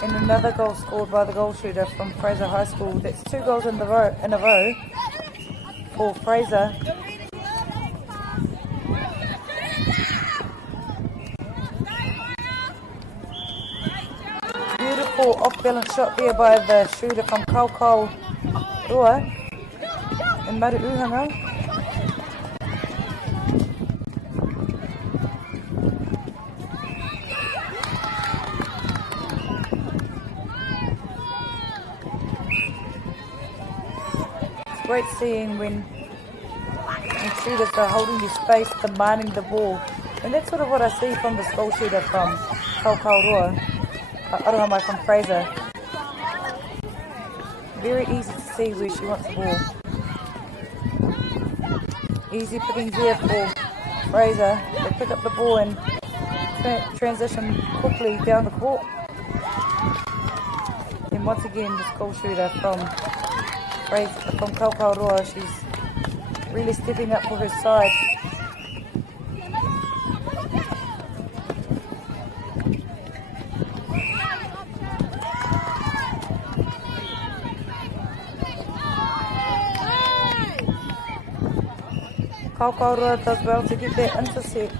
And another goal scored by the goal shooter from Fraser High School. That's 2 goals in a row for Fraser. Beautiful off-balance shot there by the shooter from Kaukauroa in Maruuhanga. Great seeing when shooters are holding your space, demanding the ball. And that's sort of what I see from this goal shooter from Kaukauroa, Arohamai from Fraser. Very easy to see where she wants the ball. Easy pickings here for Fraser. They pick up the ball and transition quickly down the court. once again, this goal shooter from Kaukauroa, she's really stepping up for her side. Kaukauroa does well to get that intercept.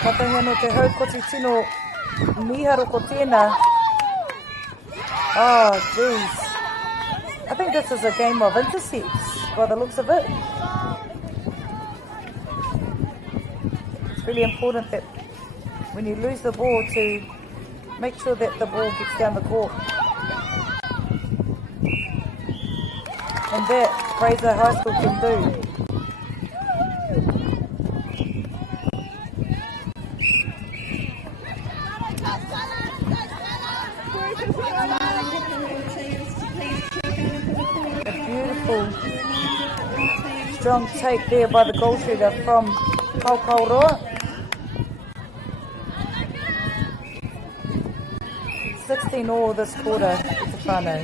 Katahi anō te haukoti tino miharo ko tēnā. Oh, jeez. I think this is a game of intercepts by the looks of it. It's really important that when you lose the ball to make sure that the ball gets down the court. And that Fraser High School can do. A beautiful, strong take there by the goal shooter from Kaukauroa. 16-all this quarter, it's a whānau.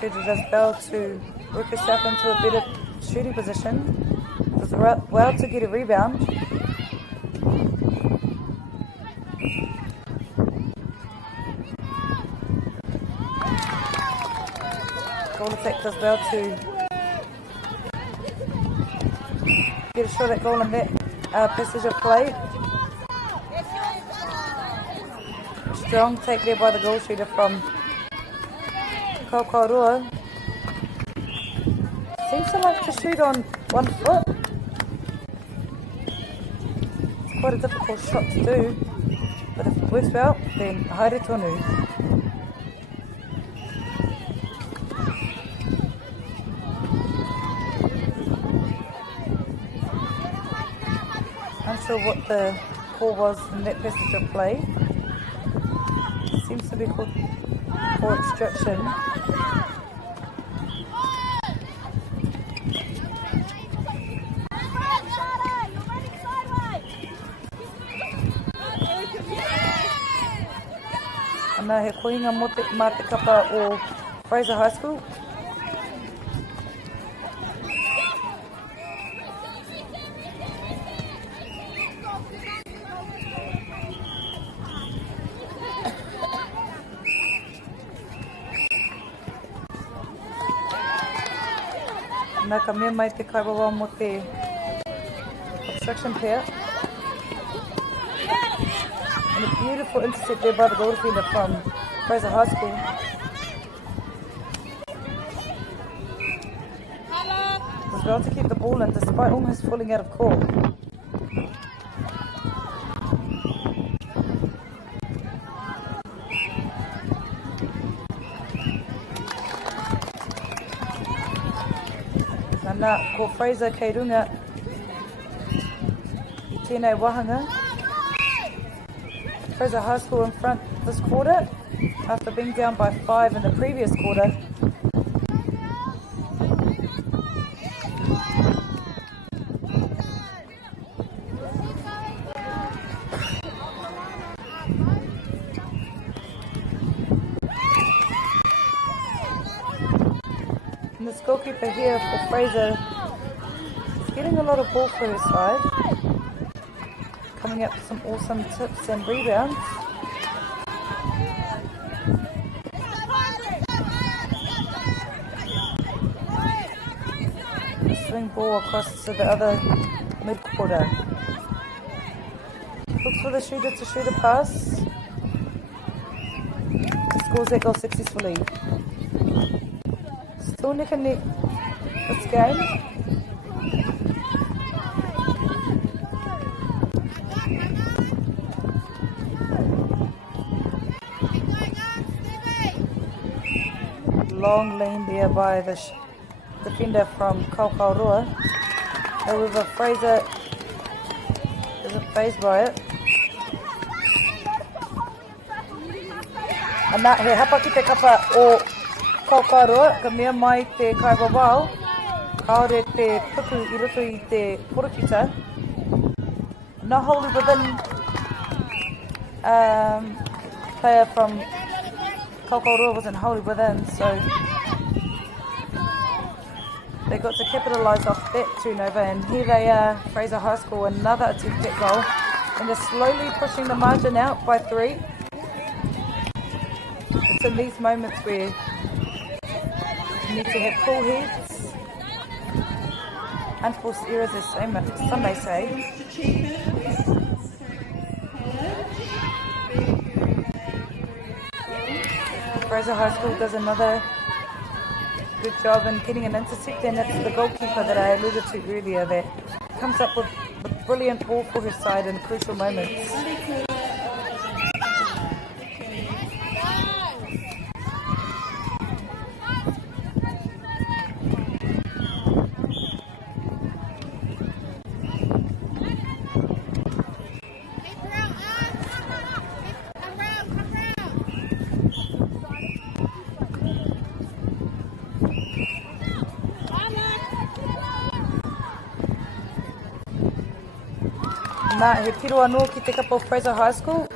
Shooter does well to work herself into a better shooting position. Does well to get a rebound. Goal attack does well to get a shot at goal in that passage of play. Strong take there by the goal shooter from Kaukauroa. Seems to like to shoot on one foot. It's quite a difficult shot to do, but if it works well, then haere tonu. Unsure what the call was in that passage of play. Seems to be called for obstruction. Ana he koinga mā te kapa o Fraser High School. Nā ka mea mai te kaiwawa mo te obstruction pair. And a beautiful intercept there by the goal defender from Fraser High School. Does well to keep the ball in despite almost falling out of court. Nā ko Fraser kei runga I tēnei wahanga. Fraser High School in front this quarter after being down by 5 in the previous quarter. And this goalkeeper here for Fraser is getting a lot of ball for her side. Coming up with some awesome tips and rebounds. Swing ball across to the other mid-quarter. Looks for the shooter to shoot a pass. Scores that goal successfully. Still neck and neck this game. Long lane there by the defender from Kaukauroa. However, Fraser isn't fazed by it. Ana he hapa ki te kapa o Kaukauroa, ka mea mai te kaiwawao. Kaore te puku I roto I te porokita. Not wholly within player from Kaukauroa wasn't wholly within, so they got to capitalise off that turnover, and here they are, Fraser High School, another attempt at goal, and they're slowly pushing the margin out by 3. It's in these moments where you need to have cool heads, unforced errors as some may say. Fraser High School does another good job in getting an intercept, and it's the goalkeeper that I alluded to earlier that comes up with a brilliant ball for her side in crucial moments. Nā, he piro anō ki te kapa o Fraser High School.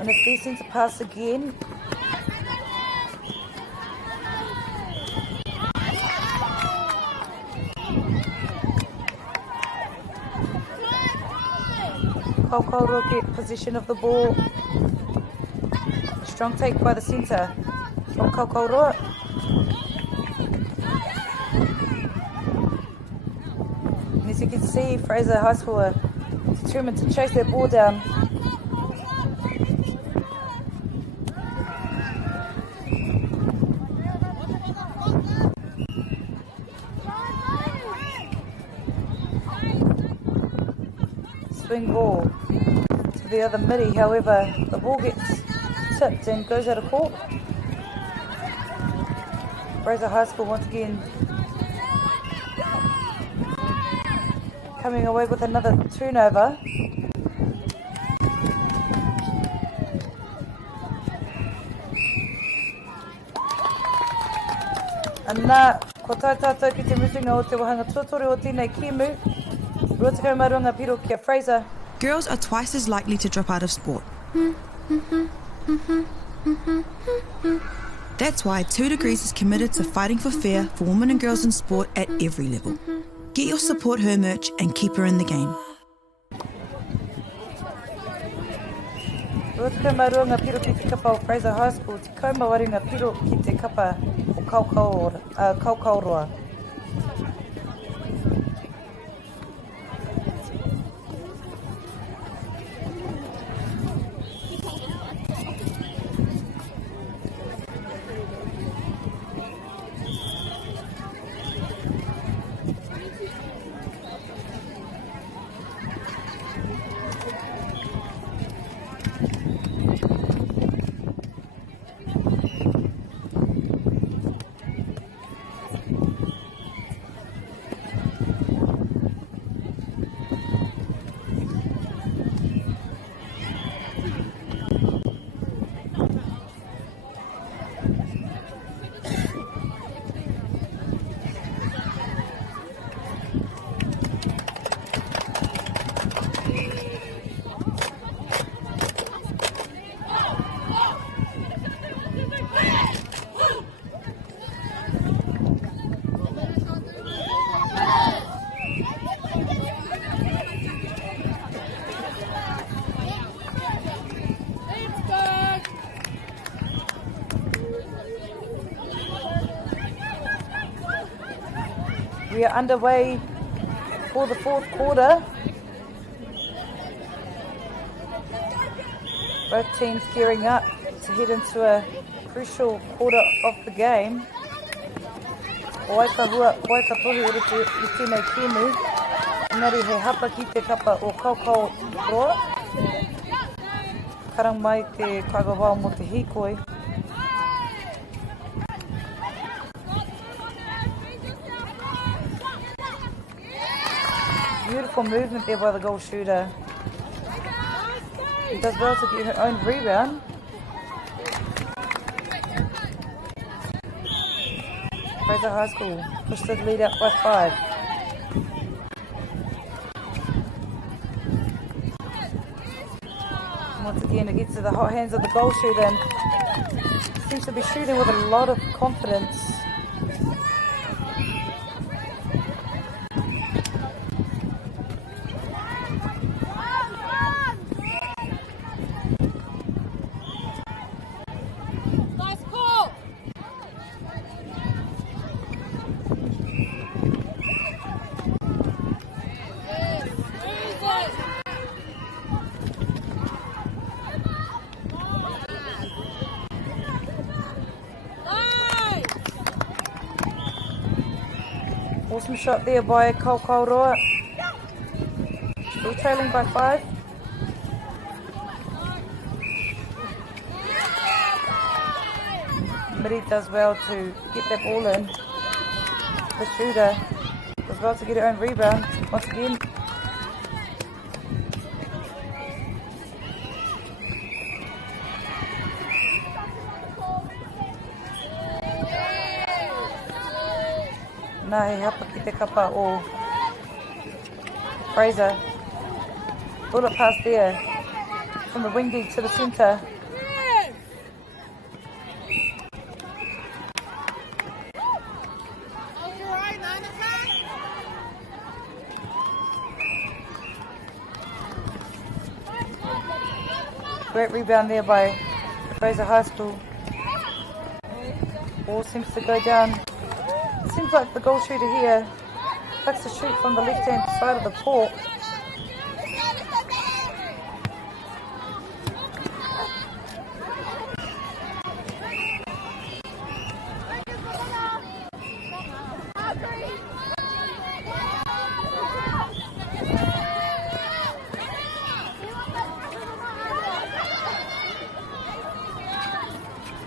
And it's decent to pass again. Kaukauroa get possession of the ball. Strong take by the centre from Kaukauroa. As you can see, Fraser High School are determined to chase that ball down. Swing ball to the other midi, however, the ball gets tipped and goes out of court. Fraser High School once again coming away with another turnover. And nā, ko tai tātou ki te muwhinga o te wahanga tuatore o tēnei kimu. Ruatakau marunga piro kia Fraser. Girls are twice as likely to drop out of sport. That's why 2 Degrees is committed to fighting for fair for women and girls in sport at every level. Get your support her merch and keep her in the game. Ruatakau marunga piro ki te kapa o Fraser High School. Te kaumawaringa piro ki te kapa o Kaukauroa. We are underway for the 4th quarter. Both teams gearing up to head into a crucial quarter of the game. Waikahua, waikatohi uru te tēnei kimu. Engari he hapa ki te kapa o Kaukauroa. Karang mai te kagawao mo te hikoi. Beautiful movement there by the goal shooter. He does well to get her own rebound. Fraser High School pushed the lead out by 5. Once again, it gets to the hot hands of the goal shooter and seems to be shooting with a lot of confidence. Awesome shot there by Kaukaoroa. Still trailing by 5. Miri does well to get that ball in. The shooter does well to get her own rebound once again. Nā he hapa ki te kapa o Fraser. Bullet pass there from the wing deep to the centre. Great rebound there by Fraser High School. Ball seems to go down. Seems like the goal shooter here likes to shoot from the left-hand side of the court.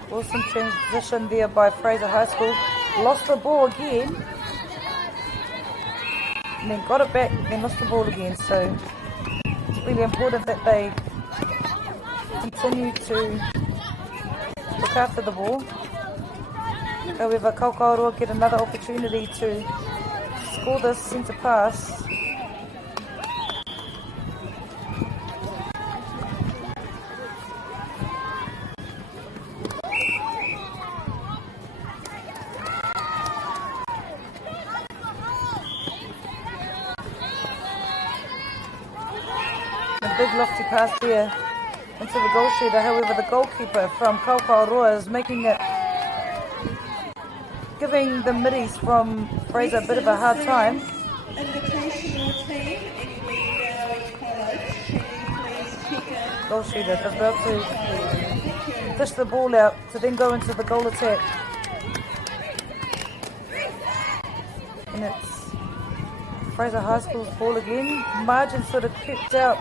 Awesome transition there by Fraser High School. Lost the ball again. And then got it back, then lost the ball again. So it's really important that they continue to look after the ball. However, Kaukaoroa get another opportunity to score this centre pass. Big lofty pass there into the goal shooter. However, the goalkeeper from Kaukaoroa is making it, giving the middies from Fraser a bit of a hard time. Goal shooter is about to fish the ball out to then go into the goal attack. And it's Fraser High School's ball again. Margin sort of kept out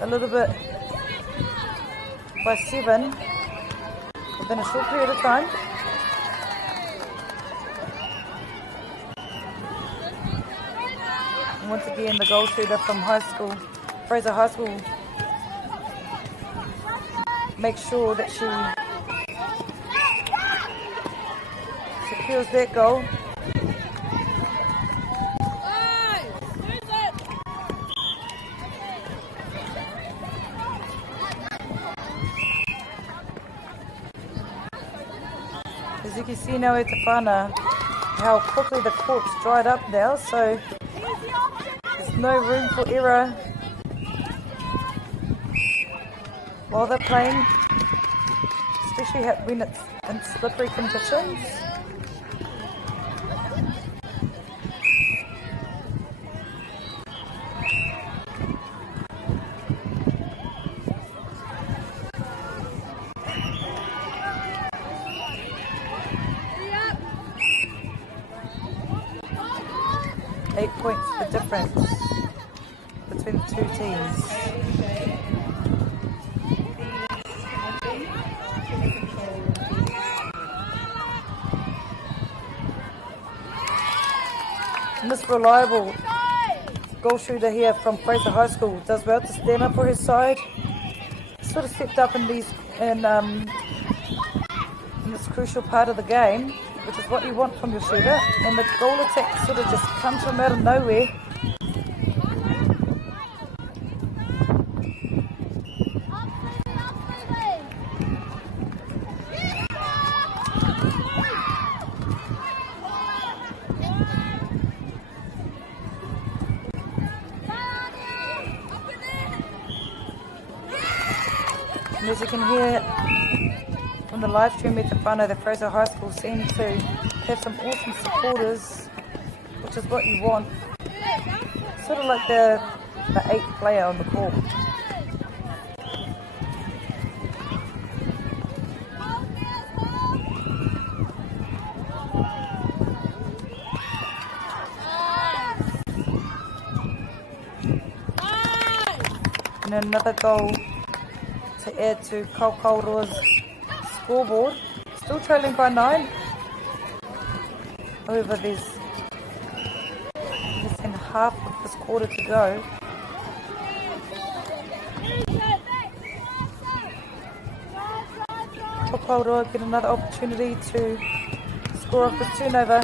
a little bit by 7 within a short period of time. And once again, the goal shooter from Fraser High School, makes sure that she secures that goal. As you can see now at the whānau, how quickly the court's dried up now, so there's no room for error while they're playing, especially when it's in slippery conditions. Points the difference between the two teams. And this reliable goal shooter here from Fraser High School does well to stand up for his side. Sort of stepped up in in this crucial part of the game, which is what you want from your shooter, and the goal attack sort of just comes from out of nowhere. And as you can hear from the live stream at the whānau, the Fraser High School seem to have some awesome supporters, which is what you want. Sort of like the eighth player on the court. And another goal to add to Kaukauroa's scoreboard. Still trailing by 9. However, there's less than half of this quarter to go. Kaukauroa get another opportunity to score off the turnover.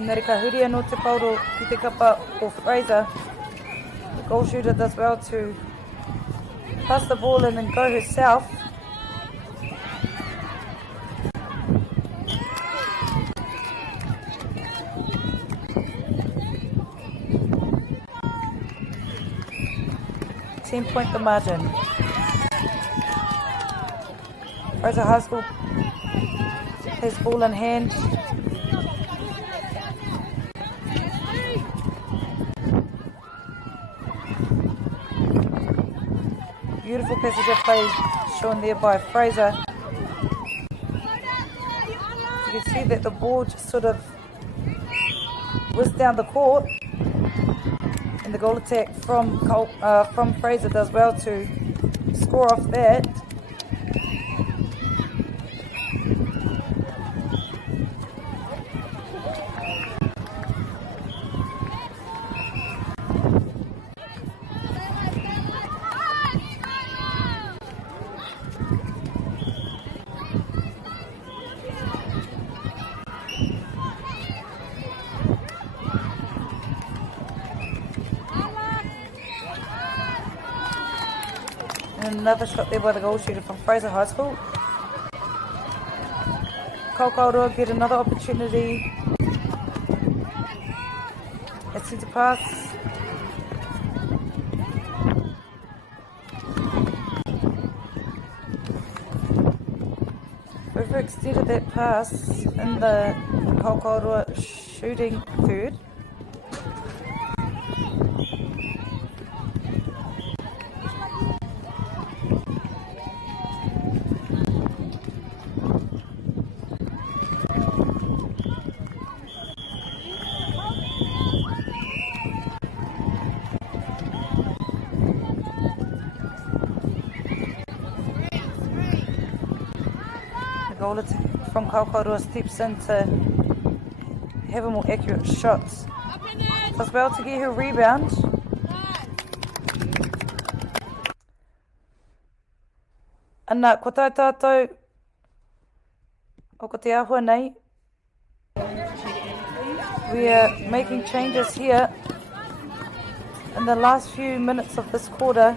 Engari ka huria no te pauro ki te kapa o Fraser. The goal shooter does well to pass the ball in and go herself. Point the margin. Fraser High School has ball in hand. Beautiful passage of play shown there by Fraser. You can see that the ball just sort of whizzed down the court, and the goal attack from Fraser does well to score off that. Another shot there by the goal shooter from Fraser High School. Kaukauroa get another opportunity. It's centre pass. Overextended that pass in the Kaukauroa shooting third. From Kaukauroa steps in to have a more accurate shots. Does well to get her rebound. Ana, ko tai tātou o ko te ahua nei. We are making changes here in the last few minutes of this quarter.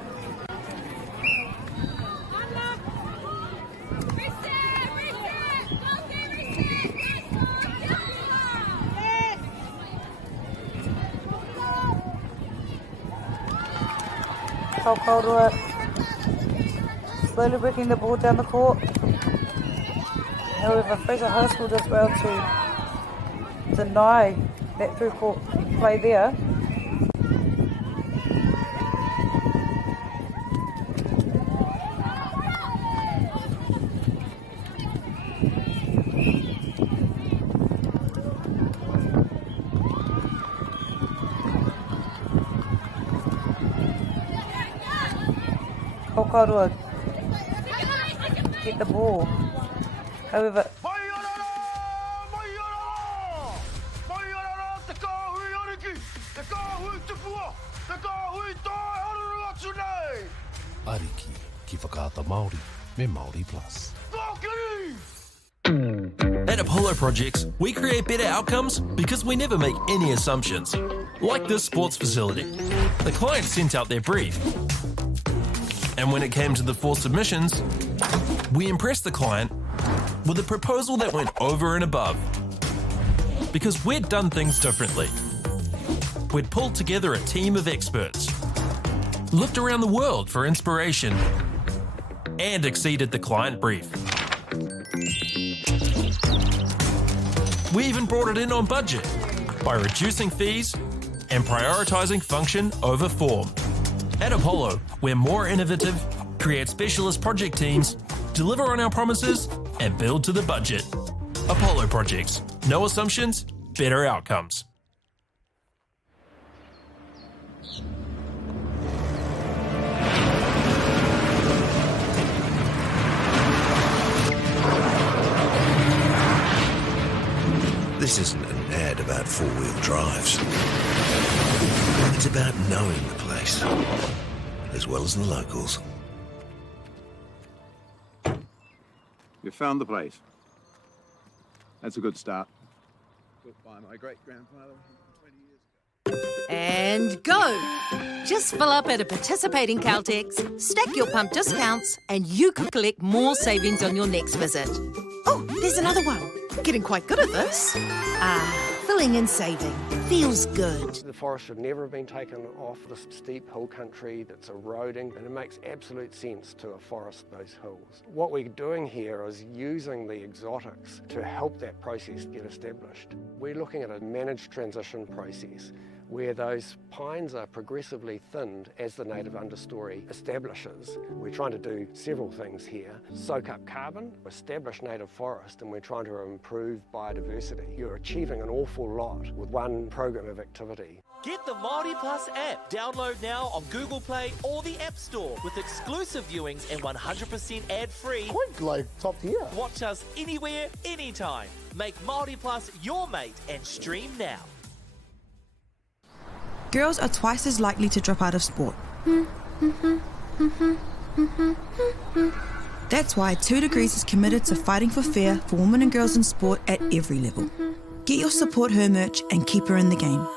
Kaukauroa slowly working the ball down the court. However, Fraser High School does well to deny that through court play there. Kaukauroa get the ball. However, Ariki ki whakaata Māori me Māori Plus. At Apollo Projects, we create better outcomes because we never make any assumptions. Like this sports facility. The client sent out their brief. And when it came to the 4 submissions, we impressed the client with a proposal that went over and above. Because we'd done things differently. We'd pulled together a team of experts, looked around the world for inspiration, and exceeded the client brief. We even brought it in on budget by reducing fees and prioritising function over form. At Apollo, we're more innovative, create specialist project teams, deliver on our promises, and build to the budget. Apollo Projects. No assumptions, better outcomes. This isn't an ad about four-wheel drives. It's about knowing the place, as well as the locals. You found the place. That's a good start. Built by my great-grandfather 20 years ago. And go! Just fill up at a participating Caltex, stack your pump discounts, and you could collect more savings on your next visit. Oh, there's another one. Getting quite good at this. Filling and saving. Feels good. The forest should never have been taken off this steep hill country that's eroding, and it makes absolute sense to afforest those hills. What we're doing here is using the exotics to help that process get established. We're looking at a managed transition process where those pines are progressively thinned as the native understory establishes. We're trying to do several things here. Soak up carbon, establish native forest, and we're trying to improve biodiversity. You're achieving an awful lot with one program of activity. Get the Māori Plus app. Download now on Google Play or the App Store with exclusive viewings and 100% ad-free. Quite like top tier. Watch us anywhere, anytime. Make Māori Plus your mate and stream now. Girls are twice as likely to drop out of sport. That's why 2 Degrees is committed to fighting for fair for women and girls in sport at every level. Get your Support Her merch and keep her in the game.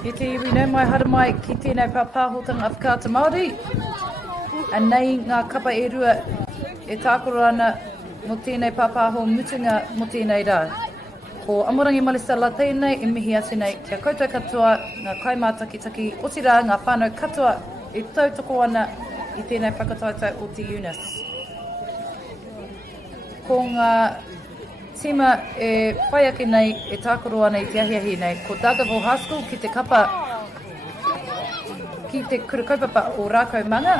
I te iwi nei mai hara mai ki tēnei pāpāhotanga a whakaata Māori. A nei ngā kapa e rua e tākoro ana mo tēnei pāpāho mutunga mo tēnei rā. Ko Amorangi Malisala tēnei e mihi atu nei kia koutou katoa ngā kaimātakitaki o te rā ngā whānau katoa e tautoko ana i tēnei whakatautau o te UNISS. Ko ngā tima e whai ake nei e tākoro ana i te ahiahi nei ko Dagaville High School ki te kapa ki te kurakaupapa o Rākau Manga.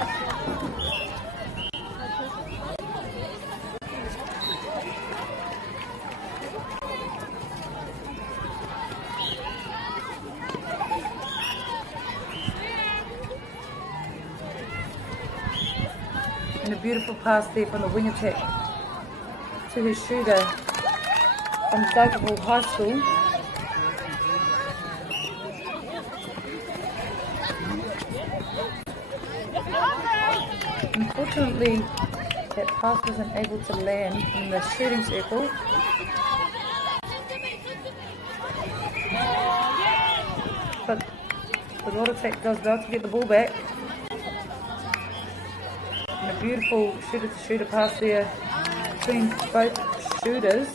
And a beautiful pass there from the wing attack to his shooter from Dagaville High School. Unfortunately, that pass wasn't able to land in the shooting circle. But the water attack does well to get the ball back. And a beautiful shooter-to-shooter pass there between both shooters.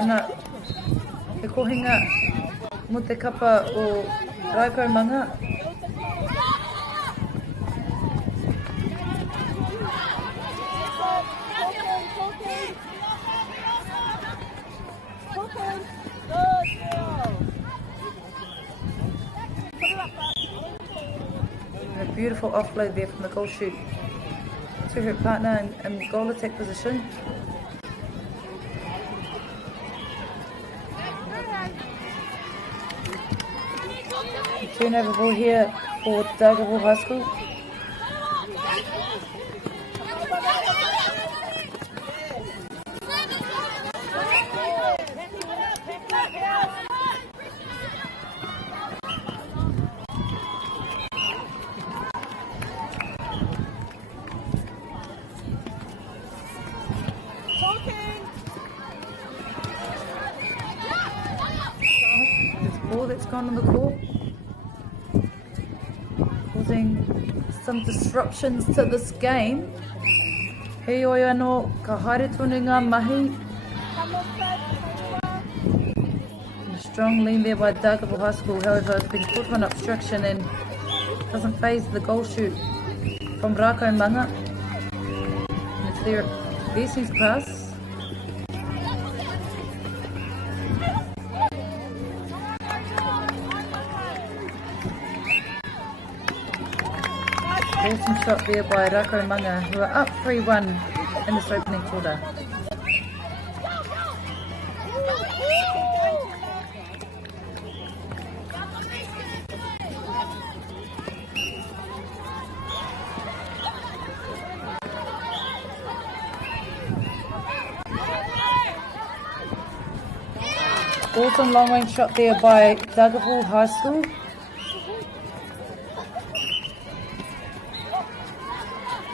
Ana, e kohinga mo te kapa o Rākau Manga. A beautiful offload there from the goal shoot to her partner in goal attack position. Turnover ball here for Dagaville High School. This ball that's gone on the court, causing some disruptions to this game. Hei oi anō, ka haere tonu ngā mahi. And a strong lean there by Dagaville High School, however, it's been caught on obstruction and doesn't phase the goal shoot from Rākau Manga. And it's their business pass. Awesome shot there by Rākau Manga, who are up 3-1 in this opening quarter. Awesome long range shot there by Dagaville High School.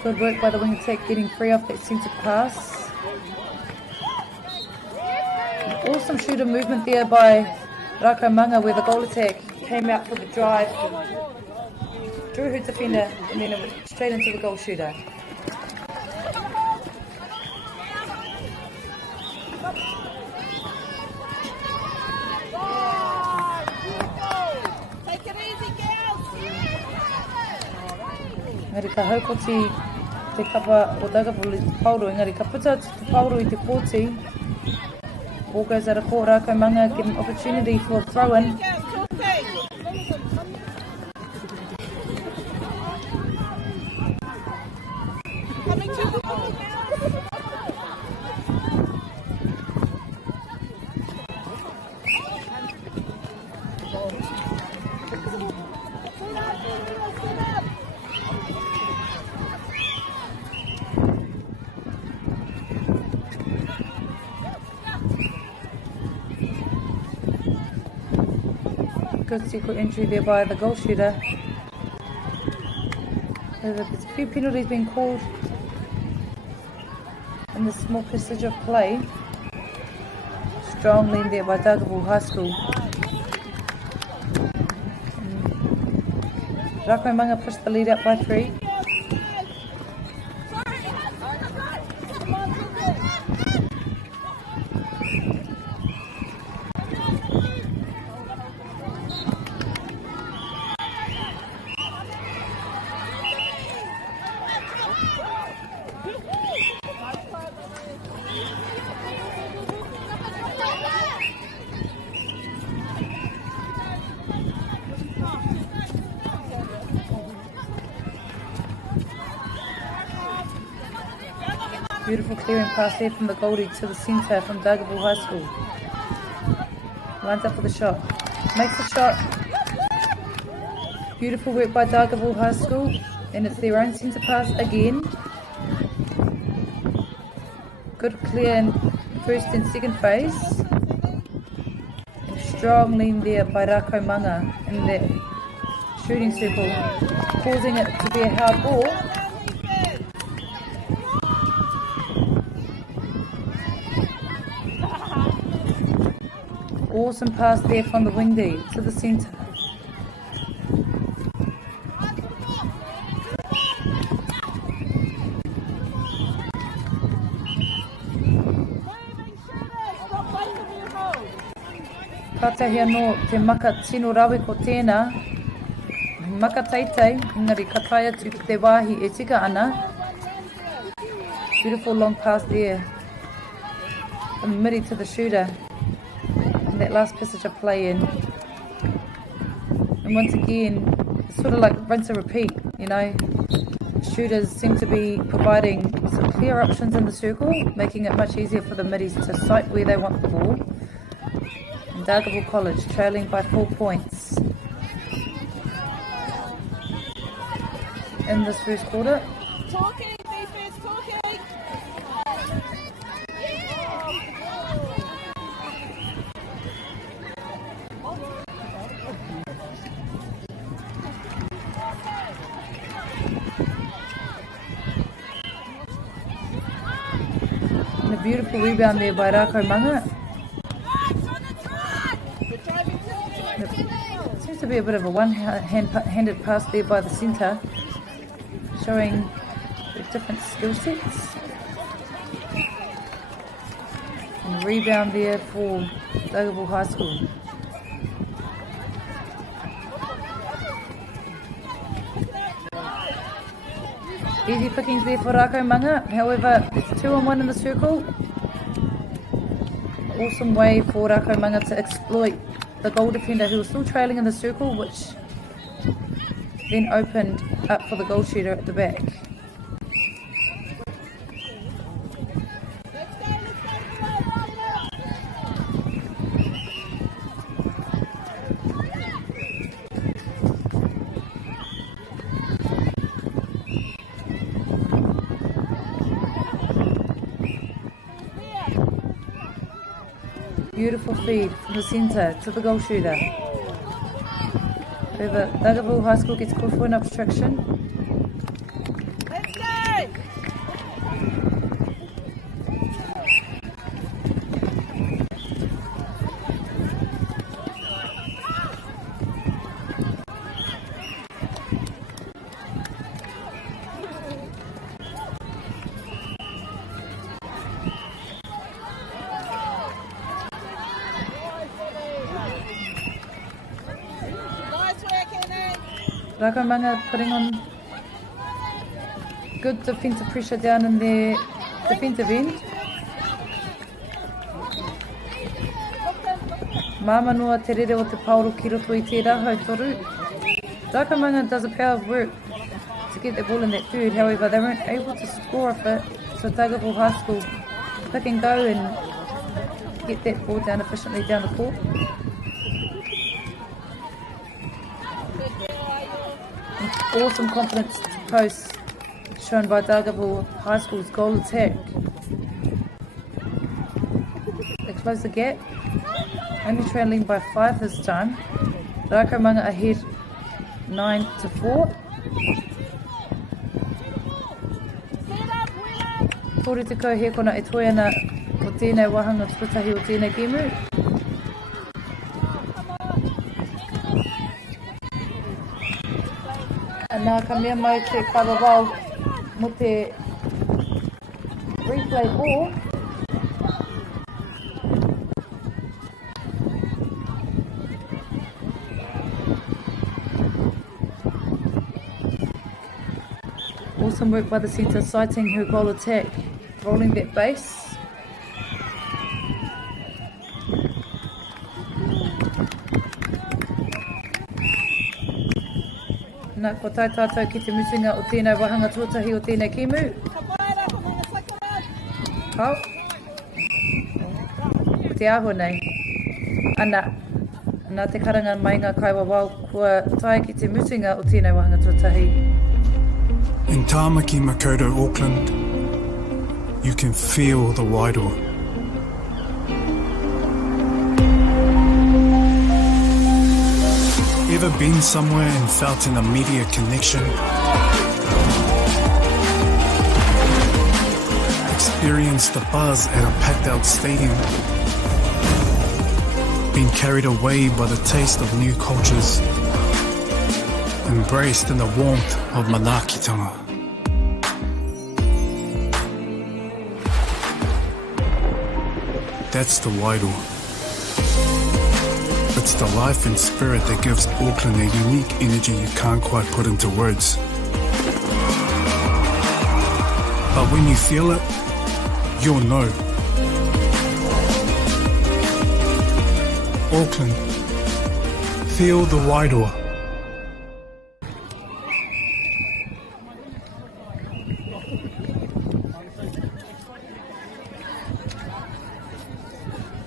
Good work by the wing attack, getting free off that centre pass. Awesome shooter movement there by Rākau Manga, where the goal attack came out for the drive, drew her defender, and then it went straight into the goal shooter. Engari ka haukoti te kapa o Dagaville i te pauru, engari ka puta te pauru i te pōti. Ball goes out of court, Rākau Manga get an opportunity for a throw-in. Good secret entry there by the goal shooter. There's a few penalties being called in the small passage of play. Strong lead there by Dargaville High School. Rakaimanga pushed the lead up by 3. Beautiful clearing pass there from the Goldie to the centre from Dargaville High School. Lines up for the shot. Makes the shot. Beautiful work by Dargaville High School. And it's their own centre pass again. Good clear in first and second phase. And strong lean there by Rakaimanga in the shooting circle, causing it to be a hard ball. Awesome pass there from the wing D to the centre. Kātahi anō te maka tino rawe ko tēnā. Maka teitei, engari ka taia tu te wāhi e tika ana. Beautiful long pass there from the midi to the shooter. That last passage of play in, and once again it's sort of like rinse and repeat, you know. Shooters seem to be providing some clear options in the circle, making it much easier for the middies to sight where they want the ball. And Dargaville College trailing by 4 points in this first quarter. Beautiful rebound there by Rakaimanga. Seems to be a bit of a one-handed pass there by the centre, showing the different skill sets. And rebound there for Dargaville High School. Easy pickings there for Rakaimanga, however it's 2-on-1 in the circle. Awesome way for Rakaimanga to exploit the goal defender who was still trailing in the circle, which then opened up for the goal shooter at the back. Beautiful feed from the centre to the goal shooter. However, Dargaville High School gets called for an obstruction. Rakaimanga putting on good defensive pressure down in their defensive end. Māmanoa te rere o te pauro ki roto I tērā hautoru. Rakaimanga does a power of work to get the ball in that third, however they weren't able to score off it, so Dargaville High School pick and go and get that ball down efficiently down the court. Awesome confidence to post shown by Dargaville High School's goal attack. They close the gap, only trailing by 5 this time. Rakaimanga ahead 9-4. Kore te kau he kona e toi ana o tēnei wahanga tukatahi o tēnei kēmu. Nā ka mea mai te karawau mo te replay ball. Awesome work by the centre, citing her goal attack, rolling that base. Nā ko tai tātou ki te mutinga o tēnei wahanga tuatahi o tēnei kēmu. Hau. Te aho nei. Ana. Nā te karanga mai ngā kaiwawau kua tai ki te mutinga o tēnei wahanga tuatahi. In Tāmaki Makaurau, Auckland, you can feel the wairoa. Ever been somewhere and felt an immediate connection? Experienced the buzz at a packed out stadium? Been carried away by the taste of new cultures? Embraced in the warmth of manaakitanga? That's the wairoa. It's the life and spirit that gives Auckland a unique energy you can't quite put into words. But when you feel it, you'll know. Auckland, feel the wairoa.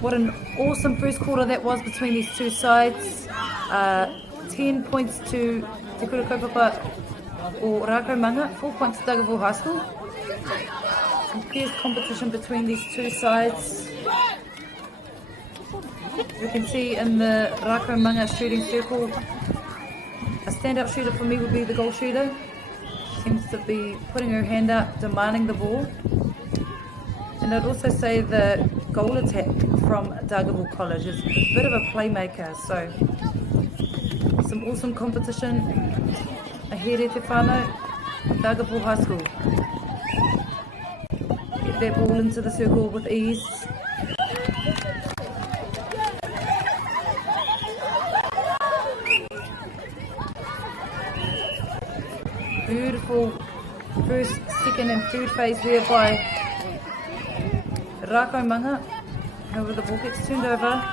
What an awesome first quarter that was between these two sides. 10 points to Te Kura Kaupapa o Rākaumanga, 4 points to Dagaville High School. Some fierce competition between these two sides. You can see in the Rākaumanga shooting circle, a standout shooter for me would be the goal shooter. Seems to be putting her hand up, demanding the ball. And I'd also say the goal attack from Dargaville College is a bit of a playmaker, so some awesome competition ahead at Te Whānau, Dargaville High School. Get that ball into the circle with ease. Beautiful first, second and third phase there by Rākaumanga. However, the ball gets turned over.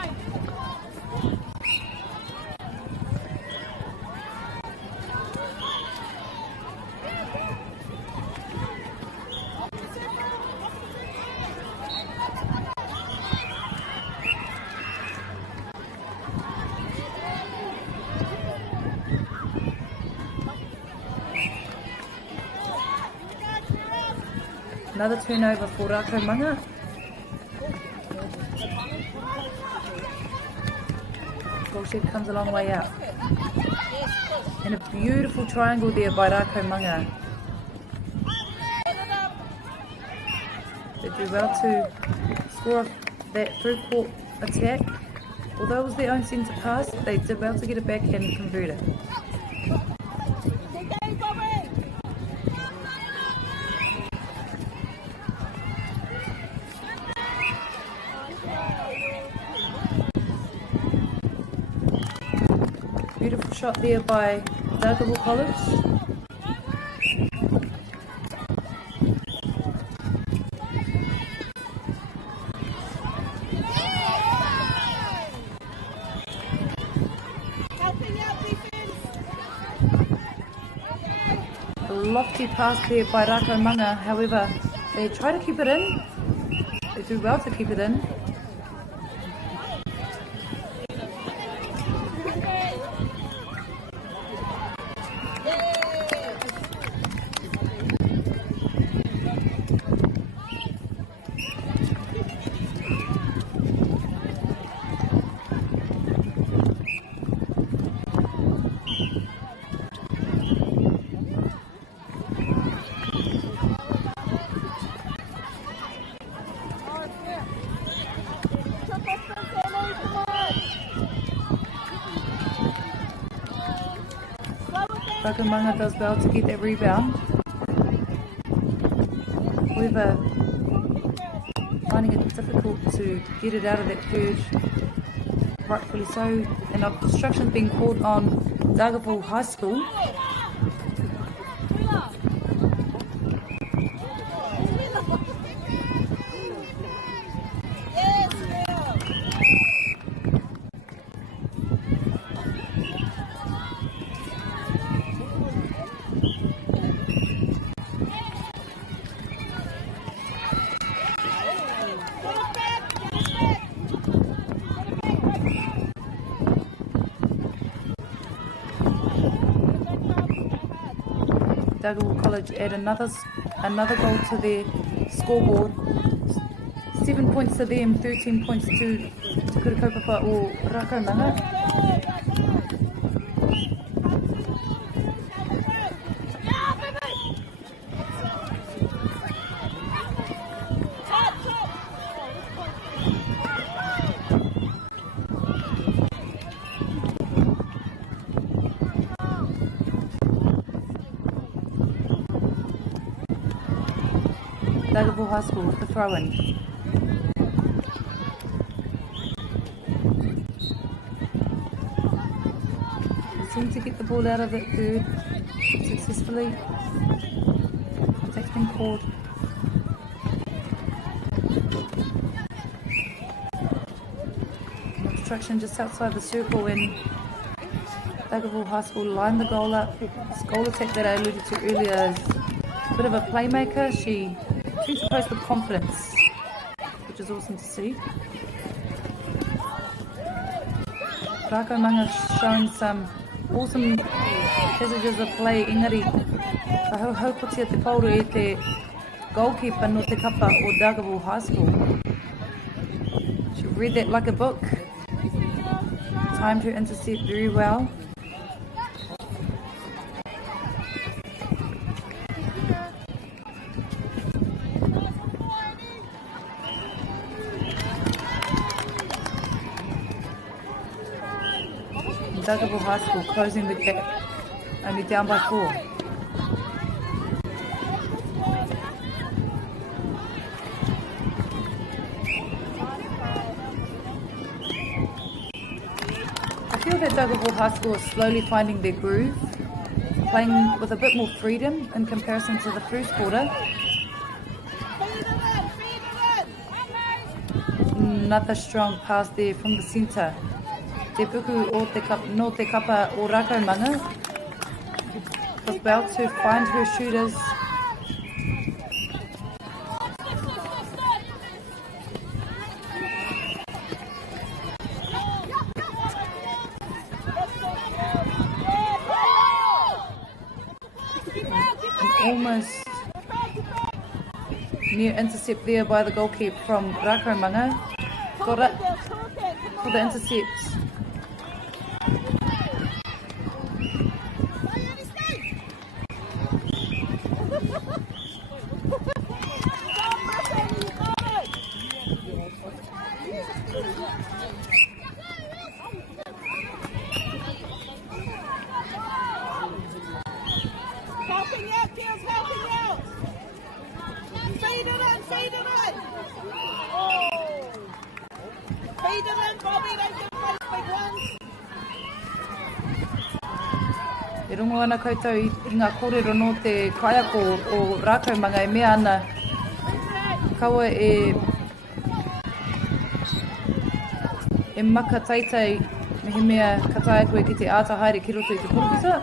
Another turnover for Rākaumanga. Goal shed comes a long way out. And a beautiful triangle there by Rākaumanga. They do well to score off that through court attack. Although it was their own centre pass, they did well to get it back and convert it. Beautiful shot there by Dargaville College. A lofty pass there by Rākaumanga, however, they try to keep it in. They do well to keep it in. Rakumanga does well to get that rebound. However, finding it difficult to get it out of that verge, rightfully so, and obstruction being called on Dargaville High School. Dargaville College add another goal to their scoreboard. 7 points to them, 13 points to Kurikaupapa or Rakumanga. Dargaville High School with the throw-in. They seem to get the ball out of that third successfully. Contact's been called. An obstruction just outside the circle when Dargaville High School lined the goal up. This goal attack that I alluded to earlier is a bit of a playmaker. She seems to post with confidence, which is awesome to see. Rakumanga showing some awesome passages of play. Engari, ka haukotia te pauru e te goalkeeper no te kapa o Dargaville High School. She read that like a book. Timed her intercept very well. Dargaville High School closing the gap, only down by 4. I feel that Dargaville High School is slowly finding their groove, playing with a bit more freedom in comparison to the first quarter. Another strong pass there from the centre. Te puku o te kapa o Rakumanga was about to find her shooters. Almost near intercept there by the goalkeeper from Rakumanga. Got it for the intercept. E rungo ana koutou I ngā kōrero no te kaiako o Rakumanga e mea ana kaua e maka taitai me he mea katai koe ki te āta haere ki roto I te porofisa.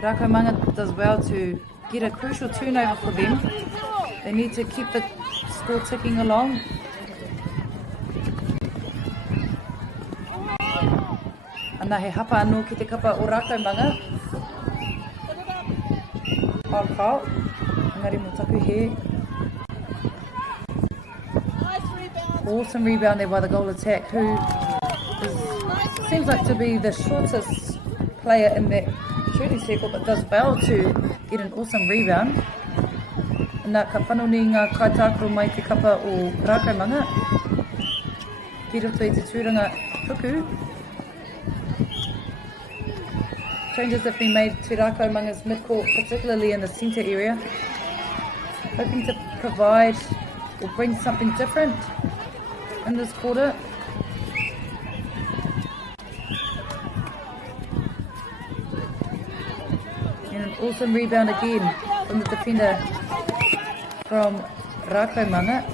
Rakumanga does well to get a crucial turnover for them. They need to keep the score ticking along. Ana he hapa anō ki te kapa o Rakumanga. Pākau, engari mo taku he. Awesome rebound there by the goal attack, who seems like to be the shortest player in that shooting circle, but does well to get an awesome rebound. Nā ka whanoni ngā kaitākaro mai te kapa o Rakumanga. ki roto I te tūranga puku. Changes have been made to Rākaumanga's midcourt, particularly in the centre area, hoping to provide or bring something different in this quarter. And an awesome rebound again from the defender from Rākaumanga.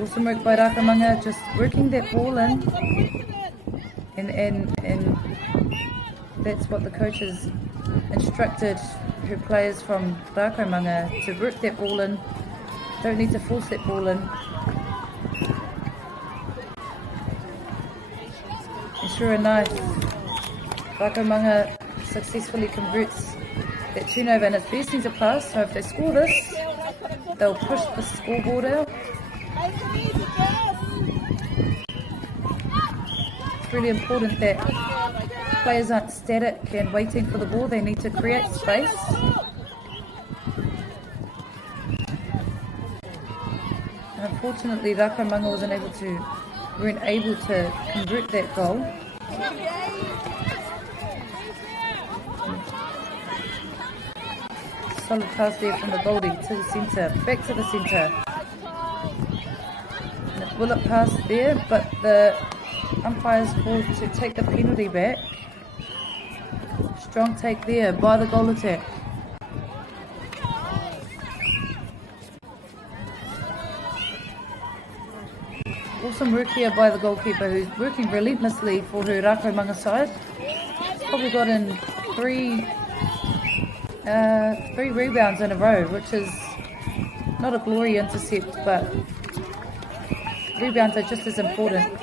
Awesome work by Rākaumanga, just working that ball in, and that's what the coaches instructed her players from Rākaumanga, to work that ball in, don't need to force that ball in. And sure enough, Rākaumanga successfully converts that turnover, and it's bursting to pass, so if they score this, they'll push the scoreboard out. It's really important that players aren't static and waiting for the ball. They need to create space. And unfortunately, Rākaumanga weren't able to convert that goal. Solid pass there from the goalie to the centre, back to the centre. And a bullet pass there, but the umpire's called to take the penalty back. Strong take there by the goal attack. Awesome work here by the goalkeeper, who's working relentlessly for her Rākaumanga side. She's probably got in three rebounds in a row, which is not a glory intercept, but rebounds are just as important.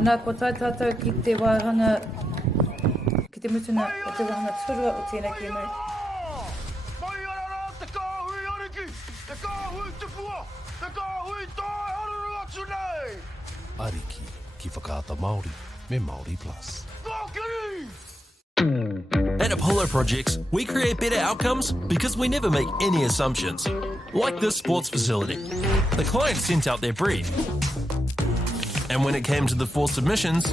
Anā ko tai tātou ki te wāhanga, ki te mutunga o te wāhanga turua o tēnei ki anau. Mai ara rā te kāhui ariki, te kāhui tupua, te kāhui tai haruru atu nei. Ariki ki whakaata Māori me Māori Plus. At Apollo Projects, we create better outcomes because we never make any assumptions. Like this sports facility. The client sent out their brief. And when it came to the 4 submissions,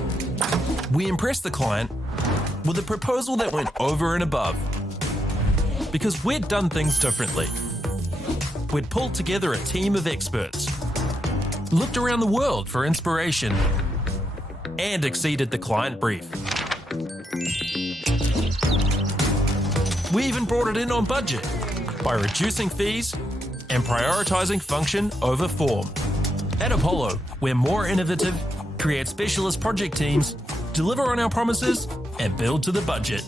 we impressed the client with a proposal that went over and above. Because we'd done things differently. We'd pulled together a team of experts, looked around the world for inspiration, and exceeded the client brief. We even brought it in on budget by reducing fees and prioritising function over form. At Apollo, we're more innovative, create specialist project teams, deliver on our promises, and build to the budget.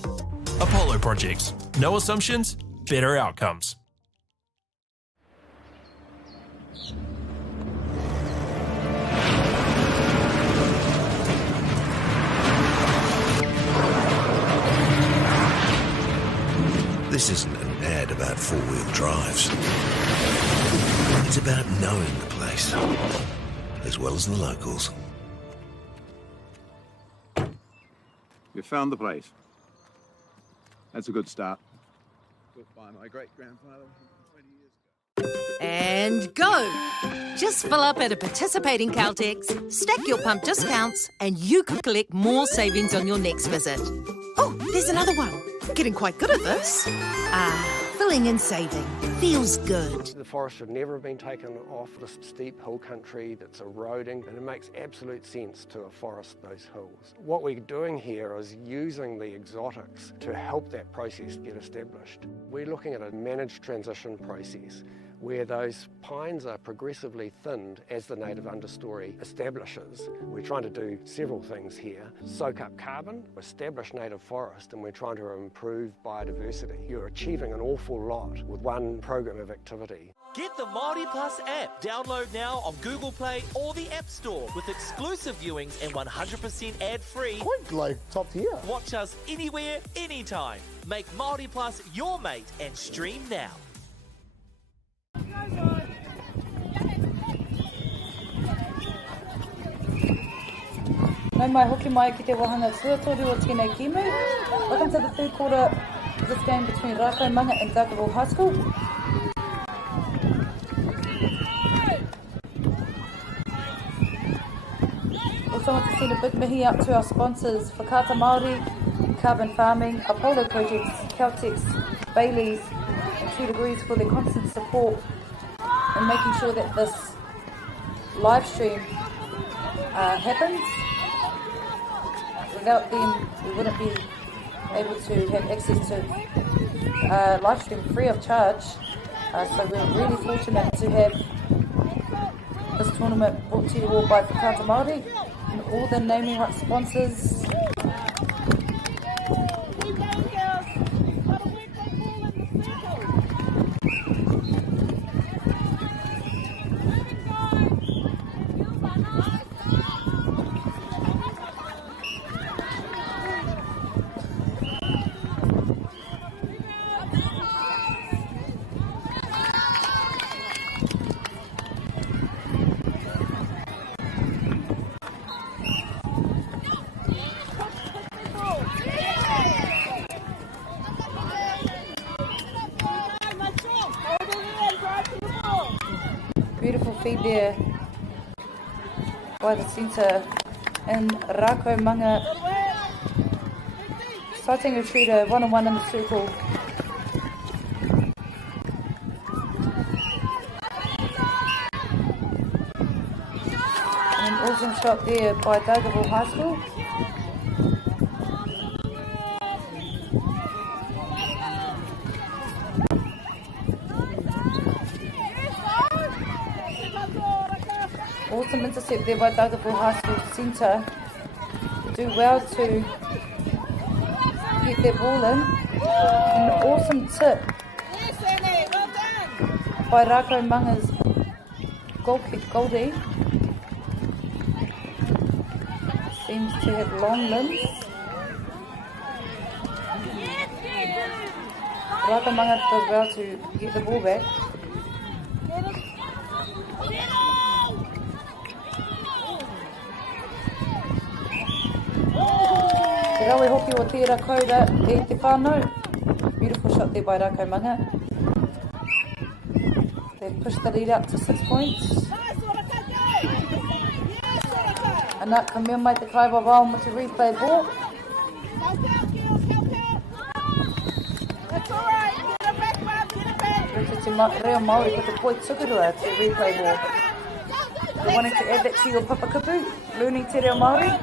Apollo Projects. No assumptions, better outcomes. This isn't an ad about 4-wheel drives. It's about knowing the place, as well as the locals. We found the place. That's a good start. Built by my great-grandfather 20 years ago. And go! Just fill up at a participating Caltex, stack your pump discounts, and you could collect more savings on your next visit. Oh, there's another one. Getting quite good at this. Filling and saving. Feels good. The forest should never have been taken off this steep hill country that's eroding, and it makes absolute sense to afforest those hills. What we're doing here is using the exotics to help that process get established. We're looking at a managed transition process where those pines are progressively thinned as the native understory establishes. We're trying to do several things here. Soak up carbon, establish native forest, and we're trying to improve biodiversity. You're achieving an awful lot with one program of activity. Get the Māori Plus app. Download now on Google Play or the App Store with exclusive viewings and 100% ad-free. Quite like top tier. Watch us anywhere, anytime. Make Māori Plus your mate and stream now. Nau mai hoki mai ki te wahanga tuatoru o tēnei kimu. Welcome to the third quarter of this game between Rakaumanga and Dargaville High School. Also want to send a big mihi out to our sponsors, Whakaata Māori, Carbon Farming, Apollo Projects, Caltex, Bailey's and 2 Degrees for their constant support and making sure that this live stream happens. Without them, we wouldn't be able to have access to live stream free of charge. So we're really fortunate to have this tournament brought to you all by Whakaata Māori and all the naming rights sponsors. Beautiful feed there by the centre and Rakaumanga sighting a shooter one-on-one in the circle. And an awesome shot there by Dargaville High School. Awesome intercept there by Dargaville High School centre. Do well to get their ball in. An awesome tip by Rakaumanga's Goldie. Seems to have long limbs. Rakaumanga does well to get the ball back. Te rawe hoki o tērā kaura e te whānau. Beautiful shot there by Rakaumanga. They've pushed the lead out to 6 points. Ana ka mea mai te kaiwa wao mo te replay ball. Rita te reo Māori ko te poi tukurua te replay ball. You're wanting to add that to your papakapu, learning te reo Māori.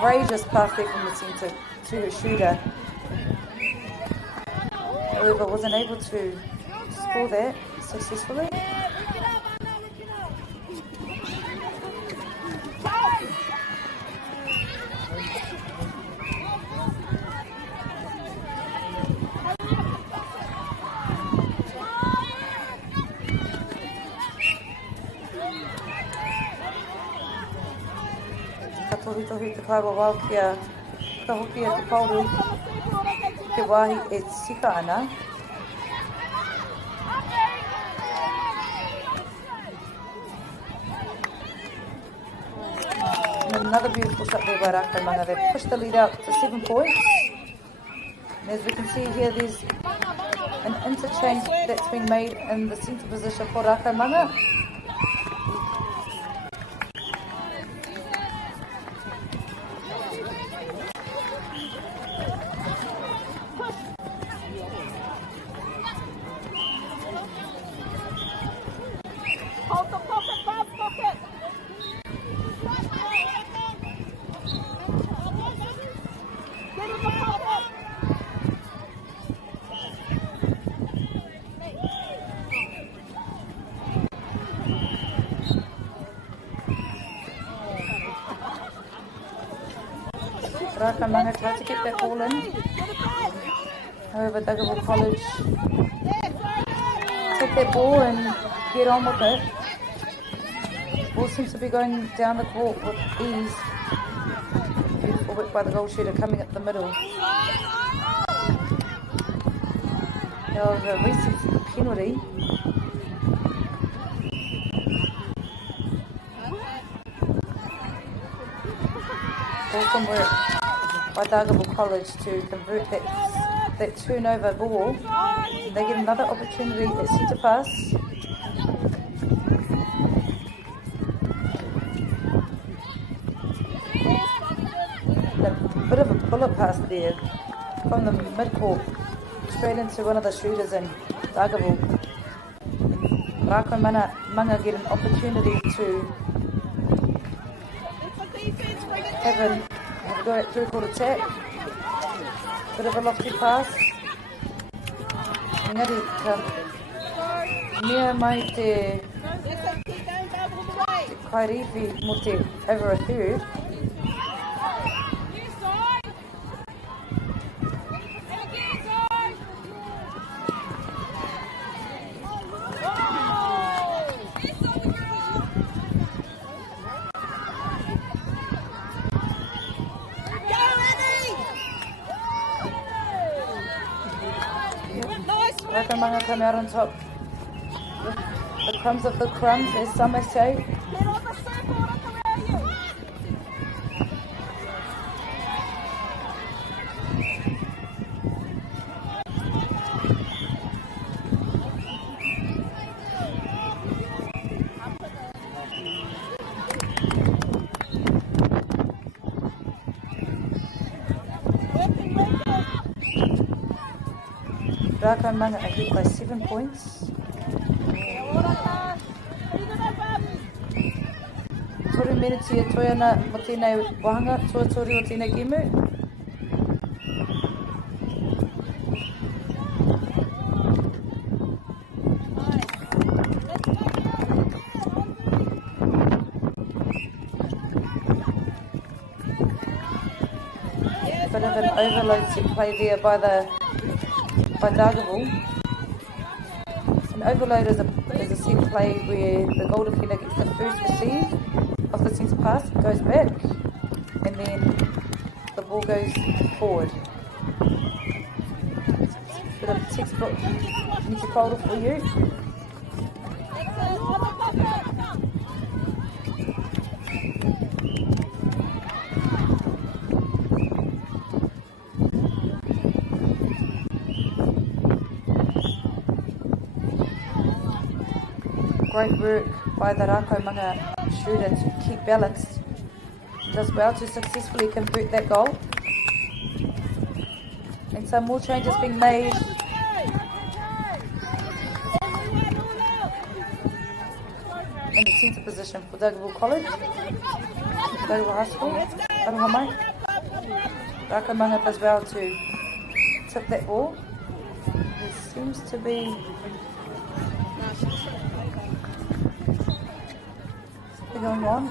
Courageous pass there from the centre to her shooter. However, wasn't able to score that successfully. Tohi te kaiwa wau kia ka hoki a te pauru te wahi e sika ana. And another beautiful shot there by Rakaumanga. They've pushed the lead out to 7 points. And as we can see here, there's an interchange that's been made in the centre position for Rakaumanga. Rakamanga tried to get that ball in. However, Daggerville College take that ball and get on with it. Ball seems to be going down the court with ease. Beautiful work by the goal shooter coming up the middle. However, receives the penalty. Awesome work by Daggerville College to convert that turnover ball. They get another opportunity at centre pass. A bit of a bullet pass there from the mid-court straight into one of the shooters, and Daggerville. Rakamanga get an opportunity to have a go at through-court attack. Bit of a lofty pass. Engari mea mai te kairiwhi mo te over a third. Rakamanga come out on top with the crumbs of the crumbs, as some may say. Rakamanga ahead by 7 points. Toru minutes ia toiana mo tēnei wahanga, tuatori o tēnei gimu. Bit of an overload set play there by Daggerville. An overload is a set play where the goal defender gets the first receive of the centre pass, goes back, and then the ball goes forward. Bit of textbook Nikifolder for you. Great work by the Rakamanga shooter to keep balanced. Does well to successfully convert that goal. And some more changes being made. In the centre position for Daggerville College. Daggerville High School. Arohamai. Rakamanga does well to tip that ball. There seems to be going on.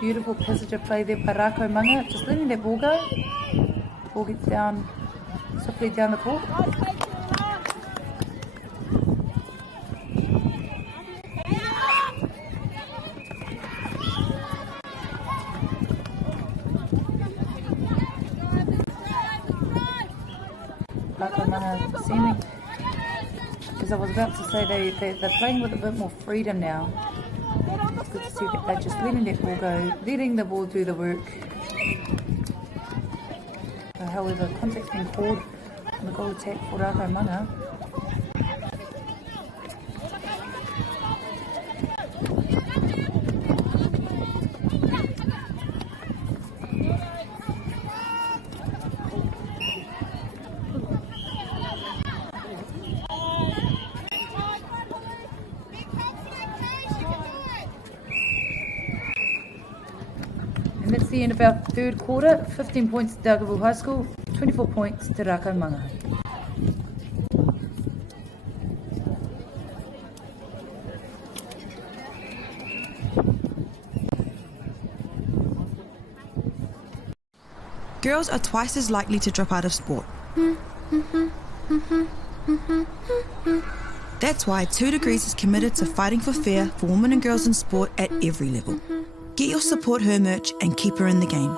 Beautiful passenger play there by Rako Manga. Just letting that ball go. Ball gets down, swiftly down the court. Rako Manga seeming, as I was about to say, they're playing with a bit more freedom now. It's good to see that they're just letting that ball go, letting the ball do the work. However, contact's been called on the goal attack for Rako Manga. And that's the end of our third quarter. 15 points to Dargaville High School, 24 points to Rako Manga. Girls are twice as likely to drop out of sport. That's why 2 Degrees is committed to fighting for fair for women and girls in sport at every level. Get your Support Her merch and keep her in the game.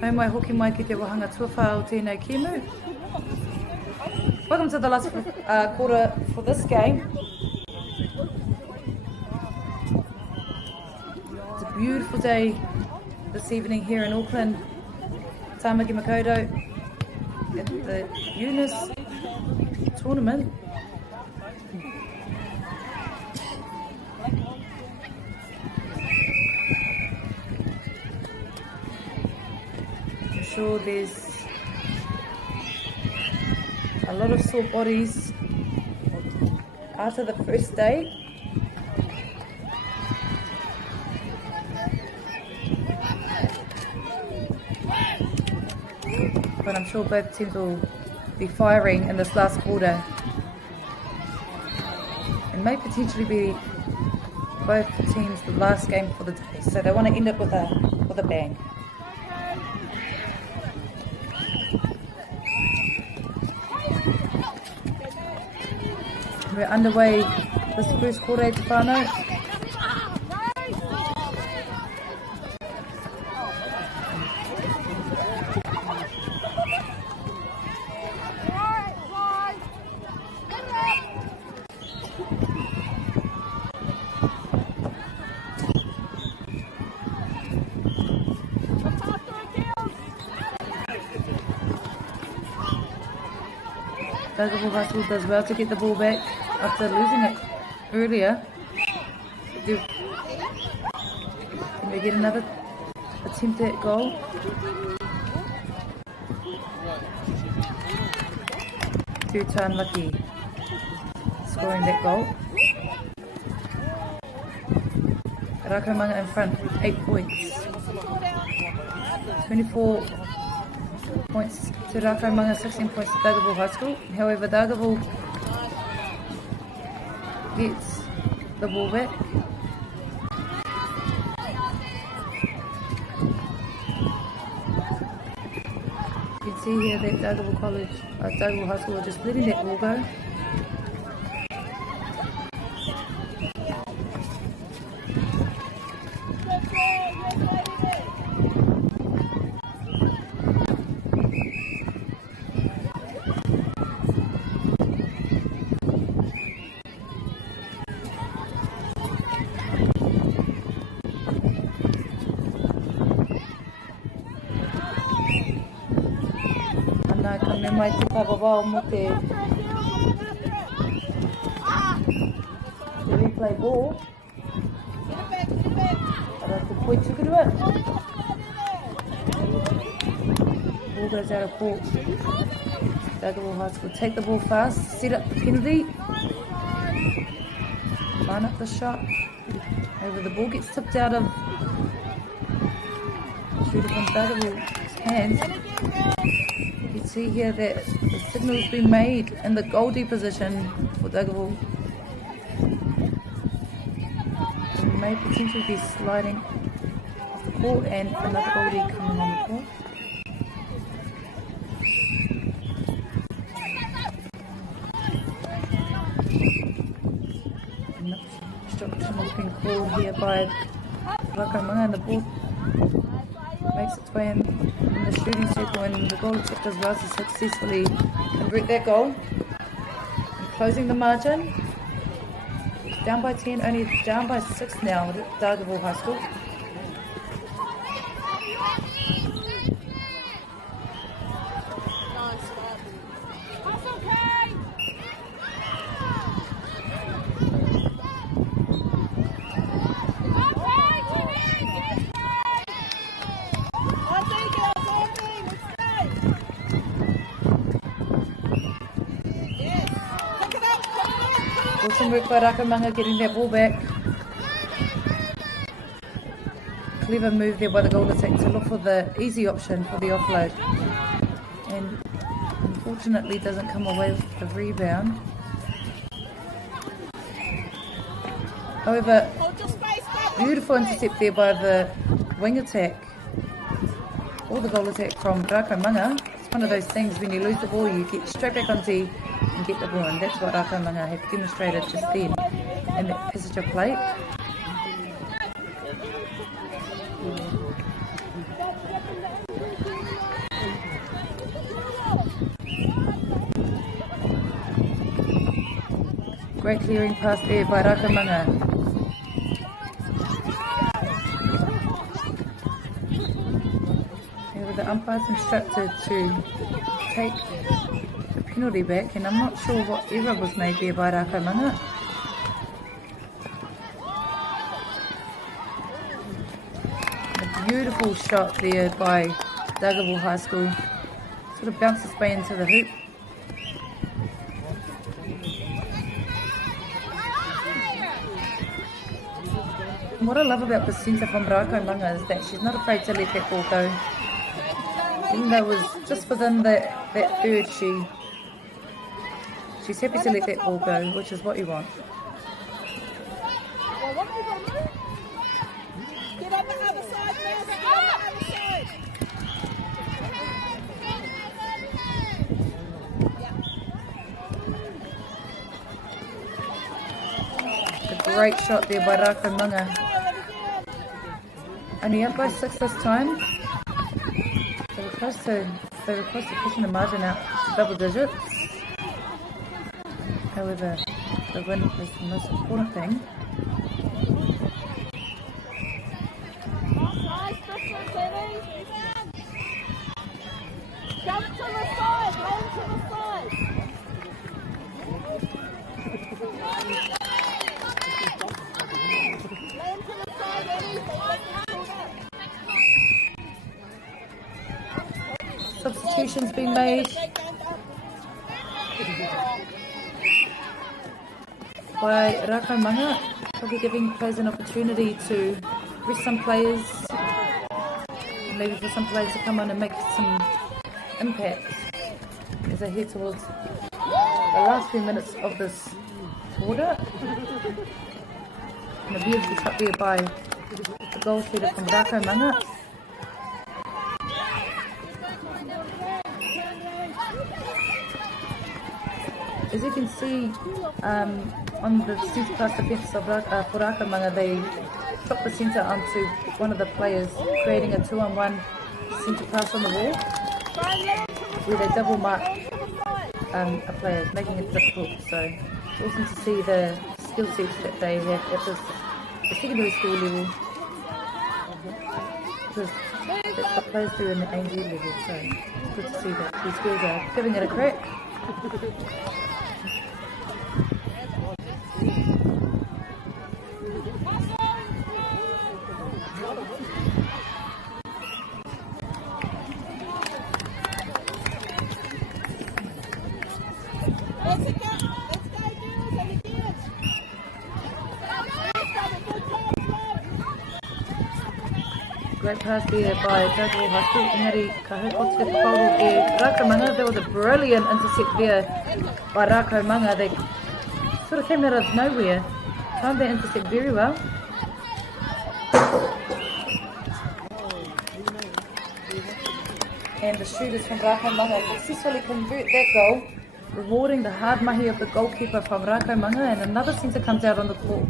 Mai mai hoki mai ki te wahanga tuawha o tēnei kimu. Welcome to the last quarter for this game. It's a beautiful day this evening here in Auckland. Tāmaki Makoto at the UNISS tournament. Sure, there's a lot of sore bodies after the first day. But I'm sure both teams will be firing in this last quarter and may potentially be both teams the last game for the day. So they want to end up with a bang. We're underway this first quarter at Whānau. Dargaville High School does well to get the ball back after losing it earlier. Can we get another attempt at goal? Two-time lucky scoring that goal. Rako Manga in front, 8 points. 24 points to Rako Manga, 16 points to Dargaville High School. However, Dargaville gets the ball back. You can see here that Dargaville High School are just letting that ball go. Me mai te whakawao mo te replay ball. Ara te poi tukurua. Ball goes out of court. Daggerville High School take the ball fast, set up the penalty. Line up the shot. Over the ball gets tipped out of shooter from Daggerville's hands. You can see here that the signal's been made in the goalie position for Daggerville. They may potentially be sliding off the court and another goalie coming on the court. Instruction has been called here by Rakamanga, and the ball makes its way in the shooting circle, and the goal acceptors Rasa successfully convert that goal. And closing the margin. It's down by 10, only down by 6 now at Daggerville High School. Awesome work by Rakamanga getting that ball back. Clever move there by the goal attack to look for the easy option for the offload. And unfortunately doesn't come away with the rebound. However, beautiful intercept there by the wing attack. Or the goal attack from Rakamanga. It's one of those things when you lose the ball, you get straight back on tee and get the ball, and that's what Rakamanga have demonstrated just then in that passage of play. Great clearing pass there by Rakamanga. The umpire's instructed to take the penalty back, and I'm not sure what error was made there by Rakamanga. A beautiful shot there by Daggerville High School. Sort of bounced its way into the hoop. And what I love about the centre from Rakamanga is that she's not afraid to let that ball go. Even though it was just within that third, she's happy to let that ball go, which is what you want. Get on the other side, man. Get on the other side. A great shot there by Rakamanga. Only up by 6 this time. They were close to pushing the margin out to double digits. However, the win is the most important thing. Jump to the side, land to the side. Land to the side, Substitutions being made by Rakamanga, probably giving players an opportunity to rest some players, maybe for some players to come on and make some impact as they head towards the last few minutes of this quarter. And a beautiful shot there by the goal shooter from Rakamanga. As you can see on the centre pass defence of Rakamanga, they dropped the centre onto one of the players, creating a 2-on-1 centre pass on the wall, where they double mark a player, making it difficult. So it's awesome to see the skill sets that they have at this secondary school level. Because that's what players do in the ANZ level, so it's good to see that these girls are giving it a crack. Great pass there by Douglas Haku. Engari, ka hoko te whakauru e Rakamanga. There was a brilliant intercept there by Rakamanga. They sort of came out of nowhere. Timed that intercept very well. And the shooters from Rakamanga successfully convert that goal, rewarding the hard mahi of the goalkeeper from Rakamanga, and another centre comes out on the court.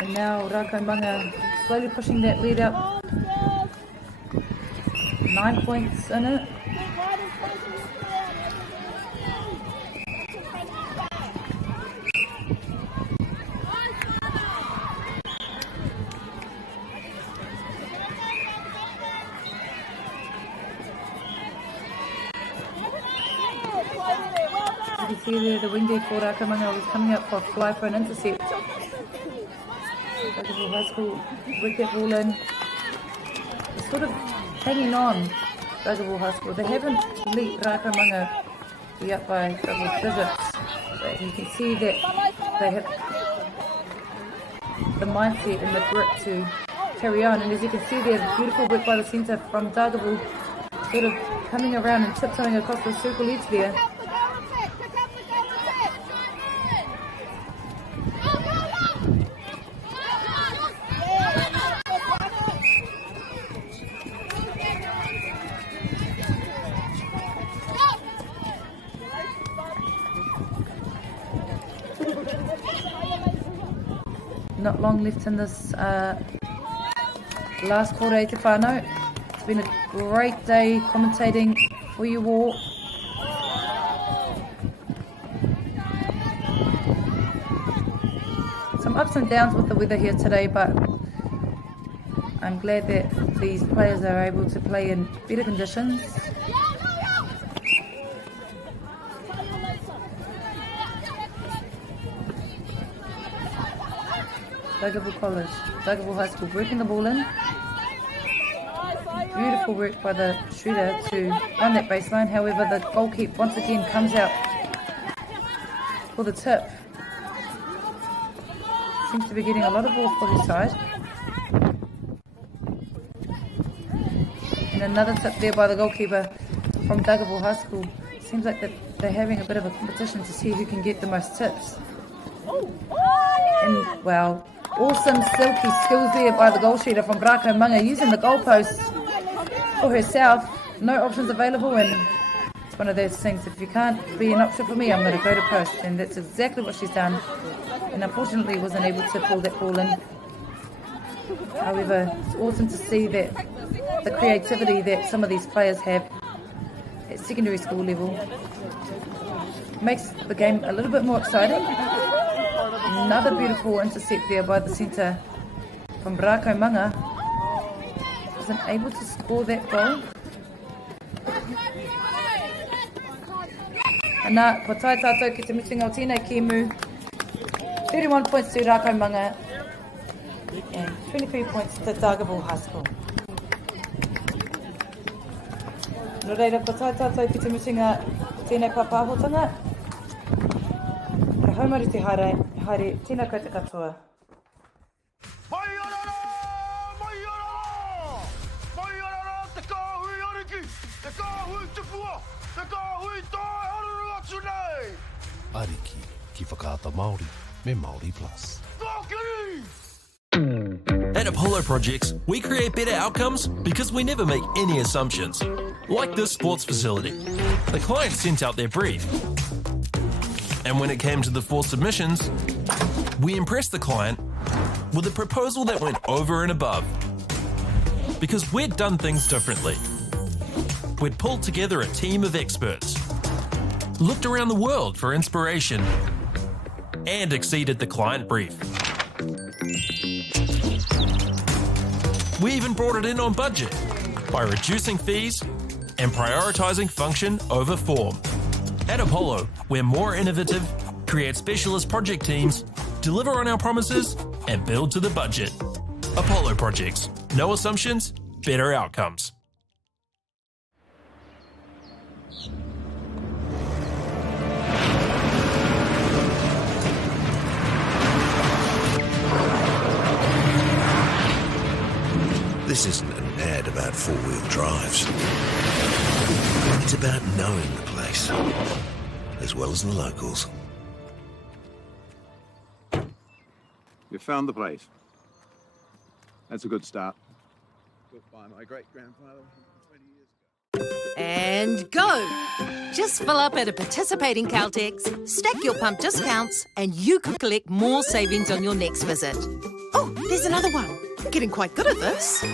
And now Rakamanga slowly pushing that lead up. 9 points in it. You can see there the windy for Rakamanga was coming up for a fly for an intercept. High School wicket ball in. They're sort of hanging on, Rugaball High School. They haven't let Rakamanga be up by double digits, but you can see that they have the mindset and the grit to carry on. And as you can see there, the beautiful work by the centre from Rugaball, sort of coming around and tiptoeing across the circle edge there. Not long left in this last quarter to whānau. It's been a great day commentating for you all. Some ups and downs with the weather here today, but I'm glad that these players are able to play in better conditions. Rugaball College, Rugaball High School breaking the ball in. Beautiful work by the shooter to run that baseline. However, the goalkeeper once again comes out for the tip. Seems to be getting a lot of balls for his side. And another tip there by the goalkeeper from Rugaball High School. Seems like they're having a bit of a competition to see who can get the most tips. And well, awesome silky skills there by the goal shooter from Rakamanga, using the goalpost for herself. No options available, and it's one of those things, if you can't be an option for me, I'm going to go to post, and that's exactly what she's done. And unfortunately wasn't able to pull that ball in. However, it's awesome to see that the creativity that some of these players have at secondary school level makes the game a little bit more exciting. Another beautiful intercept there by the centre from Rakamanga. Wasn't able to score that goal. Ana, ko tai tātou ki te mitinga o tēnei kimu. 31 points to Rakamanga and 23 points to Rugaball High School. No reira, ko tai tātou ki te mitinga tēnei papahotanga. Ka haumari te haere, tēnā koe te katoa. Mai orara! Mai orara! Mai orara! Te kāhui ariki! Te kāhui te pua! Te kāhui tai haruru atu nei! Ariki, ki whakaata Māori, me Māori Plus. At Apollo Projects, we create better outcomes because we never make any assumptions. Like this sports facility. The client sent out their brief. And when it came to the 4 submissions, we impressed the client with a proposal that went over and above. Because we'd done things differently. We'd pulled together a team of experts, looked around the world for inspiration, and exceeded the client brief. We even brought it in on budget by reducing fees and prioritising function over form. At Apollo, we're more innovative, create specialist project teams, deliver on our promises, and build to the budget. Apollo Projects. No assumptions, better outcomes. This isn't an ad about four-wheel drives. It's about knowing the place, as well as the locals. You found the place. That's a good start. Built by my great-grandfather 20 years ago. And go! Just fill up at a participating Caltex, stack your pump discounts, and you could collect more savings on your next visit. Oh, there's another one. Getting quite good at this.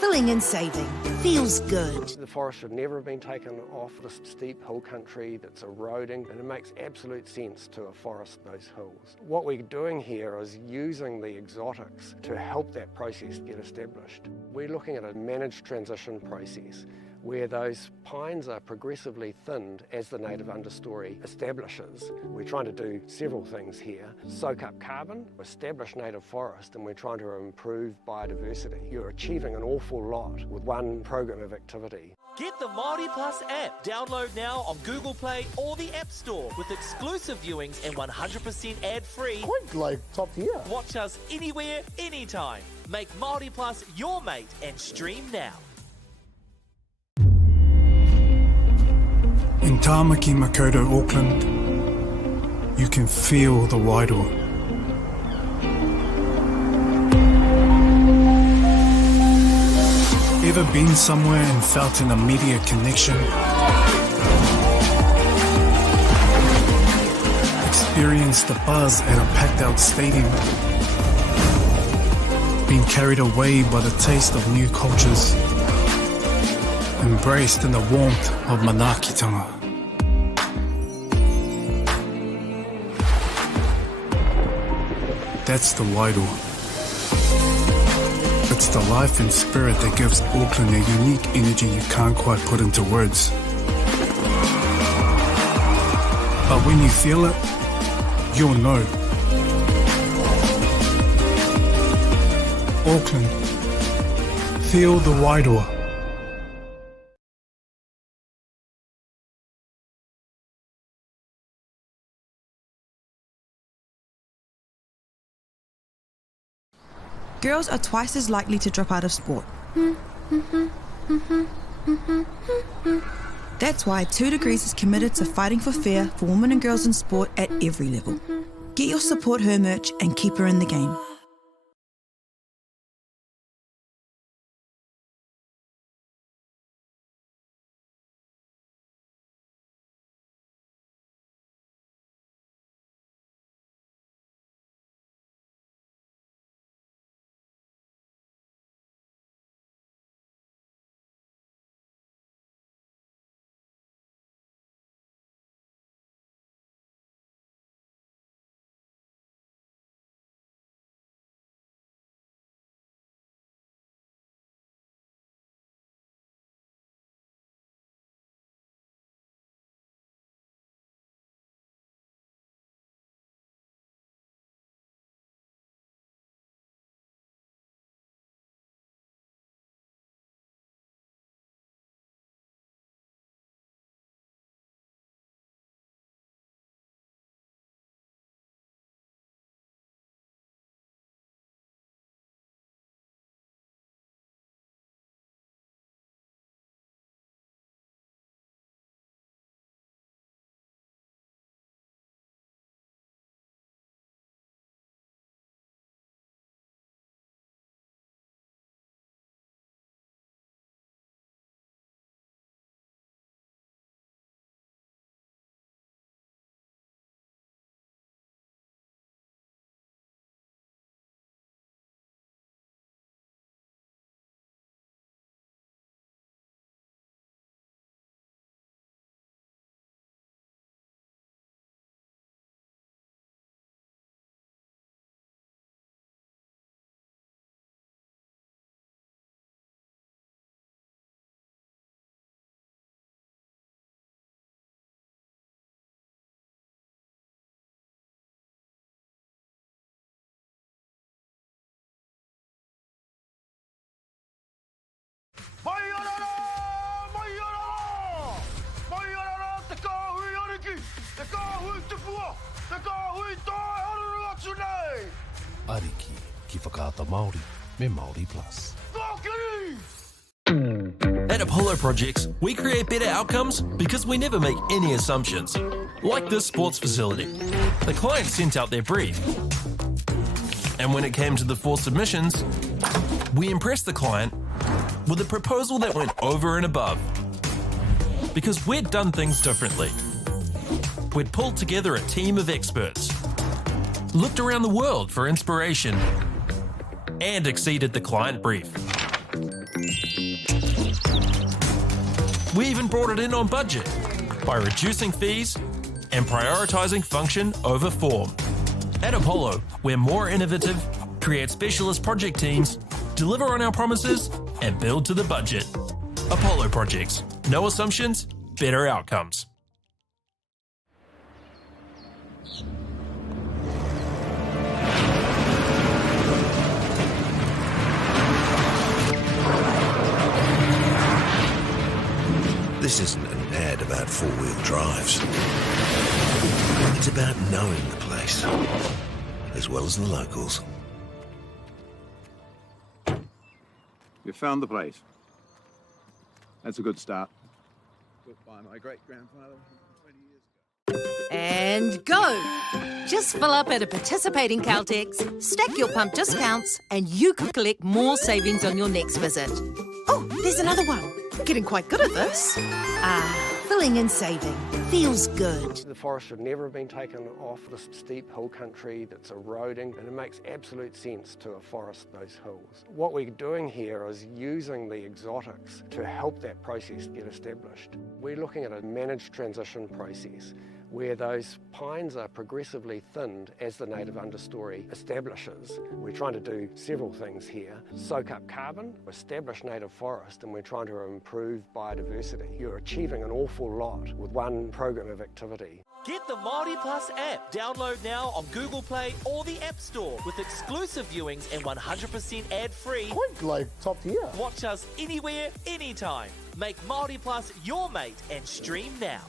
Filling and saving. Feels good. The forest should never have been taken off this steep hill country that's eroding, and it makes absolute sense to afforest those hills. What we're doing here is using the exotics to help that process get established. We're looking at a managed transition process where those pines are progressively thinned as the native understory establishes. We're trying to do several things here. Soak up carbon, establish native forest, and we're trying to improve biodiversity. You're achieving an awful lot with one program of activity. Get the Māori Plus app. Download now on Google Play or the App Store with exclusive viewings and 100% ad-free. Quite like top tier. Watch us anywhere, anytime. Make Māori Plus your mate and stream now. In Tāmaki, Makoto, Auckland, you can feel the wairoa. Ever been somewhere and felt an immediate connection? Experienced the buzz at a packed-out stadium? Been carried away by the taste of new cultures? Embraced in the warmth of manakitanga? That's the wairoa. It's the life and spirit that gives Auckland a unique energy you can't quite put into words. But when you feel it, you'll know. Auckland, feel the wairoa. Girls are twice as likely to drop out of sport. That's why 2 Degrees is committed to fighting for fair for women and girls in sport at every level. Get your Support Her merch and keep her in the game. Te kāhui te pua, te kāhui tai haruru atu nei. Ariki ki whakaata Māori me Māori Plus. Whakiri! At Apollo Projects, we create better outcomes because we never make any assumptions. Like this sports facility. The client sent out their brief. And when it came to the 4 submissions, we impressed the client with a proposal that went over and above. Because we'd done things differently. We'd pulled together a team of experts, looked around the world for inspiration, and exceeded the client brief. We even brought it in on budget by reducing fees and prioritising function over form. At Apollo, we're more innovative, create specialist project teams, deliver on our promises, and build to the budget. Apollo Projects. No assumptions, better outcomes. This isn't an ad about four-wheel drives. It's about knowing the place, as well as the locals. You found the place. That's a good start. Built by my great-grandfather 20 years ago. And go! Just fill up at a participating Caltex, stack your pump discounts, and you could collect more savings on your next visit. Oh, there's another one. Getting quite good at this. Filling and saving. Feels good. The forest should never have been taken off this steep hill country that's eroding, and it makes absolute sense to afforest those hills. What we're doing here is using the exotics to help that process get established. We're looking at a managed transition process where those pines are progressively thinned as the native understory establishes. We're trying to do several things here. Soak up carbon, establish native forest, and we're trying to improve biodiversity. You're achieving an awful lot with one program of activity. Get the Māori Plus app. Download now on Google Play or the App Store with exclusive viewings and 100% ad-free. Quite like top tier. Watch us anywhere, anytime. Make Māori Plus your mate and stream now.